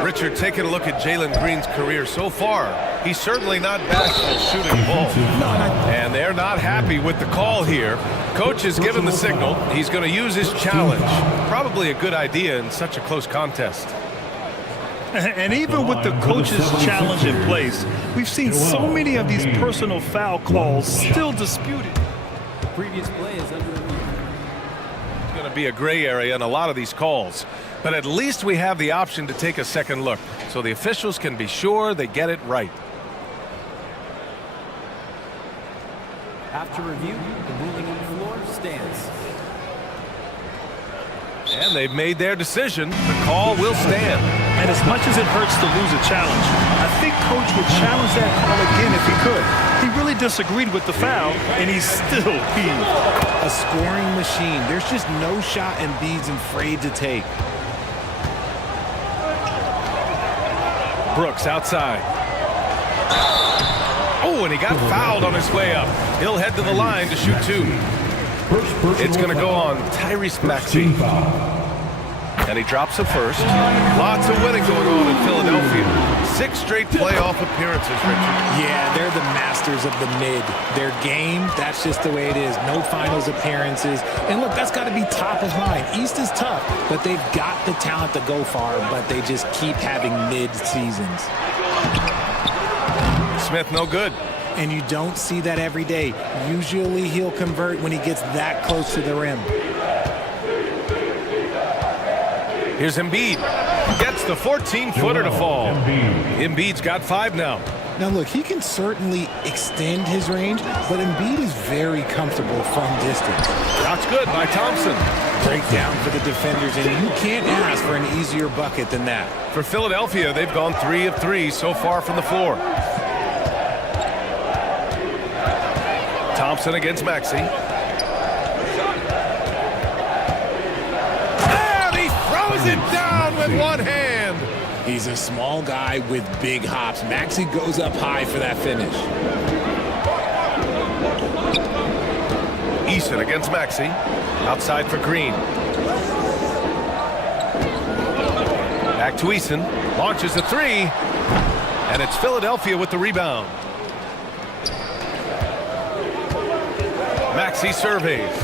Richard, taking a look at Jalen Green's career so far, he's certainly not bashful shooting the ball. And they're not happy with the call here. Coach has given the signal. He's going to use his challenge. Probably a good idea in such a close contest. And even with the coach's challenge in place, we've seen so many of these personal foul calls still disputed. Previous play is under review. It's going to be a gray area in a lot of these calls. But at least we have the option to take a second look, so the officials can be sure they get it right. After review, the ruling on the floor stands. And they've made their decision. The call will stand. And as much as it hurts to lose a challenge, I think Coach would challenge that call again if he could. He really disagreed with the foul, and he's still heaved. A scoring machine. There's just no shot Embiid's afraid to take. Brooks outside. Oh, and he got fouled on his way up. He'll head to the line to shoot 2. It's going to go on Tyrese Maxey. And he drops a first. Lots of winning going on in Philadelphia. 6 straight playoff appearances, Richard. Yeah, they're the masters of the mid. Their game, that's just the way it is. No finals appearances. And look, that's got to be top of mind. East is tough, but they've got the talent to go far, but they just keep having mid seasons. Smith, no good. And you don't see that every day. Usually he'll convert when he gets that close to the rim. Here's Embiid. Gets the 14-footer to fall. Embiid's got 5 now. Now look, he can certainly extend his range, but Embiid is very comfortable from distance. That's good by Thompson. Breakdown for the defenders, and you can't ask for an easier bucket than that. For Philadelphia, they've gone 3 of 3 so far from the floor. Thompson against Maxey. And he throws it down with one hand. He's a small guy with big hops. Maxey goes up high for that finish. Eason against Maxey. Outside for Green. Back to Eason. Launches a 3. And it's Philadelphia with the rebound. Maxey surveys.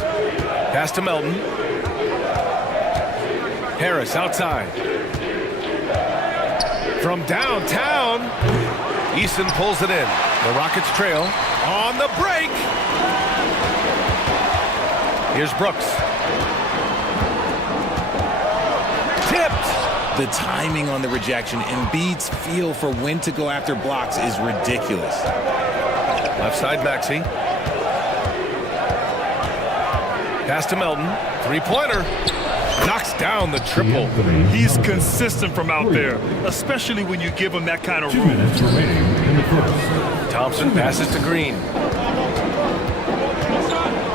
Pass to Melton. Harris outside. From downtown, Eason pulls it in. The Rockets trail on the break. Here's Brooks. Tipped. The timing on the rejection, Embiid's feel for when to go after blocks is ridiculous. Left side, Maxey. Pass to Melton. 3-pointer. Knocks down the triple. He's consistent from out there, especially when you give him that kind of room. Thompson passes to Green.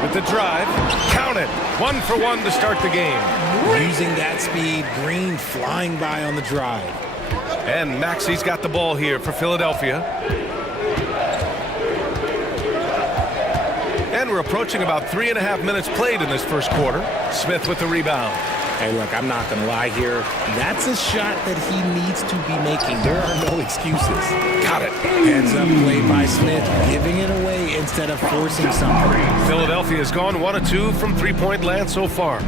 With the drive. Count it. 1 for 1 to start the game. Using that speed, Green flying by on the drive. And Maxey's got the ball here for Philadelphia. And we're approaching about 3.5 minutes played in this first quarter. Smith with the rebound. Hey, look, I'm not going to lie here. That's a shot that he needs to be making. There are no excuses. Got it. Heads up play by Smith, giving it away instead of forcing something. Philadelphia has gone 1 of 2 from three-point land so far.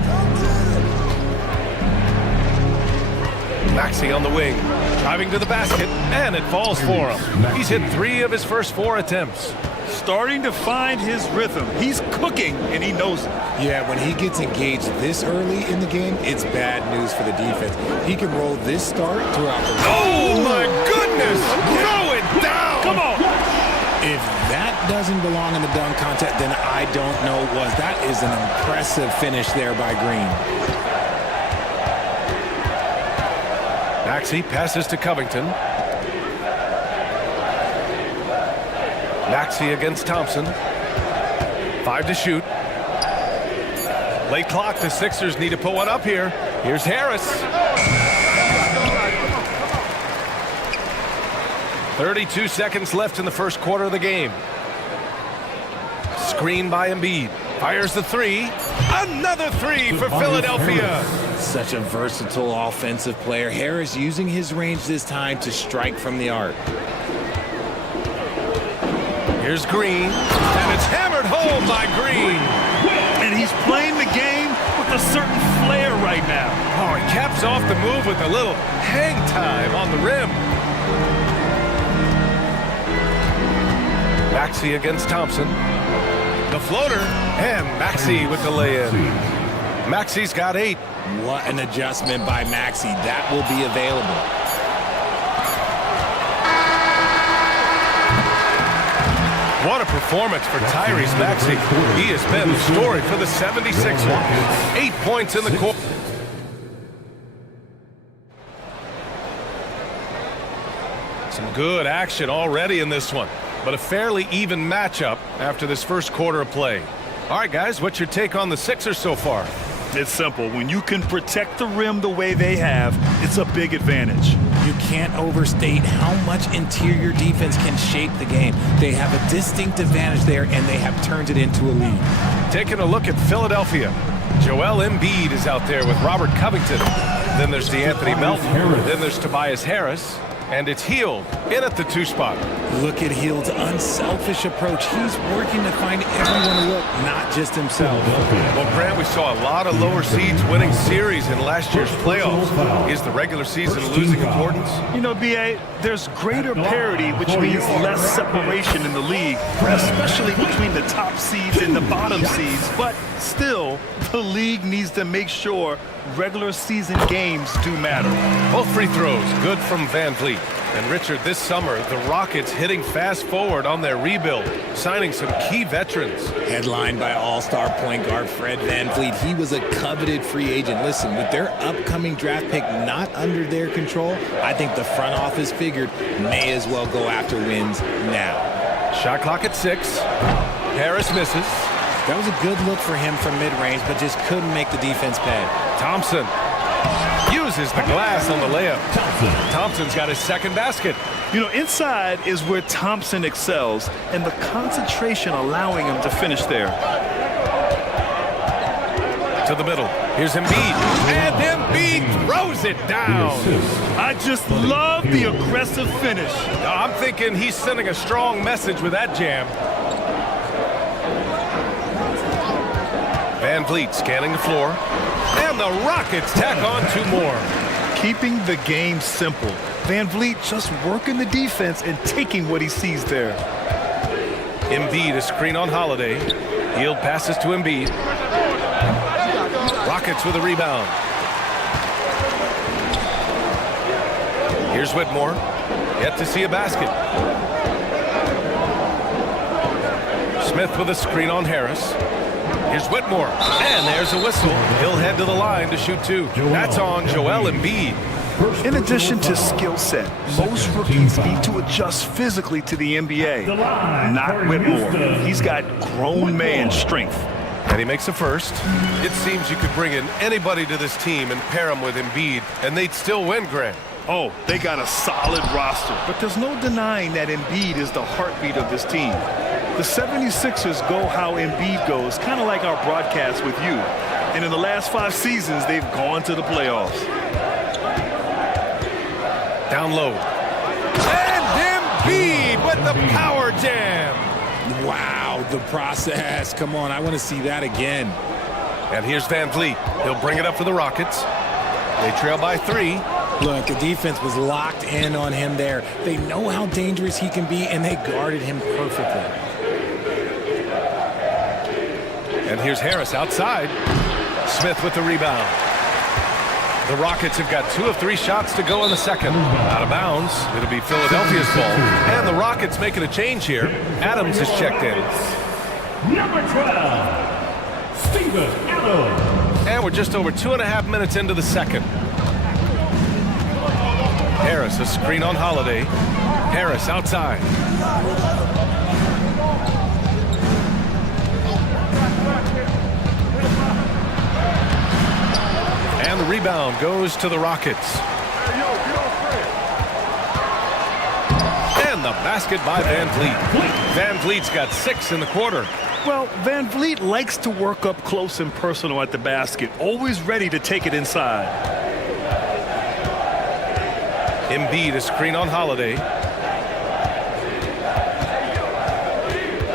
Maxey on the wing, driving to the basket, and it falls for him. He's hit 3 of his first 4 attempts. Starting to find his rhythm. He's cooking, and he knows it. Yeah, when he gets engaged this early in the game, it's bad news for the defense. He can roll this start throughout the game. Oh, my goodness! Throw it down! Come on! If that doesn't belong in the dunk contest, then I don't know what. That is an impressive finish there by Green. Maxey passes to Covington. Maxey against Thompson. 5 to shoot. Late clock, the Sixers need to put one up here. Here's Harris. 32 seconds left in the first quarter of the game. Screen by Embiid. Fires the 3. Another 3 for Philadelphia. Such a versatile offensive player. Harris using his range this time to strike from the arc. Here's Green, and it's hammered home by Green. And he's playing the game with a certain flair right now. Oh, he caps off the move with a little hang time on the rim. Maxey against Thompson. The floater, and Maxey with the lay-in. Maxey's got 8. What an adjustment by Maxey. That will be available. What a performance for Tyrese Maxey. He has been the story for the 76ers. 8 points in the quarter. Some good action already in this one, but a fairly even matchup after this first quarter of play. All right, guys, what's your take on the Sixers so far? It's simple. When you can protect the rim the way they have, it's a big advantage. You can't overstate how much interior defense can shape the game. They have a distinct advantage there, and they have turned it into a lead. Taking a look at Philadelphia. Joel Embiid is out there with Robert Covington. Then there's DeAnthony Melton. Then there's Tobias Harris. And it's Hield in at the 2 spot. Look at Hield's unselfish approach. He's working to find everyone to look, not just himself. Well, Grant, we saw a lot of lower seeds winning series in last year's playoffs. Is the regular season losing importance? You know, B.A., there's greater parity, which means less separation in the league, especially between the top seeds and the bottom seeds. But still, the league needs to make sure regular season games do matter. Both free throws, good from Van Vliet. And Richard, this summer, the Rockets hitting fast forward on their rebuild, signing some key veterans. Headlined by all-star point guard Fred Van Vliet. He was a coveted free agent. Listen, with their upcoming draft pick not under their control, I think the front office figured may as well go after wins now. Shot clock at 6. Harris misses. That was a good look for him from mid-range, but just couldn't make the defense pay. Thompson uses the glass on the layup. Thompson's got his second basket. You know, inside is where Thompson excels, and the concentration allowing him to finish there. To the middle. Here's Embiid. And Embiid throws it down. I just love the aggressive finish. I'm thinking he's sending a strong message with that jam. Van Vliet scanning the floor. And the Rockets tack on 2 more. Keeping the game simple. Van Vliet just working the defense and taking what he sees there. Embiid, a screen on Holiday. Hield passes to Embiid. Rockets with a rebound. Here's Whitmore. Yet to see a basket. Smith with a screen on Harris. Here's Whitmore, and there's a whistle. He'll head to the line to shoot 2. That's on Joel Embiid. In addition to skill set, most rookies need to adjust physically to the NBA. Not Whitmore. He's got grown man strength. And he makes a first. It seems you could bring in anybody to this team and pair them with Embiid, and they'd still win, Grant. Oh, they got a solid roster, but there's no denying that Embiid is the heartbeat of this team. The 76ers go how Embiid goes, kind of like our broadcast with you. And in the last 5 seasons, they've gone to the playoffs. Down low. And Embiid with the power jam. Wow, the process. Come on, I want to see that again. And here's Van Vliet. He'll bring it up for the Rockets. They trail by 3. Look, the defense was locked in on him there. They know how dangerous he can be, and they guarded him perfectly. And here's Harris outside. Smith with the rebound. The Rockets have got 2 of 3 shots to go in the second. Out of bounds. It'll be Philadelphia's ball. And the Rockets making a change here. Adams is checked in. Number 12, Steven Adams. And we're just over 2.5 minutes into the second. Harris, a screen on Holiday. Harris outside. And the rebound goes to the Rockets. And the basket by Van Vliet. Van Vliet's got 6 in the quarter. Well, Van Vliet likes to work up close and personal at the basket, always ready to take it inside. Embiid, a screen on Holiday.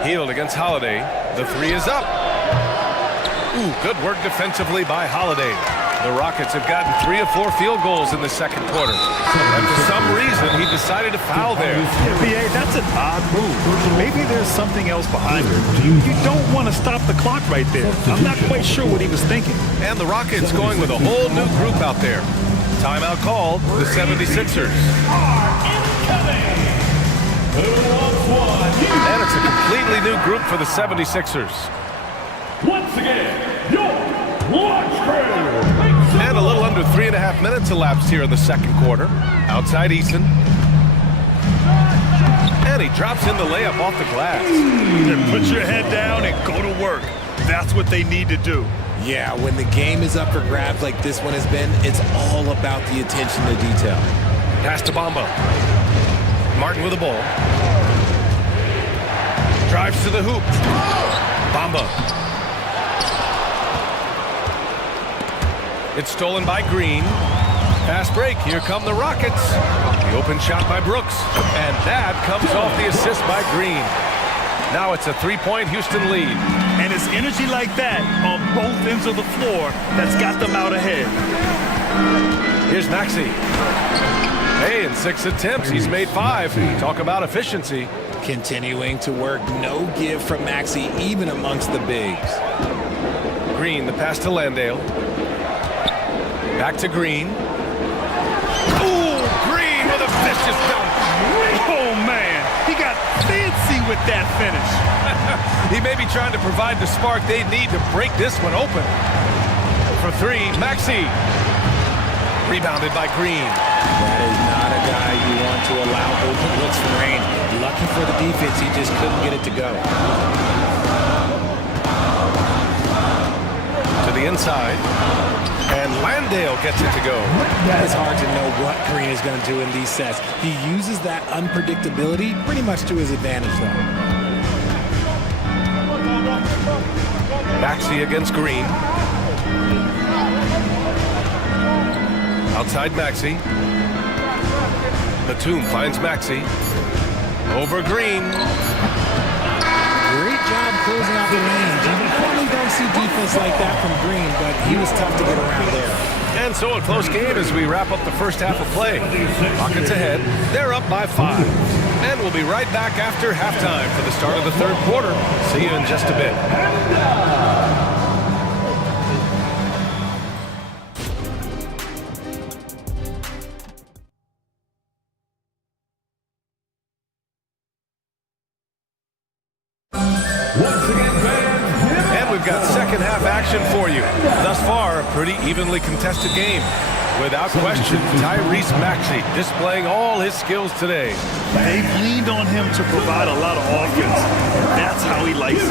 Healed against Holiday. The 3 is up. Ooh, good work defensively by Holiday. The Rockets have gotten 3 of 4 field goals in the second quarter. And for some reason, he decided to foul there. NBA, that's an odd move. Maybe there's something else behind it. You don't want to stop the clock right there. I'm not quite sure what he was thinking. And the Rockets going with a whole new group out there. Timeout called, the 76ers. And it's a completely new group for the 76ers. Once again, your watch crew. And a little under 3.5 minutes elapsed here in the second quarter. Outside Eason. And he drops in the layup off the glass. Then put your head down and go to work. That's what they need to do. Yeah, when the game is up for grabs like this one has been, it's all about the attention to detail. Pass to Bamba. Martin with the ball. Drives to the hoop. Bamba. It's stolen by Green. Fast break. Here come the Rockets. The open shot by Brooks. And that comes off the assist by Green. Now it's a 3-point Houston lead. And it's energy like that on both ends of the floor that's got them out ahead. Here's Maxey. Hey, in 6 attempts, he's made 5. Talk about efficiency. Continuing to work, no give from Maxey, even amongst the bigs. Green, the pass to Landale. Back to Green. Ooh, Green with a vicious dunk. Oh, man. He got fancy with that finish. He may be trying to provide the spark they need to break this one open. For 3, Maxey. Rebounded by Green. That is not a guy you want to allow open looks from range. Lucky for the defense, he just couldn't get it to go. To the inside. And Landale gets it to go. It's hard to know what Green is going to do in these sets. He uses that unpredictability pretty much to his advantage, though. Maxey against Green. Outside Maxey. Batum finds Maxey. Over Green. Great job closing out the range. You probably don't see defense like that from Green, but he was tough to get around there. And so a close game as we wrap up the first half of play. Rockets ahead. They're up by 5. And we'll be right back after halftime for the start of the third quarter. See you in just a bit. And we've got second half action for you. Thus far, a pretty evenly contested game. Without question, Tyrese Maxey displaying all his skills today. They've leaned on him to provide a lot of offense. That's how he likes it.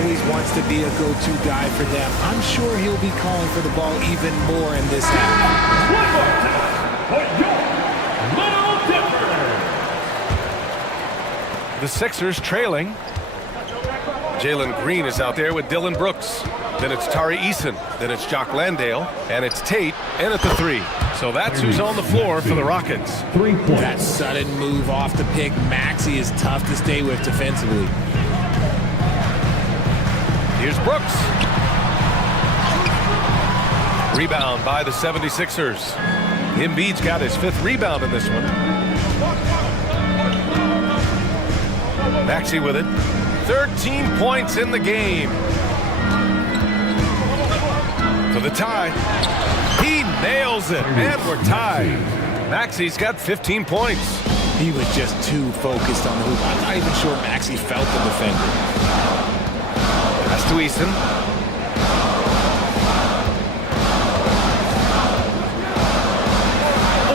Always wants to be a go-to guy for them. I'm sure he'll be calling for the ball even more in this half. The Sixers trailing Jalen Green is out there with Dylan Brooks. Then it's Tari Eason. Then it's Jock Landale. And it's Tate in at the 3. So that's who's on the floor for the Rockets. That sudden move off the pick, Maxey is tough to stay with defensively. Here's Brooks. Rebound by the 76ers. Embiid's got his 5th rebound in this one. Maxey with it. 13 points in the game. For the tie. He nails it, and we're tied. Maxey's got 15 points. He was just too focused on the hoop. I'm not even sure Maxey felt the defender. Pass to Easton.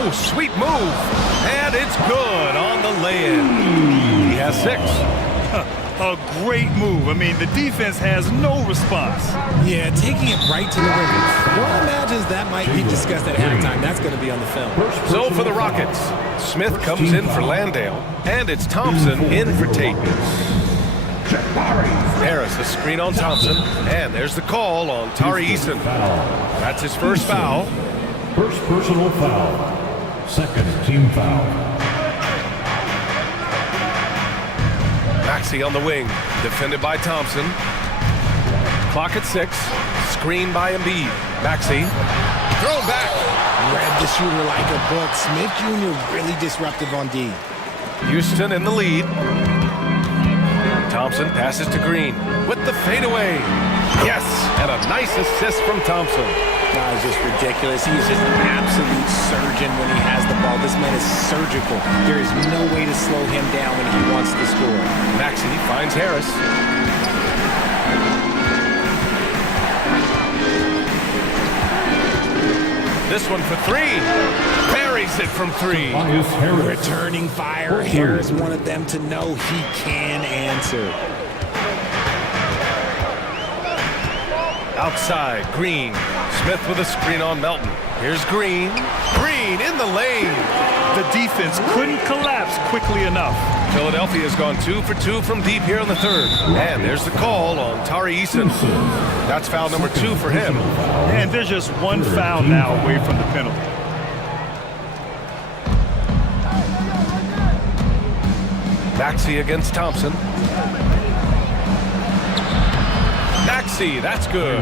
Oh, sweet move. And it's good on the lay-in. He has 6. A great move. I mean, the defense has no response. Yeah, taking it right to the rim. One imagines that might be discussed at halftime. That's going to be on the film. So for the Rockets, Smith comes in for Landale, and it's Thompson in for Tate. Harris, a screen on Thompson, and there's the call on Tari Eason. That's his first foul. First personal foul. Second team foul. Maxey on the wing, defended by Thompson. Clock at 6. Screen by Embiid. Maxey, throw back. Read the shooter like a book. Smith Jr. really disruptive on D. Houston in the lead. Thompson passes to Green with the fadeaway. Yes, and a nice assist from Thompson. That is just ridiculous. He is just an absolute surgeon when he has the ball. This man is surgical. There is no way to slow him down when he wants to score. Maxey finds Harris. This one for 3. Buries it from 3. Returning fire. Harris wanted them to know he can answer. Outside, Green. Smith with a screen on Melton. Here's Green. Green in the lane. The defense couldn't collapse quickly enough. Philadelphia's gone 2 for 2 from deep here in the 3rd. And there's the call on Tari Eason. That's foul number 2 for him. And there's just one foul now away from the penalty. Maxey against Thompson. Maxey, that's good.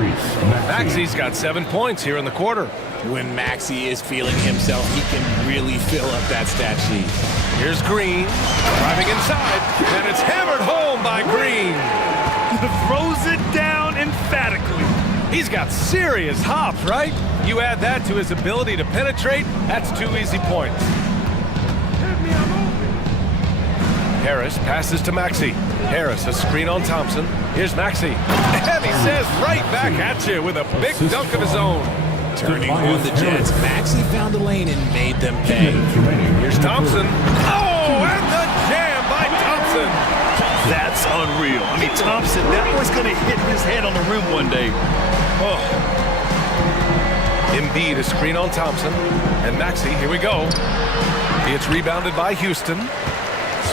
Maxey's got 7 points here in the quarter. When Maxey is feeling himself, he can really fill up that stat sheet. Here's Green, driving inside, and it's hammered home by Green. Throws it down emphatically. He's got serious hops, right? You add that to his ability to penetrate, that's 2 easy points. Harris passes to Maxey. Harris, a screen on Thompson. Here's Maxey. And he says right back at you with a big dunk of his own. Turning on the Jets, Maxey found the lane and made them pay. Here's Thompson. Oh, and the jam by Thompson. That's unreal. I mean, Thompson, that was going to hit his head on the rim one day. Oh. Embiid, a screen on Thompson. And Maxey, here we go. It's rebounded by Houston.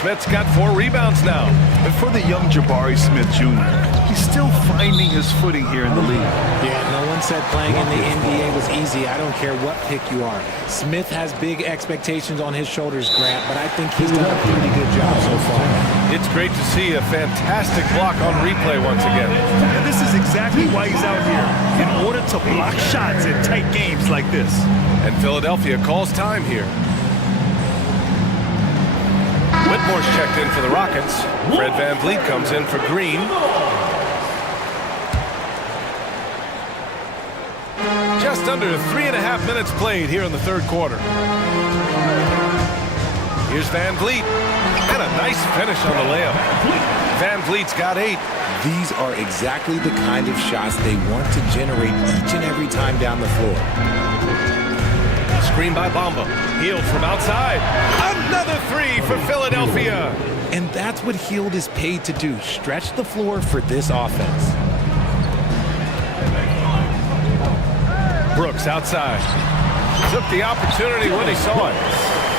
Smith's got 4 rebounds now. And for the young Jabari Smith Jr., he's still finding his footing here in the league. Yeah, no one said playing in the NBA was easy. I don't care what pick you are. Smith has big expectations on his shoulders, Grant, but I think he's done a pretty good job so far. It's great to see a fantastic block on replay once again. And this is exactly why he's out here, in order to block shots in tight games like this. And Philadelphia calls time here. Whitmore's checked in for the Rockets. Fred VanVleet comes in for Green. Just under 3.5 minutes played here in the 3rd quarter. Here's VanVleet. And a nice finish on the layup. VanVleet's got 8. These are exactly the kind of shots they want to generate each and every time down the floor. Screen by Bamba. Healed from outside. Another 3 for Philadelphia. And that's what Hield is paid to do. Stretch the floor for this offense. Brooks outside. Took the opportunity when he saw it.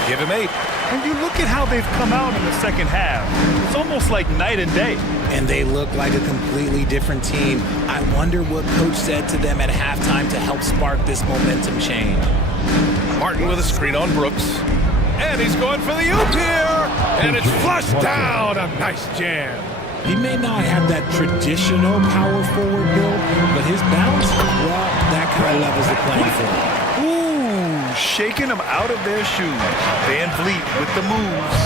Give him 8. And you look at how they've come out in the second half. It's almost like night and day. And they look like a completely different team. I wonder what coach said to them at halftime to help spark this momentum change. Martin with a screen on Brooks. And he's going for the oop here. And it's flushed down. A nice jam. He may not have that traditional power forward build, but his bounce, well, that kind of levels the playing field. Ooh, shaking them out of their shoes. Van Vliet with the moves.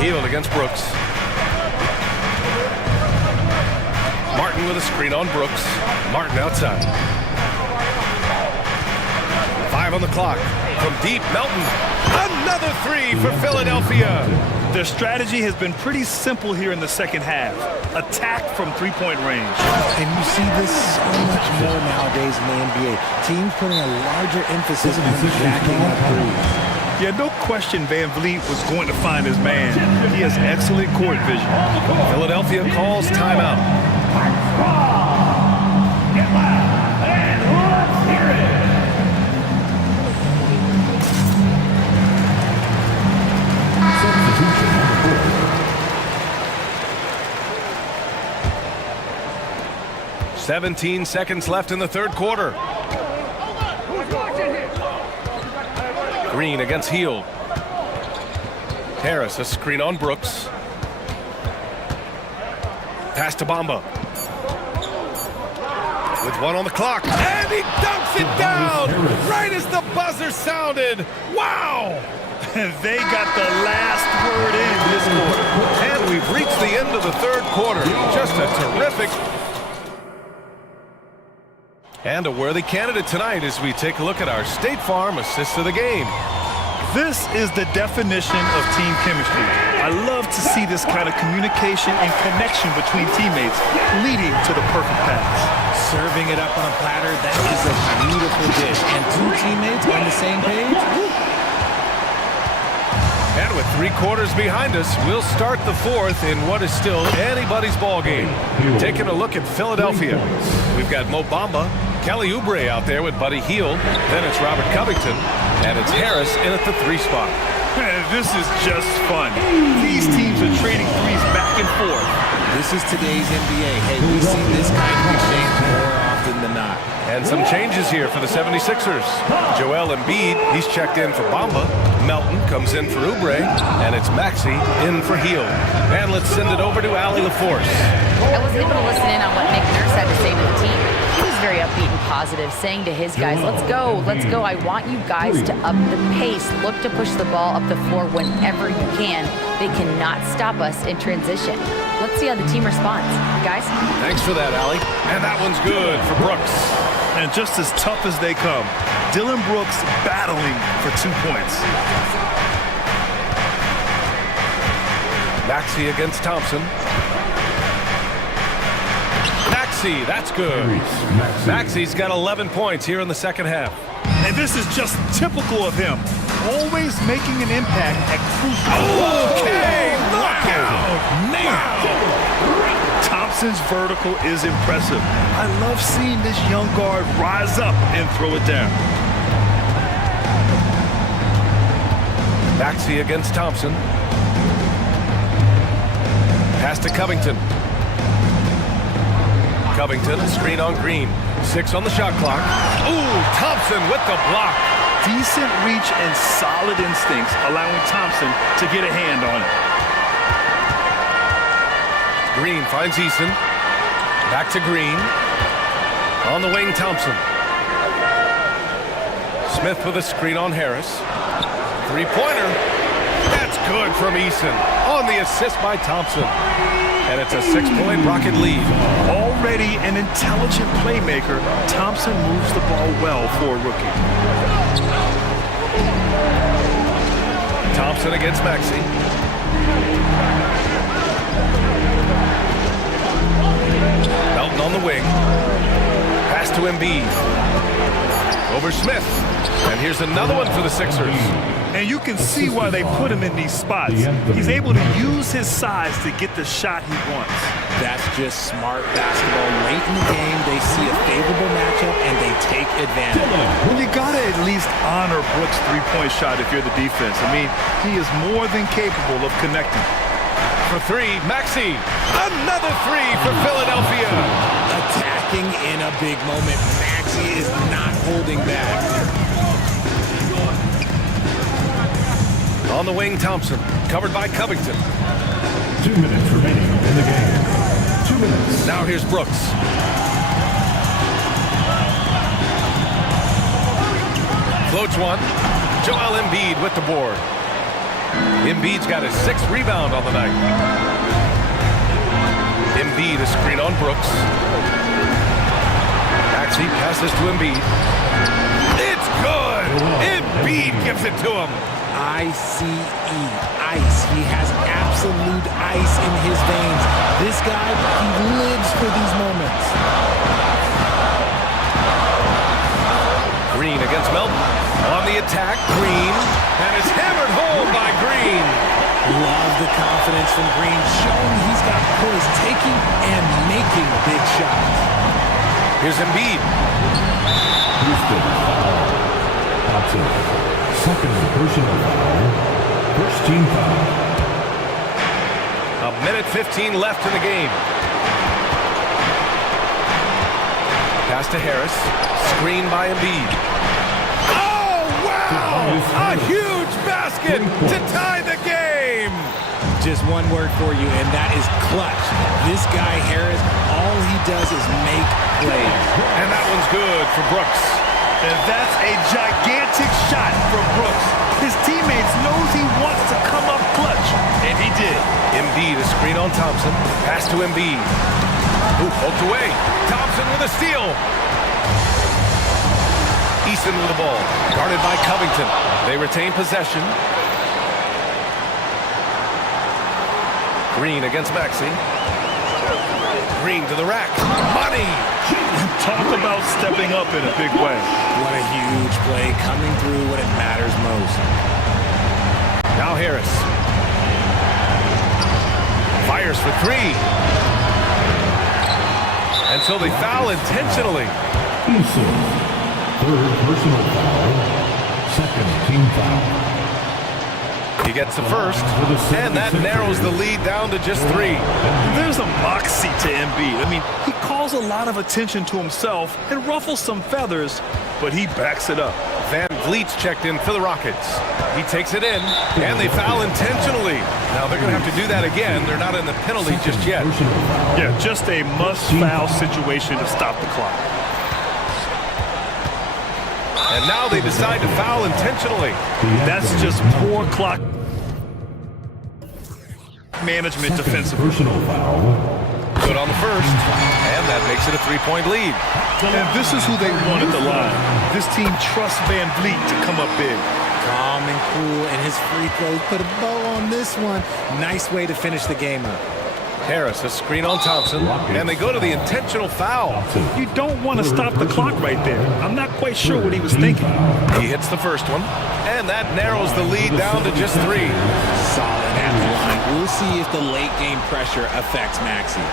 Healed against Brooks. Martin with a screen on Brooks. Martin outside. 5 on the clock. From deep, Melton. Another 3 for Philadelphia. Their strategy has been pretty simple here in the second half. Attack from three-point range. And you see this so much more nowadays in the NBA. Teams putting a larger emphasis on jacking up threes. Yeah, no question Van Vliet was going to find his man. He has excellent court vision. Philadelphia calls timeout. Get loud and let's hear it. Substitution on the court. – 17 seconds left in the third quarter. Green against Hield. Harris, a screen on Brooks. Pass to Bamba. With 1 on the clock. And he dunks it down right as the buzzer sounded. Wow! They got the last word in this quarter. And we've reached the end of the third quarter. Just a terrific and a worthy candidate tonight as we take a look at our State Farm assist of the game. This is the definition of team chemistry. I love to see this kind of communication and connection between teammates leading to the perfect pass. Serving it up on a platter, that is a beautiful dish. And 2 teammates on the same page. And with 3 quarters behind us, we'll start the fourth in what is still anybody's ball game. Taking a look at Philadelphia. We've got Mo Bamba, Kelly Oubre out there with Buddy Hield. Then it's Robert Covington. And it's Harris in at the 3 spot. This is just fun. These teams are trading threes back and forth. This is today's NBA. Hey, we see this kind of exchange more often than not. And some changes here for the 76ers. Joel Embiid, he's checked in for Bamba. Melton comes in for Oubre. And it's Maxey in for Hield. And let's send it over to Allie LaForce. I was able to listen in on what Nick Nurse had to say to the team. He was very upbeat and positive, saying to his guys, let's go. I want you guys to up the pace. Look to push the ball up the floor whenever you can. They cannot stop us in transition. Let's see how the team responds. Guys? Thanks for that, Allie. And that one's good for Brooks. And just as tough as they come, Dylan Brooks battling for 2 points. Maxey against Thompson. Maxey, that's good. Maxey's got 11 points here in the second half. And this is just typical of him. Always making an impact at crucial times. Okay, knockout. Thompson's vertical is impressive. I love seeing this young guard rise up and throw it down. Maxey against Thompson. Pass to Covington. Covington, screen on Green. 6 on the shot clock. Ooh, Thompson with the block. Decent reach and solid instincts, allowing Thompson to get a hand on it. Green finds Eason. Back to Green. On the wing, Thompson. Smith with a screen on Harris. 3-pointer. That's good from Eason. On the assist by Thompson. And it's a 6-point Rocket lead. Already an intelligent playmaker, Thompson moves the ball well for a rookie. Thompson against Maxey. Melton on the wing. Pass to Embiid. Over Smith. And here's another one for the Sixers. And you can see why they put him in these spots. He's able to use his size to get the shot he wants. That's just smart basketball. Late in the game, they see a favorable matchup and they take advantage. Well, you gotta at least honor Brooks' three-point shot if you're the defense. I mean, he is more than capable of connecting. For three, Maxey. Another three for Philadelphia. Attacking in a big moment. Maxey is not holding back. On the wing, Thompson, covered by Covington. 2 minutes remaining in the game. 2 minutes. Now here's Brooks. Floats one. Joel Embiid with the board. Embiid's got his 6th rebound on the night. Embiid, a screen on Brooks. Maxey passes to Embiid. It's good! Embiid gives it to him. ICE, ice. He has absolute ice in his veins. This guy, he lives for these moments. Green against Melton. On the attack, Green. And it's hammered home by Green. Love the confidence from Green, showing he's got poise, taking and making big shots. Here's Embiid. Houston foul. Thompson. Second personal foul. First team foul. A minute 15 left in the game. Pass to Harris. Screen by Embiid. Oh, wow! A huge basket to tie the game! Just one word for you, and that is clutch. This guy, Harris, all he does is make plays. And that one's good for Brooks. And that's a gigantic shot for Brooks. His teammates knows he wants to come up clutch, and he did. Embiid, a screen on Thompson. Pass to Embiid. Ooh, poked away. Thompson with a steal. Easton with the ball. Guarded by Covington. They retain possession. Green against Maxey. Green to the rack. Money! Talk about stepping up in a big way. What a huge play, coming through when it matters most. Now Harris. Fires for three. And so they foul intentionally. Houston. Third personal foul. Second team foul. He gets the first, and that narrows the lead down to just 3. There's a moxie to Embiid. I mean, he calls a lot of attention to himself and ruffles some feathers, but he backs it up. Van Vliet's checked in for the Rockets. He takes it in, and they foul intentionally. Now they're going to have to do that again. They're not in the penalty just yet. Yeah, just a must-foul situation to stop the clock. And now they decide to foul intentionally. That's just poor clock management defensively. Personal foul. Good on the first, and that makes it a 3-point lead. And this is who they want at the line. This team trusts Van Vliet to come up big. Calm and cool, and his free throws put a bow on this one. Nice way to finish the game up. Harris, a screen on Thompson, and they go to the intentional foul. You don't want to stop the clock right there. I'm not quite sure what he was thinking. He hits the first one, and that narrows the lead down to just 3. Solid at the line. We'll see if the late game pressure affects Maxey.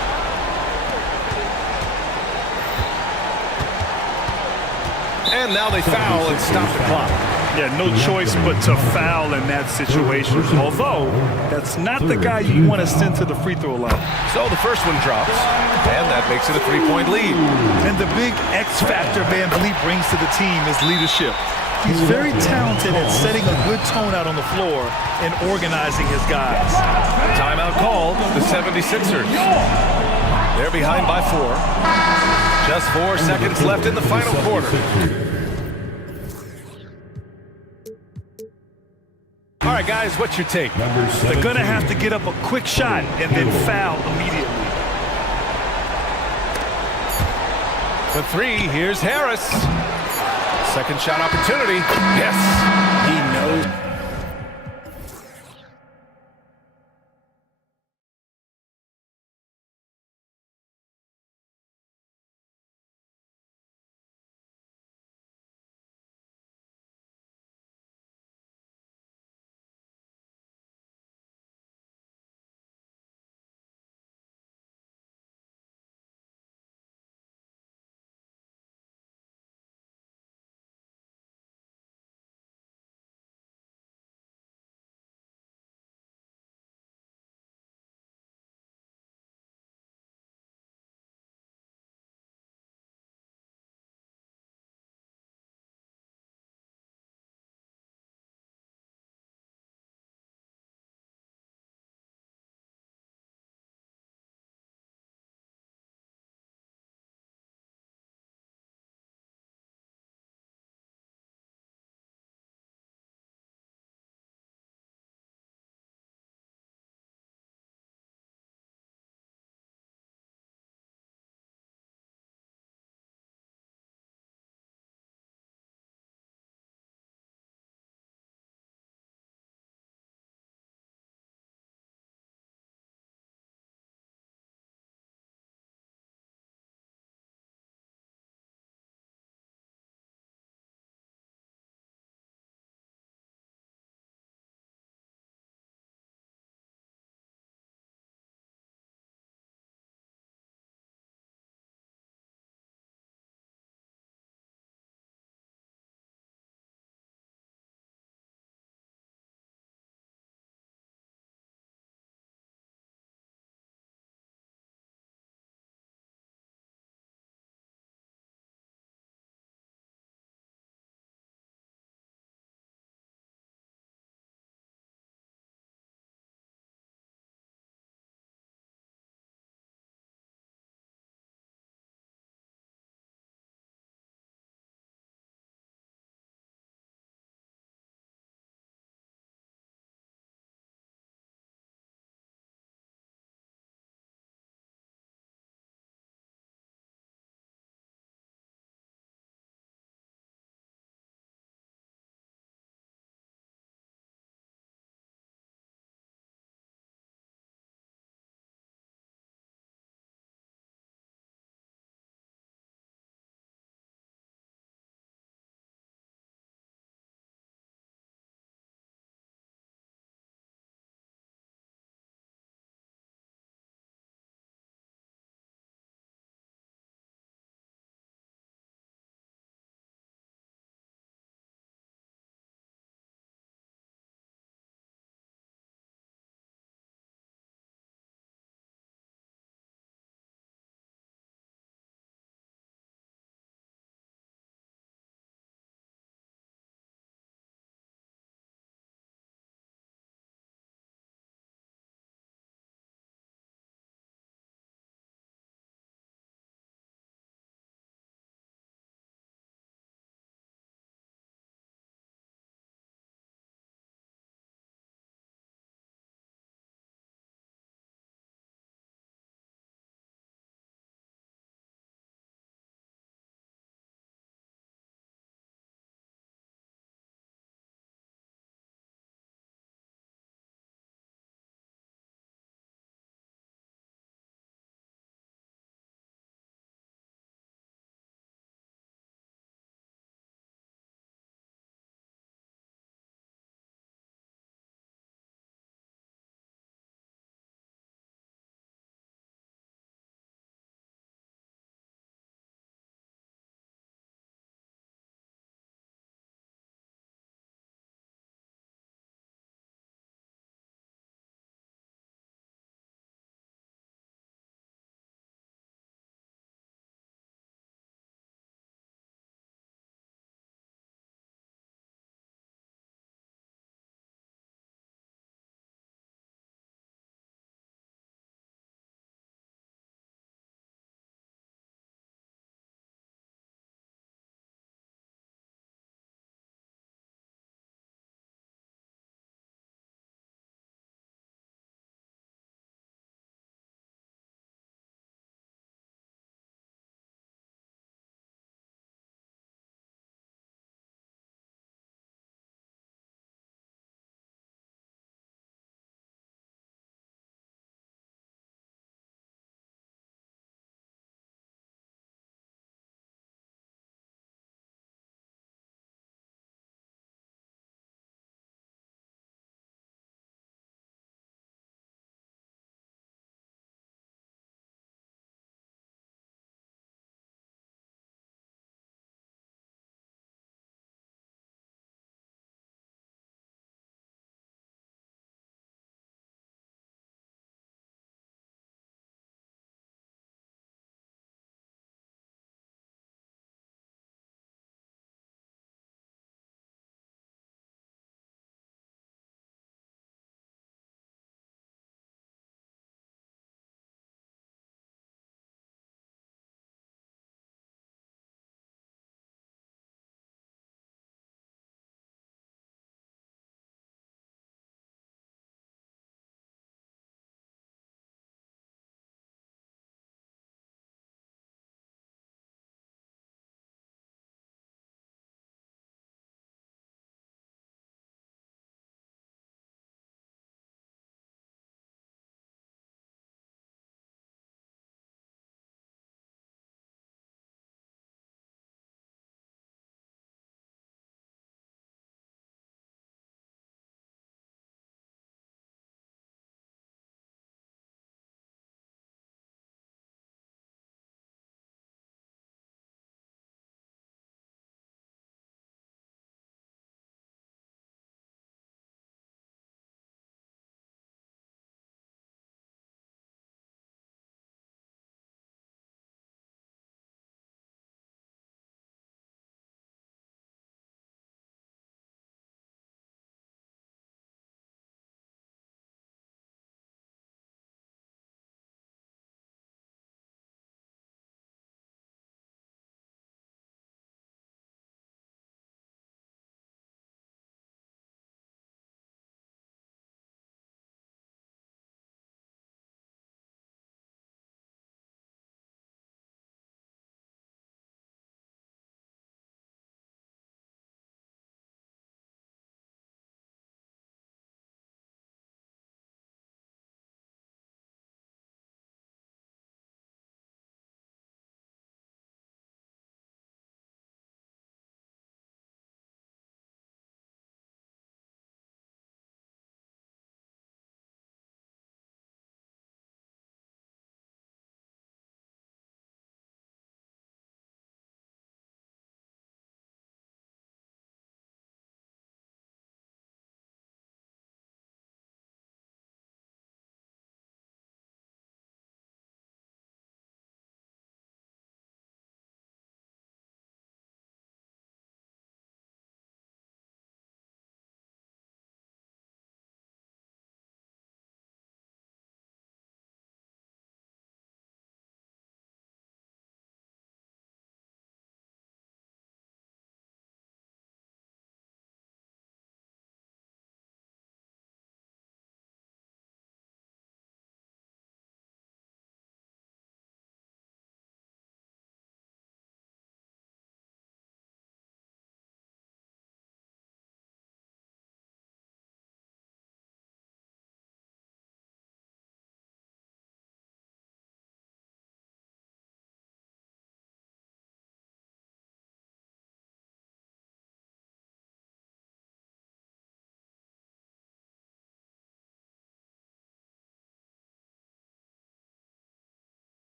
And now they foul and stop the clock. Yeah, no choice but to foul in that situation. Although, that's not the guy you want to send to the free throw line. So the first one drops, and that makes it a 3-point lead. And the big X factor Van Vliet brings to the team is leadership. He's very talented at setting a good tone out on the floor and organizing his guys. Timeout called, the 76ers. They're behind by 4. Just 4 seconds left in the final quarter. All right, guys, what's your take? They're going to have to get up a quick shot and then foul immediately. For 3, here's Harris. Second shot opportunity. Yes. He knows.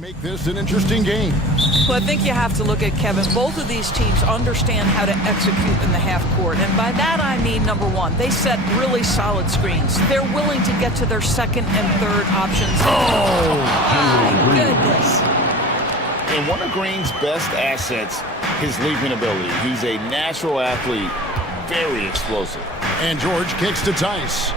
Make this an interesting game. Well, I think you have to look at, Kevin, both of these teams understand how to execute in the half court. And by that, I mean, number one, they set really solid screens. They're willing to get to their second and third options. Oh, my goodness. And one of Green's best assets, his leaping ability. He's a natural athlete, very explosive. And George kicks to Tice.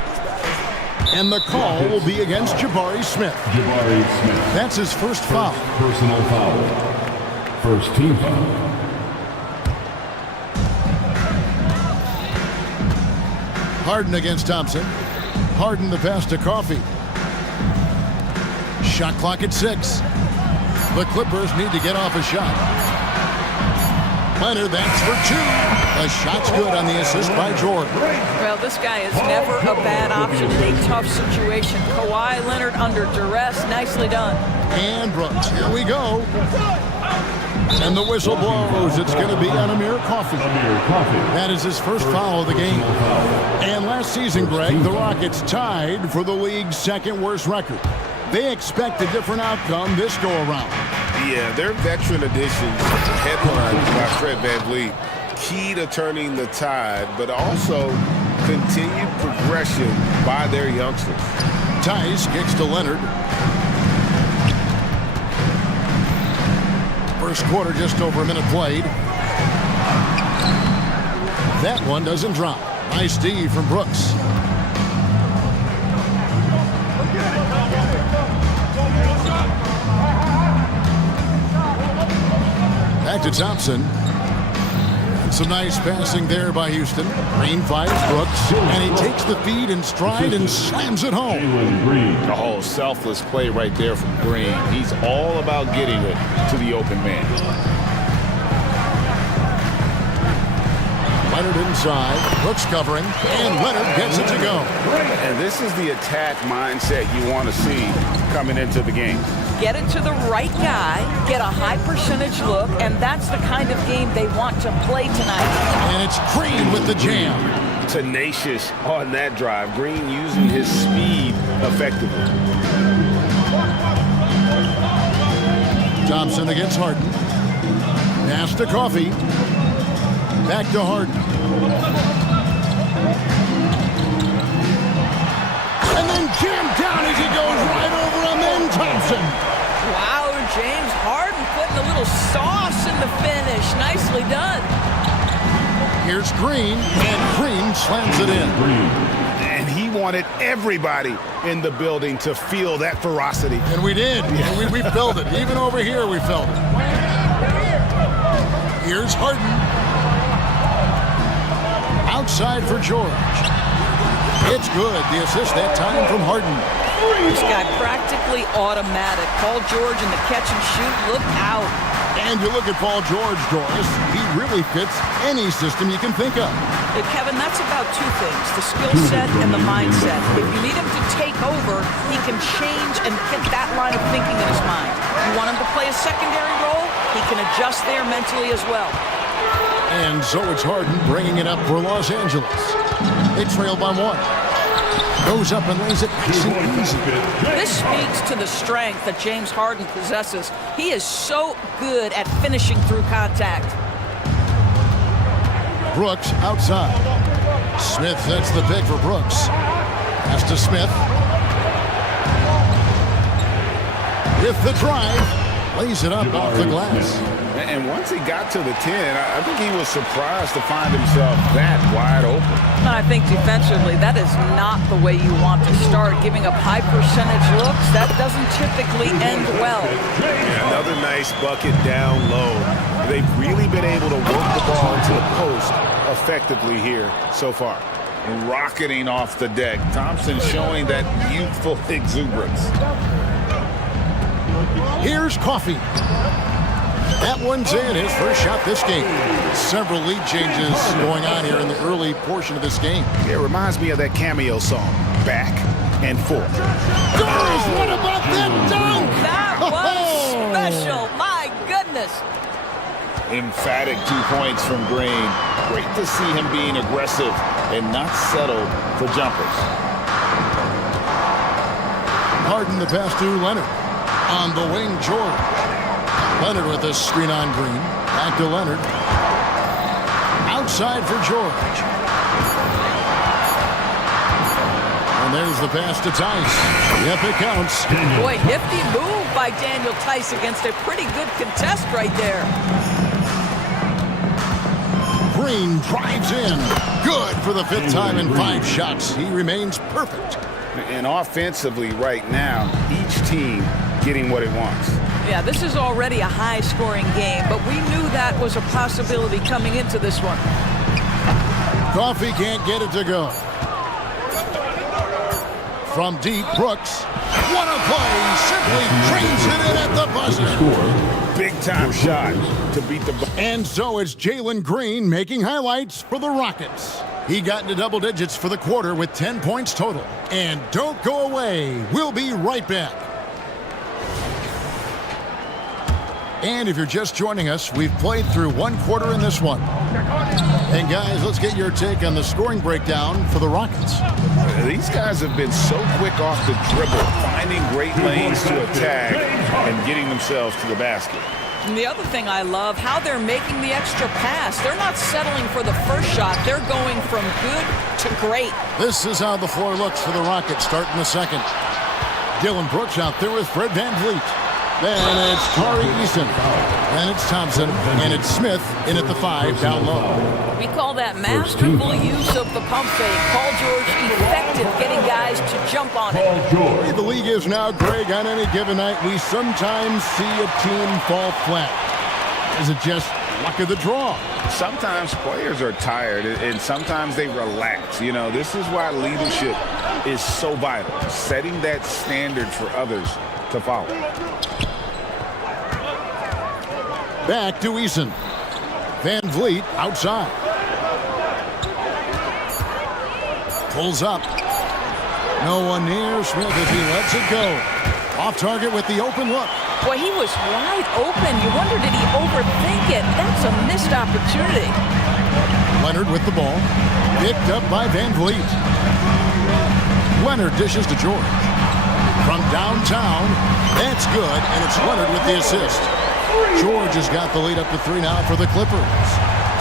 And the call will be against Jabari Smith. Jabari Smith. That's his first foul. Personal foul. First team foul. Harden against Thompson. Harden the pass to Coffey. Shot clock at 6. The Clippers need to get off a shot. Leonard, that's for 2. The shot's good on the assist by George. Well, this guy is never a bad option in a tough situation. Kawhi Leonard under duress. Nicely done. And Brooks, here we go. And the whistle blows. It's going to be on Amir Coffey. That is his first foul of the game. And last season, Greg, the Rockets tied for the league's second worst record. They expect a different outcome this go-around. Yeah, their veteran additions, headlined by Fred VanVleet, key to turning the tide, but also continued progression by their youngsters. Tice kicks to Leonard. First quarter, just over a minute played. That one doesn't drop. Nice D from Brooks. Back to Thompson. Some nice passing there by Houston. Green finds Brooks, and he takes the feed in stride and slams it home. A whole selfless play right there from Green. He's all about getting it to the open man. Leonard inside, Brooks covering, and Leonard gets it to go. And this is the attack mindset you want to see coming into the game. Get it to the right guy, get a high percentage look, and that's the kind of game they want to play tonight. And it's Green with the jam. Tenacious on that drive. Green using his speed effectively. Thompson against Harden. Pass to Coffey. Back to Harden. And then jammed down as he goes right over him. Then Thompson. Wow, James Harden putting a little sauce in the finish. Nicely done. Here's Green, and Green slams it in. And he wanted everybody in the building to feel that ferocity. And we did. Yeah. We felt it. Even over here, we felt it. Here's Harden. Outside for George. It's good. The assist that time from Harden. This guy practically automatic. Paul George in the catch and shoot. Look out. And you look at Paul George, Doris. He really fits any system you can think of. Kevin, that's about 2 things. The skill set and the mindset. If you need him to take over, he can change and get that line of thinking in his mind. You want him to play a secondary role, he can adjust there mentally as well. And so it's Harden bringing it up for Los Angeles. They trail by 1. Goes up and lays it nice and easy. This speaks to the strength that James Harden possesses. He is so good at finishing through contact. Brooks outside. Smith sets the pick for Brooks. Pass to Smith. With the drive, lays it up off the glass. And once he got to the 10, I think he was surprised to find himself that wide open. I think defensively, that is not the way you want to start. Giving up high percentage looks, that doesn't typically end well. Another nice bucket down low. They've really been able to work the ball into the post effectively here so far. Rocketing off the deck. Thompson showing that youthful exuberance. Here's Coffey. That one's in, his first shot this game. Several lead changes going on here in the early portion of this game. It reminds me of that cameo song, Back and Forth. Girls, what about that dunk? That was special, my goodness. Emphatic 2 points from Green. Great to see him being aggressive and not settled for jumpers. Harden the pass to Leonard. On the wing, George. Leonard with a screen on Green. Back to Leonard. Outside for George. And there's the pass to Tice. Yep, it counts. Boy, nifty move by Daniel Tice against a pretty good contest right there. Green drives in. Good for the 5th time in 5 shots. He remains perfect. And offensively right now, each team getting what it wants. Yeah, this is already a high-scoring game, but we knew that was a possibility coming into this one. Coffee can't get it to go. From deep, Brooks. What a play! Simply drains it in at the buzzer. Big-time shot to beat the... And so it's Jalen Green making highlights for the Rockets. He got into double digits for the quarter with 10 points total. And don't go away. We'll be right back. And if you're just joining us, we've played through 1 quarter in this one. And guys, let's get your take on the scoring breakdown for the Rockets. These guys have been so quick off the dribble, finding great lanes to attack and getting themselves to the basket. And the other thing I love, how they're making the extra pass. They're not settling for the first shot. They're going from good to great. This is how the floor looks for the Rockets starting the second. Dylan Brooks out there with Fred VanVleet. Then it's Tari Eason. Then it's Thompson. And it's Smith in at the 5 down low. We call that masterful use of the pump fake. Paul George effective getting guys to jump on it. The league is now, Greg, on any given night, we sometimes see a team fall flat. Is it just luck of the draw? Sometimes players are tired and sometimes they relax. You know, this is why leadership is so vital. Setting that standard for others to follow. Back to Eason. VanVleet outside. Pulls up. No one near Smith as he lets it go. Off target with the open look. Boy, he was wide open. You wonder, did he overthink it? That's a missed opportunity. Leonard with the ball. Picked up by VanVleet. Leonard dishes to George. From downtown. That's good, and it's Leonard with the assist. George has got the lead up to 3 now for the Clippers.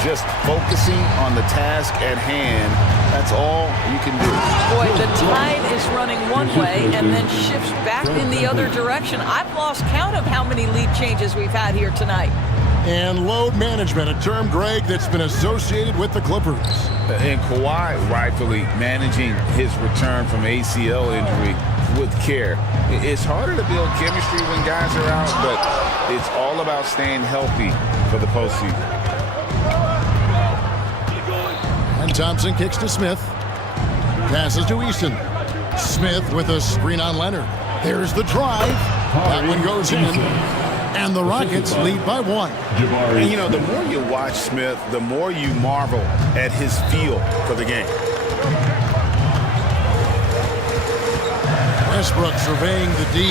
Just focusing on the task at hand. That's all you can do. Boy, the tide is running one way and then shifts back in the other direction. I've lost count of how many lead changes we've had here tonight. And load management, a term, Greg, that's been associated with the Clippers. And Kawhi rightfully managing his return from ACL injury with care. It's harder to build chemistry when guys are out, but it's all about staying healthy for the postseason. And Thompson kicks to Smith. Passes to Eason. Smith with a screen on Leonard. There's the drive. That one goes in. And the Rockets lead by 1. And you know, the more you watch Smith, the more you marvel at his feel for the game. Westbrook surveying the D.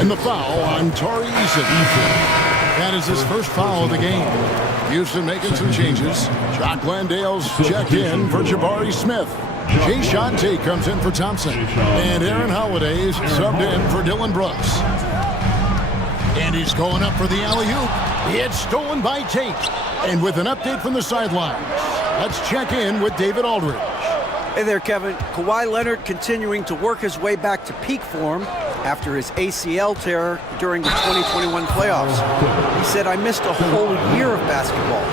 And the foul on Tari Eason. That is his first foul of the game. Houston making some changes. Jock Landale's checked in for Jabari Smith. Jay Shante comes in for Thompson. And Aaron Holiday's subbed in for Dylan Brooks. And he's going up for the alley-oop. It's stolen by Tate. And with an update from the sidelines, let's check in with David Aldridge. Hey there, Kevin. Kawhi Leonard continuing to work his way back to peak form after his ACL tear during the 2021 playoffs. He said, I missed a whole year of basketball.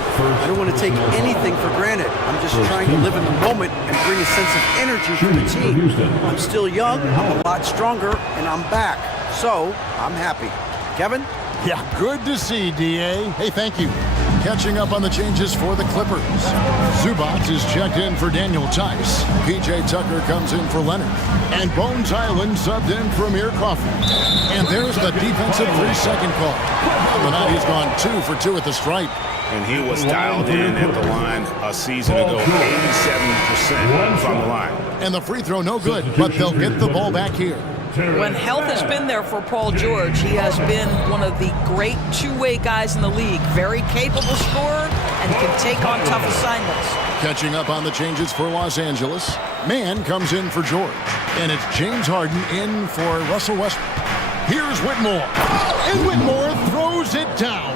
I don't want to take anything for granted. I'm just trying to live in the moment and bring a sense of energy for the team. I'm still young, I'm a lot stronger, and I'm back. So, I'm happy. Kevin? Yeah, good to see, D.A. Hey, thank you. Catching up on the changes for the Clippers. Zubac is checked in for Daniel Tice. P.J. Tucker comes in for Leonard. And Bones Island subbed in for Amir Coffey. And there's the defensive 3-second call. Tonight he's gone 2 for 2 at the stripe. And he was dialed in at the line a season ago. 87% from the line. And the free throw no good, but they'll get the ball back here. When health has been there for Paul George, he has been one of the great two-way guys in the league. Very capable scorer and can take on tough assignments. Catching up on the changes for Los Angeles. Mann comes in for George. And it's James Harden in for Russell Westbrook. Here's Whitmore. And Whitmore throws it down.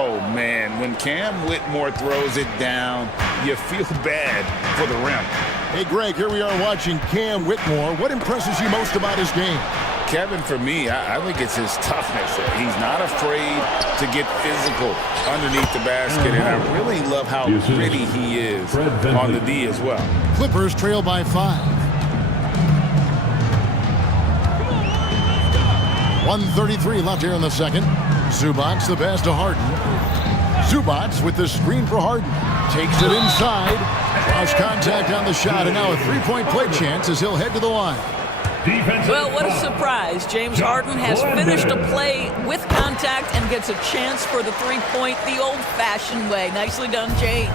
Oh, man, when Cam Whitmore throws it down, you feel bad for the rim. Hey, Greg, here we are watching Cam Whitmore. What impresses you most about his game? Kevin, for me, I think it's his toughness. He's not afraid to get physical underneath the basket, and I really love how gritty he is on the D as well. Clippers trail by 5. 1:33 left here in the second. Zubac the pass to Harden. Zubac with the screen for Harden. Takes it inside. Lost contact on the shot, and now a three-point play chance as he'll head to the line. Well, what a surprise. James Harden has finished a play with contact and gets a chance for the three-point the old-fashioned way. Nicely done, James.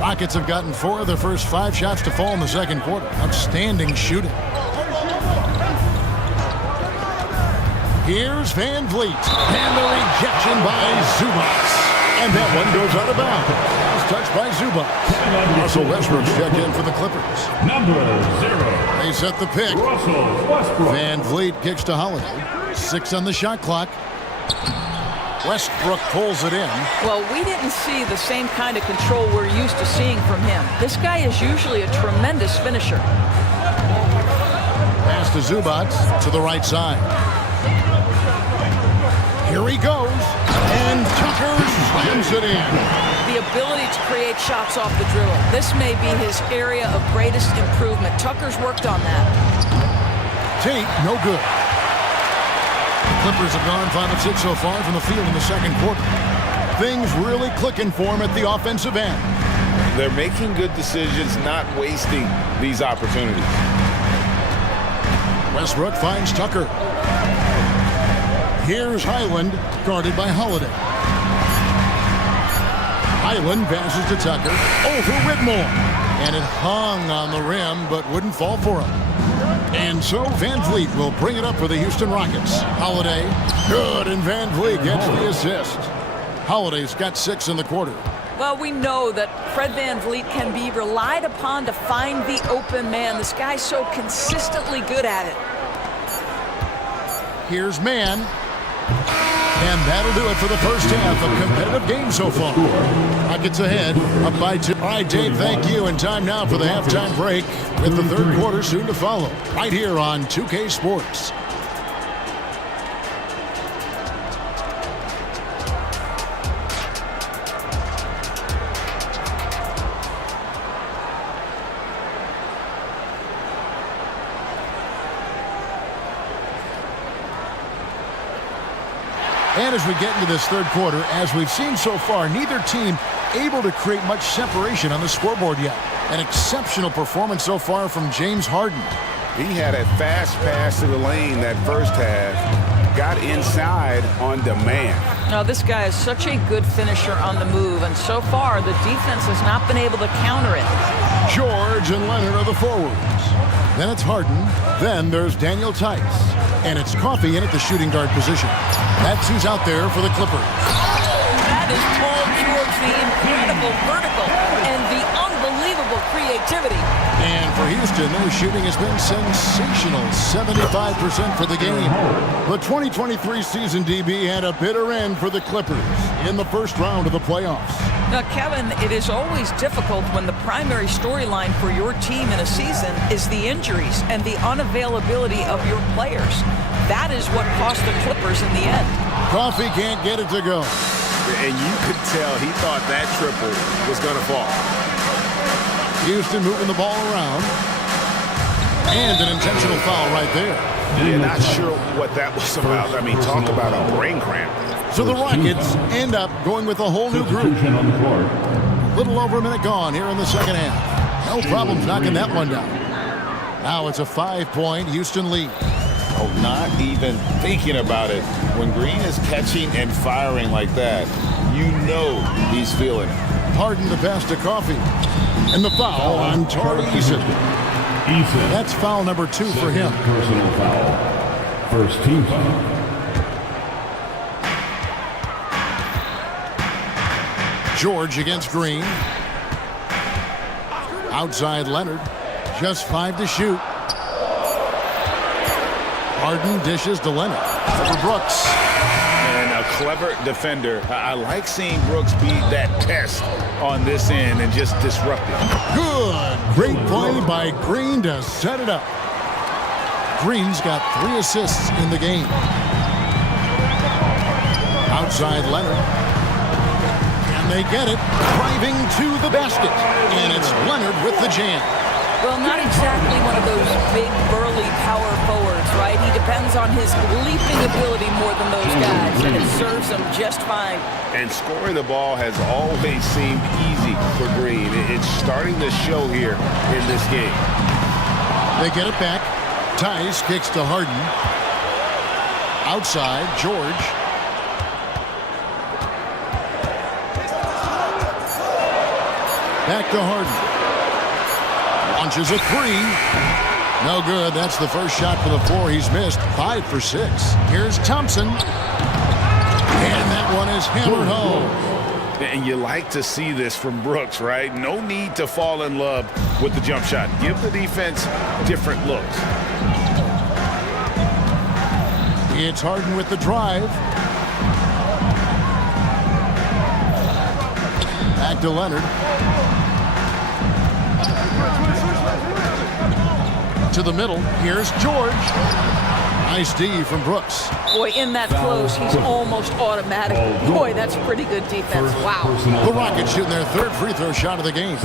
Rockets have gotten 4 of their first 5 shots to fall in the second quarter. Outstanding shooting. Here's Van Vliet. And the rejection by Zubac. And that one goes out of bounds. It's touched by Zubac. Russell Westbrook's checked in for the Clippers. Number 0. They set the pick. Van Vliet kicks to Holiday. 6 on the shot clock. Westbrook pulls it in. Well, we didn't see the same kind of control we're used to seeing from him. This guy is usually a tremendous finisher. Pass to Zubac to the right side. Here he goes. And Tucker slams it in. The ability to create shots off the dribble. This may be his area of greatest improvement. Tucker's worked on that. Tate, no good. The Clippers have gone 5 of 6 so far from the field in the second quarter. Things really clicking for him at the offensive end. They're making good decisions, not wasting these opportunities. Westbrook finds Tucker. Here's Highland, guarded by Holiday. Highland passes to Tucker, over Whitmore. And it hung on the rim, but wouldn't fall for him. And so Van Vliet will bring it up for the Houston Rockets. Holiday, good, and Van Vliet gets the assist. Holiday's got 6 in the quarter. Well, we know that Fred Van Vliet can be relied upon to find the open man. This guy's so consistently good at it. Here's Mann. And that'll do it for the first half of competitive game so far. Rockets ahead, up by 2. All right, Dave, thank you. And time now for the halftime break with the third quarter soon to follow. Right here on 2K Sports. And as we get into this third quarter, as we've seen so far, neither team able to create much separation on the scoreboard yet. An exceptional performance so far from James Harden. He had a fast pass to the lane that first half. Got inside on demand. Now, this guy is such a good finisher on the move, and so far the defense has not been able to counter it. George and Leonard are the forwards. Then it's Harden. Then there's Daniel Tice. And it's Coffey in at the shooting guard position. That's who's out there for the Clippers. That is Paul George, the incredible vertical and the unbelievable creativity. And for Houston, their shooting has been sensational. 75% for the game. The 2023 season, DB, had a bitter end for the Clippers in the first round of the playoffs. Now, Kevin, it is always difficult when the primary storyline for your team in a season is the injuries and the unavailability of your players. That is what cost the Clippers in the end. Coffey can't get it to go. And you could tell he thought that triple was going to fall. Houston moving the ball around. And an intentional foul right there. Yeah, not sure what that was about. I mean, talk about a brain cramp. So the Rockets end up going with a whole new group. Little over a minute gone here in the second half. No problems knocking that one down. Now it's a 5-point Houston lead. Oh, not even thinking about it. When Green is catching and firing like that, you know he's feeling it. Harden to pass to Coffey. And the foul on Tari Eason. That's foul number 2 for him. Personal foul. First team foul. George against Green. Outside Leonard. Just 5 to shoot. Harden dishes to Leonard. over Brooks. And a clever defender. I like seeing Brooks be that pest on this end and just disrupt it. Good. Great play by Green to set it up. Green's got 3 assists in the game. Outside Leonard. And they get it. Driving to the basket. And it's Leonard with the jam. Well, not exactly one of those big, burly power forwards, right? He depends on his leaping ability more than those guys, and it serves him just fine. And scoring the ball has always seemed easy for Green. It's starting to show here in this game. They get it back. Tice kicks to Harden. Outside, George. Back to Harden. Launches a 3. No good. That's the first shot for the 4 he's missed. 5 for 6. Here's Thompson. And that one is hammered home. And you like to see this from Brooks, right? No need to fall in love with the jump shot. Give the defense different looks. It's Harden with the drive. Back to Leonard. To the middle. Here's George. Nice D from Brooks. Boy, in that close, he's almost automatic. Boy, that's pretty good defense. Wow. The Rockets shooting their 3rd free throw shot of the game.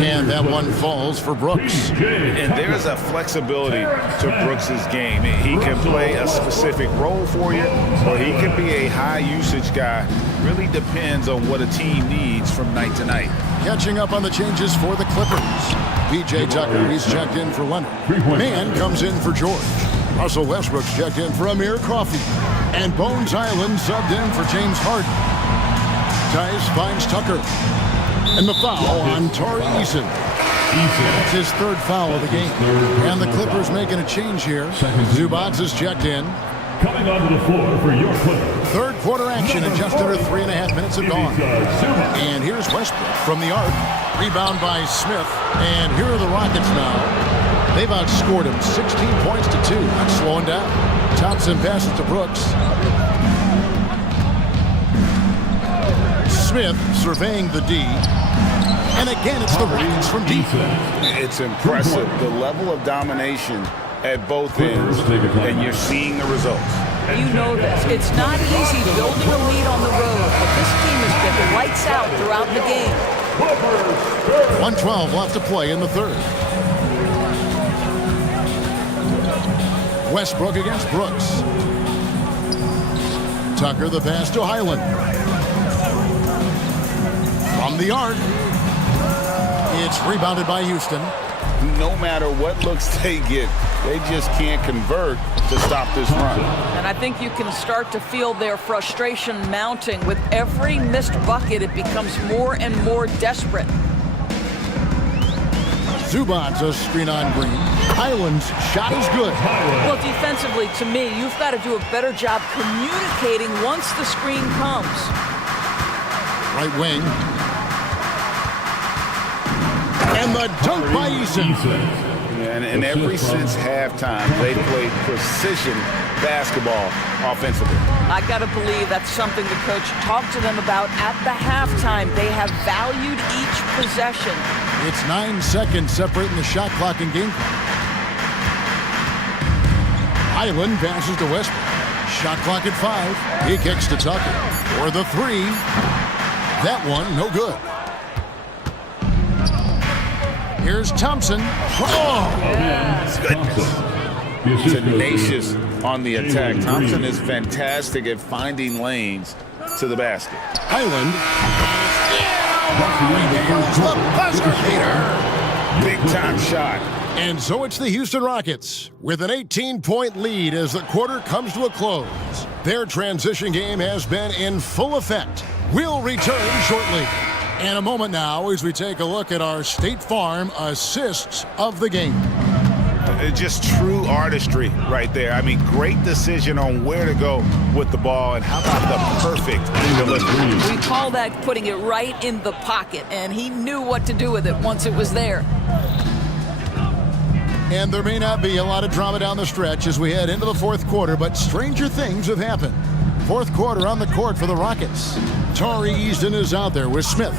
And that one falls for Brooks. And there's a flexibility to Brooks's game. He can play a specific role for you, or he can be a high usage guy. Really depends on what a team needs from night to night. Catching up on the changes for the Clippers. P.J. Tucker, he's checked in for Leonard. Mann comes in for George. Russell Westbrook's checked in for Amir Coffey. And Bones Island subbed in for James Harden. Tice finds Tucker. And the foul on Tari Eason. That's his 3rd foul of the game. And the Clippers making a change here. Zubats is checked in. Coming onto the floor for your Clippers. 3rd quarter action in just under 3.5 minutes have gone. And here's Westbrook from the arc. Rebound by Smith. And here are the Rockets now. They've outscored him 16 points to 2. Not slowing down. Thompson passes to Brooks. Smith surveying the D. And again, it's the Rockets from deep. It's impressive. The level of domination at both ends, and you're seeing the results. You know this. It's not easy building a lead on the road, but this team has been lights out throughout the game. 1:12 left to play in the 3rd. Westbrook against Brooks. Tucker the pass to Highland. From the arc. It's rebounded by Houston. No matter what looks they get, they just can't convert to stop this run. And I think you can start to feel their frustration mounting. With every missed bucket, it becomes more and more desperate. Zubats a screen on Green. Highland's shot is good. Well, defensively, to me, you've got to do a better job communicating once the screen comes. Right wing. And the dunk by Eason. And ever since halftime, they played precision basketball offensively. I got to believe that's something the coach talked to them about at the halftime. They have valued each possession. It's 9 seconds separating the shot clock and game clock. Highland passes to Westbrook. Shot clock at 5. He kicks to Tucker for the 3. That one, no good. Here's Thompson. Oh! Goodness. Tenacious on the attack. Thompson is fantastic at finding lanes to the basket. Highland. Big time shot. And so it's the Houston Rockets with an 18-point lead as the quarter comes to a close. Their transition game has been in full effect. We'll return shortly. In a moment now as we take a look at our State Farm assists of the game. Just true artistry right there. I mean, great decision on where to go with the ball, and how about the perfect delivery. We call that putting it right in the pocket, and he knew what to do with it once it was there. And there may not be a lot of drama down the stretch as we head into the fourth quarter, but stranger things have happened. Fourth quarter on the court for the Rockets. Torrey Easton is out there with Smith.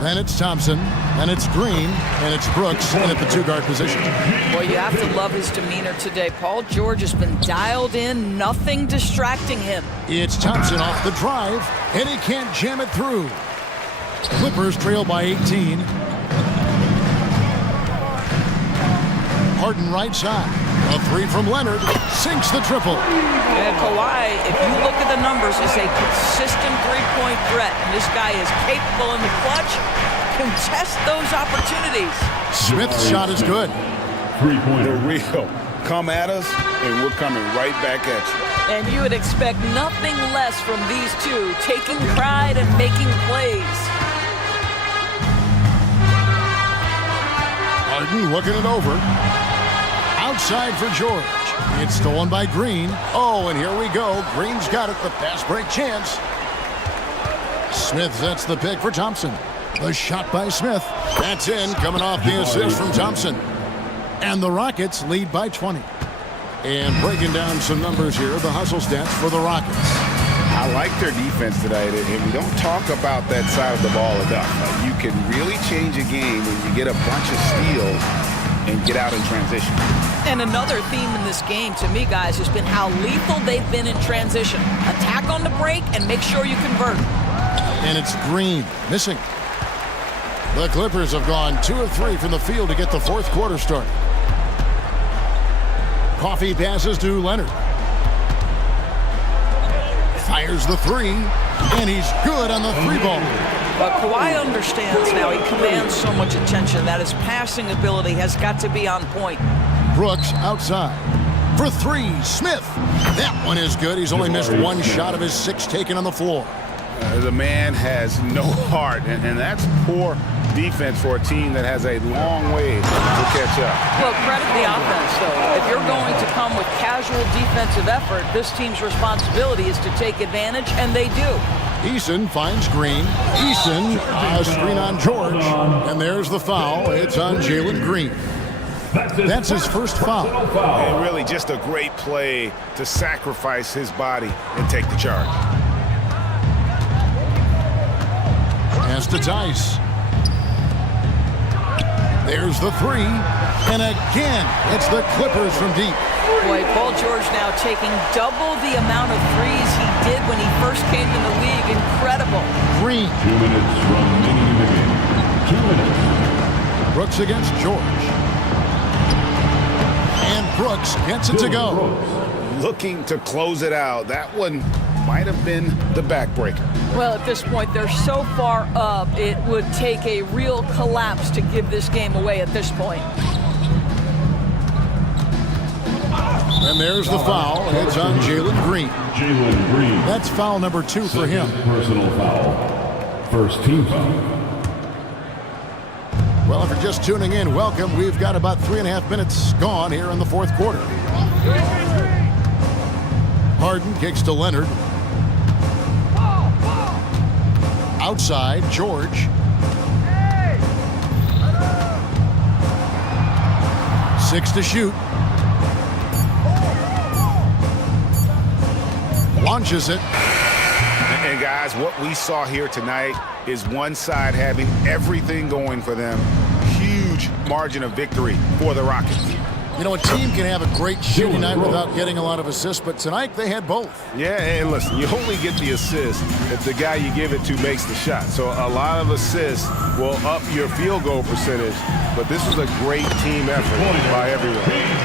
Then it's Thompson, then it's Green, and it's Brooks in at the two-guard position. Well, you have to love his demeanor today. Paul George has been dialed in, nothing distracting him. It's Thompson off the drive, and he can't jam it through. Clippers trail by 18. Harden right side. A three from Leonard. Sinks the triple. And Kawhi, if you look at the numbers, is a consistent three-point threat. And this guy is capable in the clutch. Contest those opportunities. Smith's shot is good. The real. Come at us, and we're coming right back at you. And you would expect nothing less from these two, taking pride and making plays. Harden looking it over. Outside for George. It's stolen by Green. Oh, and here we go. Green's got it. The pass break chance. Smith sets the pick for Thompson. The shot by Smith. That's in, coming off the assist from Thompson. And the Rockets lead by 20. And breaking down some numbers here, the hustle stats for the Rockets. I like their defense tonight, and we don't talk about that side of the ball enough. You can really change a game when you get a bunch of steals and get out in transition. And another theme in this game, to me, guys, has been how lethal they've been in transition. Attack on the break and make sure you convert. And it's Green missing. The Clippers have gone 2 of 3 from the field to get the fourth quarter started. Coffee passes to Leonard. Fires the three, and he's good on the three ball. But Kawhi understands now. He commands so much attention that his passing ability has got to be on point. Brooks outside. For three, Smith. That one is good. He's only missed one shot of his 6 taken on the floor. The man has no heart, and that's poor defense for a team that has a long way to catch up. Well, credit the offense, though. If you're going to come with casual defensive effort, this team's responsibility is to take advantage, and they do. Eason finds Green. Eason, a screen on George. And there's the foul. It's on Jalen Green. That's his first foul. And really just a great play to sacrifice his body and take the charge. Pass to Tice. There's the three. And again, it's the Clippers from deep. Boy, Paul George now taking double the amount of threes he did when he first came in the league. Incredible. Green. 2 minutes remaining in the game. 2 minutes. Brooks against George. And Brooks gets it to go. Looking to close it out. That one might have been the backbreaker. Well, at this point, they're so far up, it would take a real collapse to give this game away at this point. And there's the foul. It's on Jalen Green. Jalen Green. That's foul number 2 for him. Personal foul. First team foul. Well, if you're just tuning in, welcome. We've got about 3.5 minutes gone here in the fourth quarter. Harden kicks to Leonard. Outside, George. Six to shoot. Launches it. And guys, what we saw here tonight is one side having everything going for them. Huge margin of victory for the Rockets. You know, a team can have a great shooting night without getting a lot of assists, but tonight they had both. Yeah, and listen, you only get the assist if the guy you give it to makes the shot. So a lot of assists will up your field goal percentage, but this was a great team effort by everyone.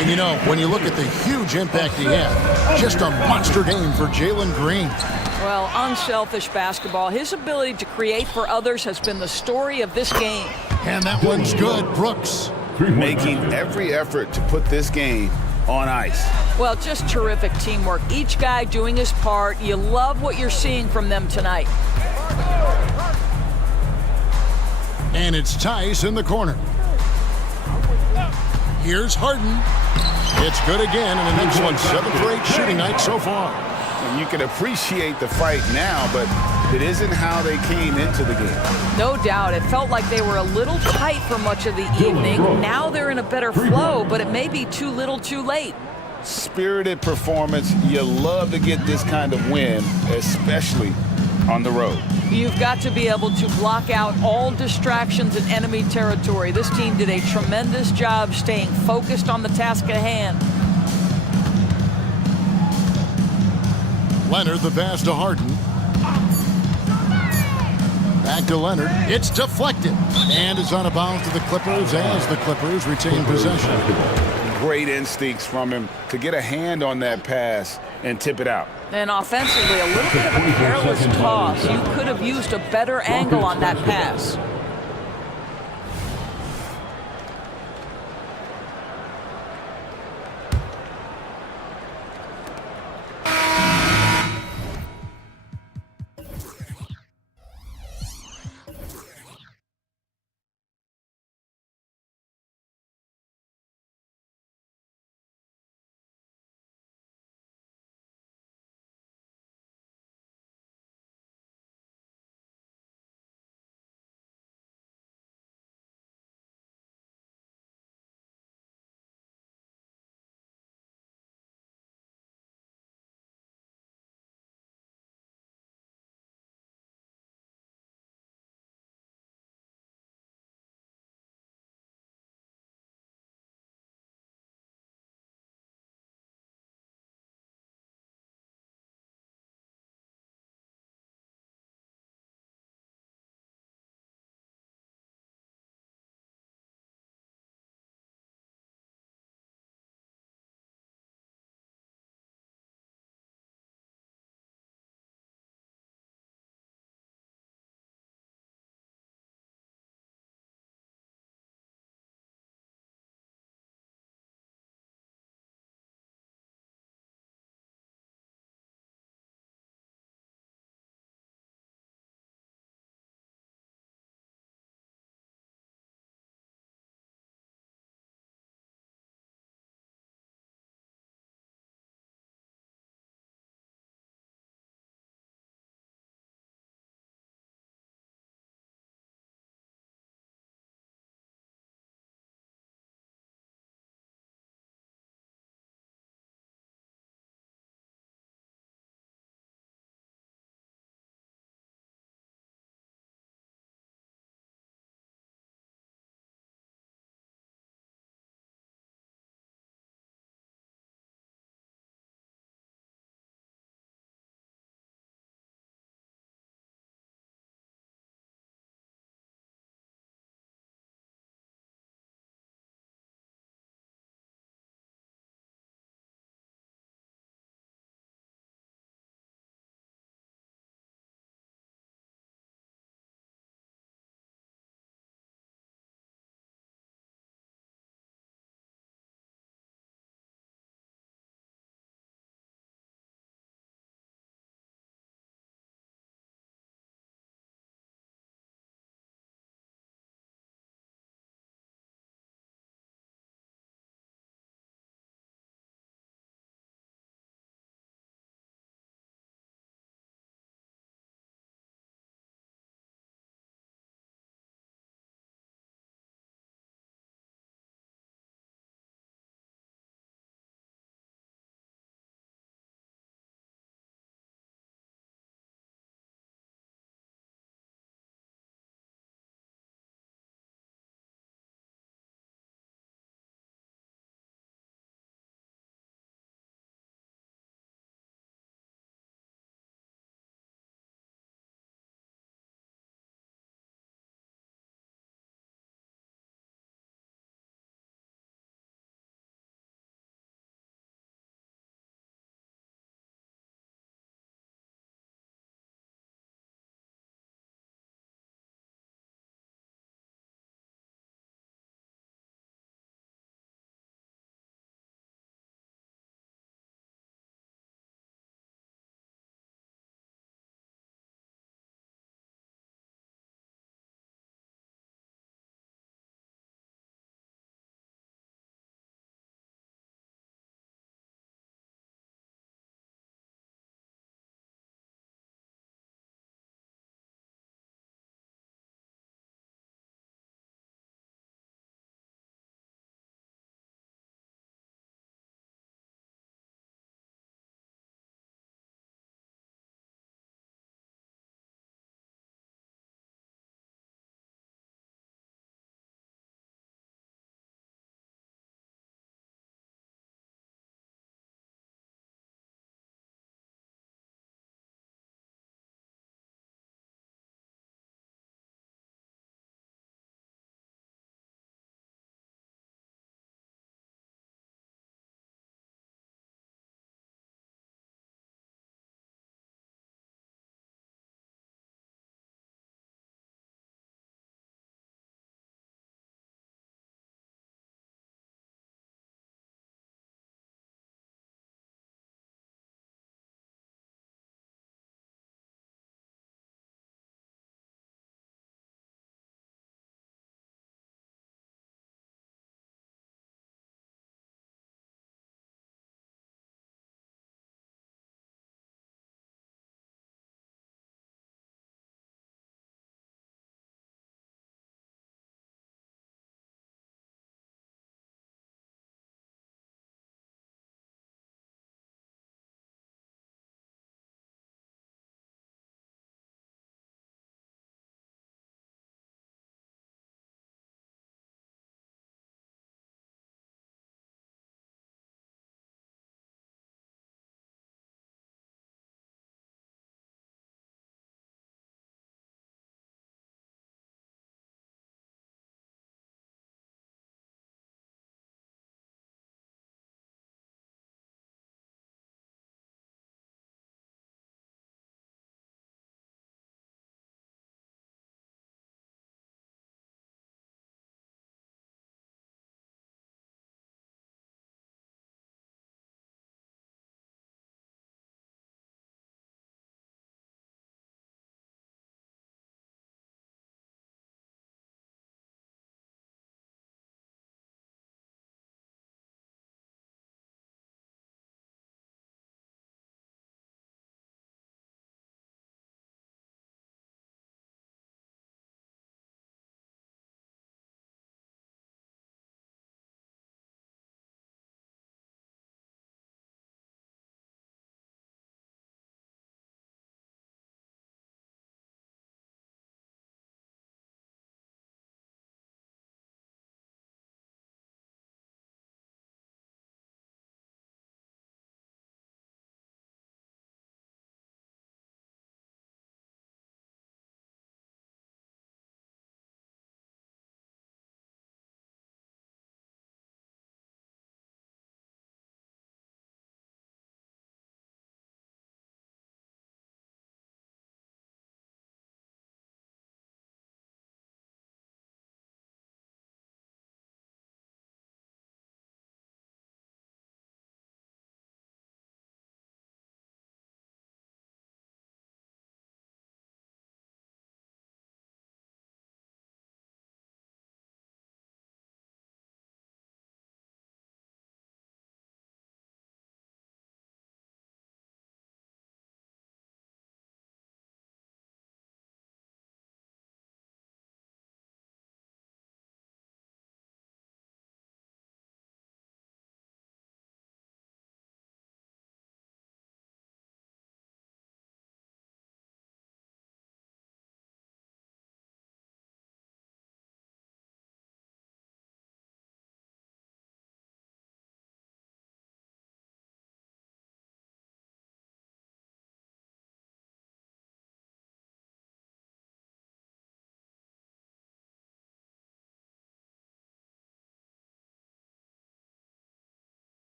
And you know, when you look at the huge impact he had, just a monster game for Jalen Green. Well, unselfish basketball. His ability to create for others has been the story of this game. And that one's good, Brooks. Making every effort to put this game on ice. Well, just terrific teamwork. Each guy doing his part. You love what you're seeing from them tonight. And it's Tice in the corner. Here's Harden. It's good again, and the next one, 7 for 8 shooting night so far. And you can appreciate the fight now, but It isn't how they came into the game. No doubt. It felt like they were a little tight for much of the evening. Now they're in a better flow, but it may be too little too late. Spirited performance. You love to get this kind of win, especially on the road. You've got to be able to block out all distractions in enemy territory. This team did a tremendous job staying focused on the task at hand. Leonard, the pass to Harden. Back to Leonard. It's deflected. And is out of bounds to the Clippers as the Clippers retain possession. Great instincts from him to get a hand on that pass and tip it out. And offensively, a little bit of a careless toss. You could have used a better angle on that pass.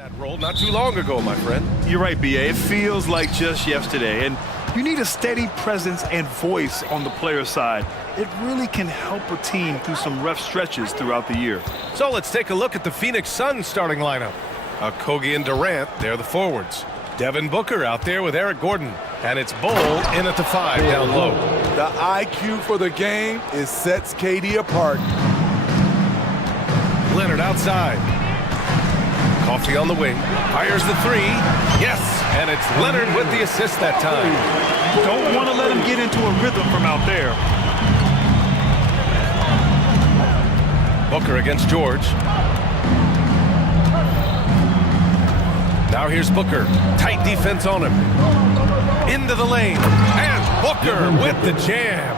That role not too long ago, my friend. You're right, BA. It feels like just yesterday. And you need a steady presence and voice on the player side. It really can help a team through some rough stretches throughout the year. So let's take a look at the Phoenix Suns starting lineup. Kogi and Durant, they're the forwards. Devin Booker out there with Eric Gordon. And it's Bull in at the 5 down low. The IQ for the game is sets KD apart. Leonard outside. Coffee on the wing. Fires the 3. Yes! And it's Leonard with the assist that time. Don't want to let him get into a rhythm from out there. Booker against George. Now here's Booker. Tight defense on him. Into the lane. And Booker with the jam.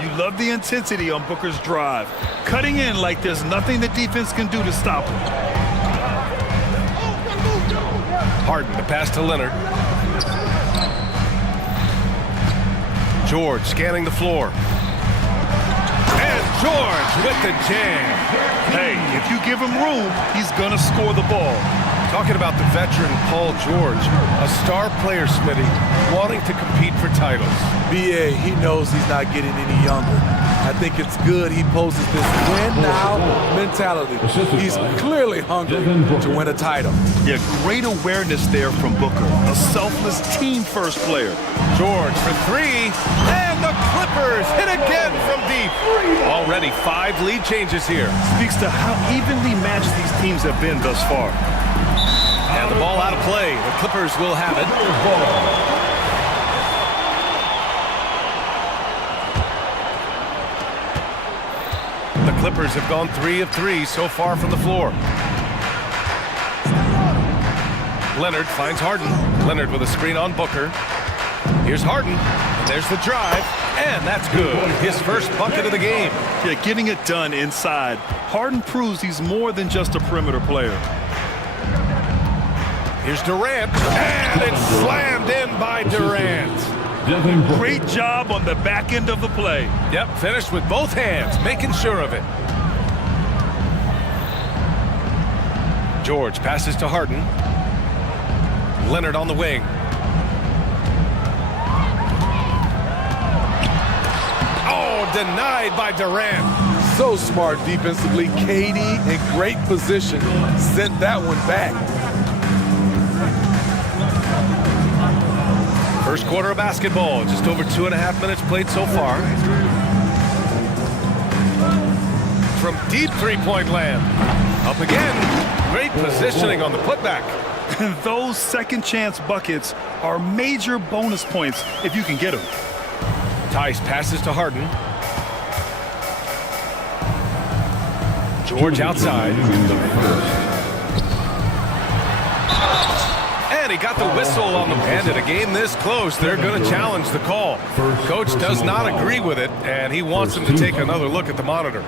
You love the intensity on Booker's drive. Cutting in like there's nothing the defense can do to stop him. Harden, the pass to Leonard. George scanning the floor. And George with the jam. Hey, if you give him room, he's going to score the ball. Talking about the veteran Paul George, a star player, Smitty, wanting to compete for titles. BA, he knows he's not getting any younger. I think it's good he poses this win-now mentality. He's clearly hungry to win a title. Yeah, great awareness there from Booker. A selfless team-first player. George for 3, and the Clippers hit again from deep. Already 5 lead changes here. Speaks to how evenly matched these teams have been thus far. And the ball out of play. The Clippers will have it. The Clippers have gone 3 of 3 so far from the floor. Leonard finds Harden. Leonard with a screen on Booker. Here's Harden. And there's the drive. And that's good. His first bucket of the game. Yeah, getting it done inside. Harden proves he's more than just a perimeter player. Here's Durant, and it's slammed in by Durant. Great job on the back end of the play. Yep, finished with both hands, making sure of it. George passes to Harden. Leonard on the wing. Oh, denied by Durant. So smart defensively. KD in great position. Sent that one back. First quarter of basketball, just over 2.5 minutes played so far. From deep three-point land. Up again. Great positioning on the putback. Those second chance buckets are major bonus points if you can get them. Tice passes to Harden. George outside. And he got the whistle on the end. At a game this close, they're going to challenge the call. Coach does not agree with it, and he wants him to take another look at the monitor.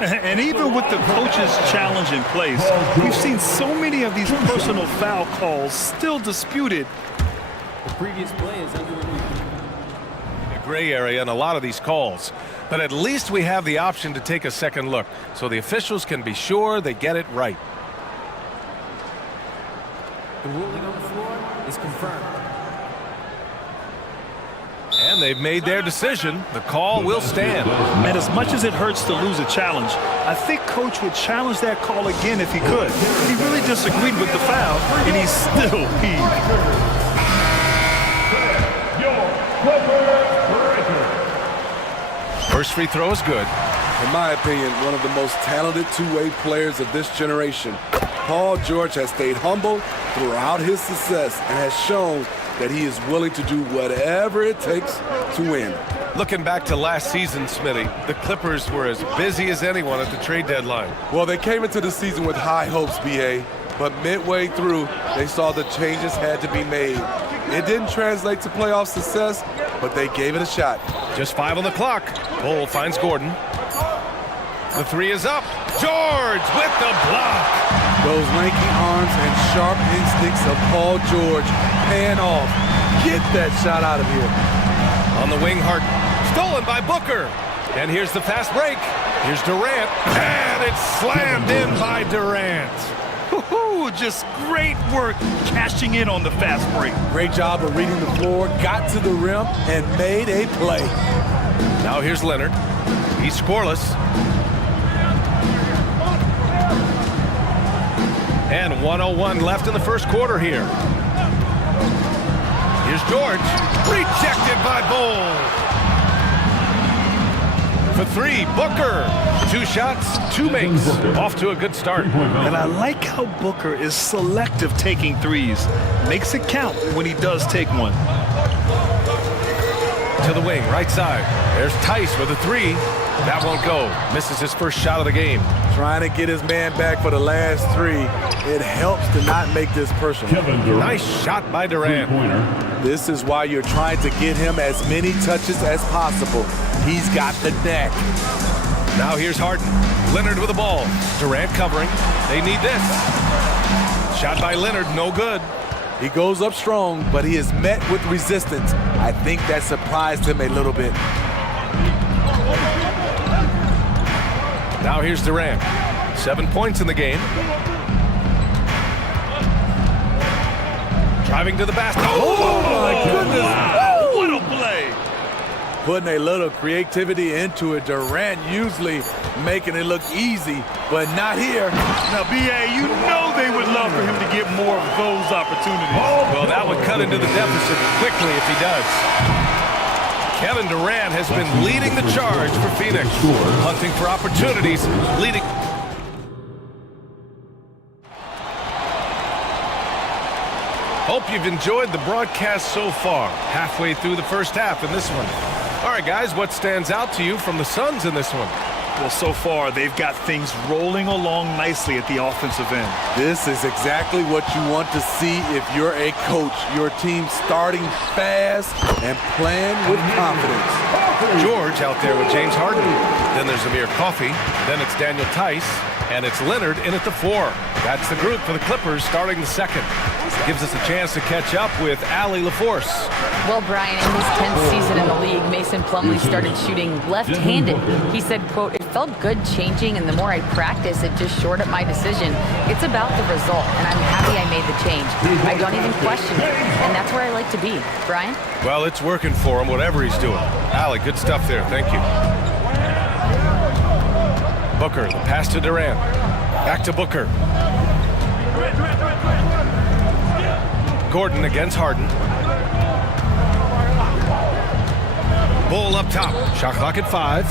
And even with the coach's challenge in place, we've seen so many of these personal foul calls still disputed. The previous play is under review. A gray area in a lot of these calls. But at least we have the option to take a second look, so the officials can be sure they get it right. The ruling on the floor is confirmed. And they've made their decision. The call will stand. And as much as it hurts to lose a challenge, I think Coach would challenge that call again if he could. He really disagreed with the foul, and he's still peeved. First free throw is good. In my opinion, one of the most talented two-way players of this generation. Paul George has stayed humble throughout his success and has shown that he is willing to do whatever it takes to win. Looking back to last season, Smitty, the Clippers were as busy as anyone at the trade deadline. Well, they came into the season with high hopes, BA, but midway through, they saw the changes had to be made. It didn't translate to playoff success, but they gave it a shot. Just 5 on the clock. Bull finds Gordon. The 3 is up. George with the block. Those lanky arms and sharp instincts of Paul George paying off. Get that shot out of here. On the wing, Harden. Stolen by Booker. And here's the fast break. Here's Durant. And And it's slammed in by Durant. Woo-hoo, just great work cashing in on the fast break. Great job of reading the floor, got to the rim, and made a play. Now here's Leonard. He's scoreless. And 1:01 left in the first quarter here. Here's George. Rejected by Bull. For three, Booker. 2 shots, 2 makes. Off to a good start. And I like how Booker is selective taking threes. Makes it count when he does take one. To the wing, right side. There's Tice with a 3. That won't go. Misses his first shot of the game. Trying to get his man back for the last 3. It helps to not make this personal. Nice shot by Durant. This is why you're trying to get him as many touches as possible. He's got the neck. Now here's Harden. Leonard with the ball. Durant covering. They need this. Shot by Leonard, no good. He goes up strong, but he is met with resistance. I think that surprised him a little bit. Now here's Durant. 7 points in the game. Driving to the basket. Oh my goodness. Wow, what a play. Putting a little creativity into it. Durant usually making it look easy, but not here. Now, B.A., you know they would love for him to get more of those opportunities. Well, that would cut into the deficit quickly if he does. Kevin Durant has been leading the charge for Phoenix. Hunting for opportunities, leading. Hope you've enjoyed the broadcast so far. Halfway through the first half in this one. All right, guys, what stands out to you from the Suns in this one? Well, so far, they've got things rolling along nicely at the offensive end. This is exactly what you want to see if you're a coach. Your team starting fast and playing with confidence. George out there with James Harden. Then there's Amir Coffey. Then it's Daniel Tice. And it's Leonard in at the 4. That's the group for the Clippers starting the second. Gives us a chance to catch up with Allie LaForce. Well, Brian, in his 10th season in the league, Mason Plumlee started shooting left-handed. He said, quote, "It felt good changing, and the more I practice, it just shored up my decision. It's about the result, and I'm happy I made the change. I don't even question it, and that's where I like to be." Brian? Well, it's working for him, whatever he's doing. Allie, good stuff there. Thank you. Booker, the pass to Durant. Back to Booker. Gordon against Harden. Bull up top. Shot clock at 5.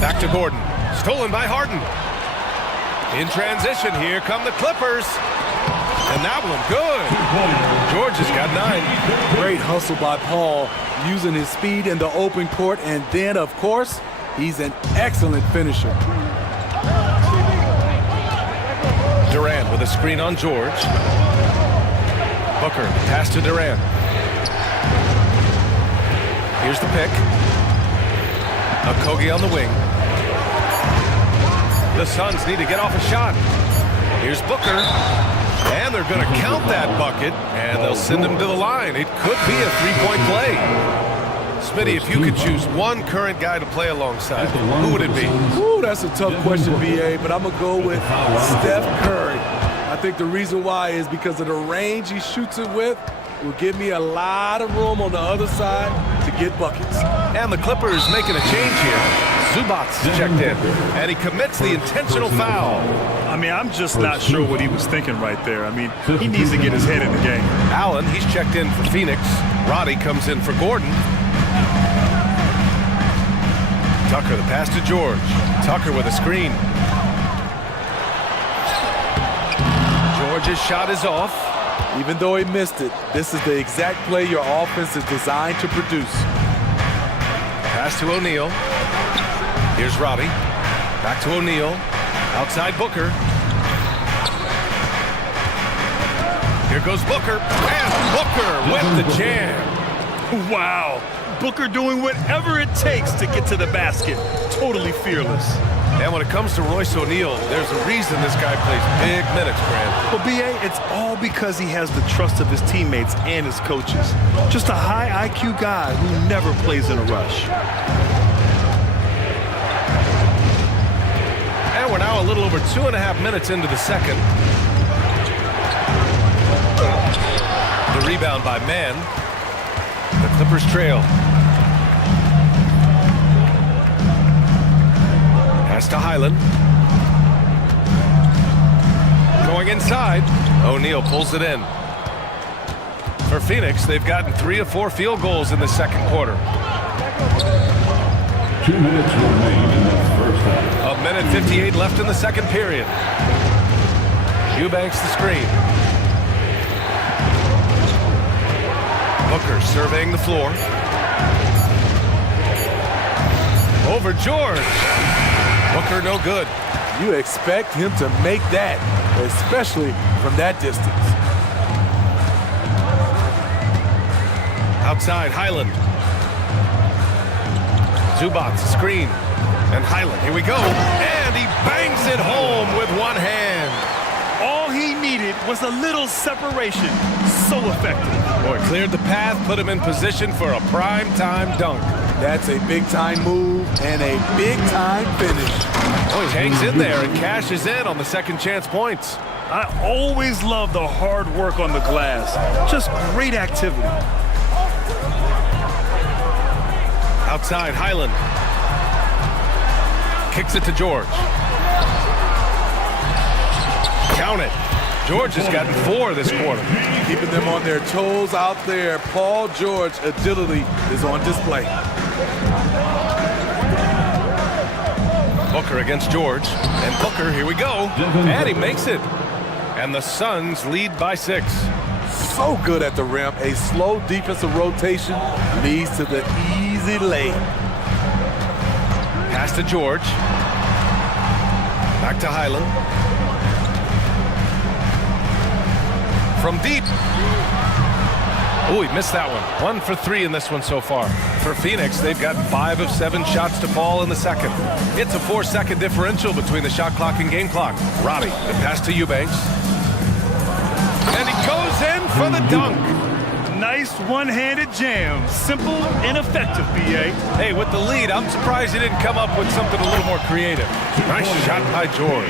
Back to Gordon. Stolen by Harden. In transition, here come the Clippers. And that one good. George has got 9. Great hustle by Paul, using his speed in the open court. And then, of course, he's an excellent finisher. Durant with a screen on George. Booker, pass to Durant. Here's the pick. Okogie on the wing. The Suns need to get off a shot. Here's Booker. And they're going to count that bucket, and they'll send him to the line. It could be a 3-point play. Smitty, if you could choose one current guy to play alongside, who would it be? Ooh, that's a tough question, B.A., but I'm going to go with Steph Curry. I think the reason why is because of the range he shoots it with will give me a lot of room on the other side to get buckets. And the Clippers making a change here. Zubats checked in, and he commits the intentional foul. I mean, I'm just not sure what he was thinking right there. I mean, he needs to get his head in the game. Allen, he's checked in for Phoenix. Roddy comes in for Gordon. Tucker, the pass to George. Tucker with a screen. George's shot is off. Even though he missed it, this is the exact play your offense is designed to produce. Pass to O'Neal. Here's Roddy. Back to O'Neal. Outside Booker. Here goes Booker. And Booker with the jam. Wow. Booker doing whatever it takes to get to the basket. Totally fearless. And when it comes to Royce O'Neal, there's a reason this guy plays big minutes, Grant. Well, B.A., it's all because he has the trust of his teammates and his coaches. Just a high IQ guy who never plays in a rush. And we're now a little over 2.5 minutes into the second. The rebound by Mann. The Clippers trail. Pass to Highland. Going inside. O'Neal pulls it in. For Phoenix, they've gotten 3 of 4 field goals in the second quarter. 2 minutes remain in the first half. 1:58 left in the second period. Eubanks the screen. Booker surveying the floor. Over George. Booker no good. You expect him to make that, especially from that distance. Outside, Highland. Zubats screen. And Highland, here we go. And he bangs it home with one hand. All he needed was a little separation. So effective. Boy, cleared the path, put him in position for a prime-time dunk. That's a big-time move and a big-time finish. Oh, he hangs in there and cashes in on the second chance points. I always love the hard work on the glass. Just great activity. Outside, Highland. Kicks it to George. Count it. George has gotten 4 this quarter. Keeping them on their toes out there. Paul George agility is on display. Booker against George. And Booker, here we go. And he makes it. And the Suns lead by 6. So good at the rim. A slow defensive rotation leads to the easy lay. Pass to George. Back to Highland. From deep. Oh, he missed that one. 1 for 3 in this one so far. For Phoenix, they've gotten 5 of 7 shots to fall in the second. It's a 4-second differential between the shot clock and game clock. Robbie, the pass to Eubanks. And he goes in for the dunk. Nice one-handed jam. Simple and effective, B.A. Hey, with the lead, I'm surprised he didn't come up with something a little more creative. Nice shot by George.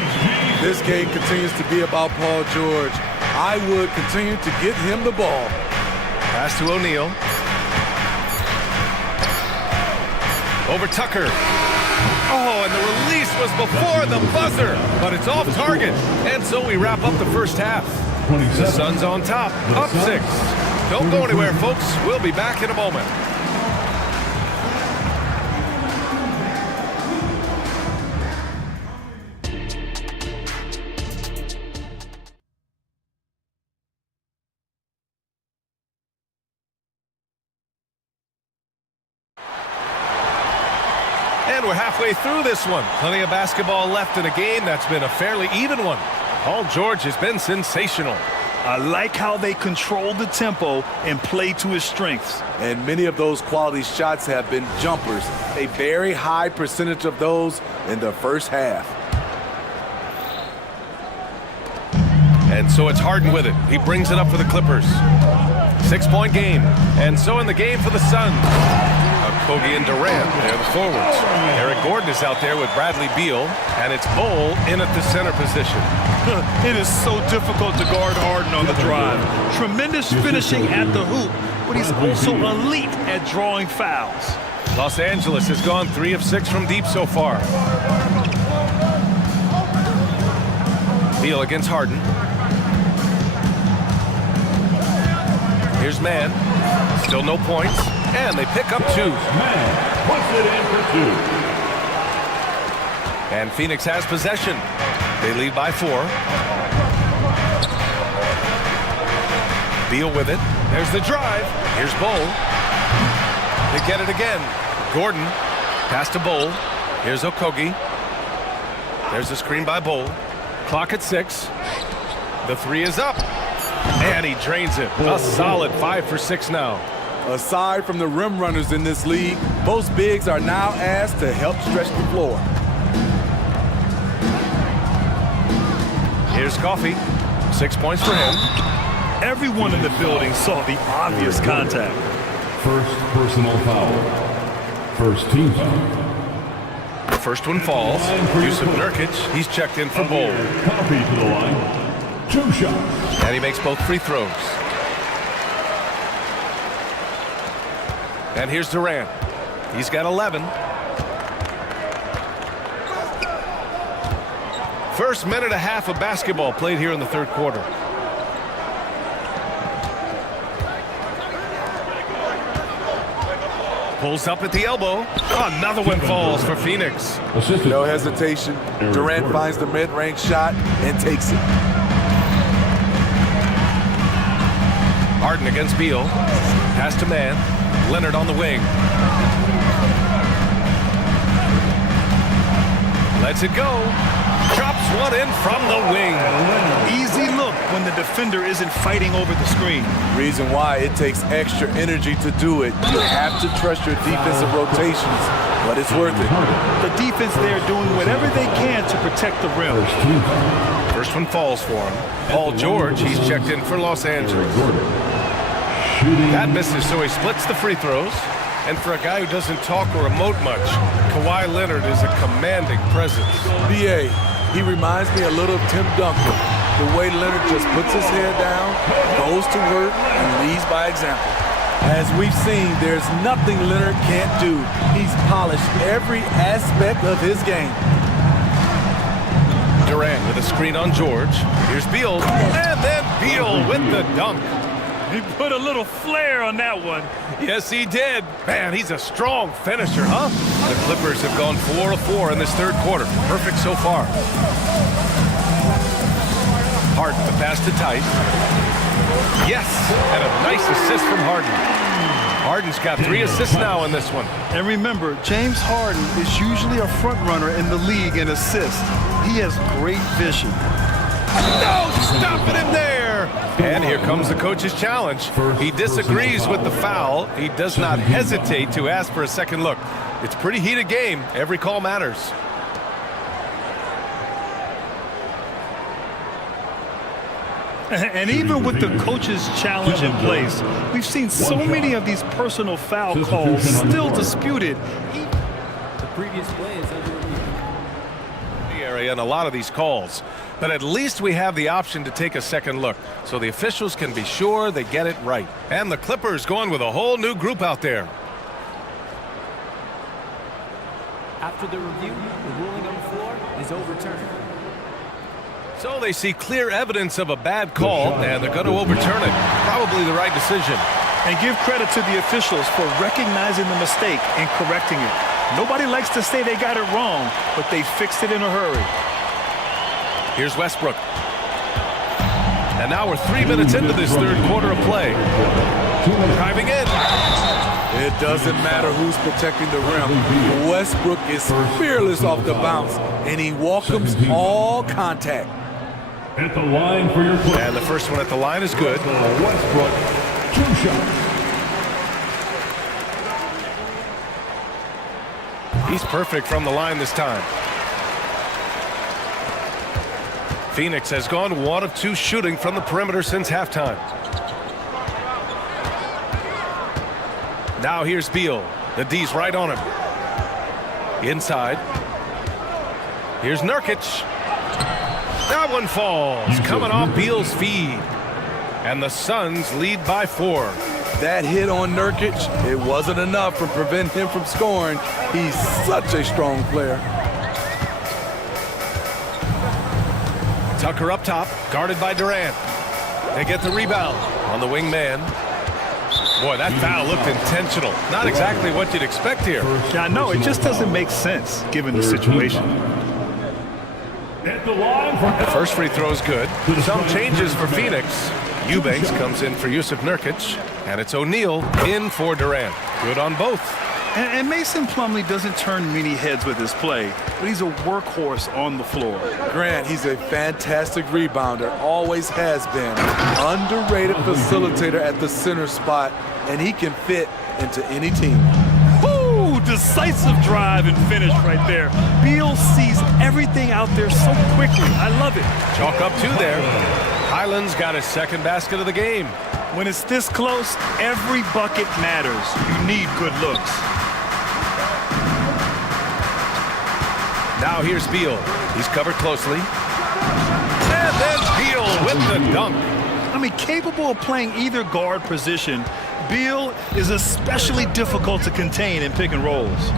This game continues to be about Paul George. I would continue to get him the ball. Pass to O'Neal. Over Tucker. Oh, and the release was before the buzzer, but it's off target. And so we wrap up the first half. The Suns on top, up 6. Don't go anywhere, folks. We'll be back in a moment. And we're halfway through this one. Plenty of basketball left in a game that's been a fairly even one. Paul George has been sensational. I like how they control the tempo and play to his strengths. And many of those quality shots have been jumpers. A very high percentage of those in the first half. And so it's Harden with it. He brings it up for the Clippers. 6-point game. And so in the game for the Suns. Kogi and Durant, they're the forwards. Eric Gordon is out there with Bradley Beal, and it's Bol in at the center position. It is so difficult to guard Harden on the drive. Tremendous finishing at the hoop, but he's also elite at drawing fouls. Los Angeles has gone 3 of 6 from deep so far. Beal against Harden. Here's Mann. Still no points. And they pick up 2. Mann puts it in for 2. And Phoenix has possession. They lead by 4. Beal with it. There's the drive. Here's Bol. They get it again. Gordon. Pass to Bol. Here's Okogie. There's the screen by Bol. Clock at 6. The 3 is up. And he drains it. A solid 5 for 6 now. Aside from the rim runners in this league, most bigs are now asked to help stretch the floor. Here's Coffey. 6 points for him. Everyone in the building saw the obvious contact. First personal foul. First team foul. first one falls. Yusuf Nurkic, he's checked in for Bowl. Copy to the line. 2 shots. And he makes both free throws. And here's Durant. He's got 11. First minute and a half of basketball played here in the third quarter. Pulls up at the elbow. Another one falls for Phoenix. No hesitation. Durant finds the mid-range shot and takes it. Harden against Beal. Pass to man. Leonard on the wing. Lets it go. Drops one in from the wing. Easy look when the defender isn't fighting over the screen. Reason why it takes extra energy to do it. You have to trust your defensive rotations, but it's worth it. The defense there doing whatever they can to protect the rim. First one falls for him. Paul George, he's checked in for Los Angeles. That misses, so he splits the free throws. And for a guy who doesn't talk or emote much, Kawhi Leonard is a commanding presence. B.A., he reminds me a little of Tim Duncan. The way Leonard just puts his head down, goes to work, and leads by example. As we've seen, there's nothing Leonard can't do. He's polished every aspect of his game. Durant with a screen on George. Here's Beal, and then Beal with the dunk. He put a little flair on that one. Yes, he did. Man, he's a strong finisher, huh? The Clippers have gone 4 of 4 in this third quarter. Perfect so far. Harden, the pass to Tice. Yes, and a nice assist from Harden. Harden's got 3 assists now in this one. And remember, James Harden is usually a front runner in the league in assists. He has great vision. No, stopping him there. And here comes the coach's challenge. He disagrees with the foul. He does not hesitate to ask for a second look. It's a pretty heated game. Every call matters. And even with the coach's challenge in place, we've seen so many of these personal foul calls still disputed. The previous play is under review. Area and a lot of these calls, but at least we have the option to take a second look, so the officials can be sure they get it right. And the Clippers going with a whole new group out there. After the review, the ruling on the floor is overturned. So they see clear evidence of a bad call, and they're going to overturn it. Probably the right decision. And give credit to the officials for recognizing the mistake and correcting it. Nobody likes to say they got it wrong, but they fixed it in a hurry. Here's Westbrook. And now we're 3 minutes into this third quarter of play. Driving in. It doesn't matter who's protecting the rim. Westbrook is fearless off the bounce, and he welcomes all contact. At the line for your play. And the first one at the line is good. Westbrook, 2 shots. He's perfect from the line this time. Phoenix has gone 1 of 2 shooting from the perimeter since halftime. Now here's Beal. The D's right on him. Inside. Here's Nurkic. That one falls. Coming off Beal's feed. And the Suns lead by 4. That hit on Nurkic, it wasn't enough to prevent him from scoring. He's such a strong player. Tucker up top, guarded by Durant. They get the rebound on the wing man. Boy, that foul looked intentional. Not exactly what you'd expect here. Yeah, no, it just doesn't make sense given the situation. At the line for The first free throw is good. Some changes for Phoenix. Eubanks comes in for Yusuf Nurkic, and it's O'Neal in for Durant. Good on both. And Mason Plumlee doesn't turn many heads with his play, but he's a workhorse on the floor. Grant, he's a fantastic rebounder, always has been. Underrated facilitator at the center spot, and he can fit into any team. Woo! Decisive drive and finish right there. Beal sees everything out there so quickly. I love it. Chalk up 2 there. Highland's got his second basket of the game. When it's this close, every bucket matters. You need good looks. Now here's Beal. He's covered closely. And then Beal with the dunk. I mean, capable of playing either guard position, Beal is especially difficult to contain in pick and rolls.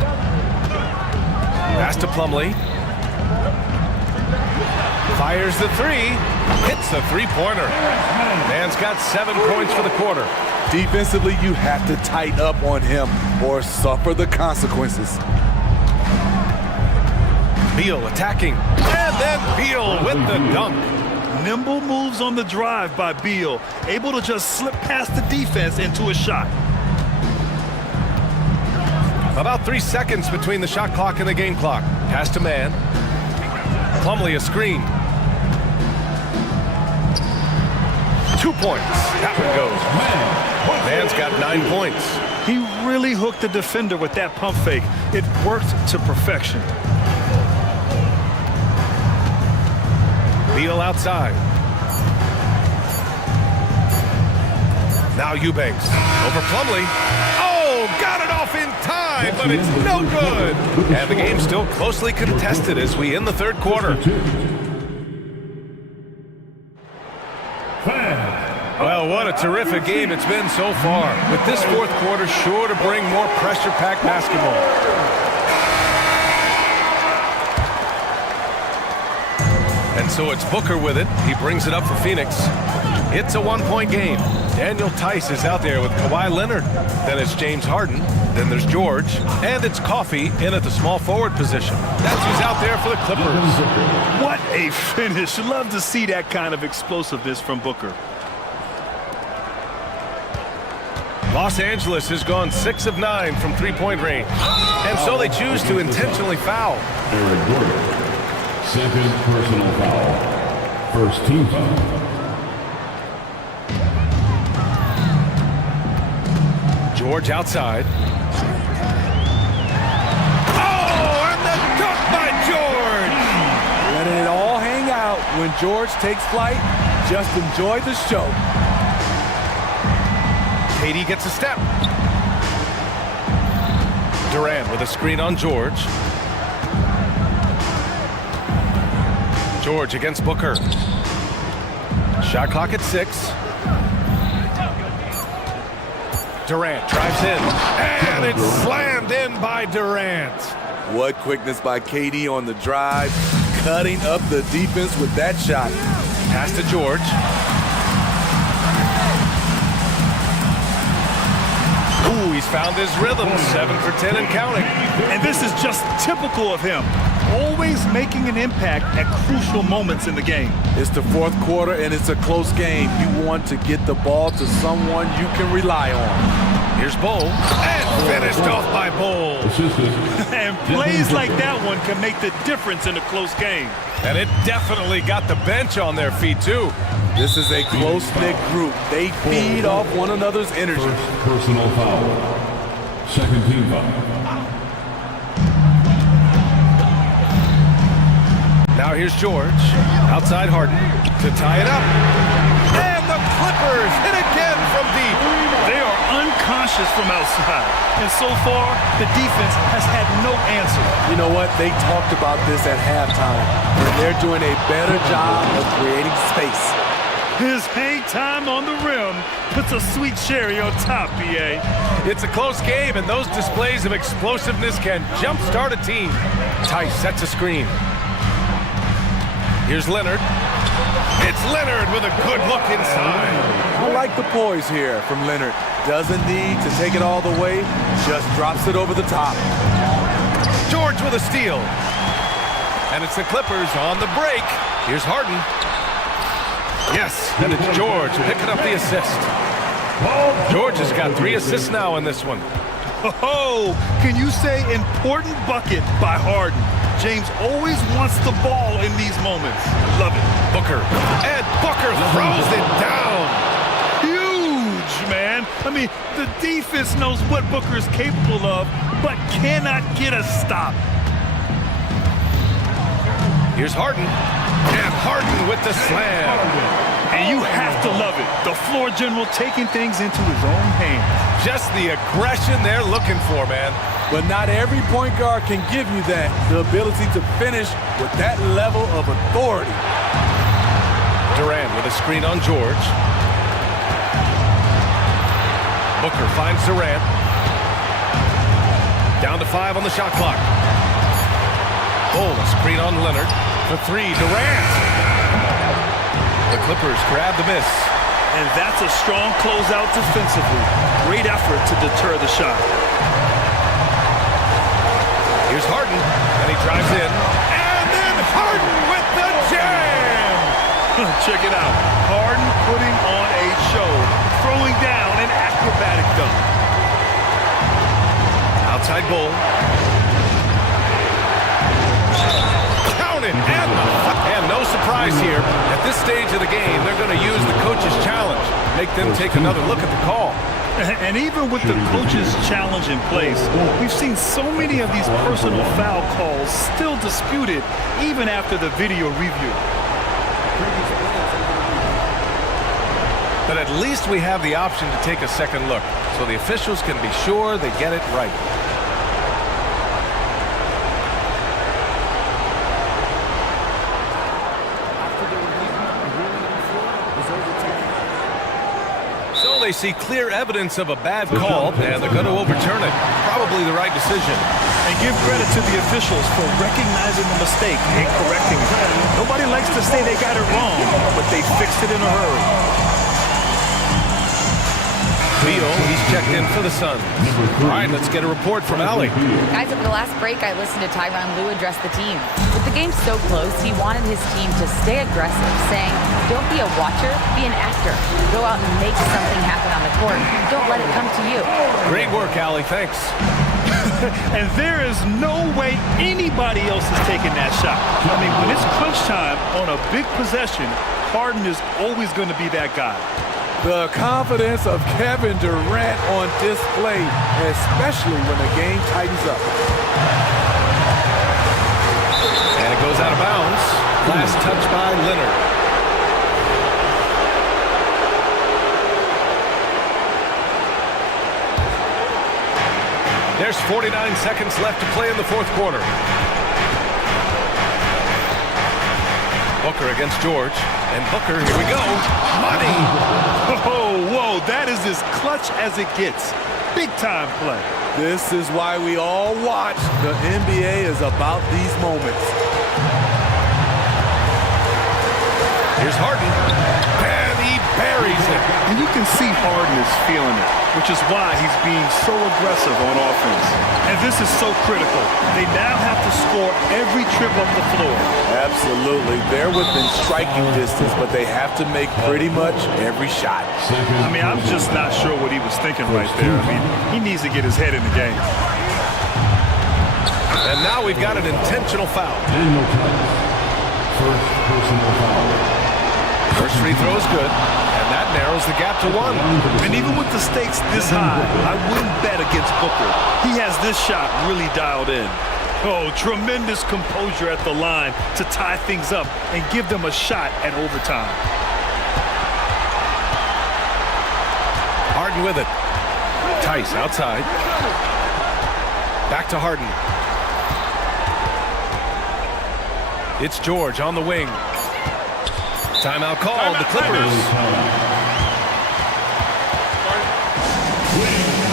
Pass to Plumlee. Fires the three. Hits the three-pointer. Man's got 7 points for the quarter. Defensively, you have to tighten up on him or suffer the consequences. Beal attacking. And then Beal with the dunk. Nimble moves on the drive by Beal, able to just slip past the defense into a shot. About 3 seconds between the shot clock and the game clock. Pass to Man. Plumlee a screen. 2 points. That one goes. Man's got 9 points. He really hooked the defender with that pump fake. It worked to perfection. Beal outside. Now Eubanks over Plumlee. Oh, got it off in time, but it's no good. And the game's still closely contested as we end the third quarter. Well, what a terrific game it's been so far. With this fourth quarter sure to bring more pressure-packed basketball. And so it's Booker with it. He brings it up for Phoenix. It's a 1-point game. Daniel Tice is out there with Kawhi Leonard. Then it's James Harden. Then there's George. And it's Coffey in at the small forward position. That's who's out there for the Clippers. What a finish. Love to see that kind of explosiveness from Booker. Los Angeles has gone 6 of 9 from three-point range. And so they choose to intentionally foul. Eric Gordon, second personal foul. First team foul. George outside. Oh, and the dunk by George! Letting it all hang out when George takes flight. Just enjoy the show. KD gets a step. Durant with a screen on George. George against Booker. Shot clock at 6. Durant drives in. And it's slammed in by Durant. What quickness by KD on the drive. Cutting up the defense with that shot. Pass to George. Ooh, he's found his rhythm. 7 for 10 and counting. And this is just typical of him. Always making an impact at crucial moments in the game. It's the fourth quarter and it's a close game. You want to get the ball to someone you can rely on. Here's Bull. And finished off by Bull. And plays like that one can make the difference in a close game. And it definitely got the bench on their feet, too. This is a close-knit group. They feed off one another's energy. First personal foul. Second team foul. Now here's George. Outside Harden to tie it up. And the Clippers hit again from deep. They are unconscious from outside. And so far, the defense has had no answer. You know what? They talked about this at halftime. And they're doing a better job of creating space. His hang time on the rim puts a sweet cherry on top, BA. It's a close game, and those displays of explosiveness can jumpstart a team. Tice sets a screen. Here's Leonard. It's Leonard with a good look inside. I like the poise here from Leonard. Doesn't need to take it all the way, just drops it over the top. George with a steal. And it's the Clippers on the break. Here's Harden. Yes, and it's George picking up the assist. George has got 3 assists now in this one. Oh, can you say important bucket by Harden? James always wants the ball in these moments. Love it. Booker. And Booker throws it down. Huge, man. I mean, the defense knows what Booker is capable of, but cannot get a stop. Here's Harden. And Harden with the slam. And you have to love it. The floor general taking things into his own hands. Just the aggression they're looking for, man. But not every point guard can give you that, the ability to finish with that level of authority. Durant with a screen on George. Booker finds Durant. Down to 5 on the shot clock. Bull, a screen on Leonard. For 3, Durant. The Clippers grab the miss. And that's a strong closeout defensively. Great effort to deter the shot. Here's Harden, and he drives in. And then Harden with the jam! Check it out. Harden putting on a show, throwing down an acrobatic dunk. Outside Bull. Counted, and no surprise here. At this stage of the game, they're going to use the coach's challenge. Make them take another look at the call. And even with the coach's challenge in place, we've seen so many of these personal foul calls still disputed even after the video review. But at least we have the option to take a second look, so the officials can be sure they get it right. So they see clear evidence of a bad call, and they're going to overturn it. Probably the right decision. And give credit to the officials for recognizing the mistake and correcting it. Nobody likes to say they got it wrong, but they fixed it in a hurry. Beal, he's checked in for the Suns. All right, let's get a report from Allie. Guys, over the last break, I listened to Tyronn Lue address the team. With the game so close, he wanted his team to stay aggressive, saying, don't be a watcher, be an actor. Go out and make something happen on the court. Don't let it come to you. Great work, Allie. Thanks. And there is no way anybody else is taking that shot. I mean, when it's crunch time on a big possession, Harden is always going to be that guy. The confidence of Kevin Durant on display, especially when the game tightens up. And it goes out of bounds. Last touch by Leonard. There's 49 seconds left to play in the fourth quarter. Booker against George. And Booker, here we go. Money! Oh, whoa, that is as clutch as it gets. Big time play. This is why we all watch. The NBA is about these moments. Here's Harden. And he buries it. And you can see Harden is feeling it, which is why he's being so aggressive on offense. And this is so critical. They now have to score every trip up the floor. Absolutely. They're within striking distance, but they have to make pretty much every shot. I mean, I'm just not sure what he was thinking right there. I mean, he needs to get his head in the game. And now we've got an intentional foul. First personal foul. First free throw is good, and that narrows the gap to 1. And even with the stakes this high, I wouldn't bet against Booker. He has this shot really dialed in. Oh, tremendous composure at the line to tie things up and give them a shot at overtime. Harden with it. Tice outside. Back to Harden. It's George on the wing. Timeout called. The Clippers.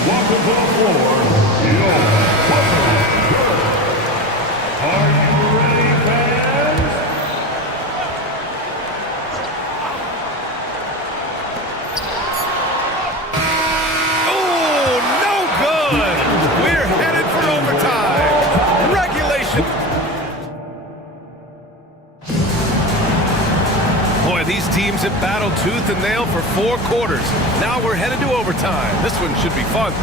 Walk to the floor. Are you ready, fans? Oh, no good. We're headed for overtime. Regulation. Boy, these teams have battled tooth and nail for 4 quarters. Now we're headed to overtime. This one should be fun.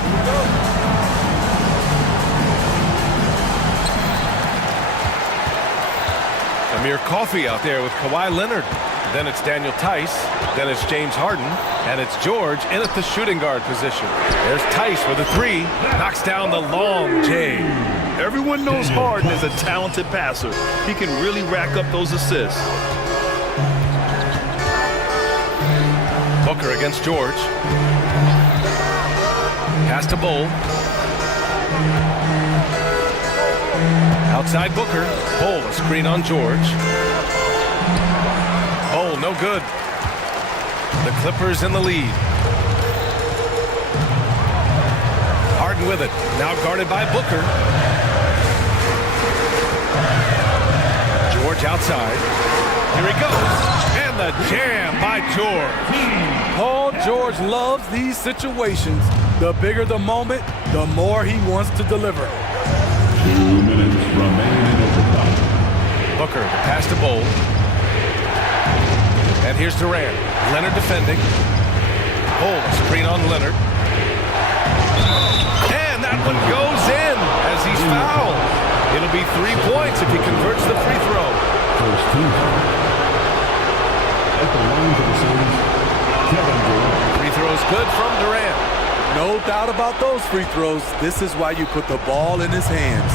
Amir Coffey out there with Kawhi Leonard. Then it's Daniel Tice. Then it's James Harden. And it's George in at the shooting guard position. There's Tice with a 3. Knocks down the long J. Everyone knows Harden is a talented passer. He can really rack up those assists. Booker against George. Pass to Bull. Outside Booker. Bol, a screen on George. Bol, no good. The Clippers in the lead. Harden with it. Now guarded by Booker. George outside. Here he goes. And the jam by George. Paul George loves these situations. The bigger the moment, the more he wants to deliver. 2 minutes remain in overtime. Booker, the pass to Bol. And here's Durant. Leonard defending. Bol, screen on Leonard. And that one goes in as he's fouled. It'll be 3 points if he converts the free throw. First team foul. At the line for the Suns, Kevin Durant. Free throw's good from Durant. No doubt about those free throws. This is why you put the ball in his hands.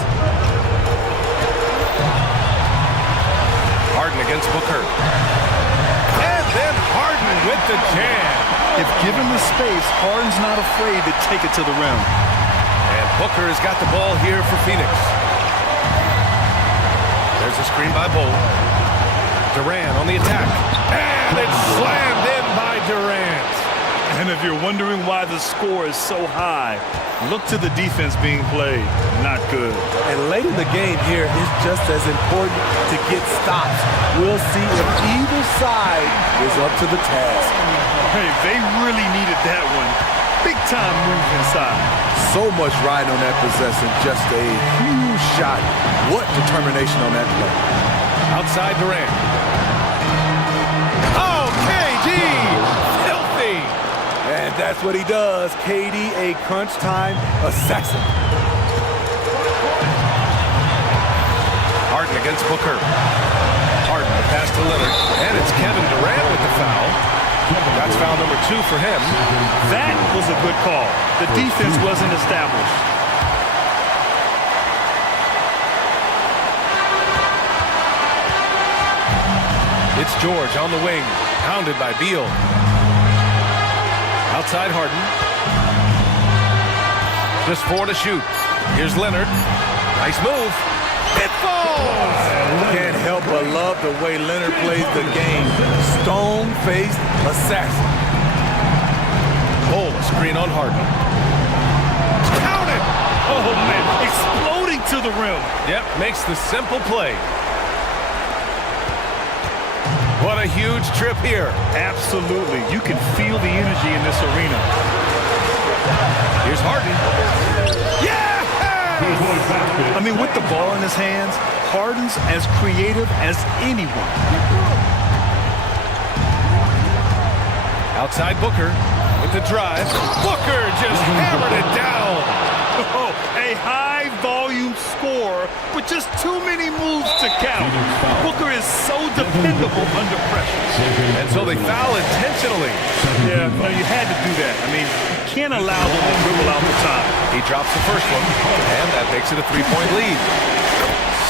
Harden against Booker. And then Harden with the jam. If given the space, Harden's not afraid to take it to the rim. And Booker has got the ball here for Phoenix. There's a screen by Bol. Durant on the attack. And it's slammed in by Durant. And if you're wondering why the score is so high, look to the defense being played. Not good. And late in the game here, it's just as important to get stops. We'll see if either side is up to the task. Hey, they really needed that one. Big time move inside. So much riding on that possession, just a huge shot. What determination on that play. Outside Durant. Oh, KD! Filthy! And that's what he does. KD, a crunch time assassin. Harden against Booker. Harden, the pass to Leonard. And it's Kevin Durant with the foul. That's foul number 2 for him. That was a good call. The defense wasn't established. It's George on the wing, pounded by Beal. Outside Harden. Just 4 to shoot. Here's Leonard. Nice move. It falls! Can't help but love the way Leonard plays the game. Stone-faced assassin. Bol, screen on Harden. Count it! Oh, man. Exploding to the rim. Yep, makes the simple play. What a huge trip here. Absolutely. You can feel the energy in this arena. Here's Harden. Yeah! I mean, with the ball in his hands, Harden's as creative as anyone. Outside Booker with the drive. Booker just hammered it down. Oh, a high-volume score with just too many moves to count. Booker is so dependable under pressure. And so they foul intentionally. Yeah, no, you had to do that. I mean, you can't allow them to dribble out the time. He drops the first one, and that makes it a 3-point lead.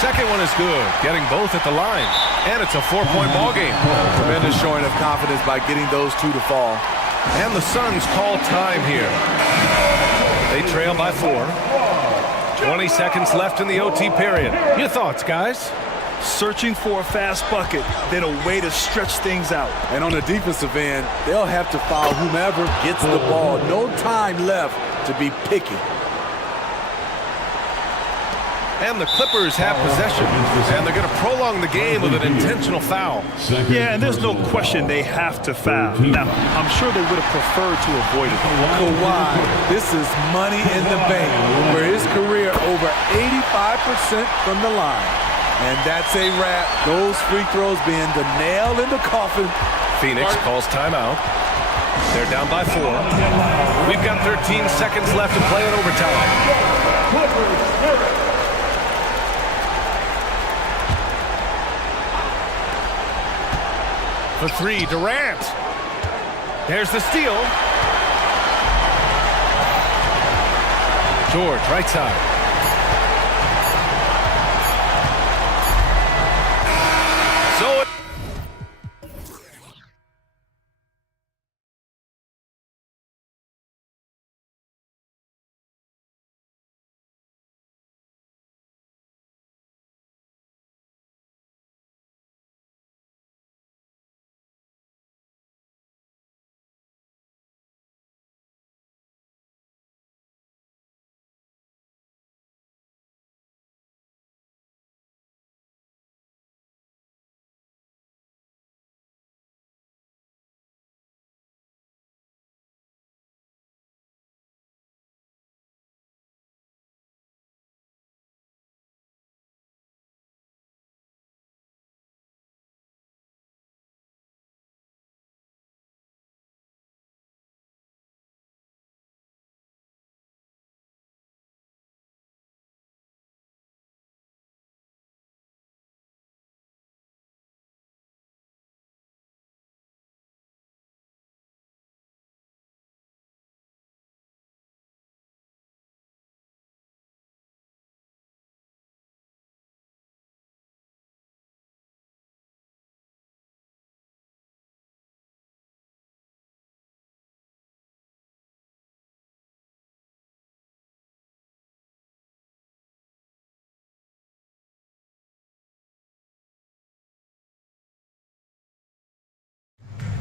Second one is good, getting both at the line. And it's a 4-point ball game. Tremendous showing of confidence by getting those 2 to fall. And the Suns call time here. They trail by 4. 20 seconds left in the OT period. Your thoughts, guys? Searching for a fast bucket, then a way to stretch things out. And on the defensive end, they'll have to foul whomever gets the ball. No time left to be picky. And the Clippers have possession, and they're going to prolong the game with an intentional foul. Yeah, and there's no question they have to foul. Now, I'm sure they would have preferred to avoid it. Kawhi, this is money in the bank for his career, over 85% from the line. And that's a wrap. Those free throws being the nail in the coffin. Phoenix calls timeout. They're down by 4. We've got 13 seconds left to play in overtime. For 3, Durant. There's the steal. George, right side.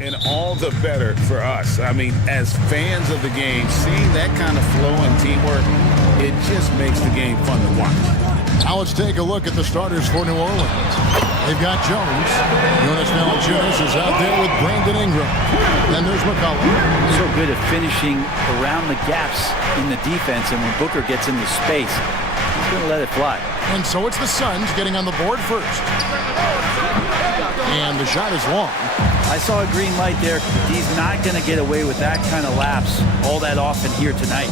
And all the better for us. I mean, as fans of the game, seeing that kind of flow and teamwork, it just makes the game fun to watch. Now let's take a look at the starters for New Orleans. They've got Jones. Jonas Valanciunas is out there with Brandon Ingram. Then there's McCollum. So good at finishing around the gaps in the defense, and when Booker gets into space, he's going to let it fly. And so it's the Suns getting on the board first. And the shot is long. I saw a green light there. He's not going to get away with that kind of lapse all that often here tonight.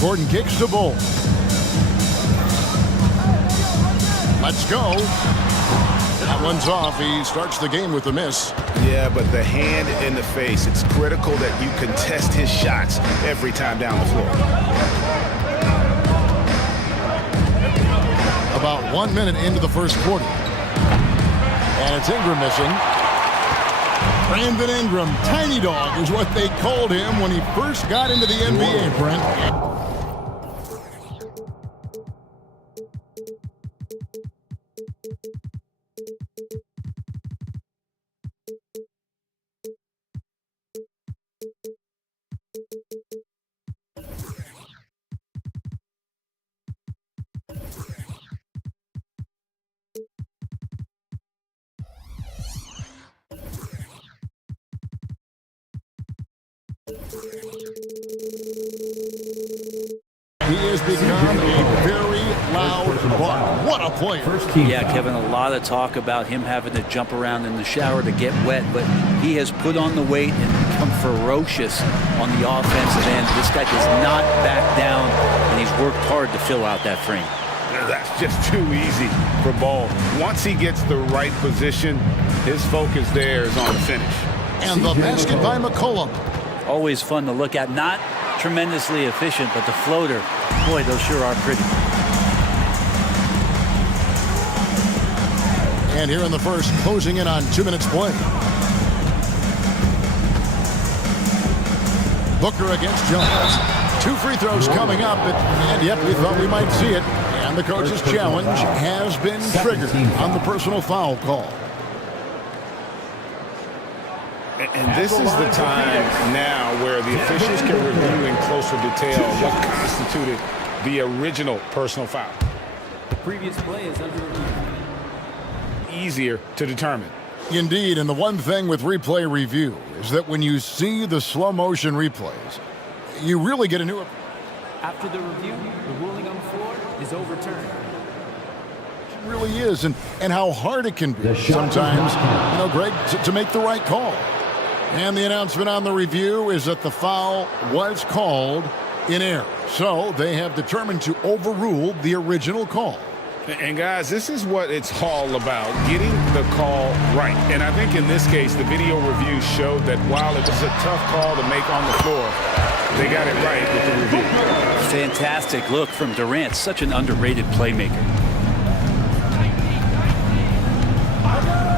Gordon kicks the ball. Let's go. That one's off. He starts the game with a miss. Yeah, but the hand in the face, it's critical that you contest his shots every time down the floor. About 1 minute into the first quarter. And it's Ingram missing. Brandon Ingram, tiny dog is what they called him when he first got into the NBA, Brent. He has become a very loud buck. What a player. Yeah, Kevin, a lot of talk about him having to jump around in the shower to get wet, but he has put on the weight and become ferocious on the offensive end. This guy does not back down, and he's worked hard to fill out that frame. That's just too easy for Ball. Once he gets the right position, his focus there is on the finish. And the basket by McCollum. Always fun to look at. Not tremendously efficient, but the floater, boy, those sure are pretty. And here in the first, closing in on 2 minutes play. Booker against Jones. 2 free throws coming up, and yep, we thought we might see it. And the coach's challenge has been triggered on the personal foul call. And this is the time now where the officials can review in closer detail what constituted the original personal foul. The previous play is under review. Easier to determine. Indeed, and the one thing with replay review is that when you see the slow motion replays, you really get a new... After the review, the ruling on the floor is overturned. It really is, and how hard it can be sometimes, you know, Greg, to make the right call. And the announcement on the review is that the foul was called in error. So they have determined to overrule the original call. And guys, this is what it's all about, getting the call right. And I think in this case, the video review showed that while it was a tough call to make on the floor, they got it right with the review. Fantastic look from Durant, such an underrated playmaker.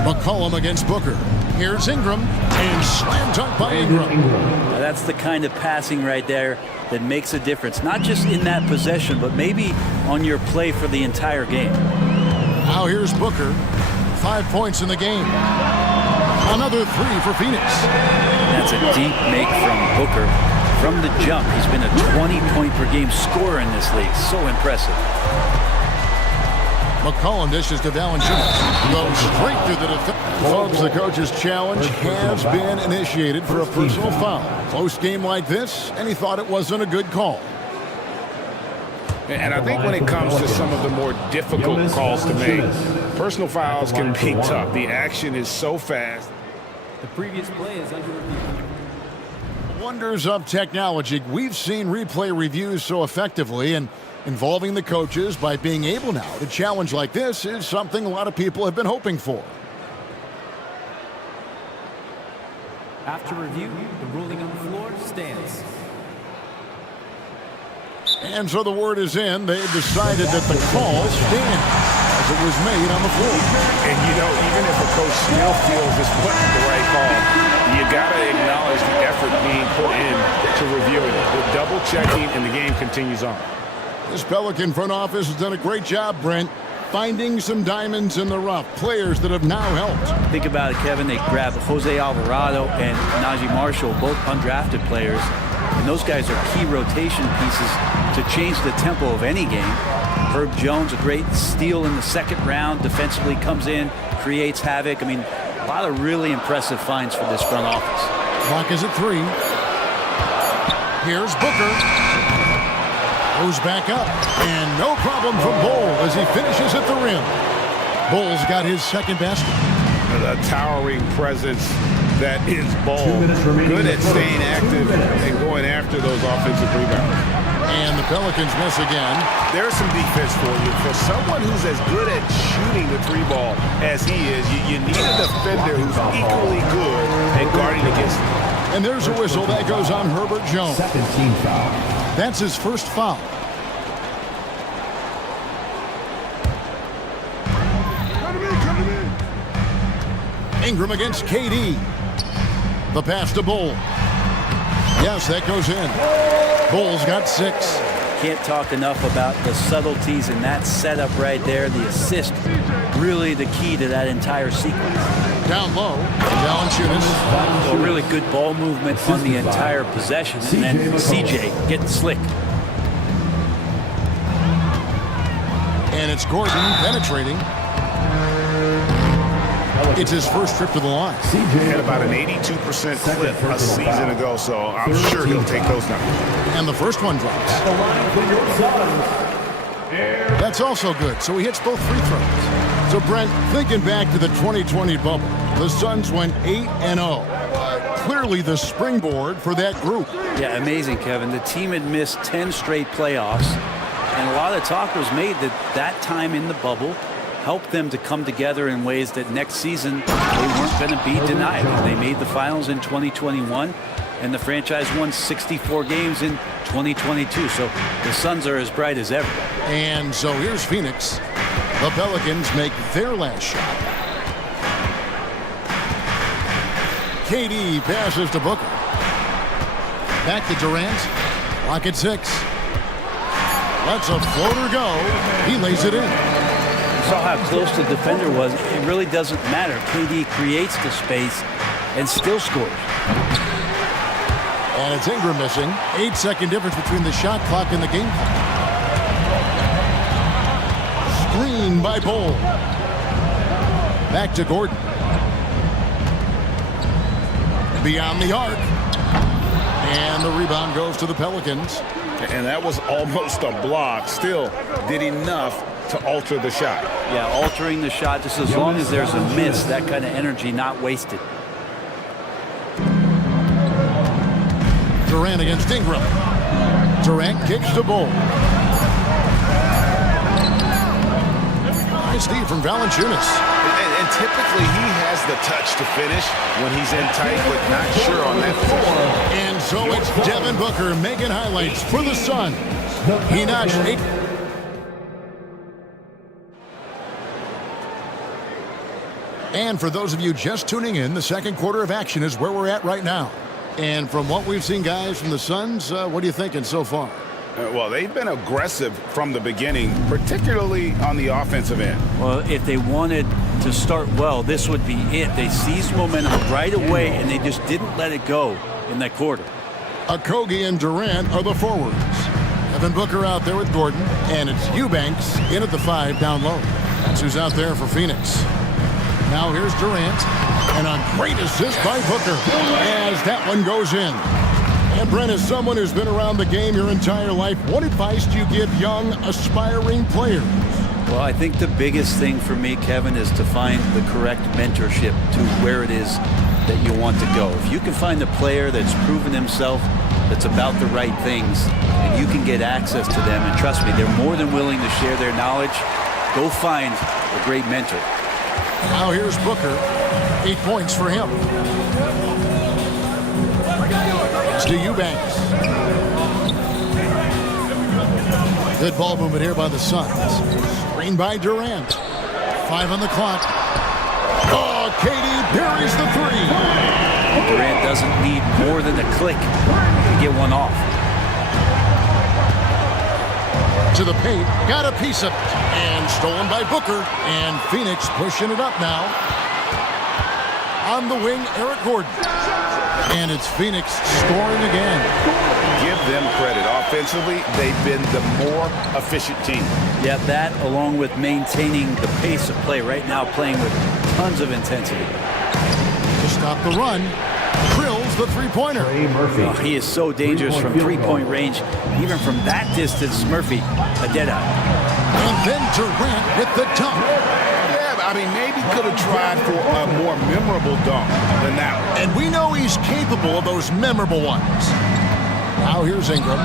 McCollum against Booker. Here's Ingram, and slam dunk by Ingram. Now that's the kind of passing right there that makes a difference, not just in that possession, but maybe on your play for the entire game. Now here's Booker, 5 points in the game. Another 3 for Phoenix. That's a deep make from Booker. From the jump, he's been a 20-point-per-game scorer in this league. So impressive. McCollum dishes to Valanciunas. Goes straight through the defense. Folks, the coach's challenge has been initiated for a personal foul. Close game like this, and he thought it wasn't a good call. And I think when it comes to some of the more difficult calls to make, personal fouls can be tough. The action is so fast. The previous play is under review. Wonders of technology. We've seen replay reviews so effectively, and involving the coaches by being able now to challenge like this is something a lot of people have been hoping for. After review, the ruling on the floor stands. And so the word is in. They've decided that the call stands as it was made on the floor. And, you know, even if a coach still feels this wasn't the right call, you got to acknowledge the effort being put in to reviewing it. The double checking, and the game continues on. This Pelican front office has done a great job, Brent. finding some diamonds in the rough, players that have now helped. Think about it, Kevin. They grabbed Jose Alvarado and Najee Marshall, both undrafted players. And those guys are key rotation pieces to change the tempo of any game. Herb Jones, a great steal in the second round, defensively comes in, creates havoc. I mean, a lot of really impressive finds for this front office. Clock is at 3. Here's Booker. Goes back up. And no problem from Bol as he finishes at the rim. Bol's got his second basket. The towering presence that is Bol. Good at staying active and going after those offensive rebounds. And the Pelicans miss again. There's some defense for you. For someone who's as good at shooting the three ball as he is, you need a defender who's equally good at guarding against him. And there's a whistle that goes on Herbert Jones. Second team foul. That's his first foul. Ingram against KD. The pass to Bol. Yes, that goes in. Bol's got 6. Can't talk enough about the subtleties in that setup right there. The assist, really the key to that entire sequence. Down low, Valanciunas. So really good ball movement on the entire possession. And then CJ getting slick. And it's Gordon penetrating. It's his first trip to the line. CJ had about an 82% clip a season ago, so I'm sure he'll take those numbers. And the first one drops. That's also good, so he hits both free throws. So, Brent, thinking back to the 2020 bubble, the Suns went 8-0. Clearly the springboard for that group. Yeah, amazing, Kevin. The team had missed 10 straight playoffs, and a lot of talk was made that time in the bubble helped them to come together in ways that next season they weren't going to be denied. They made the finals in 2021, and the franchise won 64 games in 2022. So the Suns are as bright as ever. And so here's Phoenix. The Pelicans make their last shot. KD passes to Booker. Back to Durant. Clock at 6. Lets a floater go. He lays it in. Saw how close the defender was. It really doesn't matter. KD creates the space and still scores. And it's Ingram missing. 8-second difference between the shot clock and the game clock. Screen by Bol. Back to Gordon. Beyond the arc. And the rebound goes to the Pelicans. And that was almost a block. Still did enough to alter the shot. Yeah, altering the shot just as long as there's a miss, that kind of energy not wasted. Durant against Ingram. Durant kicks to Bol. Nice D from Valanciunas. And typically he has the touch to finish when he's in tight, but not sure on that floor. And so it's Devin Booker making highlights for the Suns. He notched 8. And for those of you just tuning in, the second quarter of action is where we're at right now. And from what we've seen, guys, from the Suns, what are you thinking so far? Well, they've been aggressive from the beginning, particularly on the offensive end. Well, if they wanted to start well, this would be it. They seized momentum right away, and they just didn't let it go in that quarter. Okogie and Durant are the forwards. Devin Booker out there with Gordon, and it's Eubanks in at the 5 down low. That's who's out there for Phoenix. Now here's Durant, and a great assist by Booker as that one goes in. And Brent, as someone who's been around the game your entire life, what advice do you give young, aspiring players? Well, I think the biggest thing for me, Kevin, is to find the correct mentorship to where it is that you want to go. If you can find a player that's proven himself, that's about the right things, and you can get access to them, and trust me, they're more than willing to share their knowledge, go find a great mentor. Now here's Booker. 8 points for him. It's to Eubanks. Good ball movement here by the Suns. Screen by Durant. 5 on the clock. Oh, KD buries the 3. Durant doesn't need more than a click to get one off. To the paint, got a piece of it. And stolen by Booker. And Phoenix pushing it up now. On the wing, Eric Gordon. And it's Phoenix scoring again. Give them credit. Offensively, they've been the more efficient team. Yeah, that along with maintaining the pace of play. Right now playing with tons of intensity. To stop the run, drills the three-pointer. Oh, he is so dangerous from three-point range. Even from that distance, Murphy, a dead-eye. And then Durant with the dunk. Yeah, I mean, maybe could have tried for a more memorable dunk than that one. And we know he's capable of those memorable ones. Now here's Ingram.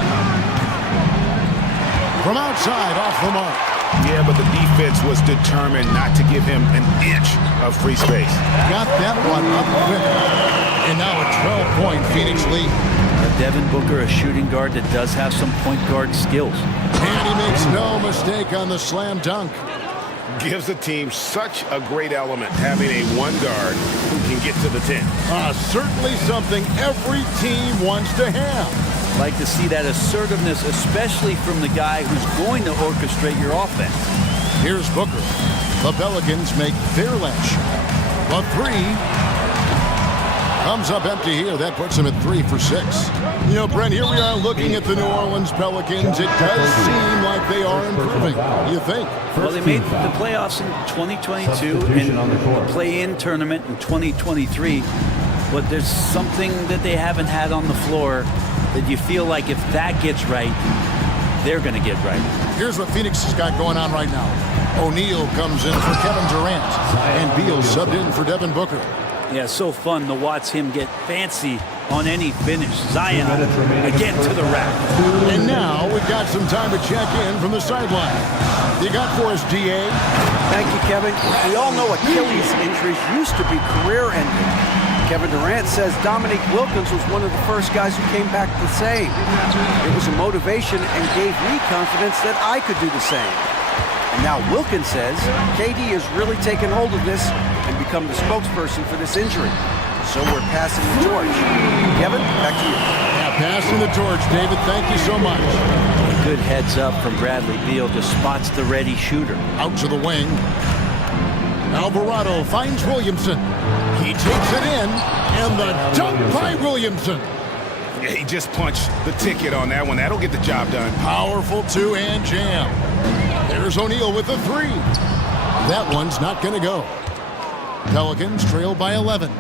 From outside, off the mark. Yeah, but the defense was determined not to give him an inch of free space. Got that one up quick. And now a 12-point Phoenix lead. Devin Booker, a shooting guard that does have some point guard skills. And he makes no mistake on the slam dunk. Gives the team such a great element having a one guard who can get to the 10. Certainly something every team wants to have. Like to see that assertiveness, especially from the guy who's going to orchestrate your offense. Here's Booker. The Pelicans make their last shot. A three. Comes up empty here. That puts them at 3 for 6. You know, Brent, here we are looking at the New Orleans Pelicans. It does seem like they are improving. You think? Well, they made the playoffs in 2022 and the play-in tournament in 2023. But there's something that they haven't had on the floor that you feel like if that gets right, they're going to get right. Here's what Phoenix has got going on right now. O'Neal comes in for Kevin Durant. And Beal subbed in for Devin Booker. Yeah, so fun to watch him get fancy on any finish. Zion again to the rack. And now we've got some time to check in from the sideline. You got for us, DA? Thank you, Kevin. We all know Achilles injuries used to be career-ending. Kevin Durant says Dominique Wilkins was one of the first guys who came back the same. It was a motivation and gave me confidence that I could do the same. And now Wilkins says KD has really taken hold of this and become the spokesperson for this injury. So we're passing the torch. Kevin, back to you. Yeah, passing the torch, David. Thank you so much. A good heads up from Bradley Beal, just spots the ready shooter. Out to the wing. Alvarado finds Williamson. He takes it in, and the dunk by Williamson. Yeah, he just punched the ticket on that one. That'll get the job done. Powerful two-hand jam. There's O'Neal with the three. That one's not going to go. Pelicans trail by 11.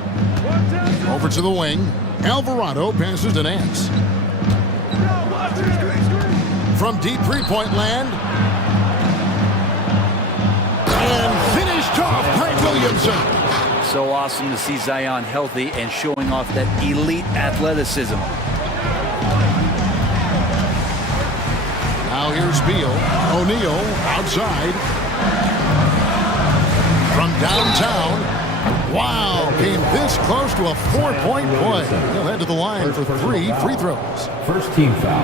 Over to the wing. Alvarado passes to Nance. From deep three-point land. And finished off by Williamson. So awesome to see Zion healthy and showing off that elite athleticism. Now here's Beal. O'Neal outside. From downtown. Wow, came this close to a 4-point play. He'll head to the line for 3 free throws. First team foul.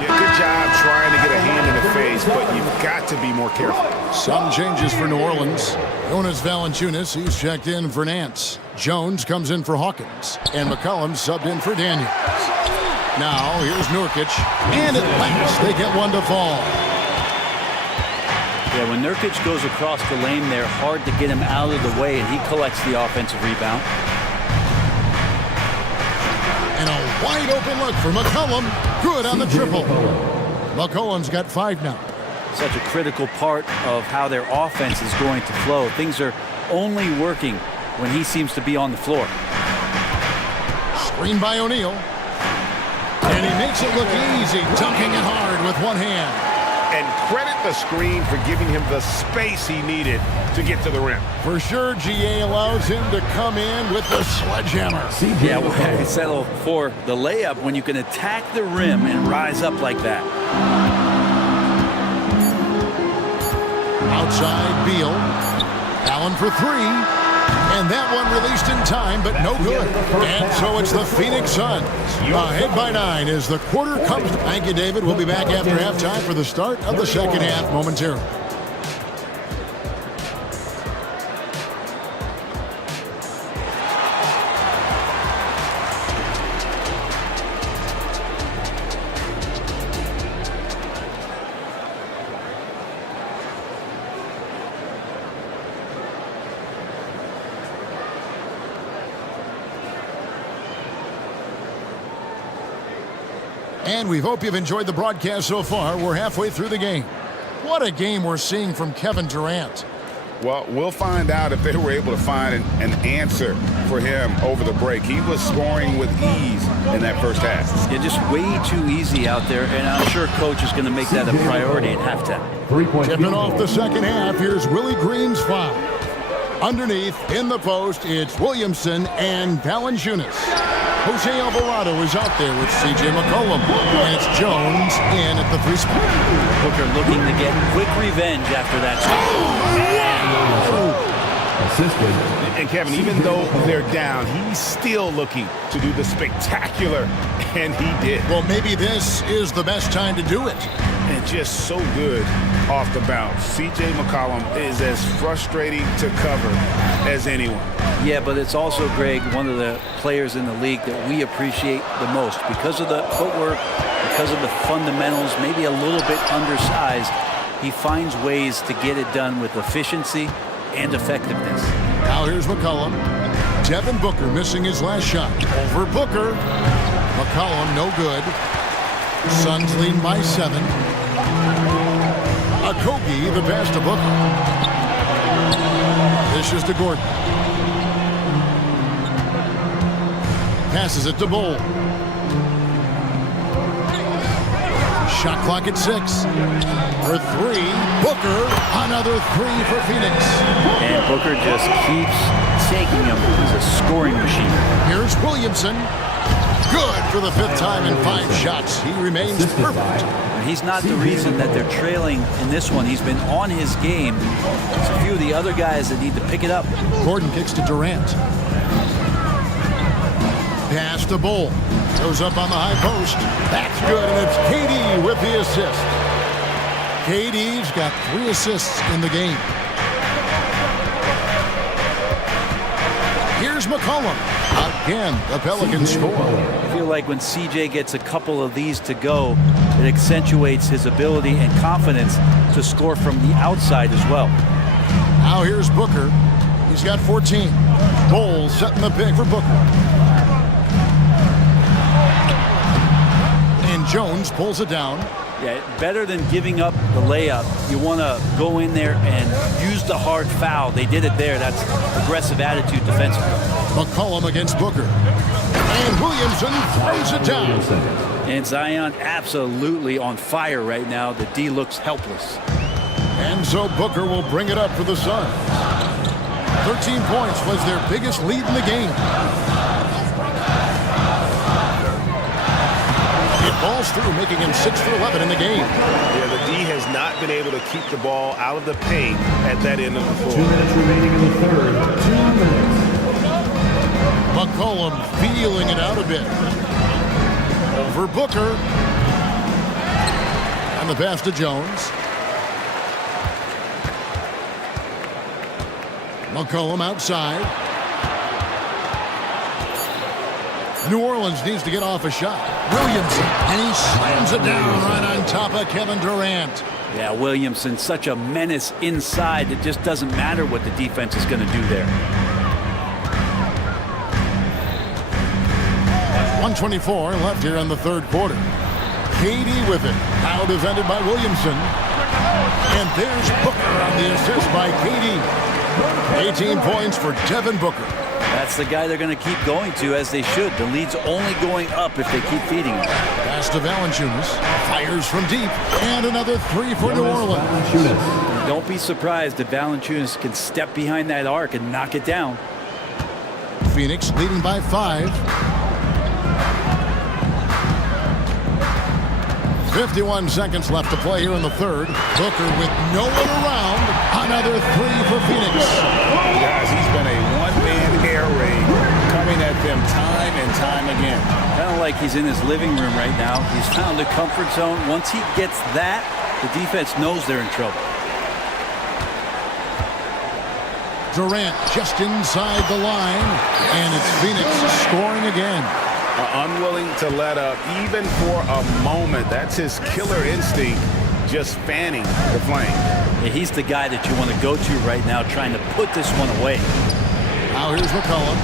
Yeah, good job trying to get a hand in the face, but you've got to be more careful. Some changes for New Orleans. Jonas Valanciunas, he's checked in for Nance. Jones comes in for Hawkins. And McCollum subbed in for Daniels. Now, here's Nurkic. And at last, they get one to fall. Yeah, when Nurkic goes across the lane, they're hard to get him out of the way, and he collects the offensive rebound. And a wide open look for McCollum. Good on the triple. McCollum's got 5 now. Such a critical part of how their offense is going to flow. Things are only working when he seems to be on the floor. Screen by O'Neal. And he makes it look easy, dunking it hard with one hand. And credit the screen for giving him the space he needed to get to the rim. For sure, GA allows him to come in with the sledgehammer. Yeah, well, settle for the layup when you can attack the rim and rise up like that. Outside, Beal. Allen for 3. And that one released in time, but no good. And so it's the Phoenix Suns. Ahead by 9 as the quarter comes. Thank you, David. We'll be back after halftime for the start of the second half momentarily. And we hope you've enjoyed the broadcast so far. We're halfway through the game. What a game we're seeing from Kevin Durant. Well, we'll find out if they were able to find an answer for him over the break. He was scoring with ease in that first half. Yeah, just way too easy out there, and I'm sure coach is going to make that a priority at halftime. Tipping off the second half, here's Willie Green's foul. Underneath, in the post, it's Williamson and Valanciunas. Jose Alvarado is out there with C.J. McCollum. And it's Jones in at the three spot. Booker looking to get quick revenge after that. Assisted. And Kevin, even though they're down, he's still looking to do the spectacular, and he did. Well, maybe this is the best time to do it. And just so good off the bounce. C.J. McCollum is as frustrating to cover as anyone. Yeah, but it's also, Greg, one of the players in the league that we appreciate the most because of the footwork, because of the fundamentals, maybe a little bit undersized. He finds ways to get it done with efficiency and effectiveness. Now here's McCollum. Devin Booker missing his last shot. Over Booker. McCollum no good. Suns lead by 7. Okogie the pass to Booker. This is to Gordon. Passes it to Bull. Shot clock at 6. For 3. Booker. Another 3 for Phoenix. And Booker just keeps taking him. He's a scoring machine. Here's Williamson. Good for the 5th time in 5 shots. He remains perfect. He's not the reason that they're trailing in this one. He's been on his game. It's a few of the other guys that need to pick it up. Gordon kicks to Durant. Pass to Bull. Goes up on the high post. That's good, and it's KD with the assist. KD's got 3 assists in the game. Here's McCollum. Again, the Pelicans score. I feel like when CJ gets a couple of these to go, it accentuates his ability and confidence to score from the outside as well. Now here's Booker. He's got 14. Bull setting the pick for Booker. And Jones pulls it down. Yeah, better than giving up the layup. You want to go in there and use the hard foul. They did it there. That's aggressive attitude defensively. McCollum against Booker. And Williamson throws it down. And Zion absolutely on fire right now. The D looks helpless. And so Booker will bring it up for the Suns. 13 points was their biggest lead in the game. It falls through, making him 6 for 11 in the game. Yeah, the D has not been able to keep the ball out of the paint at that end of the floor. 2 minutes remaining in the third. 2 minutes. McCollum feeling it out a bit. Over Booker. And the pass to Jones. McCollum outside. New Orleans needs to get off a shot. Williamson, and he slams it down right on top of Kevin Durant. Yeah, Williamson, such a menace inside. It just doesn't matter what the defense is going to do there. 1:24 left here in the third quarter. KD with it. Now defended by Williamson. And there's Booker on the assist by KD. 18 points for Devin Booker. That's the guy they're going to keep going to, as they should. The lead's only going up if they keep feeding him. Pass to Valanciunas. Fires from deep. And another 3 for New Orleans. Don't be surprised if Valanciunas can step behind that arc and knock it down. Phoenix leading by 5. 51 seconds left to play here in the third. Booker with no one around. Another 3 for Phoenix. Guys, he's been a one-man air raid coming at them time and time again. Kind of like he's in his living room right now. He's found a comfort zone. Once he gets that, the defense knows they're in trouble. Durant just inside the line. And it's Phoenix scoring again. Unwilling to let up even for a moment. That's his killer instinct, just fanning the flame. Yeah, he's the guy that you want to go to right now, trying to put this one away. Now here's McCollum.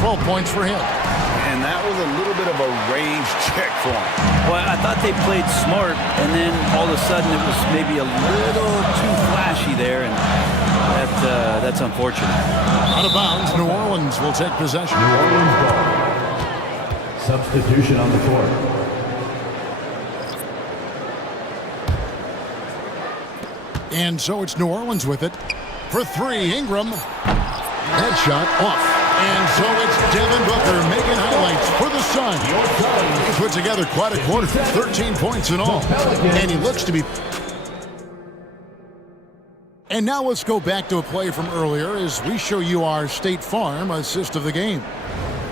12 points for him. And that was a little bit of a range check for him. Well, I thought they played smart, and then all of a sudden it was maybe a little too flashy there, and that's unfortunate. Out of bounds, New Orleans will take possession. New Orleans ball. Substitution on the court. And so it's New Orleans with it. For three, Ingram. Headshot off. And so it's Devin Booker making highlights for the Suns. He put together quite a quarter, 13 points in all. And he looks to be... And now let's go back to a play from earlier as we show you our State Farm assist of the game.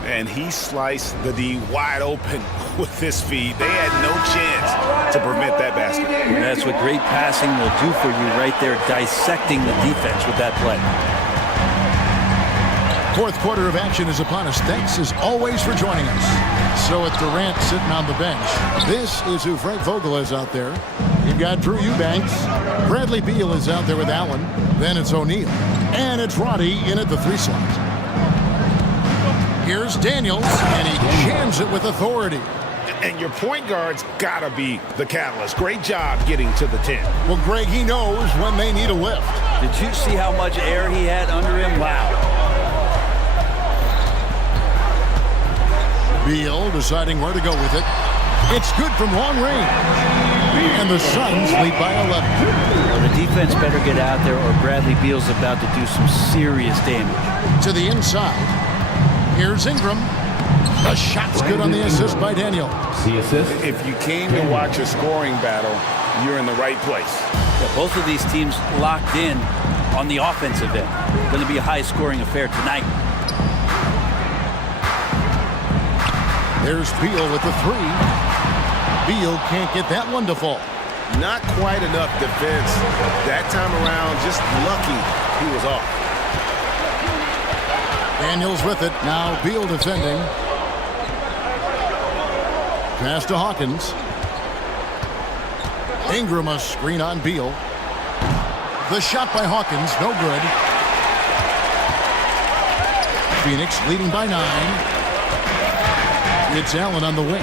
And he sliced the D wide open with his feet. They had no chance to prevent that basket. And that's what great passing will do for you right there, dissecting the defense with that play. Fourth quarter of action is upon us. Thanks as always for joining us. So it's Durant sitting on the bench. This is who Frank Vogel is out there. You've got Drew Eubanks. Bradley Beal is out there with Allen. Then it's O'Neal. And it's Roddy in at the 3 slot. Here's Daniels, and he jams it with authority. And your point guard's got to be the catalyst. Great job getting to the 10. Well, Greg, he knows when they need a lift. Did you see how much air he had under him? Wow. Beal deciding where to go with it. It's good from long range. And the Suns lead by 11. Well, the defense better get out there or Bradley Beal's about to do some serious damage. To the inside. Here's Ingram. The shot's good on the assist by Daniel. The assist. If you came to watch a scoring battle, you're in the right place. Yeah, both of these teams locked in on the offensive end. Going to be a high-scoring affair tonight. There's Beal with the 3. Beal can't get that one to fall. Not quite enough defense. That time around, just lucky he was off. Daniels with it. Now Beal defending. Pass to Hawkins. Ingram a screen on Beal. The shot by Hawkins, no good. Phoenix leading by 9. It's Allen on the wing.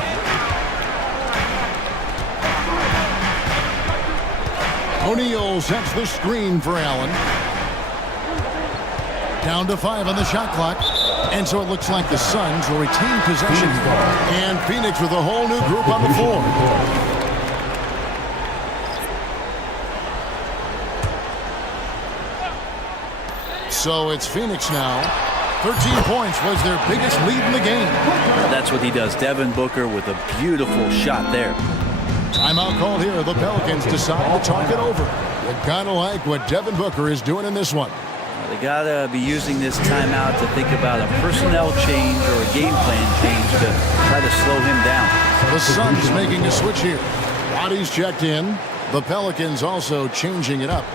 O'Neal sets the screen for Allen. Down to 5 on the shot clock. And so it looks like the Suns will retain possession. And Phoenix with a whole new group on the floor. So it's Phoenix now. 13 points was their biggest lead in the game. That's what he does. Devin Booker with a beautiful shot there. Timeout called here. The Pelicans decide to talk it over. You gotta like what Devin Booker is doing in this one. They gotta be using this timeout to think about a personnel change or a game plan change to try to slow him down. The Suns making a switch here. Roddy's checked in. The Pelicans also changing it up.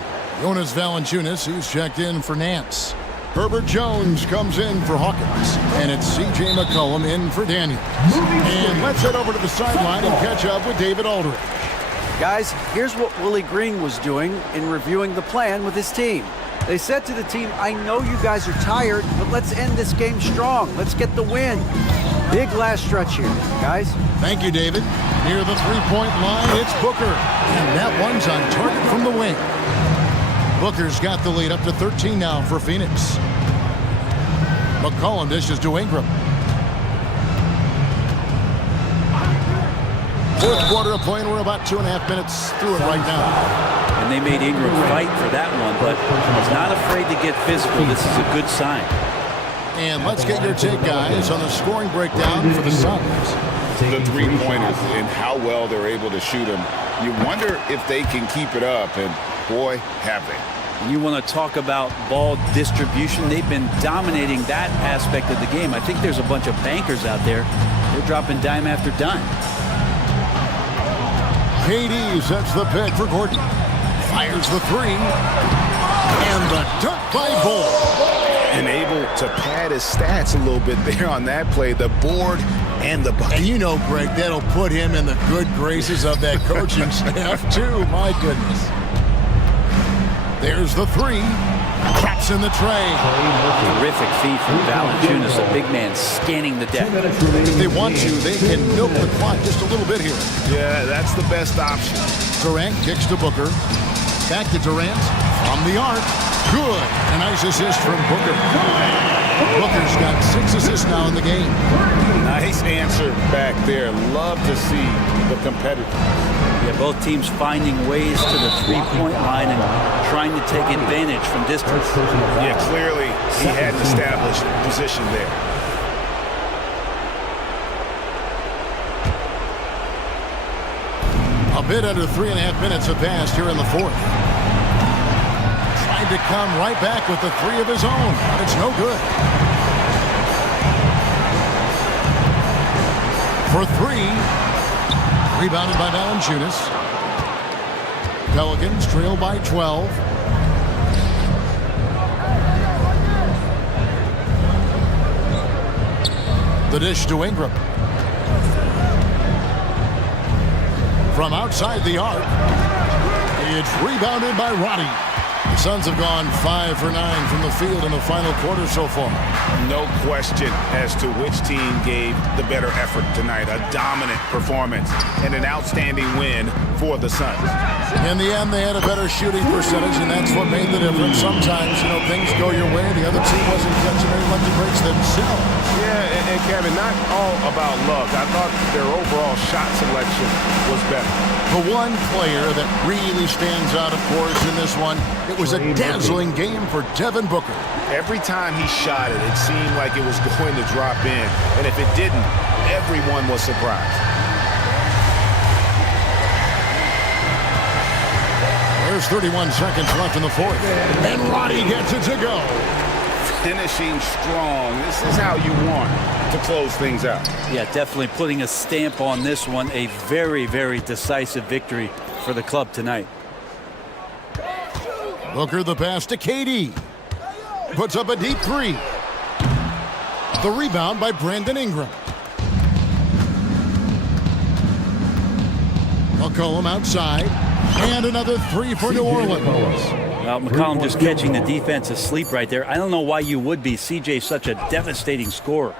Jonas Valanciunas, he's checked in for Nance. Herbert Jones comes in for Hawkins. And it's C.J. McCollum in for Daniels. And let's head over to the sideline and catch up with David Aldridge. Guys, here's what Willie Green was doing in reviewing the plan with his team. They said to the team, I know you guys are tired, but let's end this game strong. Let's get the win. Big last stretch here, guys. Thank you, David. Near the three-point line, it's Booker. And that one's on target from the wing. Booker's got the lead up to 13 now for Phoenix. McCollum dishes to Ingram. Fourth quarter of play, and we're about 2.5 minutes through it right now. And they made Ingram fight for that one, but he's not afraid to get physical. This is a good sign. And let's get your take, guys, on the scoring breakdown for the Suns. The three-pointers and how well they're able to shoot them. You wonder if they can keep it up, and boy, have they. You want to talk about ball distribution. They've been dominating that aspect of the game. I think there's a bunch of bankers out there. They're dropping dime after dime. KD sets the pick for Gordon. Fires the 3. And the dunk by Bull. And able to pad his stats a little bit there on that play. The board and the bucket. And you know, Greg, that'll put him in the good graces of that coaching staff, too. My goodness. There's the 3. Taps in the tray. Terrific feed from Valanciunas, a big man scanning the deck. If they want to, they can milk the clock just a little bit here. Yeah, that's the best option. Durant kicks to Booker. Back to Durant. From the arc. Good. A nice assist from Booker. Booker's got 6 assists now in the game. Nice answer back there. Love to see the competitors. Yeah, both teams finding ways to the three-point line and trying to take advantage from distance. Yeah, clearly he had an established position there. A bit under 3.5 minutes have passed here in the fourth. Tried to come right back with the 3 of his own, but it's no good. For 3. Rebounded by Valanciunas. Pelicans trail by 12. The dish to Ingram. From outside the arc. It's rebounded by Roddy. The Suns have gone 5 for 9 from the field in the final quarter so far. No question as to which team gave the better effort tonight. A dominant performance and an outstanding win for the Suns. In the end, they had a better shooting percentage, and that's what made the difference. Sometimes, things go your way. The other team wasn't catching very much breaks themselves. Yeah, and Kevin, not all about luck. I thought their overall shot selection was better. The one player that really stands out, of course, in this one, it was a dazzling game for Devin Booker. Every time he shot it, it seemed like it was going to drop in. And if it didn't, everyone was surprised. There's 31 seconds left in the fourth. And Roddy gets it to go. Finishing strong. This is how you want to close things out. Yeah, definitely putting a stamp on this one. A very, very decisive victory for the club tonight. Booker the pass to KD. Puts up a deep 3. The rebound by Brandon Ingram. McCollum outside. And another 3 for New Orleans. Well, McCollum just catching the defense asleep right there. I don't know why you would be. CJ's such a devastating scorer.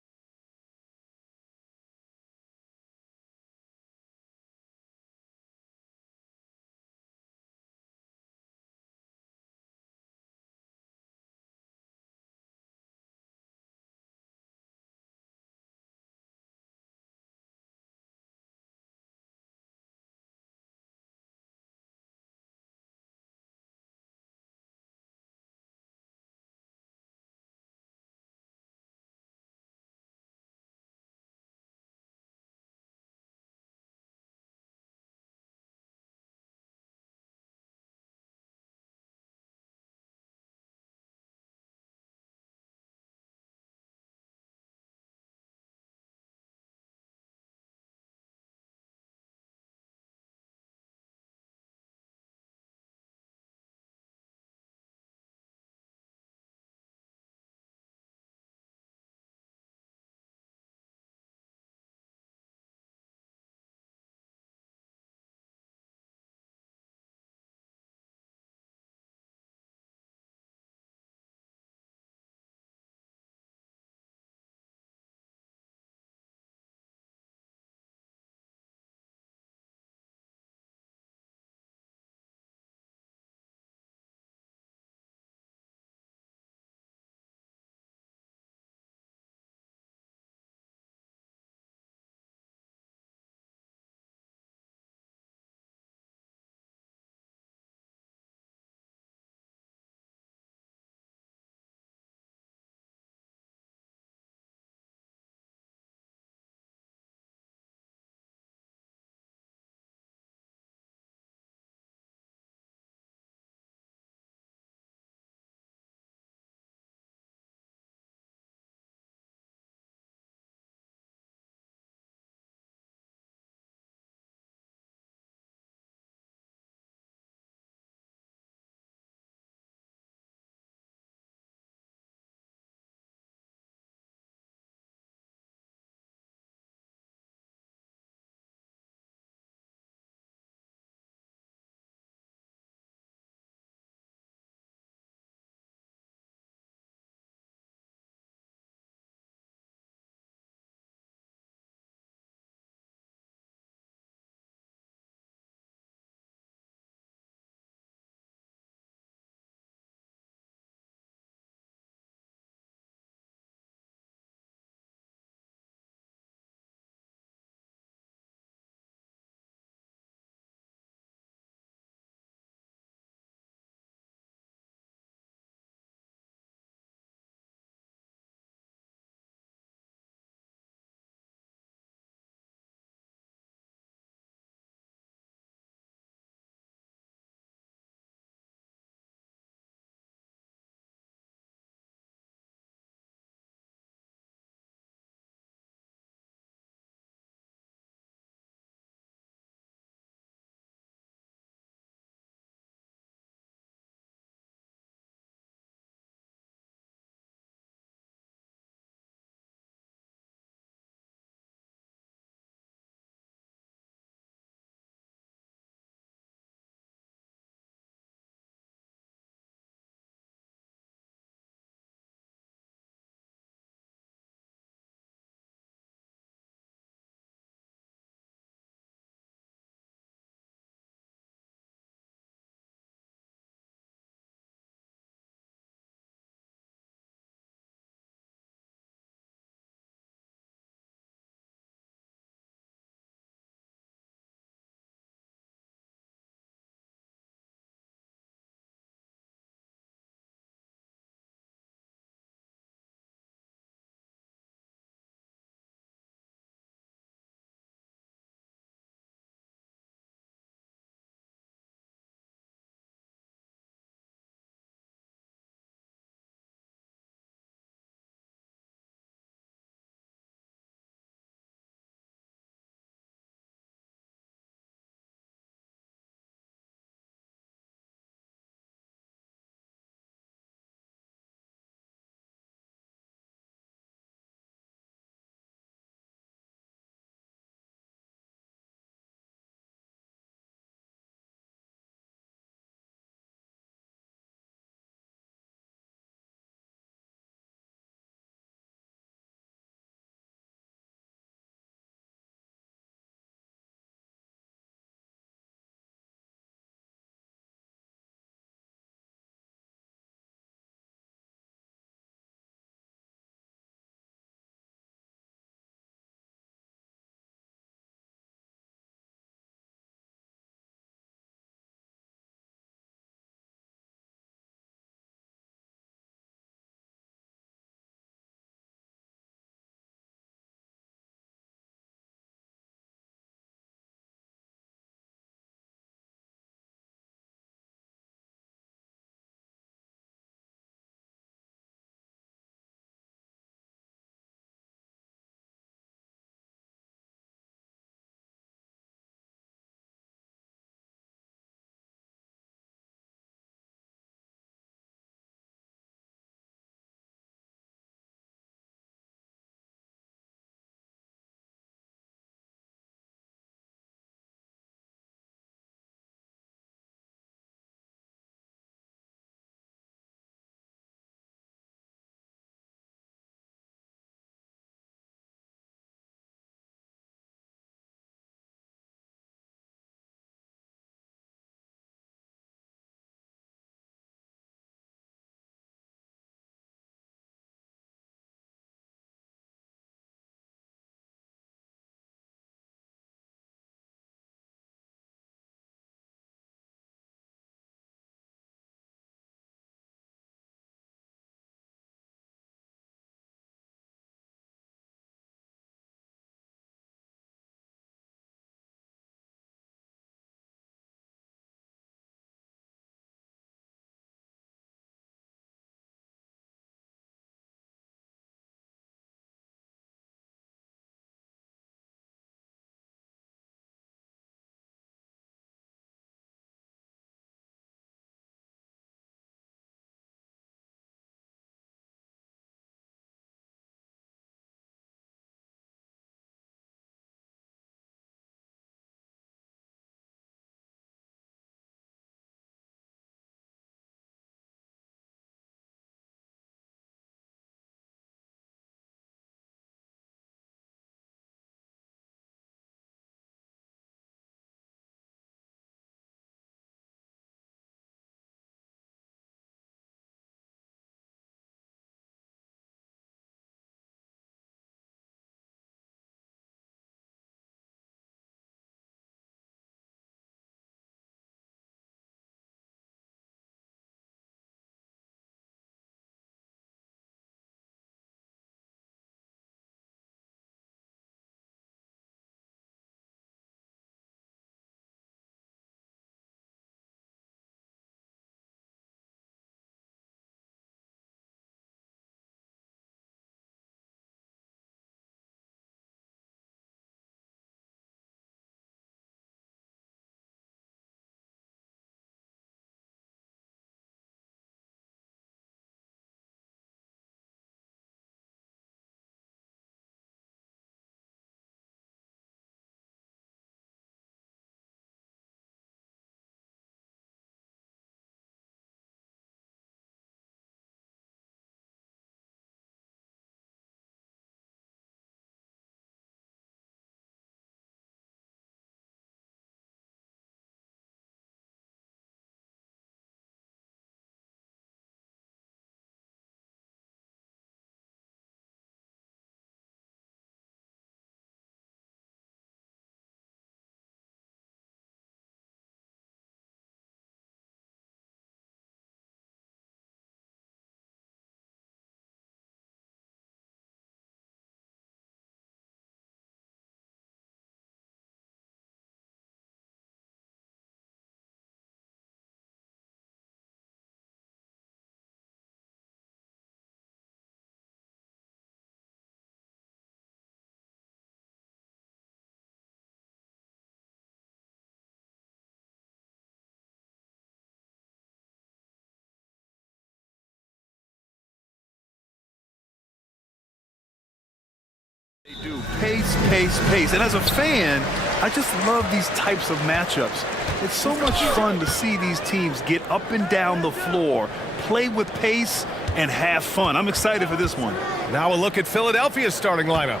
They do. Pace, pace, pace. And as a fan, I just love these types of matchups. It's so much fun to see these teams get up and down the floor, play with pace, and have fun. I'm excited for this one. Now a look at Philadelphia's starting lineup.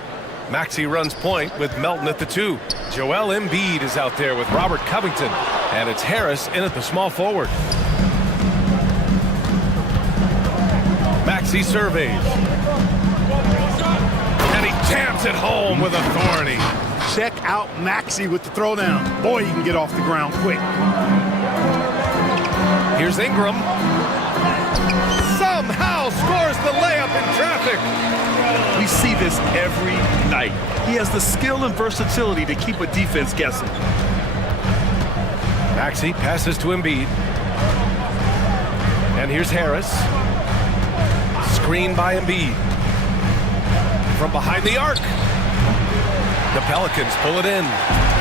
Maxey runs point with Melton at the 2. Joel Embiid is out there with Robert Covington. And it's Harris in at the small forward. Maxey surveys. And he jams it home with authority. Check out Maxey with the throwdown. Boy, he can get off the ground quick. Here's Ingram. Somehow scores the layup in traffic. We see this every night. He has the skill and versatility to keep a defense guessing. Maxey passes to Embiid. And here's Harris. Screen by Embiid. From behind the arc. The Pelicans pull it in.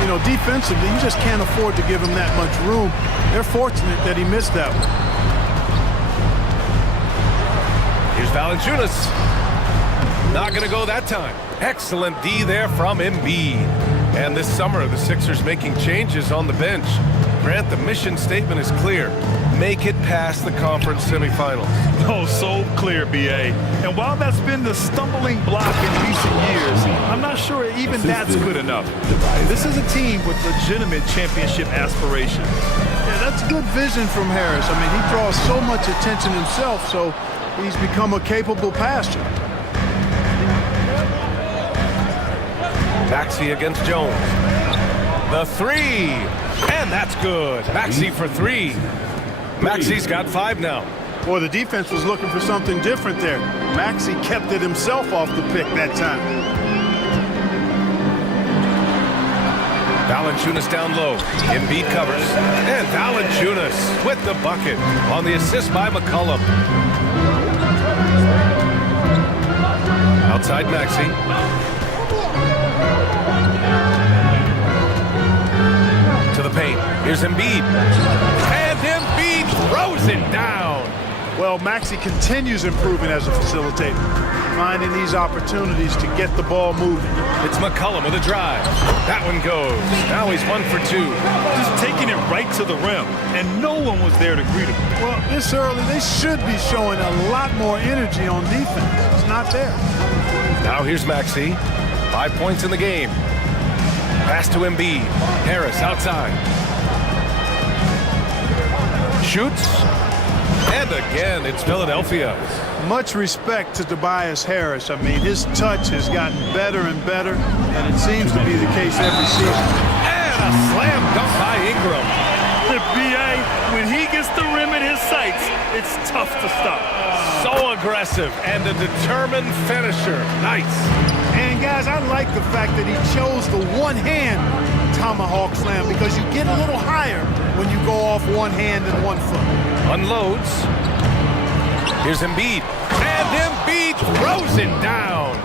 You know, defensively, you just can't afford to give him that much room. They're fortunate that he missed that one. Here's Valanciunas. Not going to go that time. Excellent D there from Embiid. And this summer, the Sixers making changes on the bench. Grant, the mission statement is clear. Make it past the conference semifinals. Oh, so clear, B.A. And while that's been the stumbling block in recent years, I'm not sure even that's good enough. This is a team with legitimate championship aspirations. Yeah, that's good vision from Harris. I mean, he draws so much attention himself, so he's become a capable passer. Maxey against Jones. The 3. And that's good. Maxey for 3. Maxey's got 5 now. Boy, the defense was looking for something different there. Maxey kept it himself off the pick that time. Valanciunas down low. Embiid covers. And Valanciunas with the bucket on the assist by McCollum. Outside Maxey. To the paint. Here's Embiid. And Embiid throws it down. Well, Maxey continues improving as a facilitator, finding these opportunities to get the ball moving. It's McCollum with a drive. That one goes. Now he's 1 for 2. Just taking it right to the rim, and no one was there to greet him. Well, this early, they should be showing a lot more energy on defense. It's not there. Now here's Maxey. 5 points in the game. Pass to Embiid. Harris outside. Shoots. And again, it's Philadelphia. Much respect to Tobias Harris. I mean, his touch has gotten better and better, and it seems to be the case every season. And a slam dunk by Ingram. The B.A., when he gets the rim in his sights, it's tough to stop. So aggressive and a determined finisher. Nice. And guys, I like the fact that he chose the one-hand tomahawk slam because you get a little higher when you go off one hand and 1 foot. Unloads. Here's Embiid. And Embiid throws it down.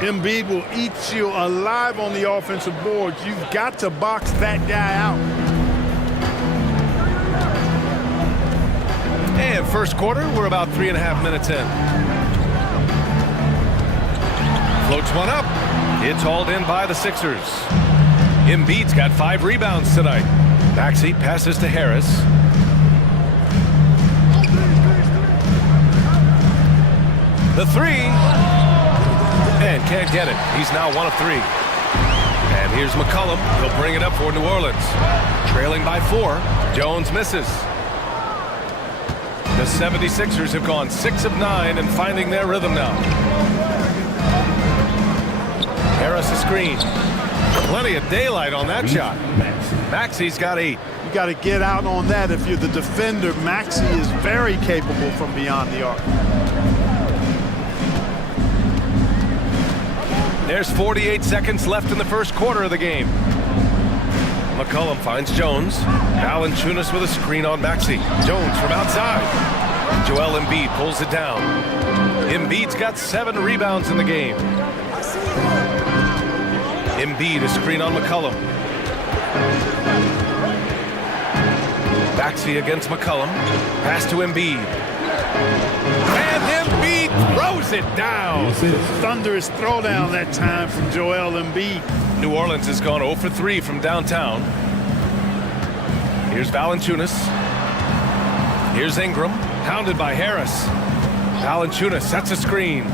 Embiid will eat you alive on the offensive boards. You've got to box that guy out. And first quarter, we're about 3.5 minutes in. Floats one up. It's hauled in by the Sixers. Embiid's got 5 rebounds tonight. Maxey passes to Harris. The 3. And can't get it. He's now 1 of 3. And here's McCollum. He'll bring it up for New Orleans. Trailing by 4. Jones misses. The 76ers have gone 6 of 9 and finding their rhythm now. Harris a screen. Plenty of daylight on that shot. Maxey's got 8. You got to get out on that if you're the defender. Maxey is very capable from beyond the arc. There's 48 seconds left in the first quarter of the game. McCollum finds Jones. Valanciunas with a screen on Maxey. Jones from outside. Joel Embiid pulls it down. Embiid's got 7 rebounds in the game. Embiid a screen on McCollum. Maxey against McCollum. Pass to Embiid. And Embiid throws it down. Thunderous throwdown that time from Joel Embiid. New Orleans has gone 0 for 3 from downtown. Here's Valanciunas. Here's Ingram, hounded by Harris. Valanciunas sets a screen.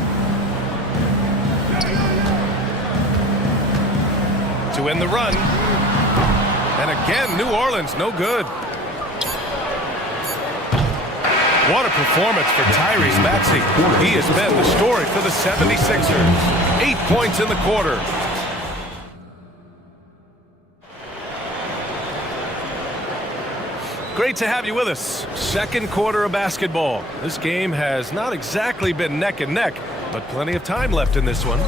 To win the run. And again, New Orleans, no good. What a performance for Tyrese Maxey. He has been the story for the 76ers. 8 points in the quarter. Great to have you with us. Second quarter of basketball. This game has not exactly been neck and neck, but plenty of time left in this one.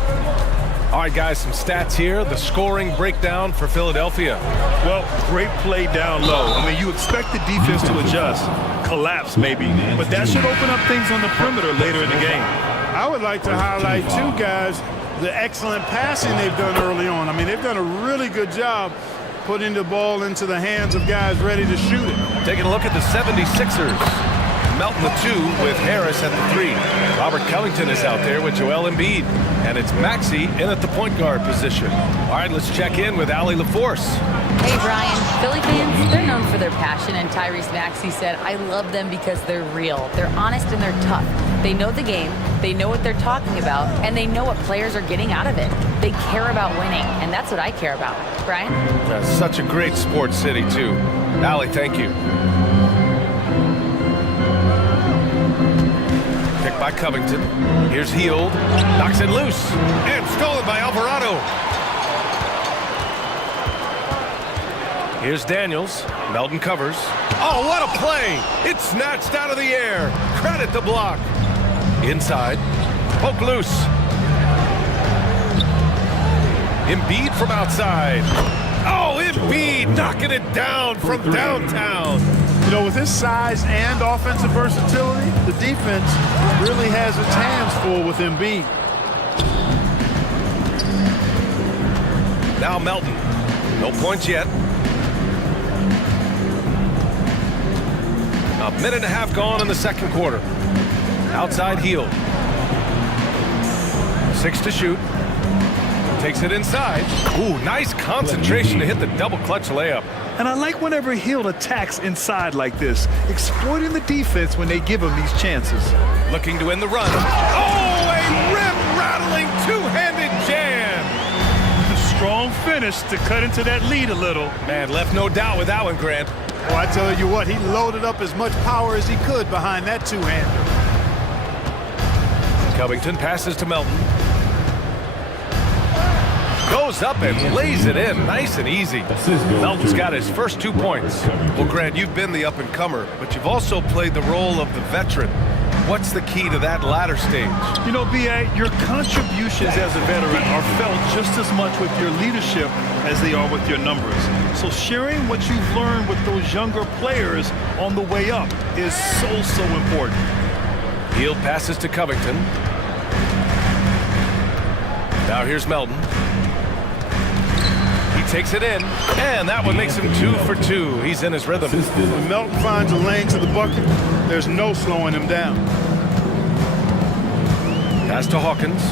All right, guys, some stats here. The scoring breakdown for Philadelphia. Well, great play down low. I mean, you expect the defense to adjust, collapse maybe, but that should open up things on the perimeter later in the game. I would like to highlight, too, guys, the excellent passing they've done early on. I mean, they've done a really good job putting the ball into the hands of guys ready to shoot it. Taking a look at the 76ers. Melton the 2 with Harris at the 3. Robert Covington is out there with Joel Embiid. And it's Maxey in at the point guard position. All right, let's check in with Allie LaForce. Hey, Brian. Philly fans, they're known for their passion, and Tyrese Maxey said, I love them because they're real. They're honest and they're tough. They know the game, they know what they're talking about, and they know what players are getting out of it. They care about winning, and that's what I care about. Brian? That's such a great sports city, too. Allie, thank you. Picked by Covington. Here's Hield. Knocks it loose. And stolen by Alvarado. Here's Daniels. Melton covers. Oh, what a play! It's snatched out of the air. Credit the block. Inside. Poke loose. Embiid from outside. Oh, Embiid knocking it down from downtown. You know, with his size and offensive versatility, the defense really has its hands full with Embiid. Now Melton. No points yet. A minute and a half gone in the second quarter. Outside Hield. 6 to shoot. Takes it inside. Ooh, nice concentration to hit the double clutch layup. And I like whenever Hield attacks inside like this, exploiting the defense when they give him these chances. Looking to win the run. Oh, a rim-rattling two-handed jam. Strong finish to cut into that lead a little. Man, left no doubt with that one, Grant. Well, I tell you what, he loaded up as much power as he could behind that two-hander. Covington passes to Melton. Goes up and lays it in nice and easy. Melton's got his first 2 points. Well, Grant, you've been the up-and-comer, but you've also played the role of the veteran. What's the key to that latter stage? You know, B.A., your contributions as a veteran are felt just as much with your leadership as they are with your numbers. So sharing what you've learned with those younger players on the way up is so important. Hield passes to Covington. Now here's Melton. He takes it in, and that one makes him 2 for 2. He's in his rhythm. When Melton finds a lane to the bucket, there's no slowing him down. Pass to Hawkins.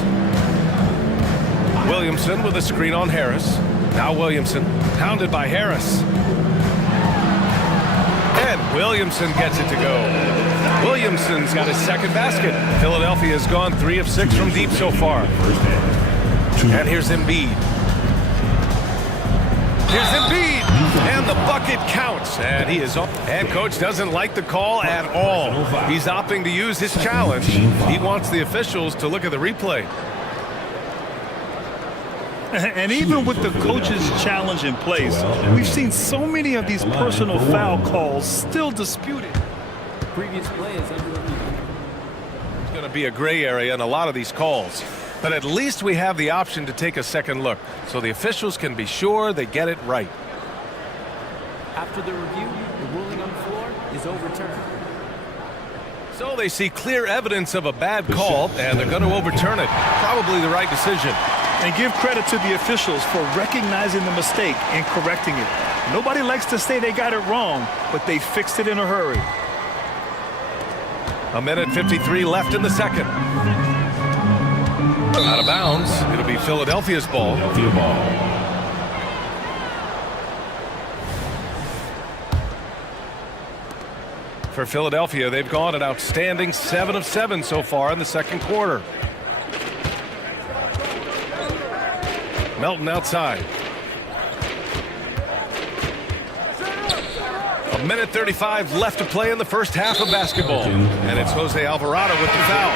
Williamson with a screen on Harris. Now Williamson, hounded by Harris. And Williamson gets it to go. Williamson's got his second basket. Philadelphia has gone 3 of 6 from deep so far. And here's Embiid. Here's Embiid, and the bucket counts, and he is off. And coach doesn't like the call at all. He's opting to use his challenge. He wants the officials to look at the replay. And even with the coach's challenge in place, we've seen so many of these personal foul calls still disputed. Previous play is under review. It's going to be a gray area in a lot of these calls. But at least we have the option to take a second look, so the officials can be sure they get it right. After the review, the ruling on the floor is overturned. So they see clear evidence of a bad call, and they're going to overturn it. Probably the right decision. And give credit to the officials for recognizing the mistake and correcting it. Nobody likes to say they got it wrong, but they fixed it in a hurry. A minute 53 left in the second. Out of bounds. It'll be Philadelphia's ball. Philadelphia ball. For Philadelphia, they've gone an outstanding 7 of 7 so far in the second quarter. Melton outside. A minute 35 left to play in the first half of basketball. And it's Jose Alvarado with the foul.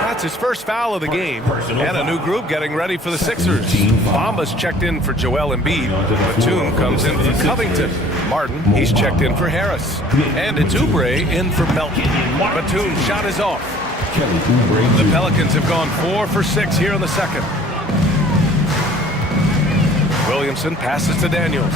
That's his first foul of the game. And a new group getting ready for the Sixers. Bamba's checked in for Joel Embiid. Batum comes in for Covington. Martin, he's checked in for Harris. And it's Oubre in for Melton. Batum's shot is off. The Pelicans have gone 4 for 6 here in the second. Williamson passes to Daniels.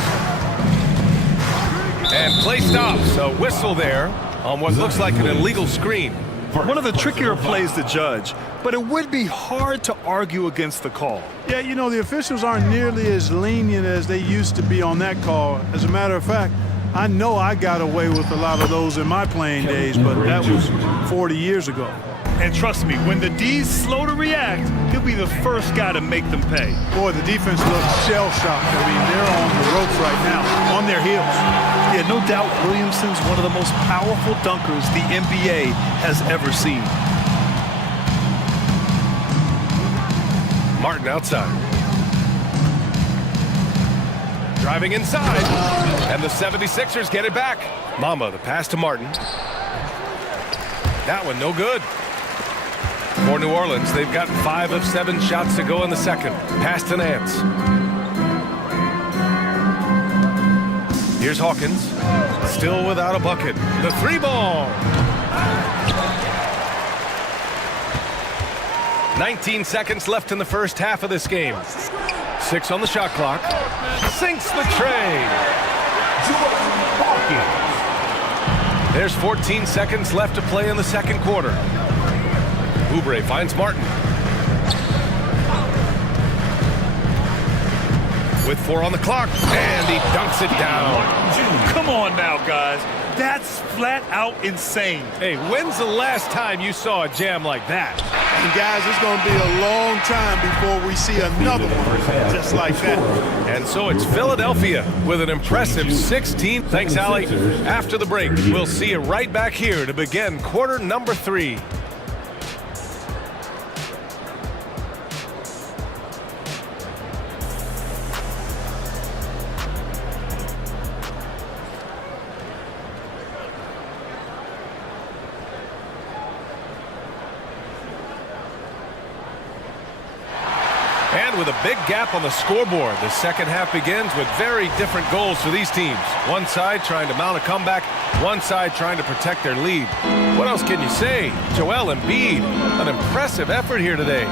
And play stops. A whistle there on what looks like an illegal screen. One of the trickier plays to judge, but it would be hard to argue against the call. Yeah, you know, the officials aren't nearly as lenient as they used to be on that call. As a matter of fact, I know I got away with a lot of those in my playing days, but that was 40 years ago. And trust me, when the D's slow to react, he'll be the first guy to make them pay. Boy, the defense looks shell-shocked. I mean, they're on the ropes right now, on their heels. Yeah, no doubt Williamson's one of the most powerful dunkers the NBA has ever seen. Martin outside. Driving inside. And the 76ers get it back. Mama, the pass to Martin. That one no good. For New Orleans, they've gotten 5 of 7 shots to go in the second. Pass to Nance. Here's Hawkins. Still without a bucket. The 3-ball. 19 seconds left in the first half of this game. 6 on the shot clock. Sinks the tray. There's 14 seconds left to play in the second quarter. Oubre finds Martin. With 4 on the clock, and he dunks it down. Come on now, guys. That's flat out insane. Hey, when's the last time you saw a jam like that? And guys, it's going to be a long time before we see another one just like that. And so it's Philadelphia with an impressive 16. Thanks, Allie. After the break, we'll see you right back here to begin quarter number 3. And with a big gap on the scoreboard, the second half begins with very different goals for these teams. One side trying to mount a comeback, one side trying to protect their lead. What else can you say? Joel Embiid, an impressive effort here today.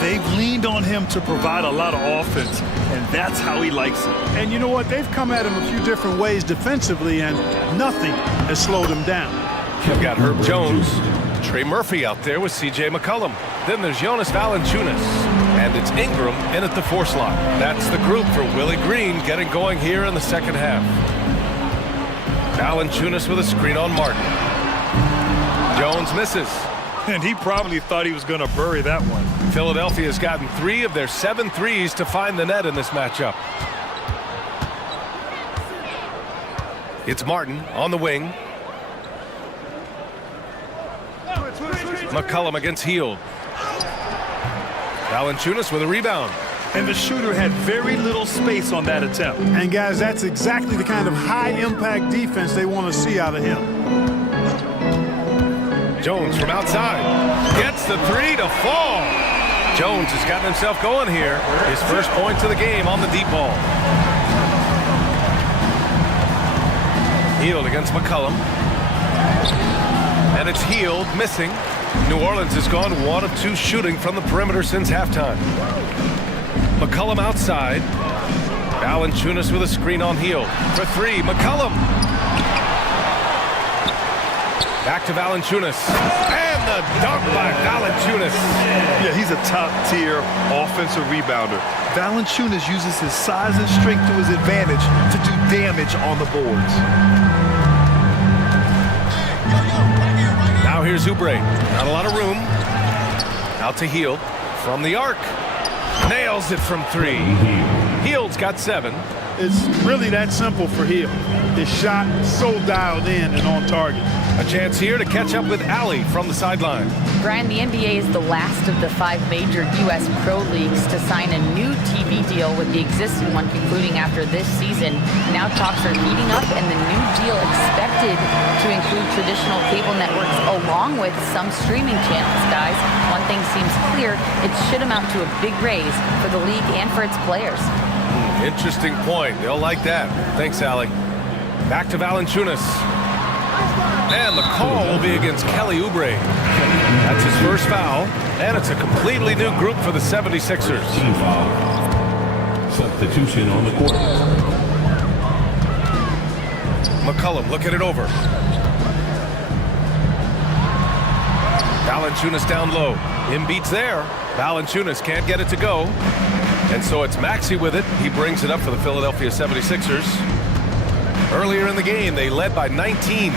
They've leaned on him to provide a lot of offense, and that's how he likes it. And you know what? They've come at him a few different ways defensively, and nothing has slowed him down. You've got Herb Jones, Trey Murphy out there with C.J. McCollum. Then there's Jonas Valanciunas, and it's Ingram in at the 4 slot. That's the group for Willie Green getting going here in the second half. Valanciunas with a screen on Martin. Jones misses. And he probably thought he was going to bury that one. Philadelphia's gotten 3 of their 7 threes to find the net in this matchup. It's Martin on the wing. McCollum against Hield. Valanciunas with a rebound. And the shooter had very little space on that attempt. And guys, that's exactly the kind of high-impact defense they want to see out of him. Jones from outside. Gets the 3 to fall. Jones has gotten himself going here. His first points of the game on the deep ball. Hield against McCollum. And it's Hield missing. New Orleans has gone 1 of 2 shooting from the perimeter since halftime. McCollum outside. Valanciunas with a screen on Hield. For 3, McCollum. Back to Valanciunas. And the dunk by Valanciunas. Yeah, he's a top-tier offensive rebounder. Valanciunas uses his size and strength to his advantage to do damage on the boards. Now here's Oubre. Not a lot of room. Out to Hield. from the arc. Nails it from 3. Hield's got 7. It's really that simple for Hield. His shot so dialed in and on target. A chance here to catch up with Allie from the sideline. Brian, the NBA is the last of the 5 major U.S. pro leagues to sign a new TV deal, with the existing one concluding after this season. Now talks are heating up, and the new deal expected to include traditional cable networks along with some streaming channels. Guys, one thing seems clear: it should amount to a big raise for the league and for its players. Interesting point. They'll like that. Thanks, Allie. Back to Valanciunas. And the call will be against Kelly Oubre. That's his first foul, and it's a completely new group for the 76ers. Team foul. Substitution on the court. McCollum looking it over. Valanciunas down low. Embiid's there. Valanciunas can't get it to go. And so it's Maxey with it. He brings it up for the Philadelphia 76ers. Earlier in the game, they led by 19.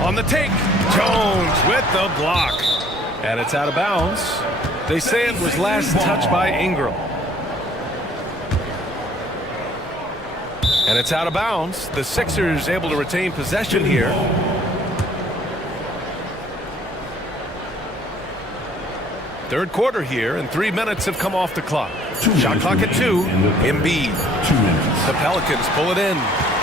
On the take, Jones with the block. And it's out of bounds. They say it was last touched by Ingram. And it's out of bounds. The Sixers able to retain possession here. Third quarter here, and 3 minutes have come off the clock. Shot clock at 2. Embiid. The Pelicans pull it in.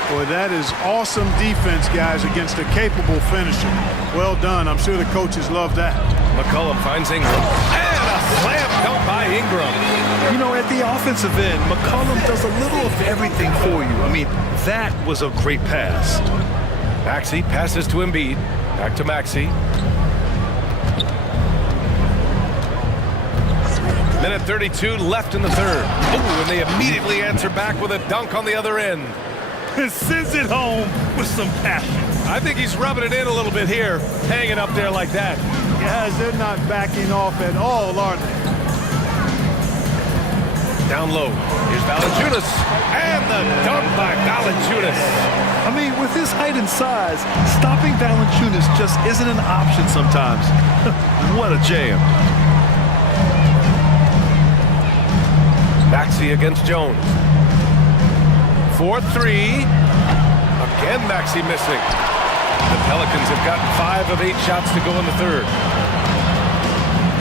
Boy, that is awesome defense, guys, against a capable finisher. Well done. I'm sure the coaches love that. McCollum finds Ingram. And a slam dunk by Ingram. You know, at the offensive end, McCollum does a little of everything for you. I mean, that was a great pass. Maxey passes to Embiid. Back to Maxey. Minute 32 left in the third. Oh, and they immediately answer back with a dunk on the other end. Sends it home with some passion. I think he's rubbing it in a little bit here, hanging up there like that. Guys, they're not backing off at all, are they? Down low. Here's Valanciunas. And the dunk by Valanciunas. I mean, with his height and size, stopping Valanciunas just isn't an option sometimes. What a jam. Maxey against Jones. 4-3. Again, Maxey missing. The Pelicans have gotten 5 of 8 shots to go in the third.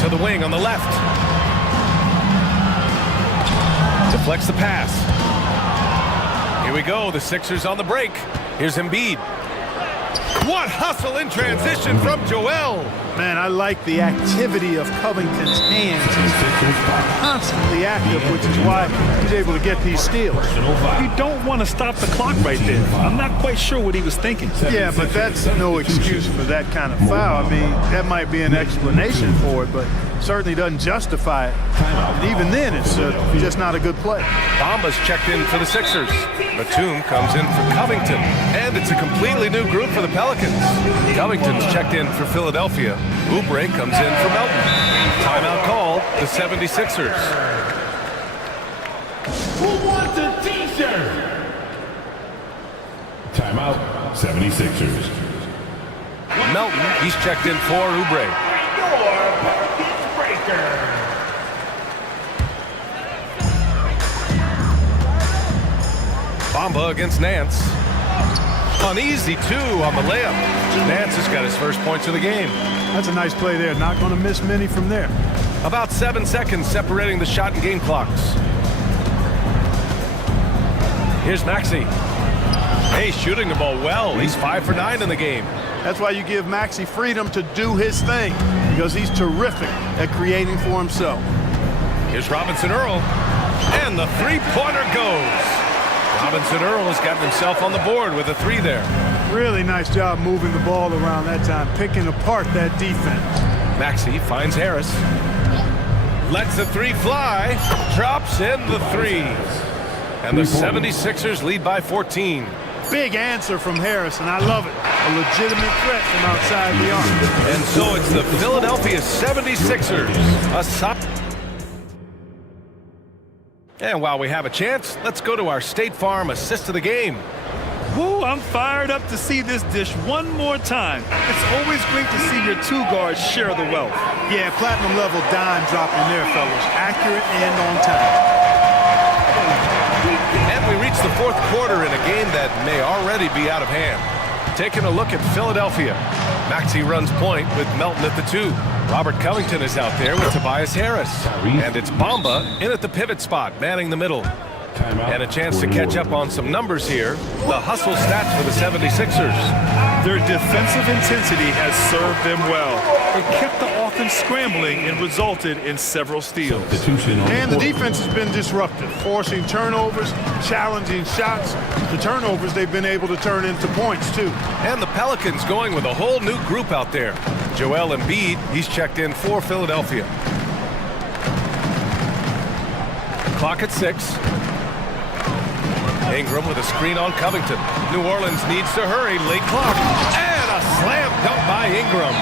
To the wing on the left. Deflects the pass. Here we go. The Sixers on the break. Here's Embiid. What hustle in transition from Joel. Man, I like the activity of Covington's hands. He's constantly active, which is why he's able to get these steals. You don't want to stop the clock right there. I'm not quite sure what he was thinking. Yeah, but that's no excuse for that kind of foul. I mean, that might be an explanation for it, but certainly doesn't justify it. And even then, it's just not a good play. Bamba's checked in for the Sixers. Batum comes in for Covington. And it's a completely new group for the Pelicans. Covington's checked in for Philadelphia. Oubre comes in for Melton. Timeout call, the 76ers. Who wants a t-shirt? Timeout, 76ers. Melton, he's checked in for Oubre. Bamba against Nance. Uneasy, too, on the layup. Nance has got his first points of the game. That's a nice play there. Not going to miss many from there. About 7 seconds separating the shot and game clocks. Here's Maxey. Hey, shooting the ball well. He's 5 for 9 in the game. That's why you give Maxey freedom to do his thing, because he's terrific at creating for himself. Here's Robinson Earl. And the three-pointer goes. Robinson Earl has gotten himself on the board with a 3 there. Really nice job moving the ball around that time, picking apart that defense. Maxey finds Harris. Lets the 3 fly. Drops in the 3. And the 76ers lead by 14. Big answer from Harris, and I love it. A legitimate threat from outside the arc. And so it's the Philadelphia 76ers. And while we have a chance, let's go to our State Farm assist of the game. Woo, I'm fired up to see this dish one more time. It's always great to see your two guards share the wealth. Yeah, platinum level dime dropping there, fellas. Accurate and on time. And we reach the fourth quarter in a game that may already be out of hand. Taking a look at Philadelphia. Maxey runs point with Melton at the 2. Robert Covington is out there with Tobias Harris. And it's Bamba in at the pivot spot, manning the middle. And a chance to catch up on some numbers here. The hustle stats for the 76ers. Their defensive intensity has served them well. It kept the offense scrambling and resulted in several steals. And the defense has been disruptive, forcing turnovers, challenging shots. The turnovers they've been able to turn into points, too. And the Pelicans going with a whole new group out there. Joel Embiid, he's checked in for Philadelphia. Clock at 6. Ingram with a screen on Covington. New Orleans needs to hurry. Late clock. And a slam dunk by Ingram.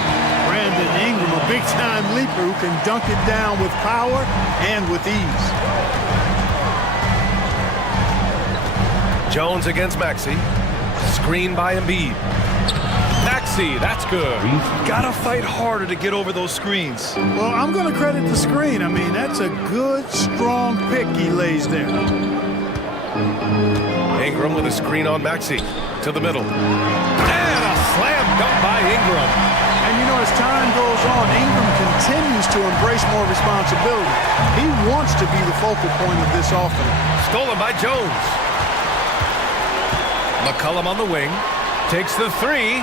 Brandon Ingram, a big-time leaper who can dunk it down with power and with ease. Jones against Maxey. Screen by Embiid. Maxey, that's good. Gotta fight harder to get over those screens. Well, I'm going to credit the screen. I mean, that's a good, strong pick he lays there. Ingram with a screen on Maxey to the middle. And a slam dunk by Ingram. And you know, as time goes on, Ingram continues to embrace more responsibility. He wants to be the focal point of this offense. Stolen by Jones. McCollum on the wing. Takes the 3.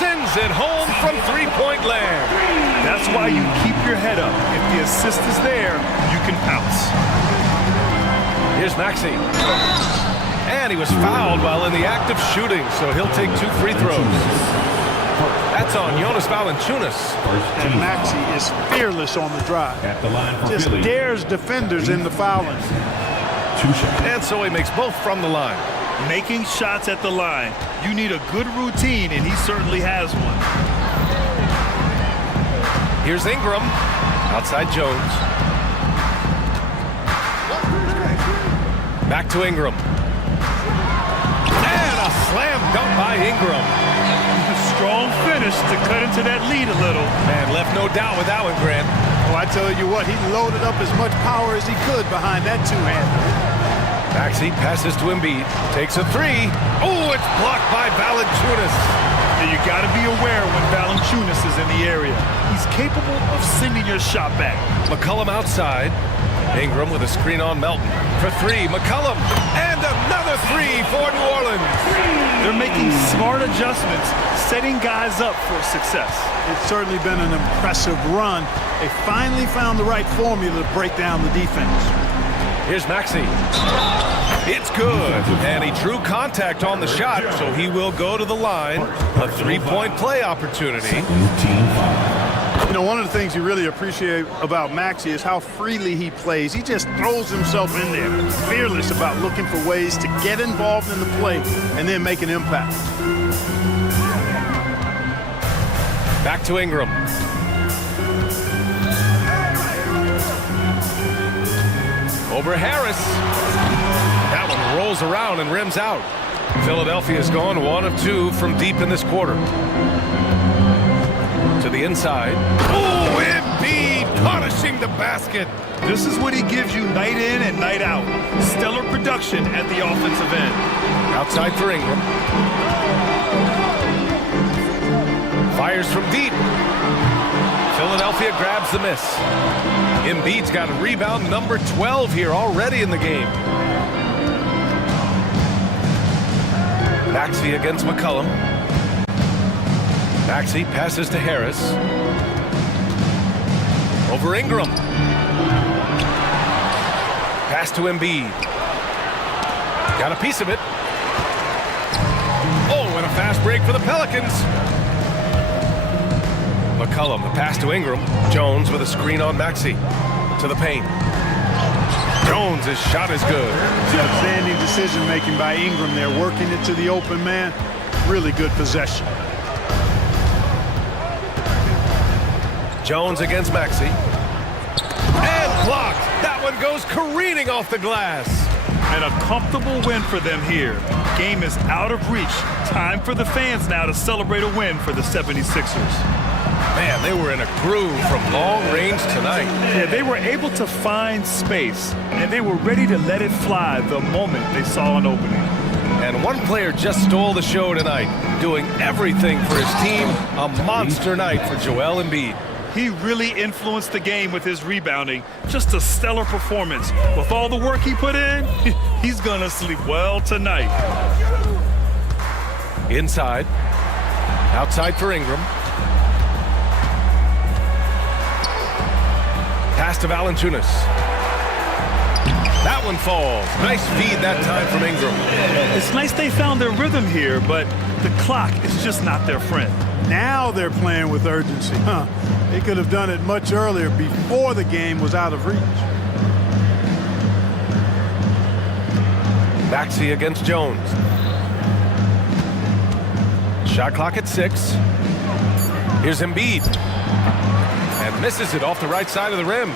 Sends it home from three-point land. That's why you keep your head up. If the assist is there, you can pounce. Here's Maxey. And he was fouled while in the act of shooting, so he'll take 2 free throws. That's on Jonas Valanciunas. And Maxey is fearless on the drive. Just dares defenders in the fouling. And so he makes both from the line. Making shots at the line. You need a good routine, and he certainly has one. Here's Ingram. Outside Jones. Back to Ingram. And a slam dunk by Ingram. A strong finish to cut into that lead a little. Man, left no doubt with that one, Grant. Oh, I tell you what, he loaded up as much power as he could behind that two-hander. Maxey passes to Embiid. Takes a 3. Oh, it's blocked by Valanciunas. And you got to be aware when Valanciunas is in the area. He's capable of sending your shot back. McCollum outside. Ingram with a screen on Melton. For 3, McCollum. And another 3 for New Orleans. They're making smart adjustments, setting guys up for success. It's certainly been an impressive run. They finally found the right formula to break down the defense. Here's Maxey. It's good. And he drew contact on the shot, so he will go to the line. A 3-point play opportunity. You know, one of the things you really appreciate about Maxey is how freely he plays. He just throws himself in there, fearless about looking for ways to get involved in the play and then make an impact. Back to Ingram. Over Harris. That one rolls around and rims out. Philadelphia's gone 1 of 2 from deep in this quarter. To the inside. Oh, Embiid punishing the basket. This is what he gives you night in and night out. Stellar production at the offensive end. Outside for Ingram. Fires from deep. Philadelphia grabs the miss. Embiid's got a rebound number 12 here already in the game. Maxey against McCollum. Maxey passes to Harris. Over Ingram. Pass to Embiid. Got a piece of it. Oh, and a fast break for the Pelicans. McCollum, the pass to Ingram. Jones with a screen on Maxey. To the paint. Jones, his shot is good. Outstanding decision-making by Ingram there, working it to the open man. Really good possession. Jones against Maxey. And blocked. That one goes careening off the glass. And a comfortable win for them here. Game is out of reach. Time for the fans now to celebrate a win for the 76ers. Man, they were in a groove from long range tonight. Yeah, they were able to find space, and they were ready to let it fly the moment they saw an opening. And one player just stole the show tonight, doing everything for his team. A monster night for Joel Embiid. He really influenced the game with his rebounding. Just a stellar performance. With all the work he put in, he's gonna sleep well tonight. Inside. Outside for Ingram. Pass to Valanciunas. That one falls. Nice feed that time from Ingram. It's nice they found their rhythm here, but the clock is just not their friend. Now they're playing with urgency, huh? They could have done it much earlier before the game was out of reach. Maxey against Jones. Shot clock at 6. Here's Embiid. And misses it off the right side of the rim.